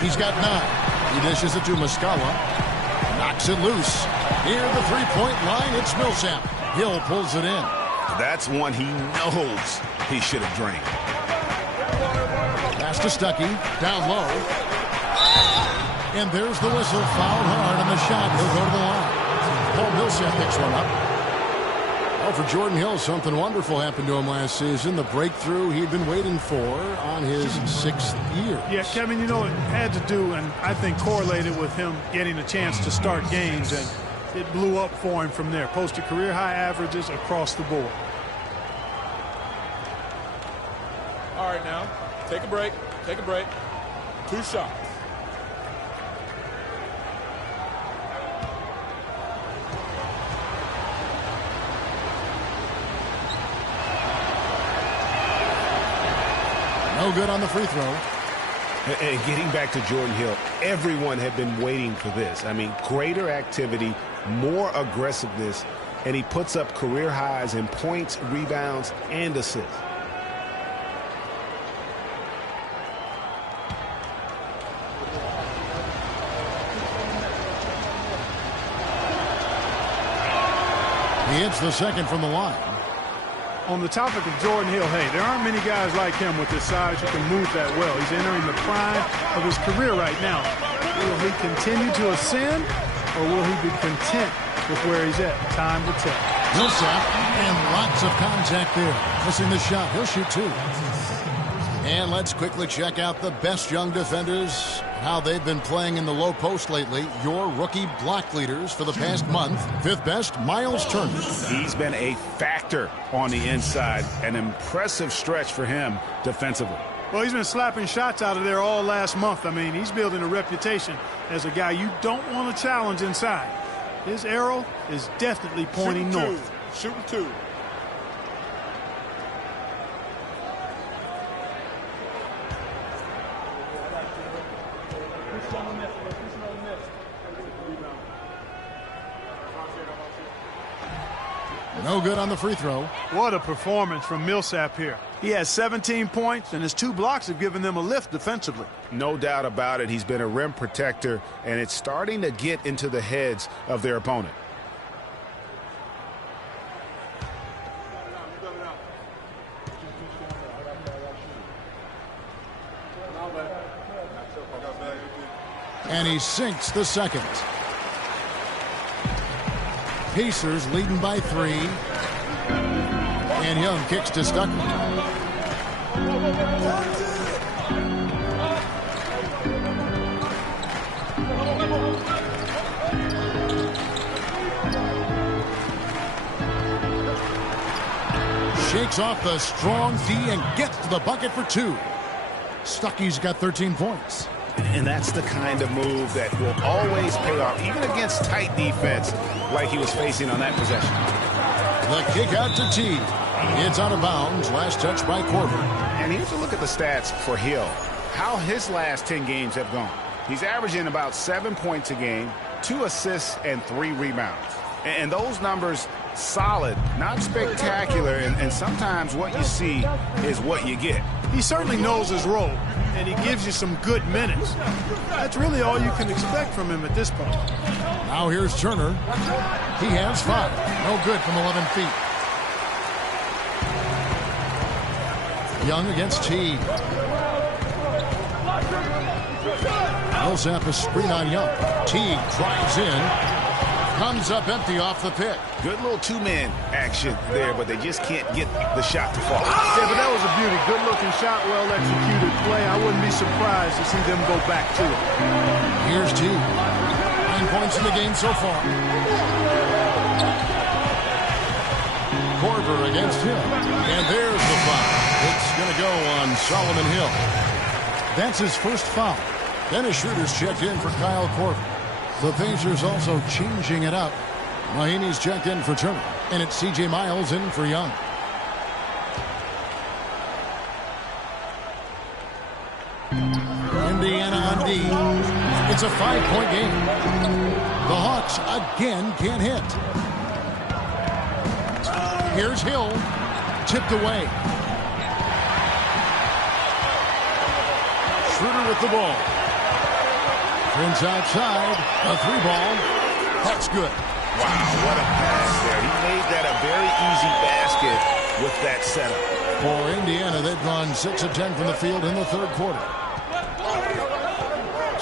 He's got 9. He dishes it to Muscala. Knocks it loose. Near the three-point line, it's Millsap. Hill pulls it in. That's one he knows he should have drained. Pass to Stuckey. Down low. And there's the whistle. Fouled hard on the shot. He'll go to the line. Paul Millsap picks one up. Well, for Jordan Hill, something wonderful happened to him last season. The breakthrough he'd been waiting for on his 6th year. Yeah, Kevin, you know, it had to do, and I think correlated with him getting a chance to start games, and it blew up for him from there. Posted career-high averages across the board. All right, now, take a break. Take a break. 2 shots. No good on the free throw. And getting back to Jordan Hill, everyone had been waiting for this. I mean, greater activity, more aggressiveness, and he puts up career highs in points, rebounds, and assists. He hits the second from the line. On the topic of Jordan Hill, hey, there aren't many guys like him with his size who can move that well. He's entering the prime of his career right now. Will he continue to ascend, or will he be content with where he's at? Time will tell. Millsap, and lots of contact there. Missing the shot. He'll shoot 2. And let's quickly check out the best young defenders, how they've been playing in the low post lately. Your rookie block leaders for the past month. 5th best, Miles Turner. He's been a factor on the inside. An impressive stretch for him defensively. Well, he's been slapping shots out of there all last month. I mean, he's building a reputation as a guy you don't want to challenge inside. His arrow is definitely pointing north. Shooting 2. No good on the free throw. What a performance from Millsap here. He has 17 points, and his 2 blocks have given them a lift defensively. No doubt about it. He's been a rim protector, and it's starting to get into the heads of their opponent. And he sinks the second. Pacers leading by 3. And Young kicks to Stuckey. Shakes off the strong D and gets to the bucket for 2. Stuckey's got 13 points. And that's the kind of move that will always pay off, even against tight defense like he was facing on that possession. The kick out to Teague. It's out of bounds. Last touch by Korver. And here's a look at the stats for Hill. How his last 10 games have gone. He's averaging about 7 points a game, 2 assists, and 3 rebounds. And those numbers, solid, not spectacular, and sometimes what you see is what you get. He certainly knows his role, and he gives you some good minutes. That's really all you can expect from him at this point. Now here's Turner. He has 5. No good from 11 feet. Young against Teague. Millsap a screen on Young. Teague drives in. Comes up empty off the pick. Good little 2-man action there, but they just can't get the shot to fall. Yeah, but that was a beauty. Good-looking shot, well-executed play. I wouldn't be surprised to see them go back to it. Here's Teague. 9 points in the game so far. Korver against him. And there's the foul. It's going to go on Solomon Hill. That's his first foul. Dennis Schroeder's checked in for Kyle Korver. The Pacers also changing it up. Mahinmi's checked in for Turner. And it's C.J. Miles in for Young. Indiana on D. It's a 5-point game. The Hawks again can't hit. Here's Hill. Tipped away. Schroeder with the ball. Prince outside. A 3-ball. That's good. Wow, what a pass there. He made that a very easy basket with that setup. For Indiana, they've gone 6 of 10 from the field in the third quarter.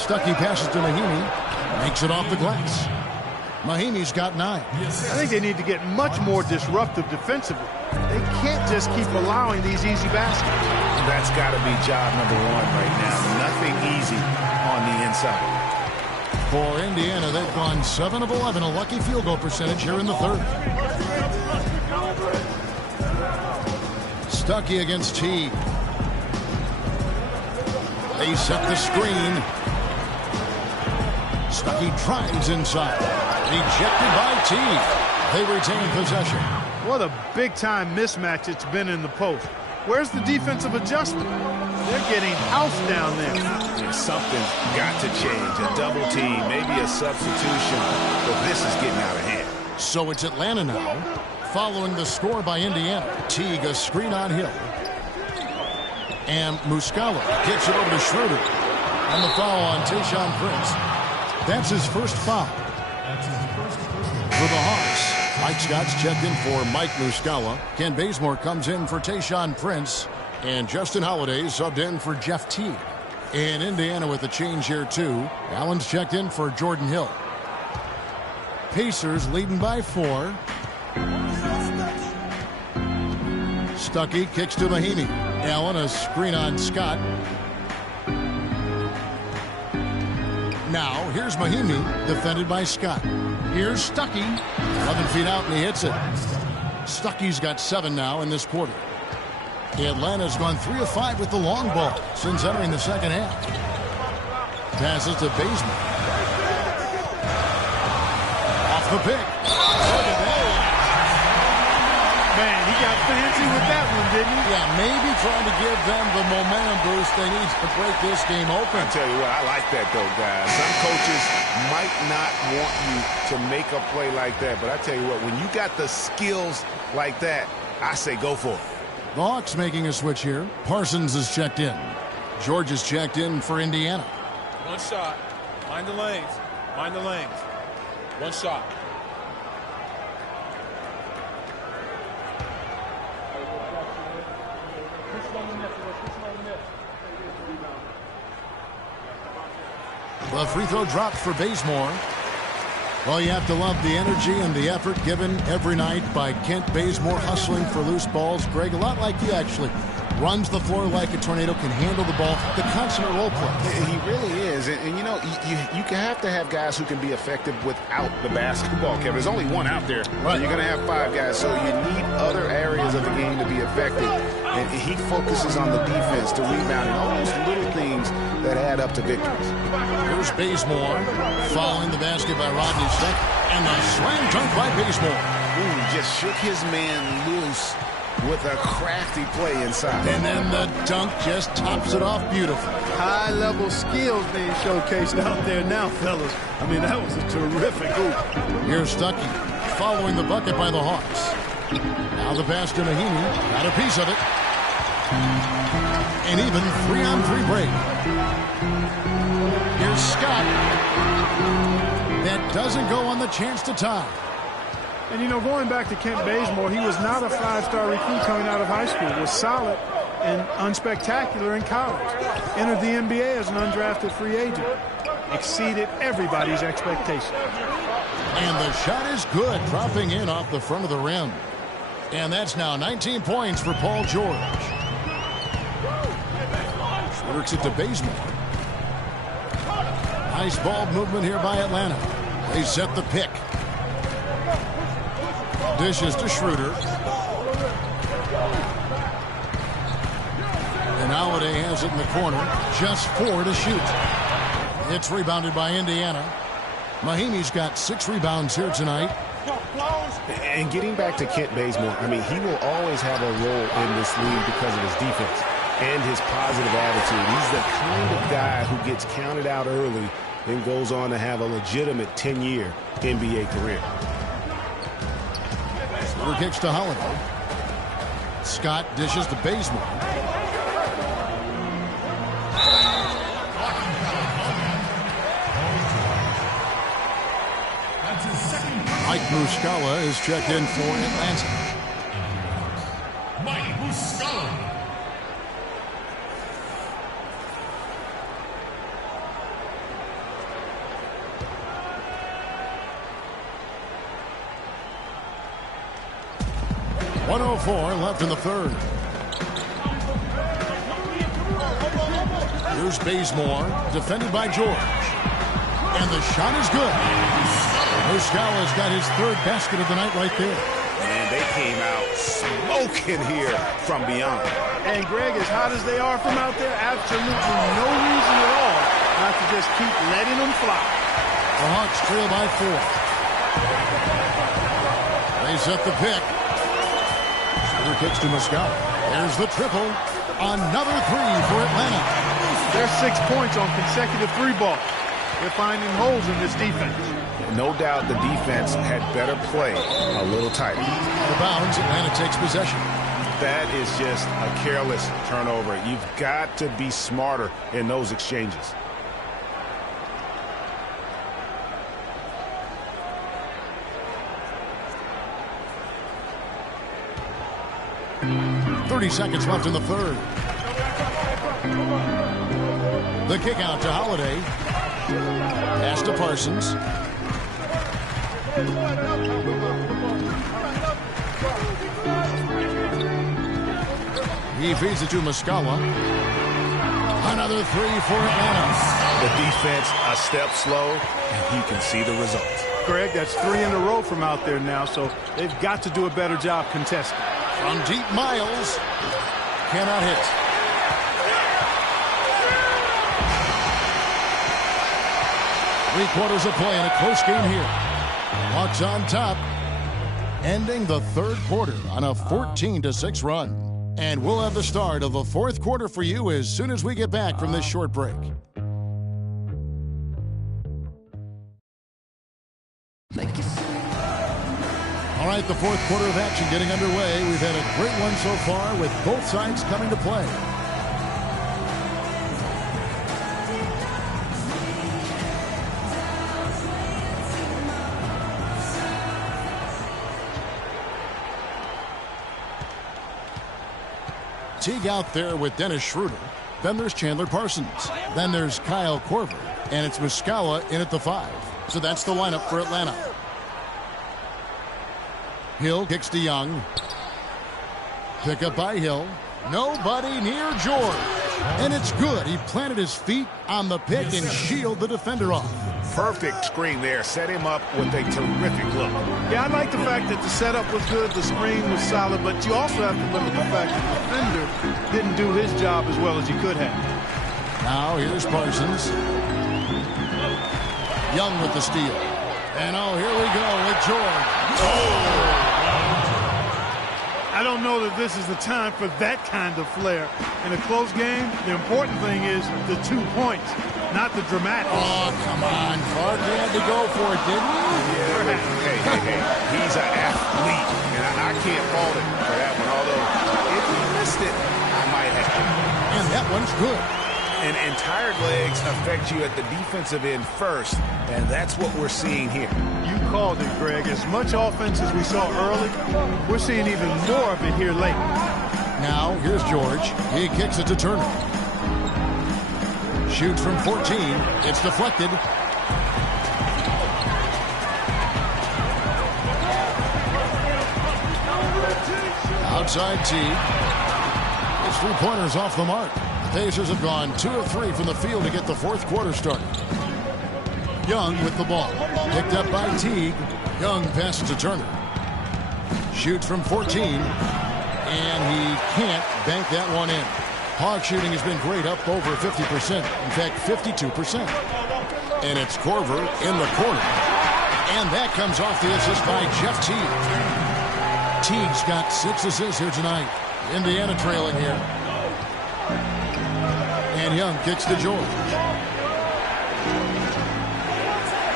Stuckey passes to Mahinmi. Makes it off the glass. Mahinmi's got 9. I think they need to get much more disruptive defensively. They can't just keep allowing these easy baskets. That's got to be job number 1 right now. Nothing easy on the inside. For Indiana, they've gone 7 of 11, a lucky field goal percentage here in the third. Stuckey against T. They set the screen. Stuckey drives inside. Ejected by T. They retain possession. What a big-time mismatch it's been in the post. Where's the defensive adjustment? They're getting housed down there. Yeah, something's got to change. A double team, maybe a substitution, but this is getting out of hand. So it's Atlanta now, following the score by Indiana. Teague, a screen on Hill. And Muscala gets it over to Schroeder. And the foul on Tayshaun Prince. That's his first foul. For the Hawks, Mike Scott's checked in for Mike Muscala. Ken Bazemore comes in for Tayshaun Prince. And Justin Holiday subbed in for Jeff Teague. And Indiana with a change here, too. Allen's checked in for Jordan Hill. Pacers leading by 4. Stuckey kicks to Mahinmi. Allen, a screen on Scott. Now, here's Mahinmi, defended by Scott. Here's Stuckey. 11 feet out, and he hits it. Stuckey's got 7 now in this quarter. Atlanta's gone 3 of 5 with the long ball since entering the second half. Passes to Bazemore. Off the pick. Man, he got fancy with that one, didn't he? Yeah, maybe trying to give them the momentum boost they need to break this game open. I tell you what, I like that, though, guys. Some coaches might not want you to make a play like that, but I tell you what, when you got the skills like that, I say go for it. The Hawks making a switch here. Parsons is checked in. George is checked in for Indiana. One shot. Mind the lanes. Mind the lanes. One shot. The free throw dropped for Bazemore. Well, you have to love the energy and the effort given every night by Kent Bazemore, hustling for loose balls. Greg, a lot like you, actually. Runs the floor like a tornado, can handle the ball, the consummate role player. He really is. And you know, you have to have guys who can be effective without the basketball, Kevin. There's only one out there. Right. You're going to have 5 guys, so you need other areas of the game to be effective. And he focuses on the defense, the rebounding, all those little things that add up to victories. Here's Bazemore following the basket by Rodney Stuck, and the slam dunk by Bazemore. Ooh, just shook his man loose with a crafty play inside. And then the dunk just tops it off beautifully. High-level skills being showcased out there now, fellas. I mean, that was a terrific hoop. Here's Stuckey following the bucket by the Hawks. Now the pass to Mahinmi. Got a piece of it. An even 3-on-3 break. Here's Scott. That doesn't go on the chance to tie. And, you know, going back to Kent Bazemore, he was not a 5-star recruit coming out of high school. Was solid and unspectacular in college. Entered the NBA as an undrafted free agent. Exceeded everybody's expectations. And the shot is good, dropping in off the front of the rim. And that's now 19 points for Paul George. Works it to Bazemore. Nice ball movement here by Atlanta. They set the pick. Dishes to Schroeder. Holiday has it in the corner. Just 4 to shoot. It's rebounded by Indiana. Mahinmi's got 6 rebounds here tonight. And getting back to Kent Bazemore, I mean, he will always have a role in this league because of his defense and his positive attitude. He's the kind of guy who gets counted out early and goes on to have a legitimate 10-year NBA career. Slaughter kicks to Holiday. Scott dishes to Bazemore. Mike Muscala is checked in for Atlanta. Mike Muscala. .104 left in the third. Here's Bazemore, defended by George. And the shot is good. Muscala's got his 3rd basket of the night right there. And they came out smoking here from beyond. And Greg, as hot as they are from out there, absolutely no reason at all not to just keep letting them fly. The Hawks trail by 4. They set the pick. Shooter kicks to Muscala. There's the triple. Another 3 for Atlanta. There's 6 points on consecutive 3 balls. They're finding holes in this defense. No doubt the defense had better play a little tighter. Out of bounds, Atlanta takes possession. That is just a careless turnover. You've got to be smarter in those exchanges. .30 seconds left in the third. The kick out to Holiday. Pass to Parsons. He feeds it to Muscala. Another 3 for Atlanta. The defense a step slow, and you can see the results. Greg, that's 3 in a row from out there now, so they've got to do a better job contesting. From deep, Miles cannot hit. Three-quarters of play in a close game here. Hawks on top, ending the third quarter on a 14-6 run. And we'll have the start of the fourth quarter for you as soon as we get back from this short break. All right, the fourth quarter of action getting underway. We've had a great one so far with both sides coming to play. Teague out there with Dennis Schroeder. Then there's Chandler Parsons. Then there's Kyle Korver. And it's Muscala in at the 5. So that's the lineup for Atlanta. Hill kicks to Young. Pick up by Hill. Nobody near George. And it's good. He planted his feet on the pick and shielded the defender off. Perfect screen there. Set him up with a terrific look. Yeah, I like the fact that the setup was good, the screen was solid, but you also have to look at the fact that the defender didn't do his job as well as he could have. Now here's Parsons. Young with the steal. And here we go with George. Oh! I don't know that this is the time for that kind of flair. In a close game, the important thing is the 2 points, not the dramatic. Oh, come on. Clark had to go for it, didn't he? Yeah, hey. He's an athlete, and I can't fault him for that one. Although, if he missed it, I might have. And that one's good. And tired legs affect you at the defensive end first, and that's what we're seeing here. You called it, Greg. As much offense as we saw early, we're seeing even more of it here late. Now, here's George. He kicks it to Turner. Shoots from 14. It's deflected. Outside Teague. His 3-pointers off the mark. The Pacers have gone 2 of 3 from the field to get the fourth quarter started. Young with the ball. Picked up by Teague. Young passes to Turner. Shoots from 14. And he can't bank that one in. Hawk shooting has been great, up over 50%. In fact, 52%. And it's Korver in the corner. And that comes off the assist by Jeff Teague. Teague's got 6 assists here tonight. Indiana trailing here. And Young kicks to George.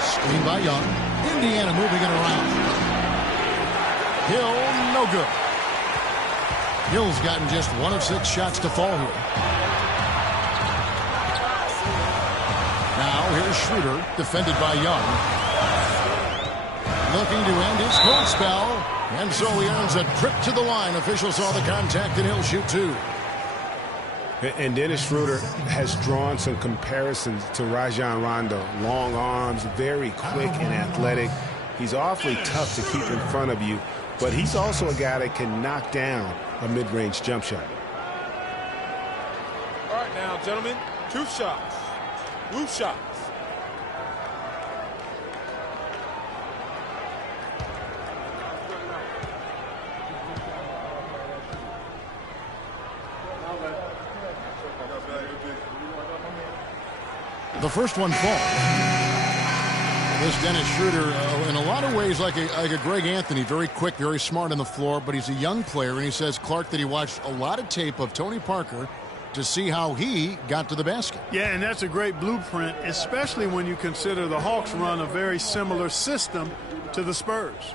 Screen by Young. Indiana moving it around. Hill, no good. Hill's gotten just 1 of 6 shots to fall here. Now here's Schroeder, defended by Young. Looking to end his cold spell. And so he earns a trip to the line. Officials saw the contact and he'll shoot 2. And Dennis Schroeder has drawn some comparisons to Rajon Rondo. Long arms, very quick and athletic. He's awfully tough to keep in front of you, but he's also a guy that can knock down a mid-range jump shot. All right now, gentlemen, 2 shots. Roof shots. The first one falls. This Dennis Schroeder, in a lot of ways, like a Greg Anthony, very quick, very smart on the floor, but he's a young player, and he says, Clark, that he watched a lot of tape of Tony Parker to see how he got to the basket. Yeah, and that's a great blueprint, especially when you consider the Hawks run a very similar system to the Spurs.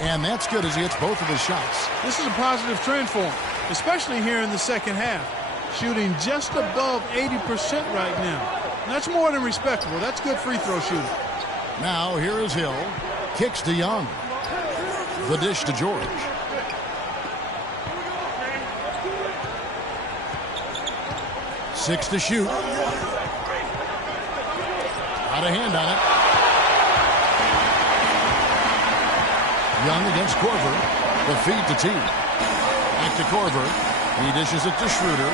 And that's good as he hits both of his shots. This is a positive trend for him, especially here in the second half. Shooting just above 80% right now. And that's more than respectable. That's good free throw shooting. Now here is Hill. Kicks to Young. The dish to George. Six to shoot. Out of hand on it. Young against Korver. The feed to Teague. Back to Korver. He dishes it to Schroeder.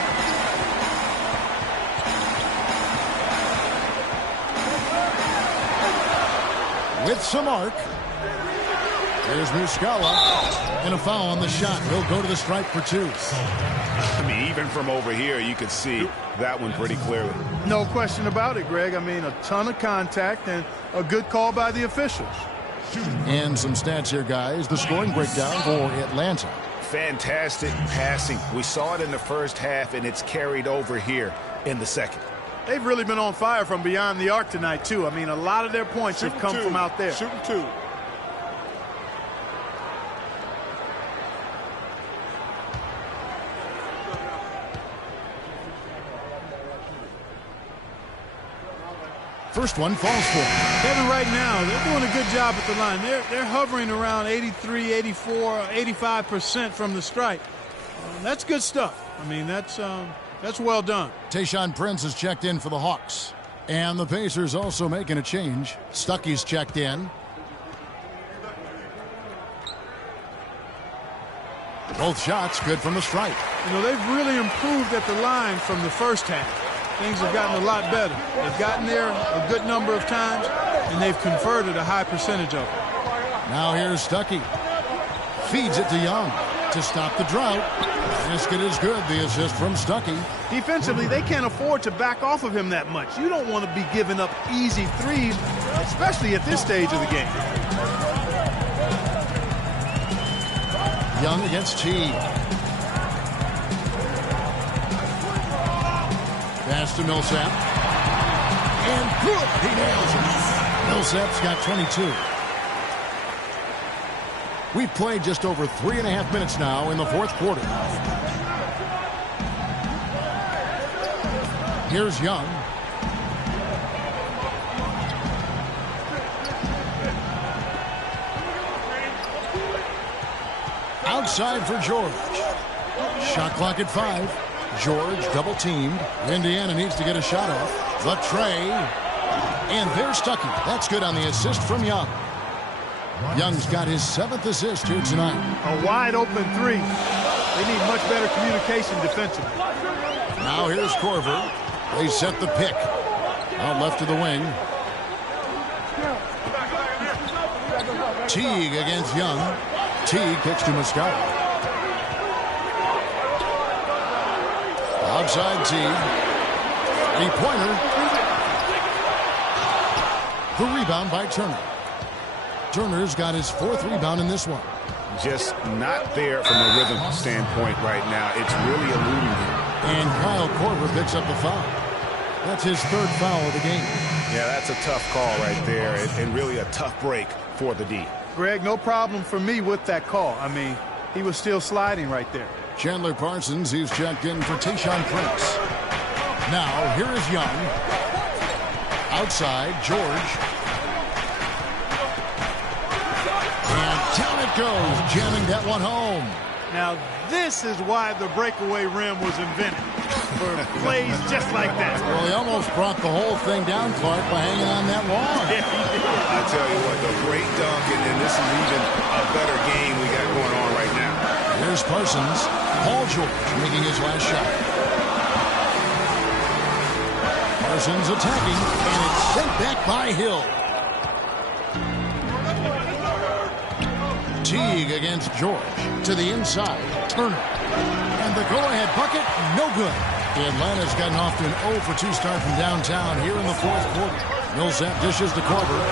With some arc. Here's Muscala. And a foul on the shot. He'll go to the stripe for 2. I mean, even from over here, you can see that one pretty clearly. No question about it, Greg. I mean, a ton of contact and a good call by the officials. And some stats here, guys. The scoring breakdown for Atlanta. Fantastic passing. We saw it in the first half, and it's carried over here in the second. They've really been on fire from beyond the arc tonight, too. I mean, a lot of their points have come from out there. Shooting 2. First one falls for him. Kevin, right now, they're doing a good job at the line. They're hovering around 83, 84, 85% from the stripe. That's good stuff. I mean, that's well done. Tayshaun Prince has checked in for the Hawks. And the Pacers also making a change. Stuckey's checked in. Both shots good from the stripe. You know, they've really improved at the line from the first half. Things have gotten a lot better. They've gotten there a good number of times, and they've converted a high percentage of it. Now here's Stuckey. Feeds it to Young to stop the drought. Basket is good. The assist from Stuckey. Defensively, they can't afford to back off of him that much. You don't want to be giving up easy threes, especially at this stage of the game. Young against Teague. Pass to Millsap. And good. He nails it. Millsap's got 22. We've played just over 3.5 minutes now in the fourth quarter. Here's Young. Outside for George. Shot clock at 5. George double teamed. Indiana needs to get a shot off. The tray. And there's Stuckey. That's good on the assist from Young. Young's got his 7th assist here tonight. A wide open 3. They need much better communication defensively. Now here's Korver. They set the pick. Out left to the wing. Teague against Young. Teague kicks to Muscala. Outside Teague. Three-pointer. The rebound by Turner. Turner's got his 4th rebound in this one. Just not there from a rhythm standpoint right now. It's really eluding him. And Kyle Korver picks up the foul. That's his 3rd foul of the game. Yeah, that's a tough call right there, and really a tough break for the D. Greg, no problem for me with that call. I mean, he was still sliding right there. Chandler Parsons, he's checked in for Tayshaun Prince. Now, here is Young. Outside, George. And down it goes, jamming that one home. Now, this is why the breakaway rim was invented, for plays just like that. Well, he almost brought the whole thing down, Clark, by hanging on that wall. Yeah, he did. I tell you what, the great dunk, and this is even a better game we got going on right now. Here's Parsons. Paul George making his last shot. Parsons attacking, and it's sent back by Hill. Teague against George. To the inside, Turner. And the go-ahead bucket, no good. Atlanta's gotten off to an 0-for-2 start from downtown here in the 4th quarter. Millsap dishes to Korver.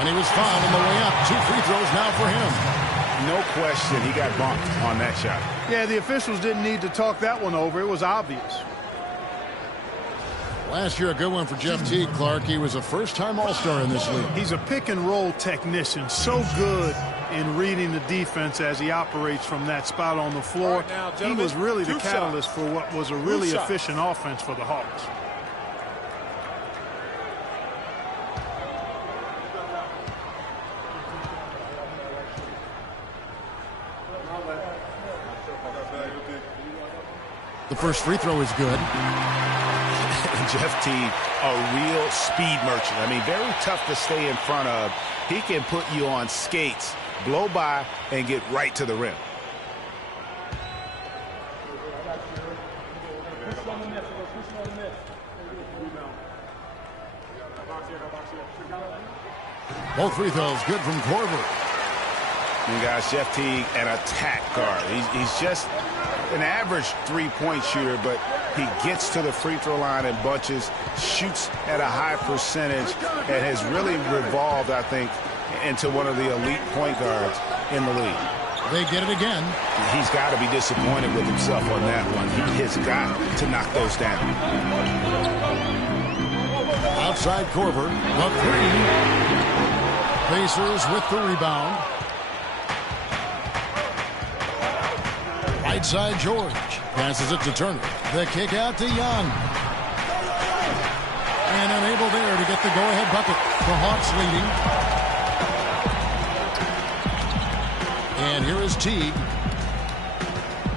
And he was fouled on the way up. 2 free throws now for him. No question, he got bumped on that shot. Yeah, the officials didn't need to talk that one over. It was obvious. Last year, a good one for Jeff Teague, Clark. He was a first-time All-Star in this league. He's a pick-and-roll technician, so good in reading the defense as he operates from that spot on the floor. Right now, he was really the catalyst for what was a really efficient offense for the Hawks. The first free throw is good. Jeff Teague, a real speed merchant. I mean, very tough to stay in front of. He can put you on skates, blow by, and get right to the rim. Both free throws good from Korver. And guys, Jeff Teague, an attack guard. He's just an average three-point shooter, but he gets to the free throw line in bunches, shoots at a high percentage, and has really revolved, I think, into one of the elite point guards in the league. They get it again. He's got to be disappointed with himself on that one. He has got to knock those down. Outside Korver, the three. Pacers with the rebound. Right side George passes it to Turner. The kick out to Young. And unable there to get the go-ahead bucket. The Hawks leading. And here is Teague.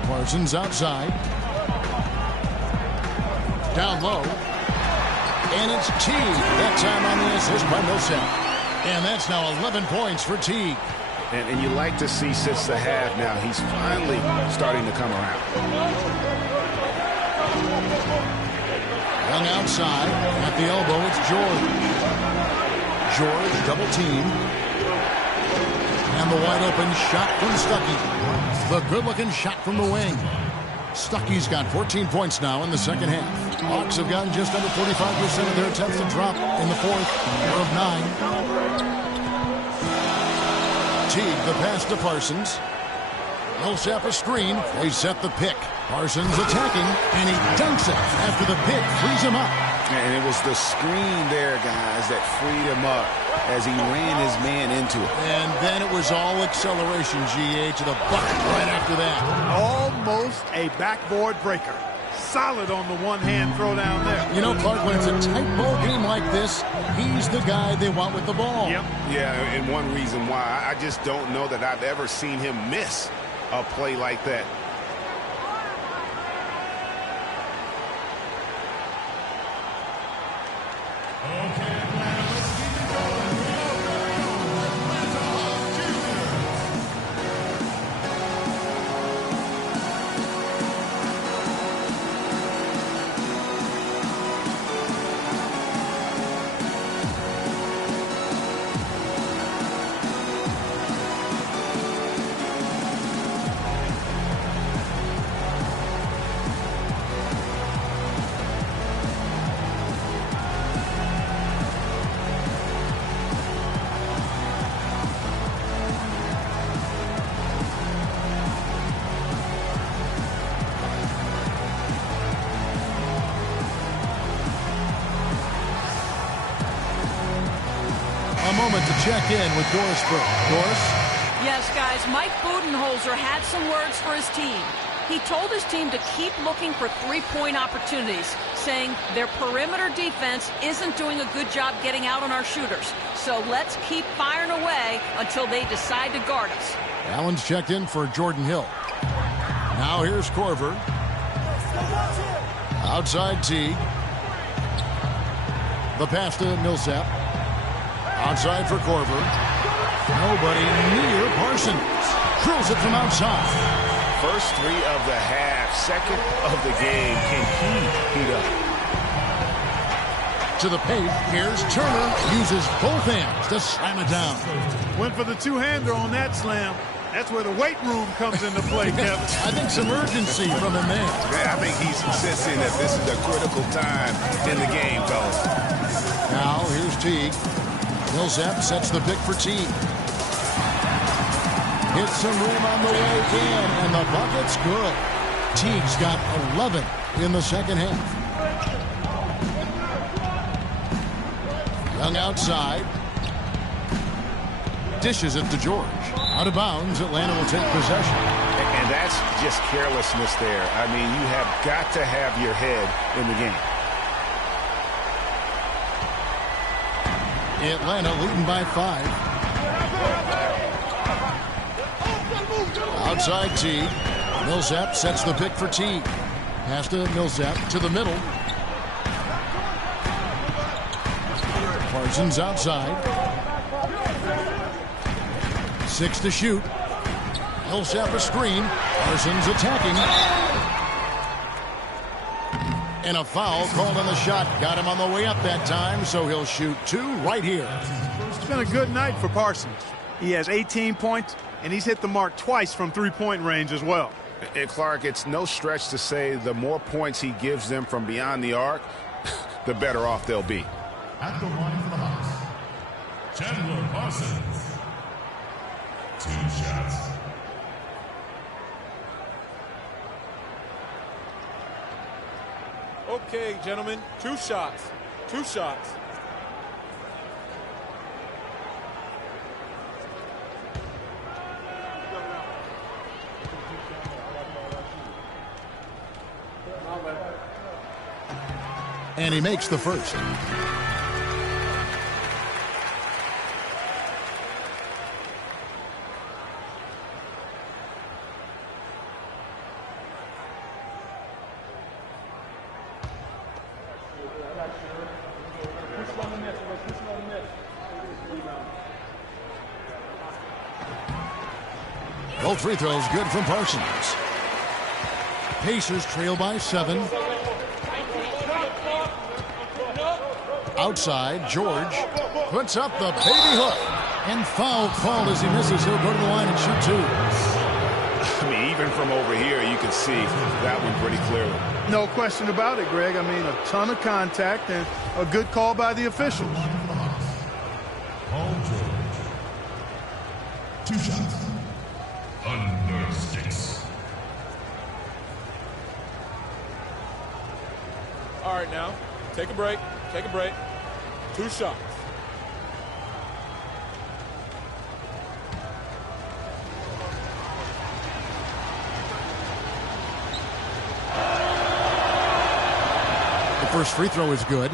Parsons outside. Down low. And it's Teague. That time on the assist by Millsap. And that's now 11 points for Teague. And you like to see since the half now, he's finally starting to come around. Young outside. At the elbow, it's George. George double team. And the wide open shot from Stuckey. The good looking shot from the wing. Stuckey's got 14 points now in the second half. Hawks have gotten just under 45% of their attempts to drop in the fourth. 4 of 9. Teague the pass to Parsons. Millsap a screen. They set the pick. Parsons attacking, and he dunks it after the pick frees him up. And it was the screen there, guys, that freed him up as he ran his man into it. And then it was all acceleration, GA, to the bucket right after that. Almost a backboard breaker. Solid on the one-hand throw down there. You know, Clark, when it's a tight ball game like this, he's the guy they want with the ball. Yep. Yeah, and one reason why, I just don't know that I've ever seen him miss a play like that. A moment to check in with Doris Burke. Doris? Yes, guys, Mike Budenholzer had some words for his team. He told his team to keep looking for three-point opportunities, saying their perimeter defense isn't doing a good job getting out on our shooters. So let's keep firing away until they decide to guard us. Allen's checked in for Jordan Hill. Now here's Korver. Outside Teague. The pass to Millsap. Outside for Korver. Nobody near Parsons. Drills it from outside. First three of the half, second of the game. Can he heat up? To the paint, here's Turner. Uses both hands to slam it down. Went for the two-hander on that slam. That's where the weight room comes into play, Kevin. I think some urgency from him there. Yeah, I think he's sensing that this is a critical time in the game, fellas. Now, here's Teague. Millsap sets the pick for Teague. Hits some room on the way in, and the bucket's good. Teague's got 11 in the second half. Young outside. Dishes it to George. Out of bounds, Atlanta will take possession. And that's just carelessness there. I mean, you have got to have your head in the game. Atlanta leading by 5. Outside Teague. Millsap sets the pick for Teague. Pass to Millsap to the middle. Parsons outside. 6 to shoot. Millsap a screen. Parsons attacking. And a foul called on the shot. Got him on the way up that time, so he'll shoot 2 right here. It's been a good night for Parsons. He has 18 points, and he's hit the mark twice from three-point range as well. And Clark, it's no stretch to say the more points he gives them from beyond the arc, the better off they'll be. At the line for the Hawks, Chandler Parsons. 2 shots. Okay, gentlemen, 2 shots. 2 shots. And he makes the first. Both free throws good from Parsons. Pacers trail by 7. Outside, George puts up the baby hook. And foul called as he misses. He'll go to the line and shoot 2. I mean, even from over here, you can see that one pretty clearly. No question about it, Greg. I mean, a ton of contact and a good call by the officials. Paul George. 2 shots. Under 6. All right, now, take a break. Take a break. 2 shots. The first free throw is good.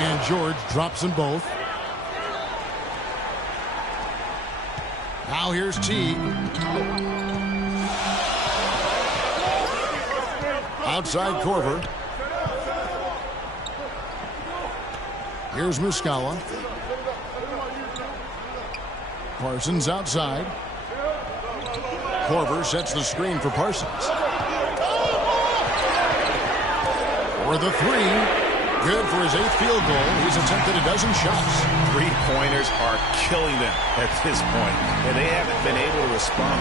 And George drops them both. Now here's Teague. Outside Korver. Here's Muscala. Parsons outside. Korver sets the screen for Parsons. For the 3. Good for his 8th field goal. He's attempted a dozen shots. Three-pointers are killing them at this point, and they haven't been able to respond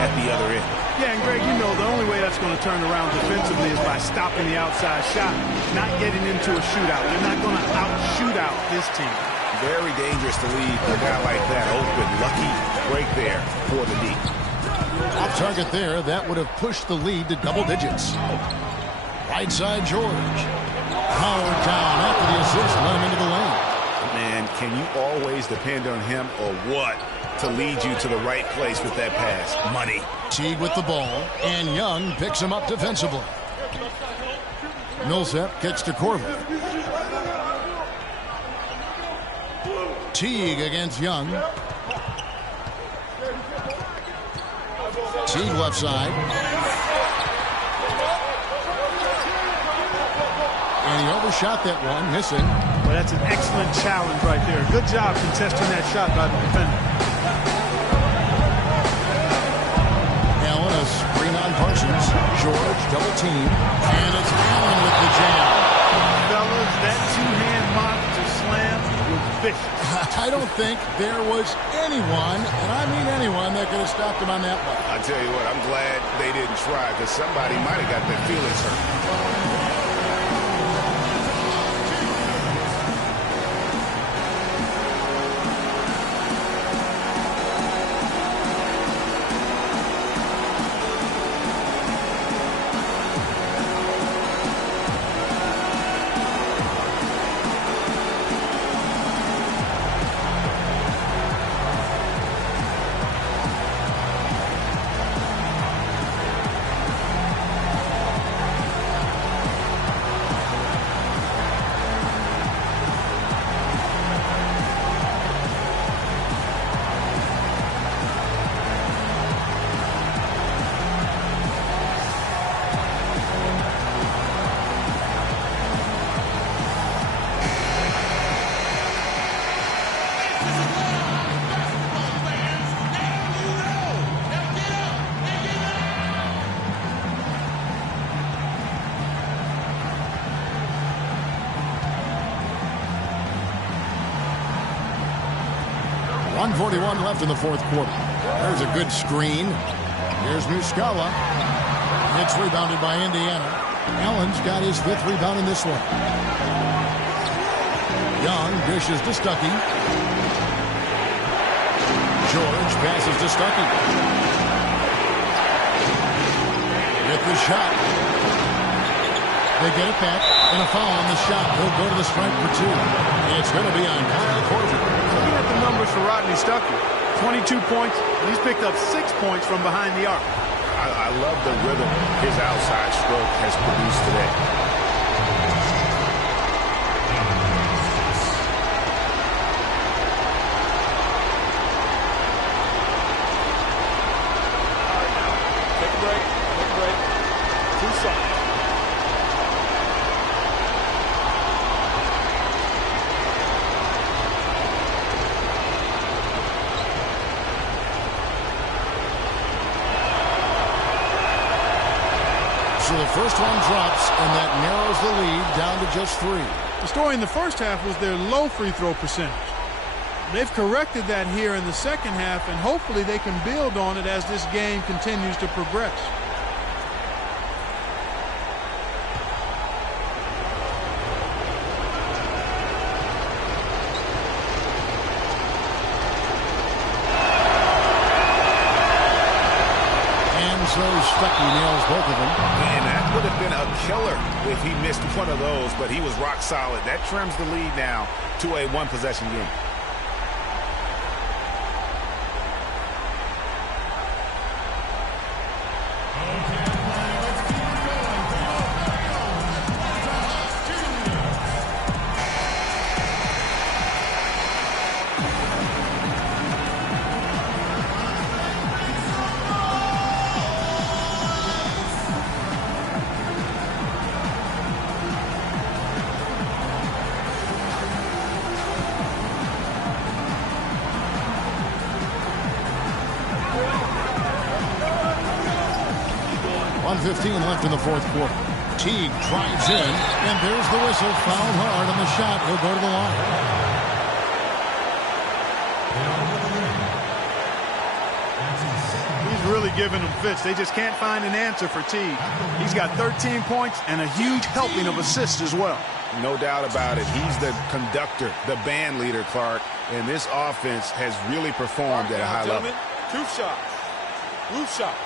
at the other end. Yeah, and Greg, you know the only way that's going to turn around defensively is by stopping the outside shot, not getting into a shootout. You're not going to out-shoot out this team. Very dangerous to leave a guy like that open. Lucky break there for the D. Off target there. That would have pushed the lead to double digits. Right side, George. Howard down after the assist. Let him into the lane. Man, can you always depend on him or what to lead you to the right place with that pass? Money. Teague with the ball, and Young picks him up defensively. Millsap kicks to Corver. Teague against Young. Teague left side. And he overshot that one, missing. Well, that's an excellent challenge right there. Good job contesting that shot by the defender. Allen, a screen on Parsons. George, double team. And it's Allen with the jam. Fellas, that two-hand monster slam was vicious. I don't think there was anyone, and I mean anyone, that could have stopped him on that one. I tell you what, I'm glad they didn't try, because somebody might have got their feelings hurt. 1:41 left in the fourth quarter. There's a good screen. Here's Muscala. It's rebounded by Indiana. Allen's got his 5th rebound in this one. Young dishes to Stuckey. George passes to Stuckey. With the shot. They get it back, and a foul on the shot. He'll go to the stripe for 2. It's going to be on Kyle Korver. Looking at the numbers for Rodney Stuckey, 22 points, and he's picked up 6 points from behind the arc. I love the rhythm his outside stroke has produced today. So the first one drops, and that narrows the lead down to just 3. The story in the first half was their low free throw percentage. They've corrected that here in the second half, and hopefully they can build on it as this game continues to progress. So Stuckey nails both of them. And that would have been a killer if he missed one of those, but he was rock solid. That trims the lead now to a 1-possession game. .15 left in the fourth quarter. Teague drives in, and there's the whistle. Fouled hard on the shot. He'll go to the line. He's really giving them fits. They just can't find an answer for Teague. He's got 13 points and a huge helping of assists as well. No doubt about it. He's the conductor, the band leader, Clark. And this offense has really performed at a high level. Two shots. Roof shots.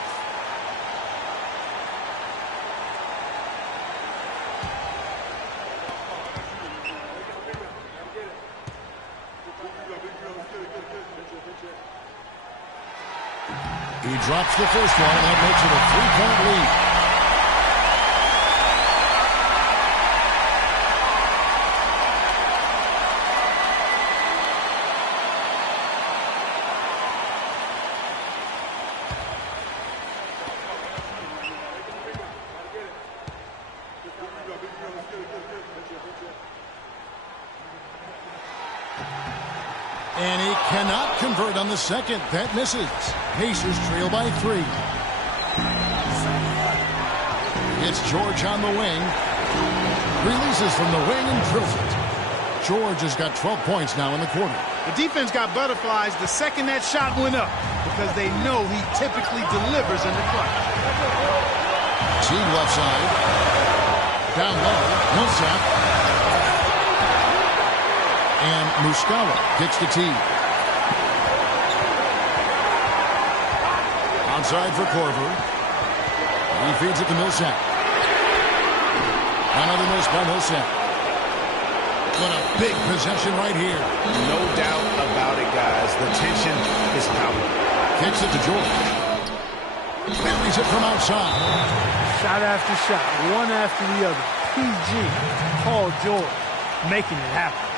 He drops the first one, and that makes it a 3-point lead. And he cannot convert on the second. That misses. Pacers trail by 3. It's George on the wing. Releases from the wing and drills it. George has got 12 points now in the quarter. The defense got butterflies the second that shot went up because they know he typically delivers in the clutch. Teague left side. Down low. Millsap. And Muscala gets the tee. Onside for Korver. He feeds it to Millsap. Another miss by Millsap. What a big possession right here. No doubt about it, guys. The tension is palpable. Kicks it to George. Buries it from outside. Shot after shot, one after the other. PG, Paul George, making it happen.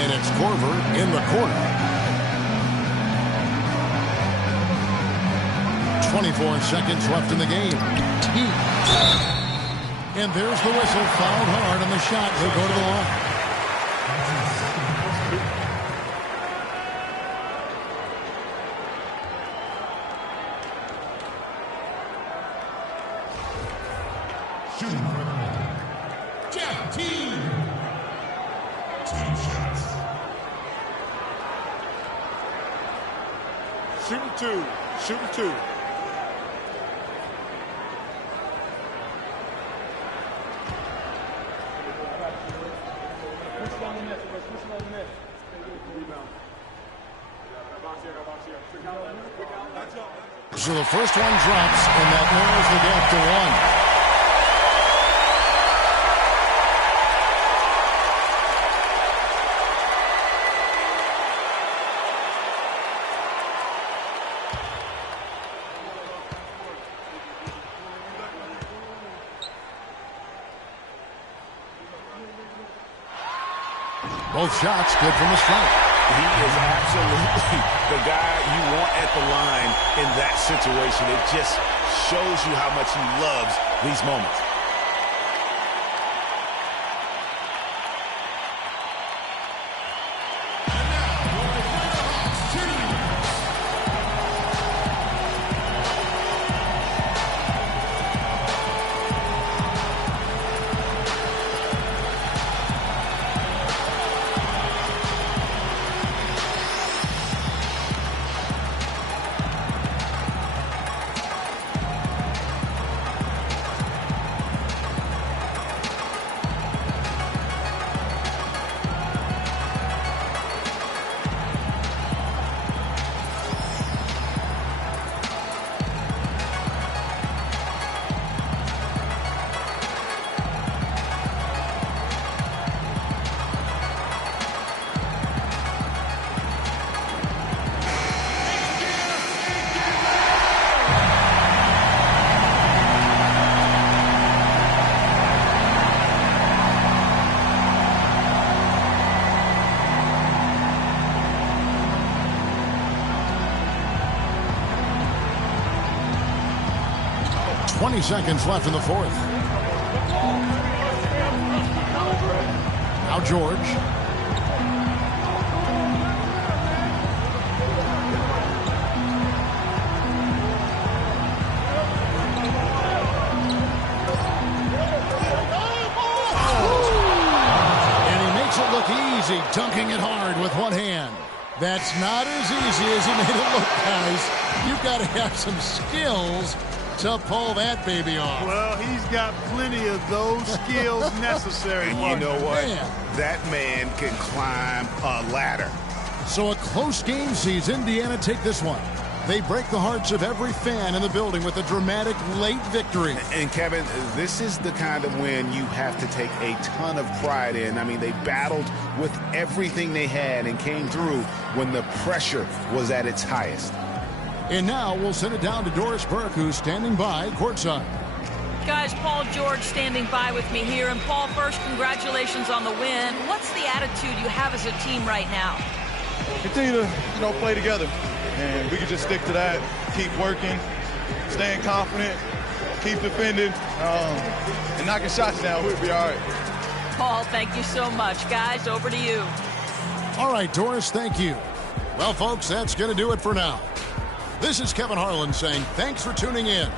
And it's Korver in the corner. 24 seconds left in the game. And there's the whistle. Fouled hard on the shot. He'll go to the line. Shooting for the ball. Jeff Teague. Team shots. Shooting two. Shooting two. So the first one drops, and that narrows the gap to 1. Both shots good from the strike. He is absolutely the guy you want at the line in that situation. It just shows you how much he loves these moments. 20 seconds left in the fourth. Now George. And he makes it look easy, dunking it hard with one hand. That's not as easy as he made it look, guys. You've got to have some skills to pull that baby off. Well, he's got plenty of those skills necessary. And you know what? Man. That man can climb a ladder. So a close game sees Indiana take this one. They break the hearts of every fan in the building with a dramatic late victory. And Kevin, this is the kind of win you have to take a ton of pride in. I mean, they battled with everything they had and came through when the pressure was at its highest. And now we'll send it down to Doris Burke, who's standing by courtside. Guys, Paul George standing by with me here. And Paul, first, congratulations on the win. What's the attitude you have as a team right now? Continue to, play together. And we can just stick to that, keep working, staying confident, keep defending, and knocking shots down. We'll be all right. Paul, thank you so much. Guys, over to you. All right, Doris, thank you. Well, folks, that's going to do it for now. This is Kevin Harlan saying thanks for tuning in.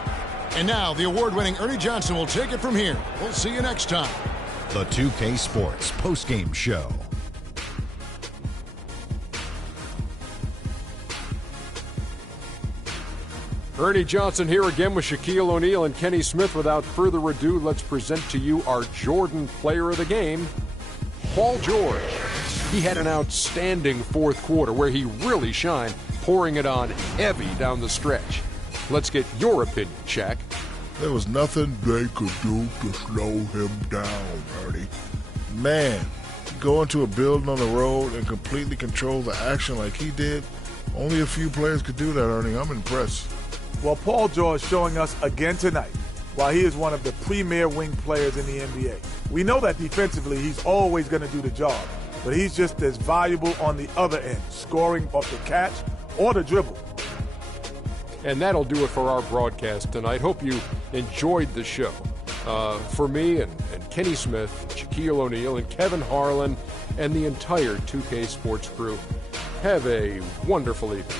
And now the award-winning Ernie Johnson will take it from here. We'll see you next time. The 2K Sports postgame show. Ernie Johnson here again with Shaquille O'Neal and Kenny Smith. Without further ado, let's present to you our Jordan player of the game, Paul George. He had an outstanding fourth quarter where he really shined, pouring it on heavy down the stretch. Let's get your opinion, Shaq. There was nothing they could do to slow him down, Ernie. Man, go into a building on the road and completely control the action like he did. Only a few players could do that, Ernie. I'm impressed. Well, Paul George showing us again tonight why he is one of the premier wing players in the NBA. We know that defensively he's always going to do the job, but he's just as valuable on the other end, scoring off the catch or the dribble. And that'll do it for our broadcast tonight. Hope you enjoyed the show. For me and Kenny Smith, Shaquille O'Neal, and Kevin Harlan, and the entire 2K Sports crew, have a wonderful evening.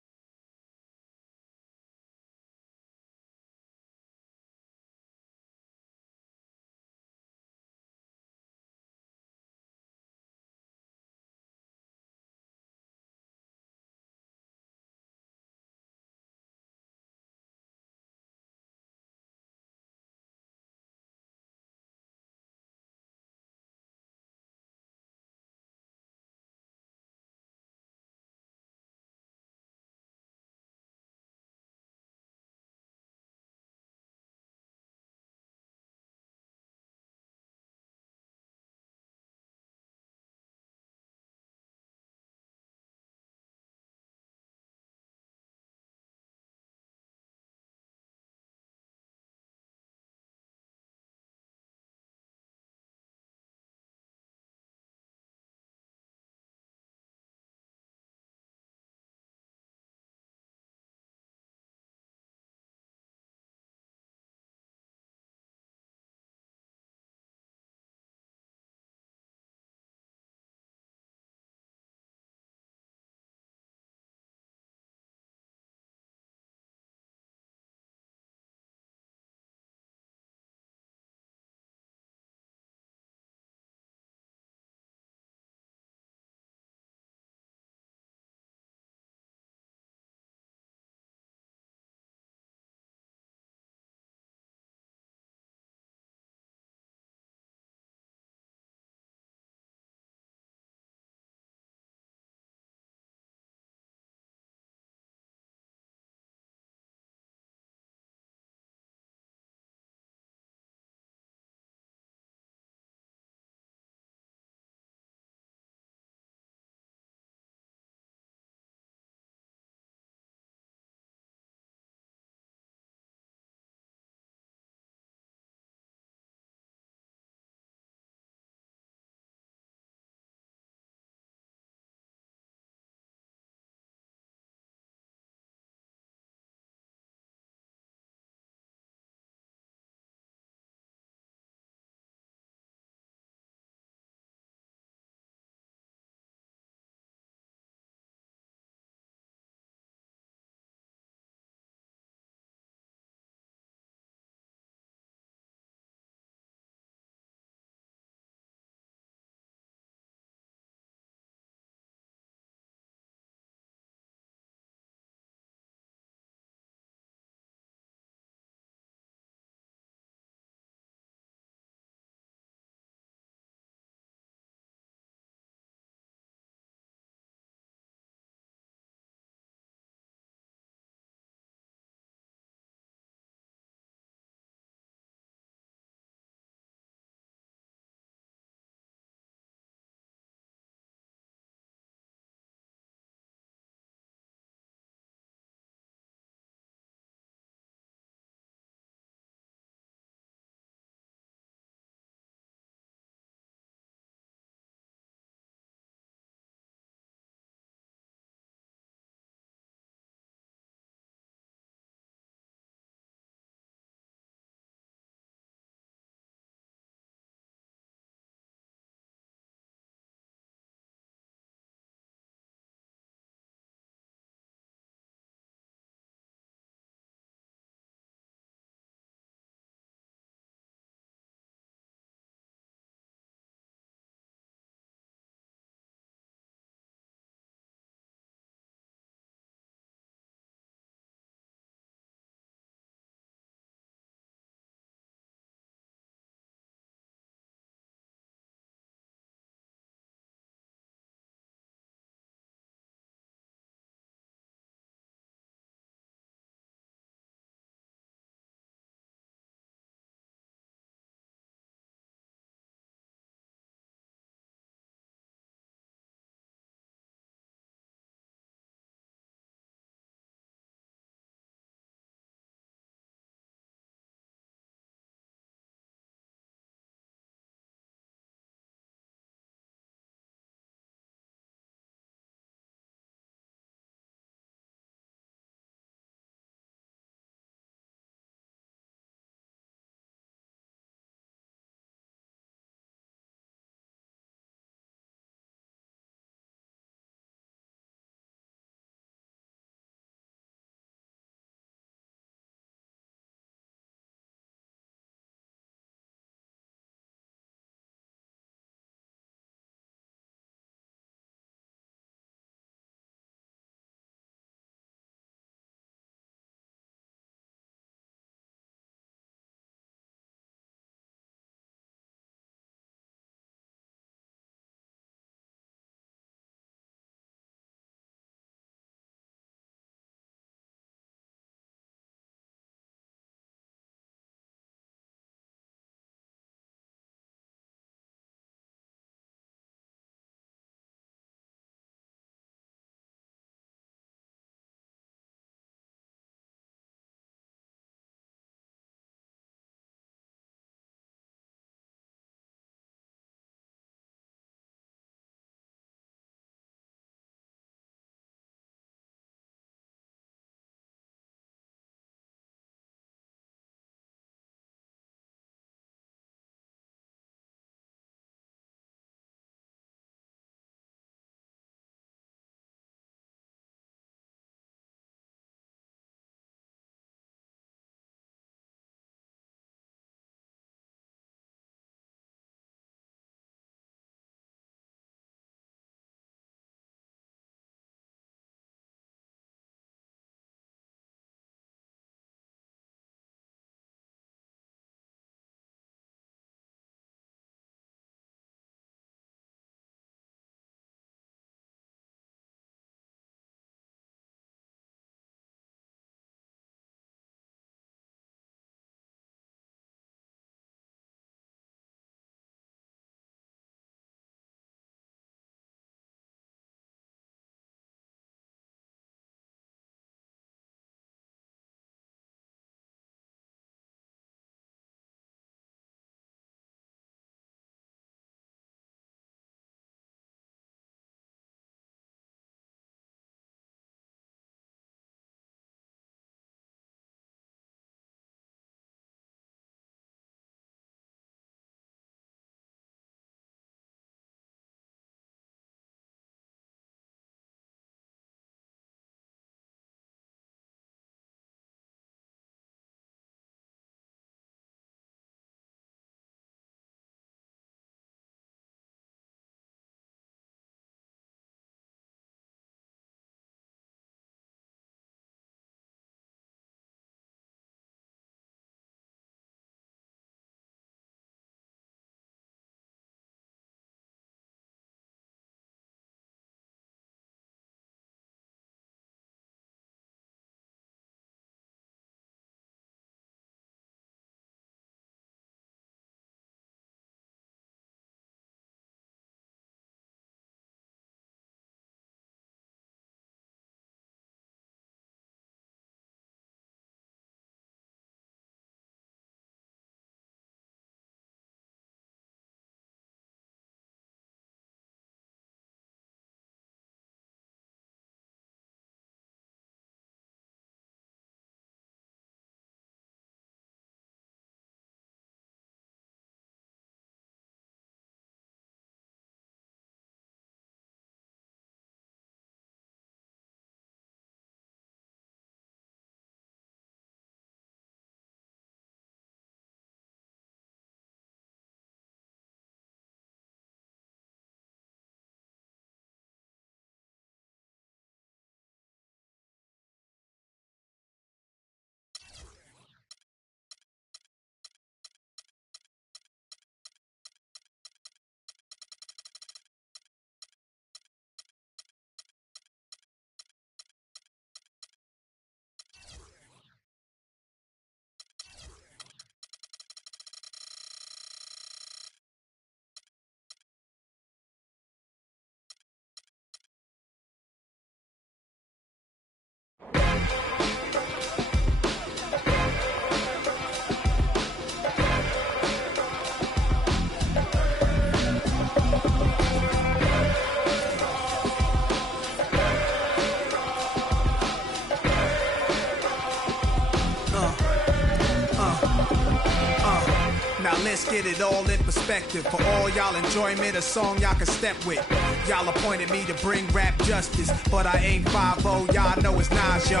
let's get it all in perspective. For all y'all enjoyment, a song y'all can step with. Y'all appointed me to bring rap justice, but I ain't 5-0, y'all know it's Nas, yo.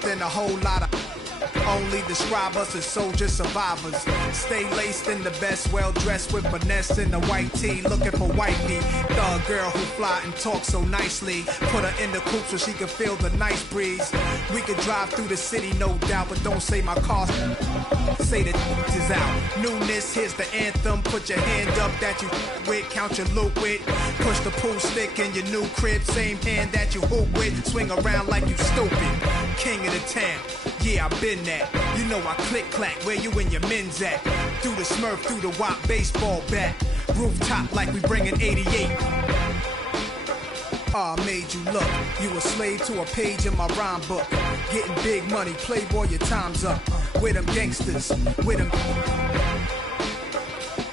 Then a whole lot of only describe us as soldier survivors. Stay laced in the best, well dressed with finesse in the white tee, looking for wifey. Thug girl who fly and talk so nicely. Put her in the coupe so she can feel the nice breeze. We could drive through the city, no doubt, but don't say my car. Say the is out. Newness, here's the anthem. Put your hand up that you with, count your loot with. Push the pool stick in your new crib, same hand that you hoop with. Swing around like you stupid. King of the town, yeah, I've been that. You know I click clack, where you and your men's at? Through the Smurf, through the WAP baseball bat. Rooftop like we bringing 88. I made you look. You a slave to a page in my rhyme book. Getting big money, playboy, your time's up. With them gangsters, with them.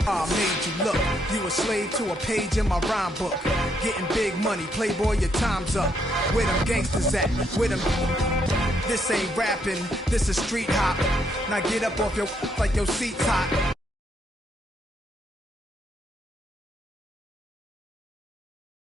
I made you look. You a slave to a page in my rhyme book. Getting big money, playboy, your time's up. Where them gangsters at? With them. This ain't rapping, this is street hop. Now get up off your like your seat's hot.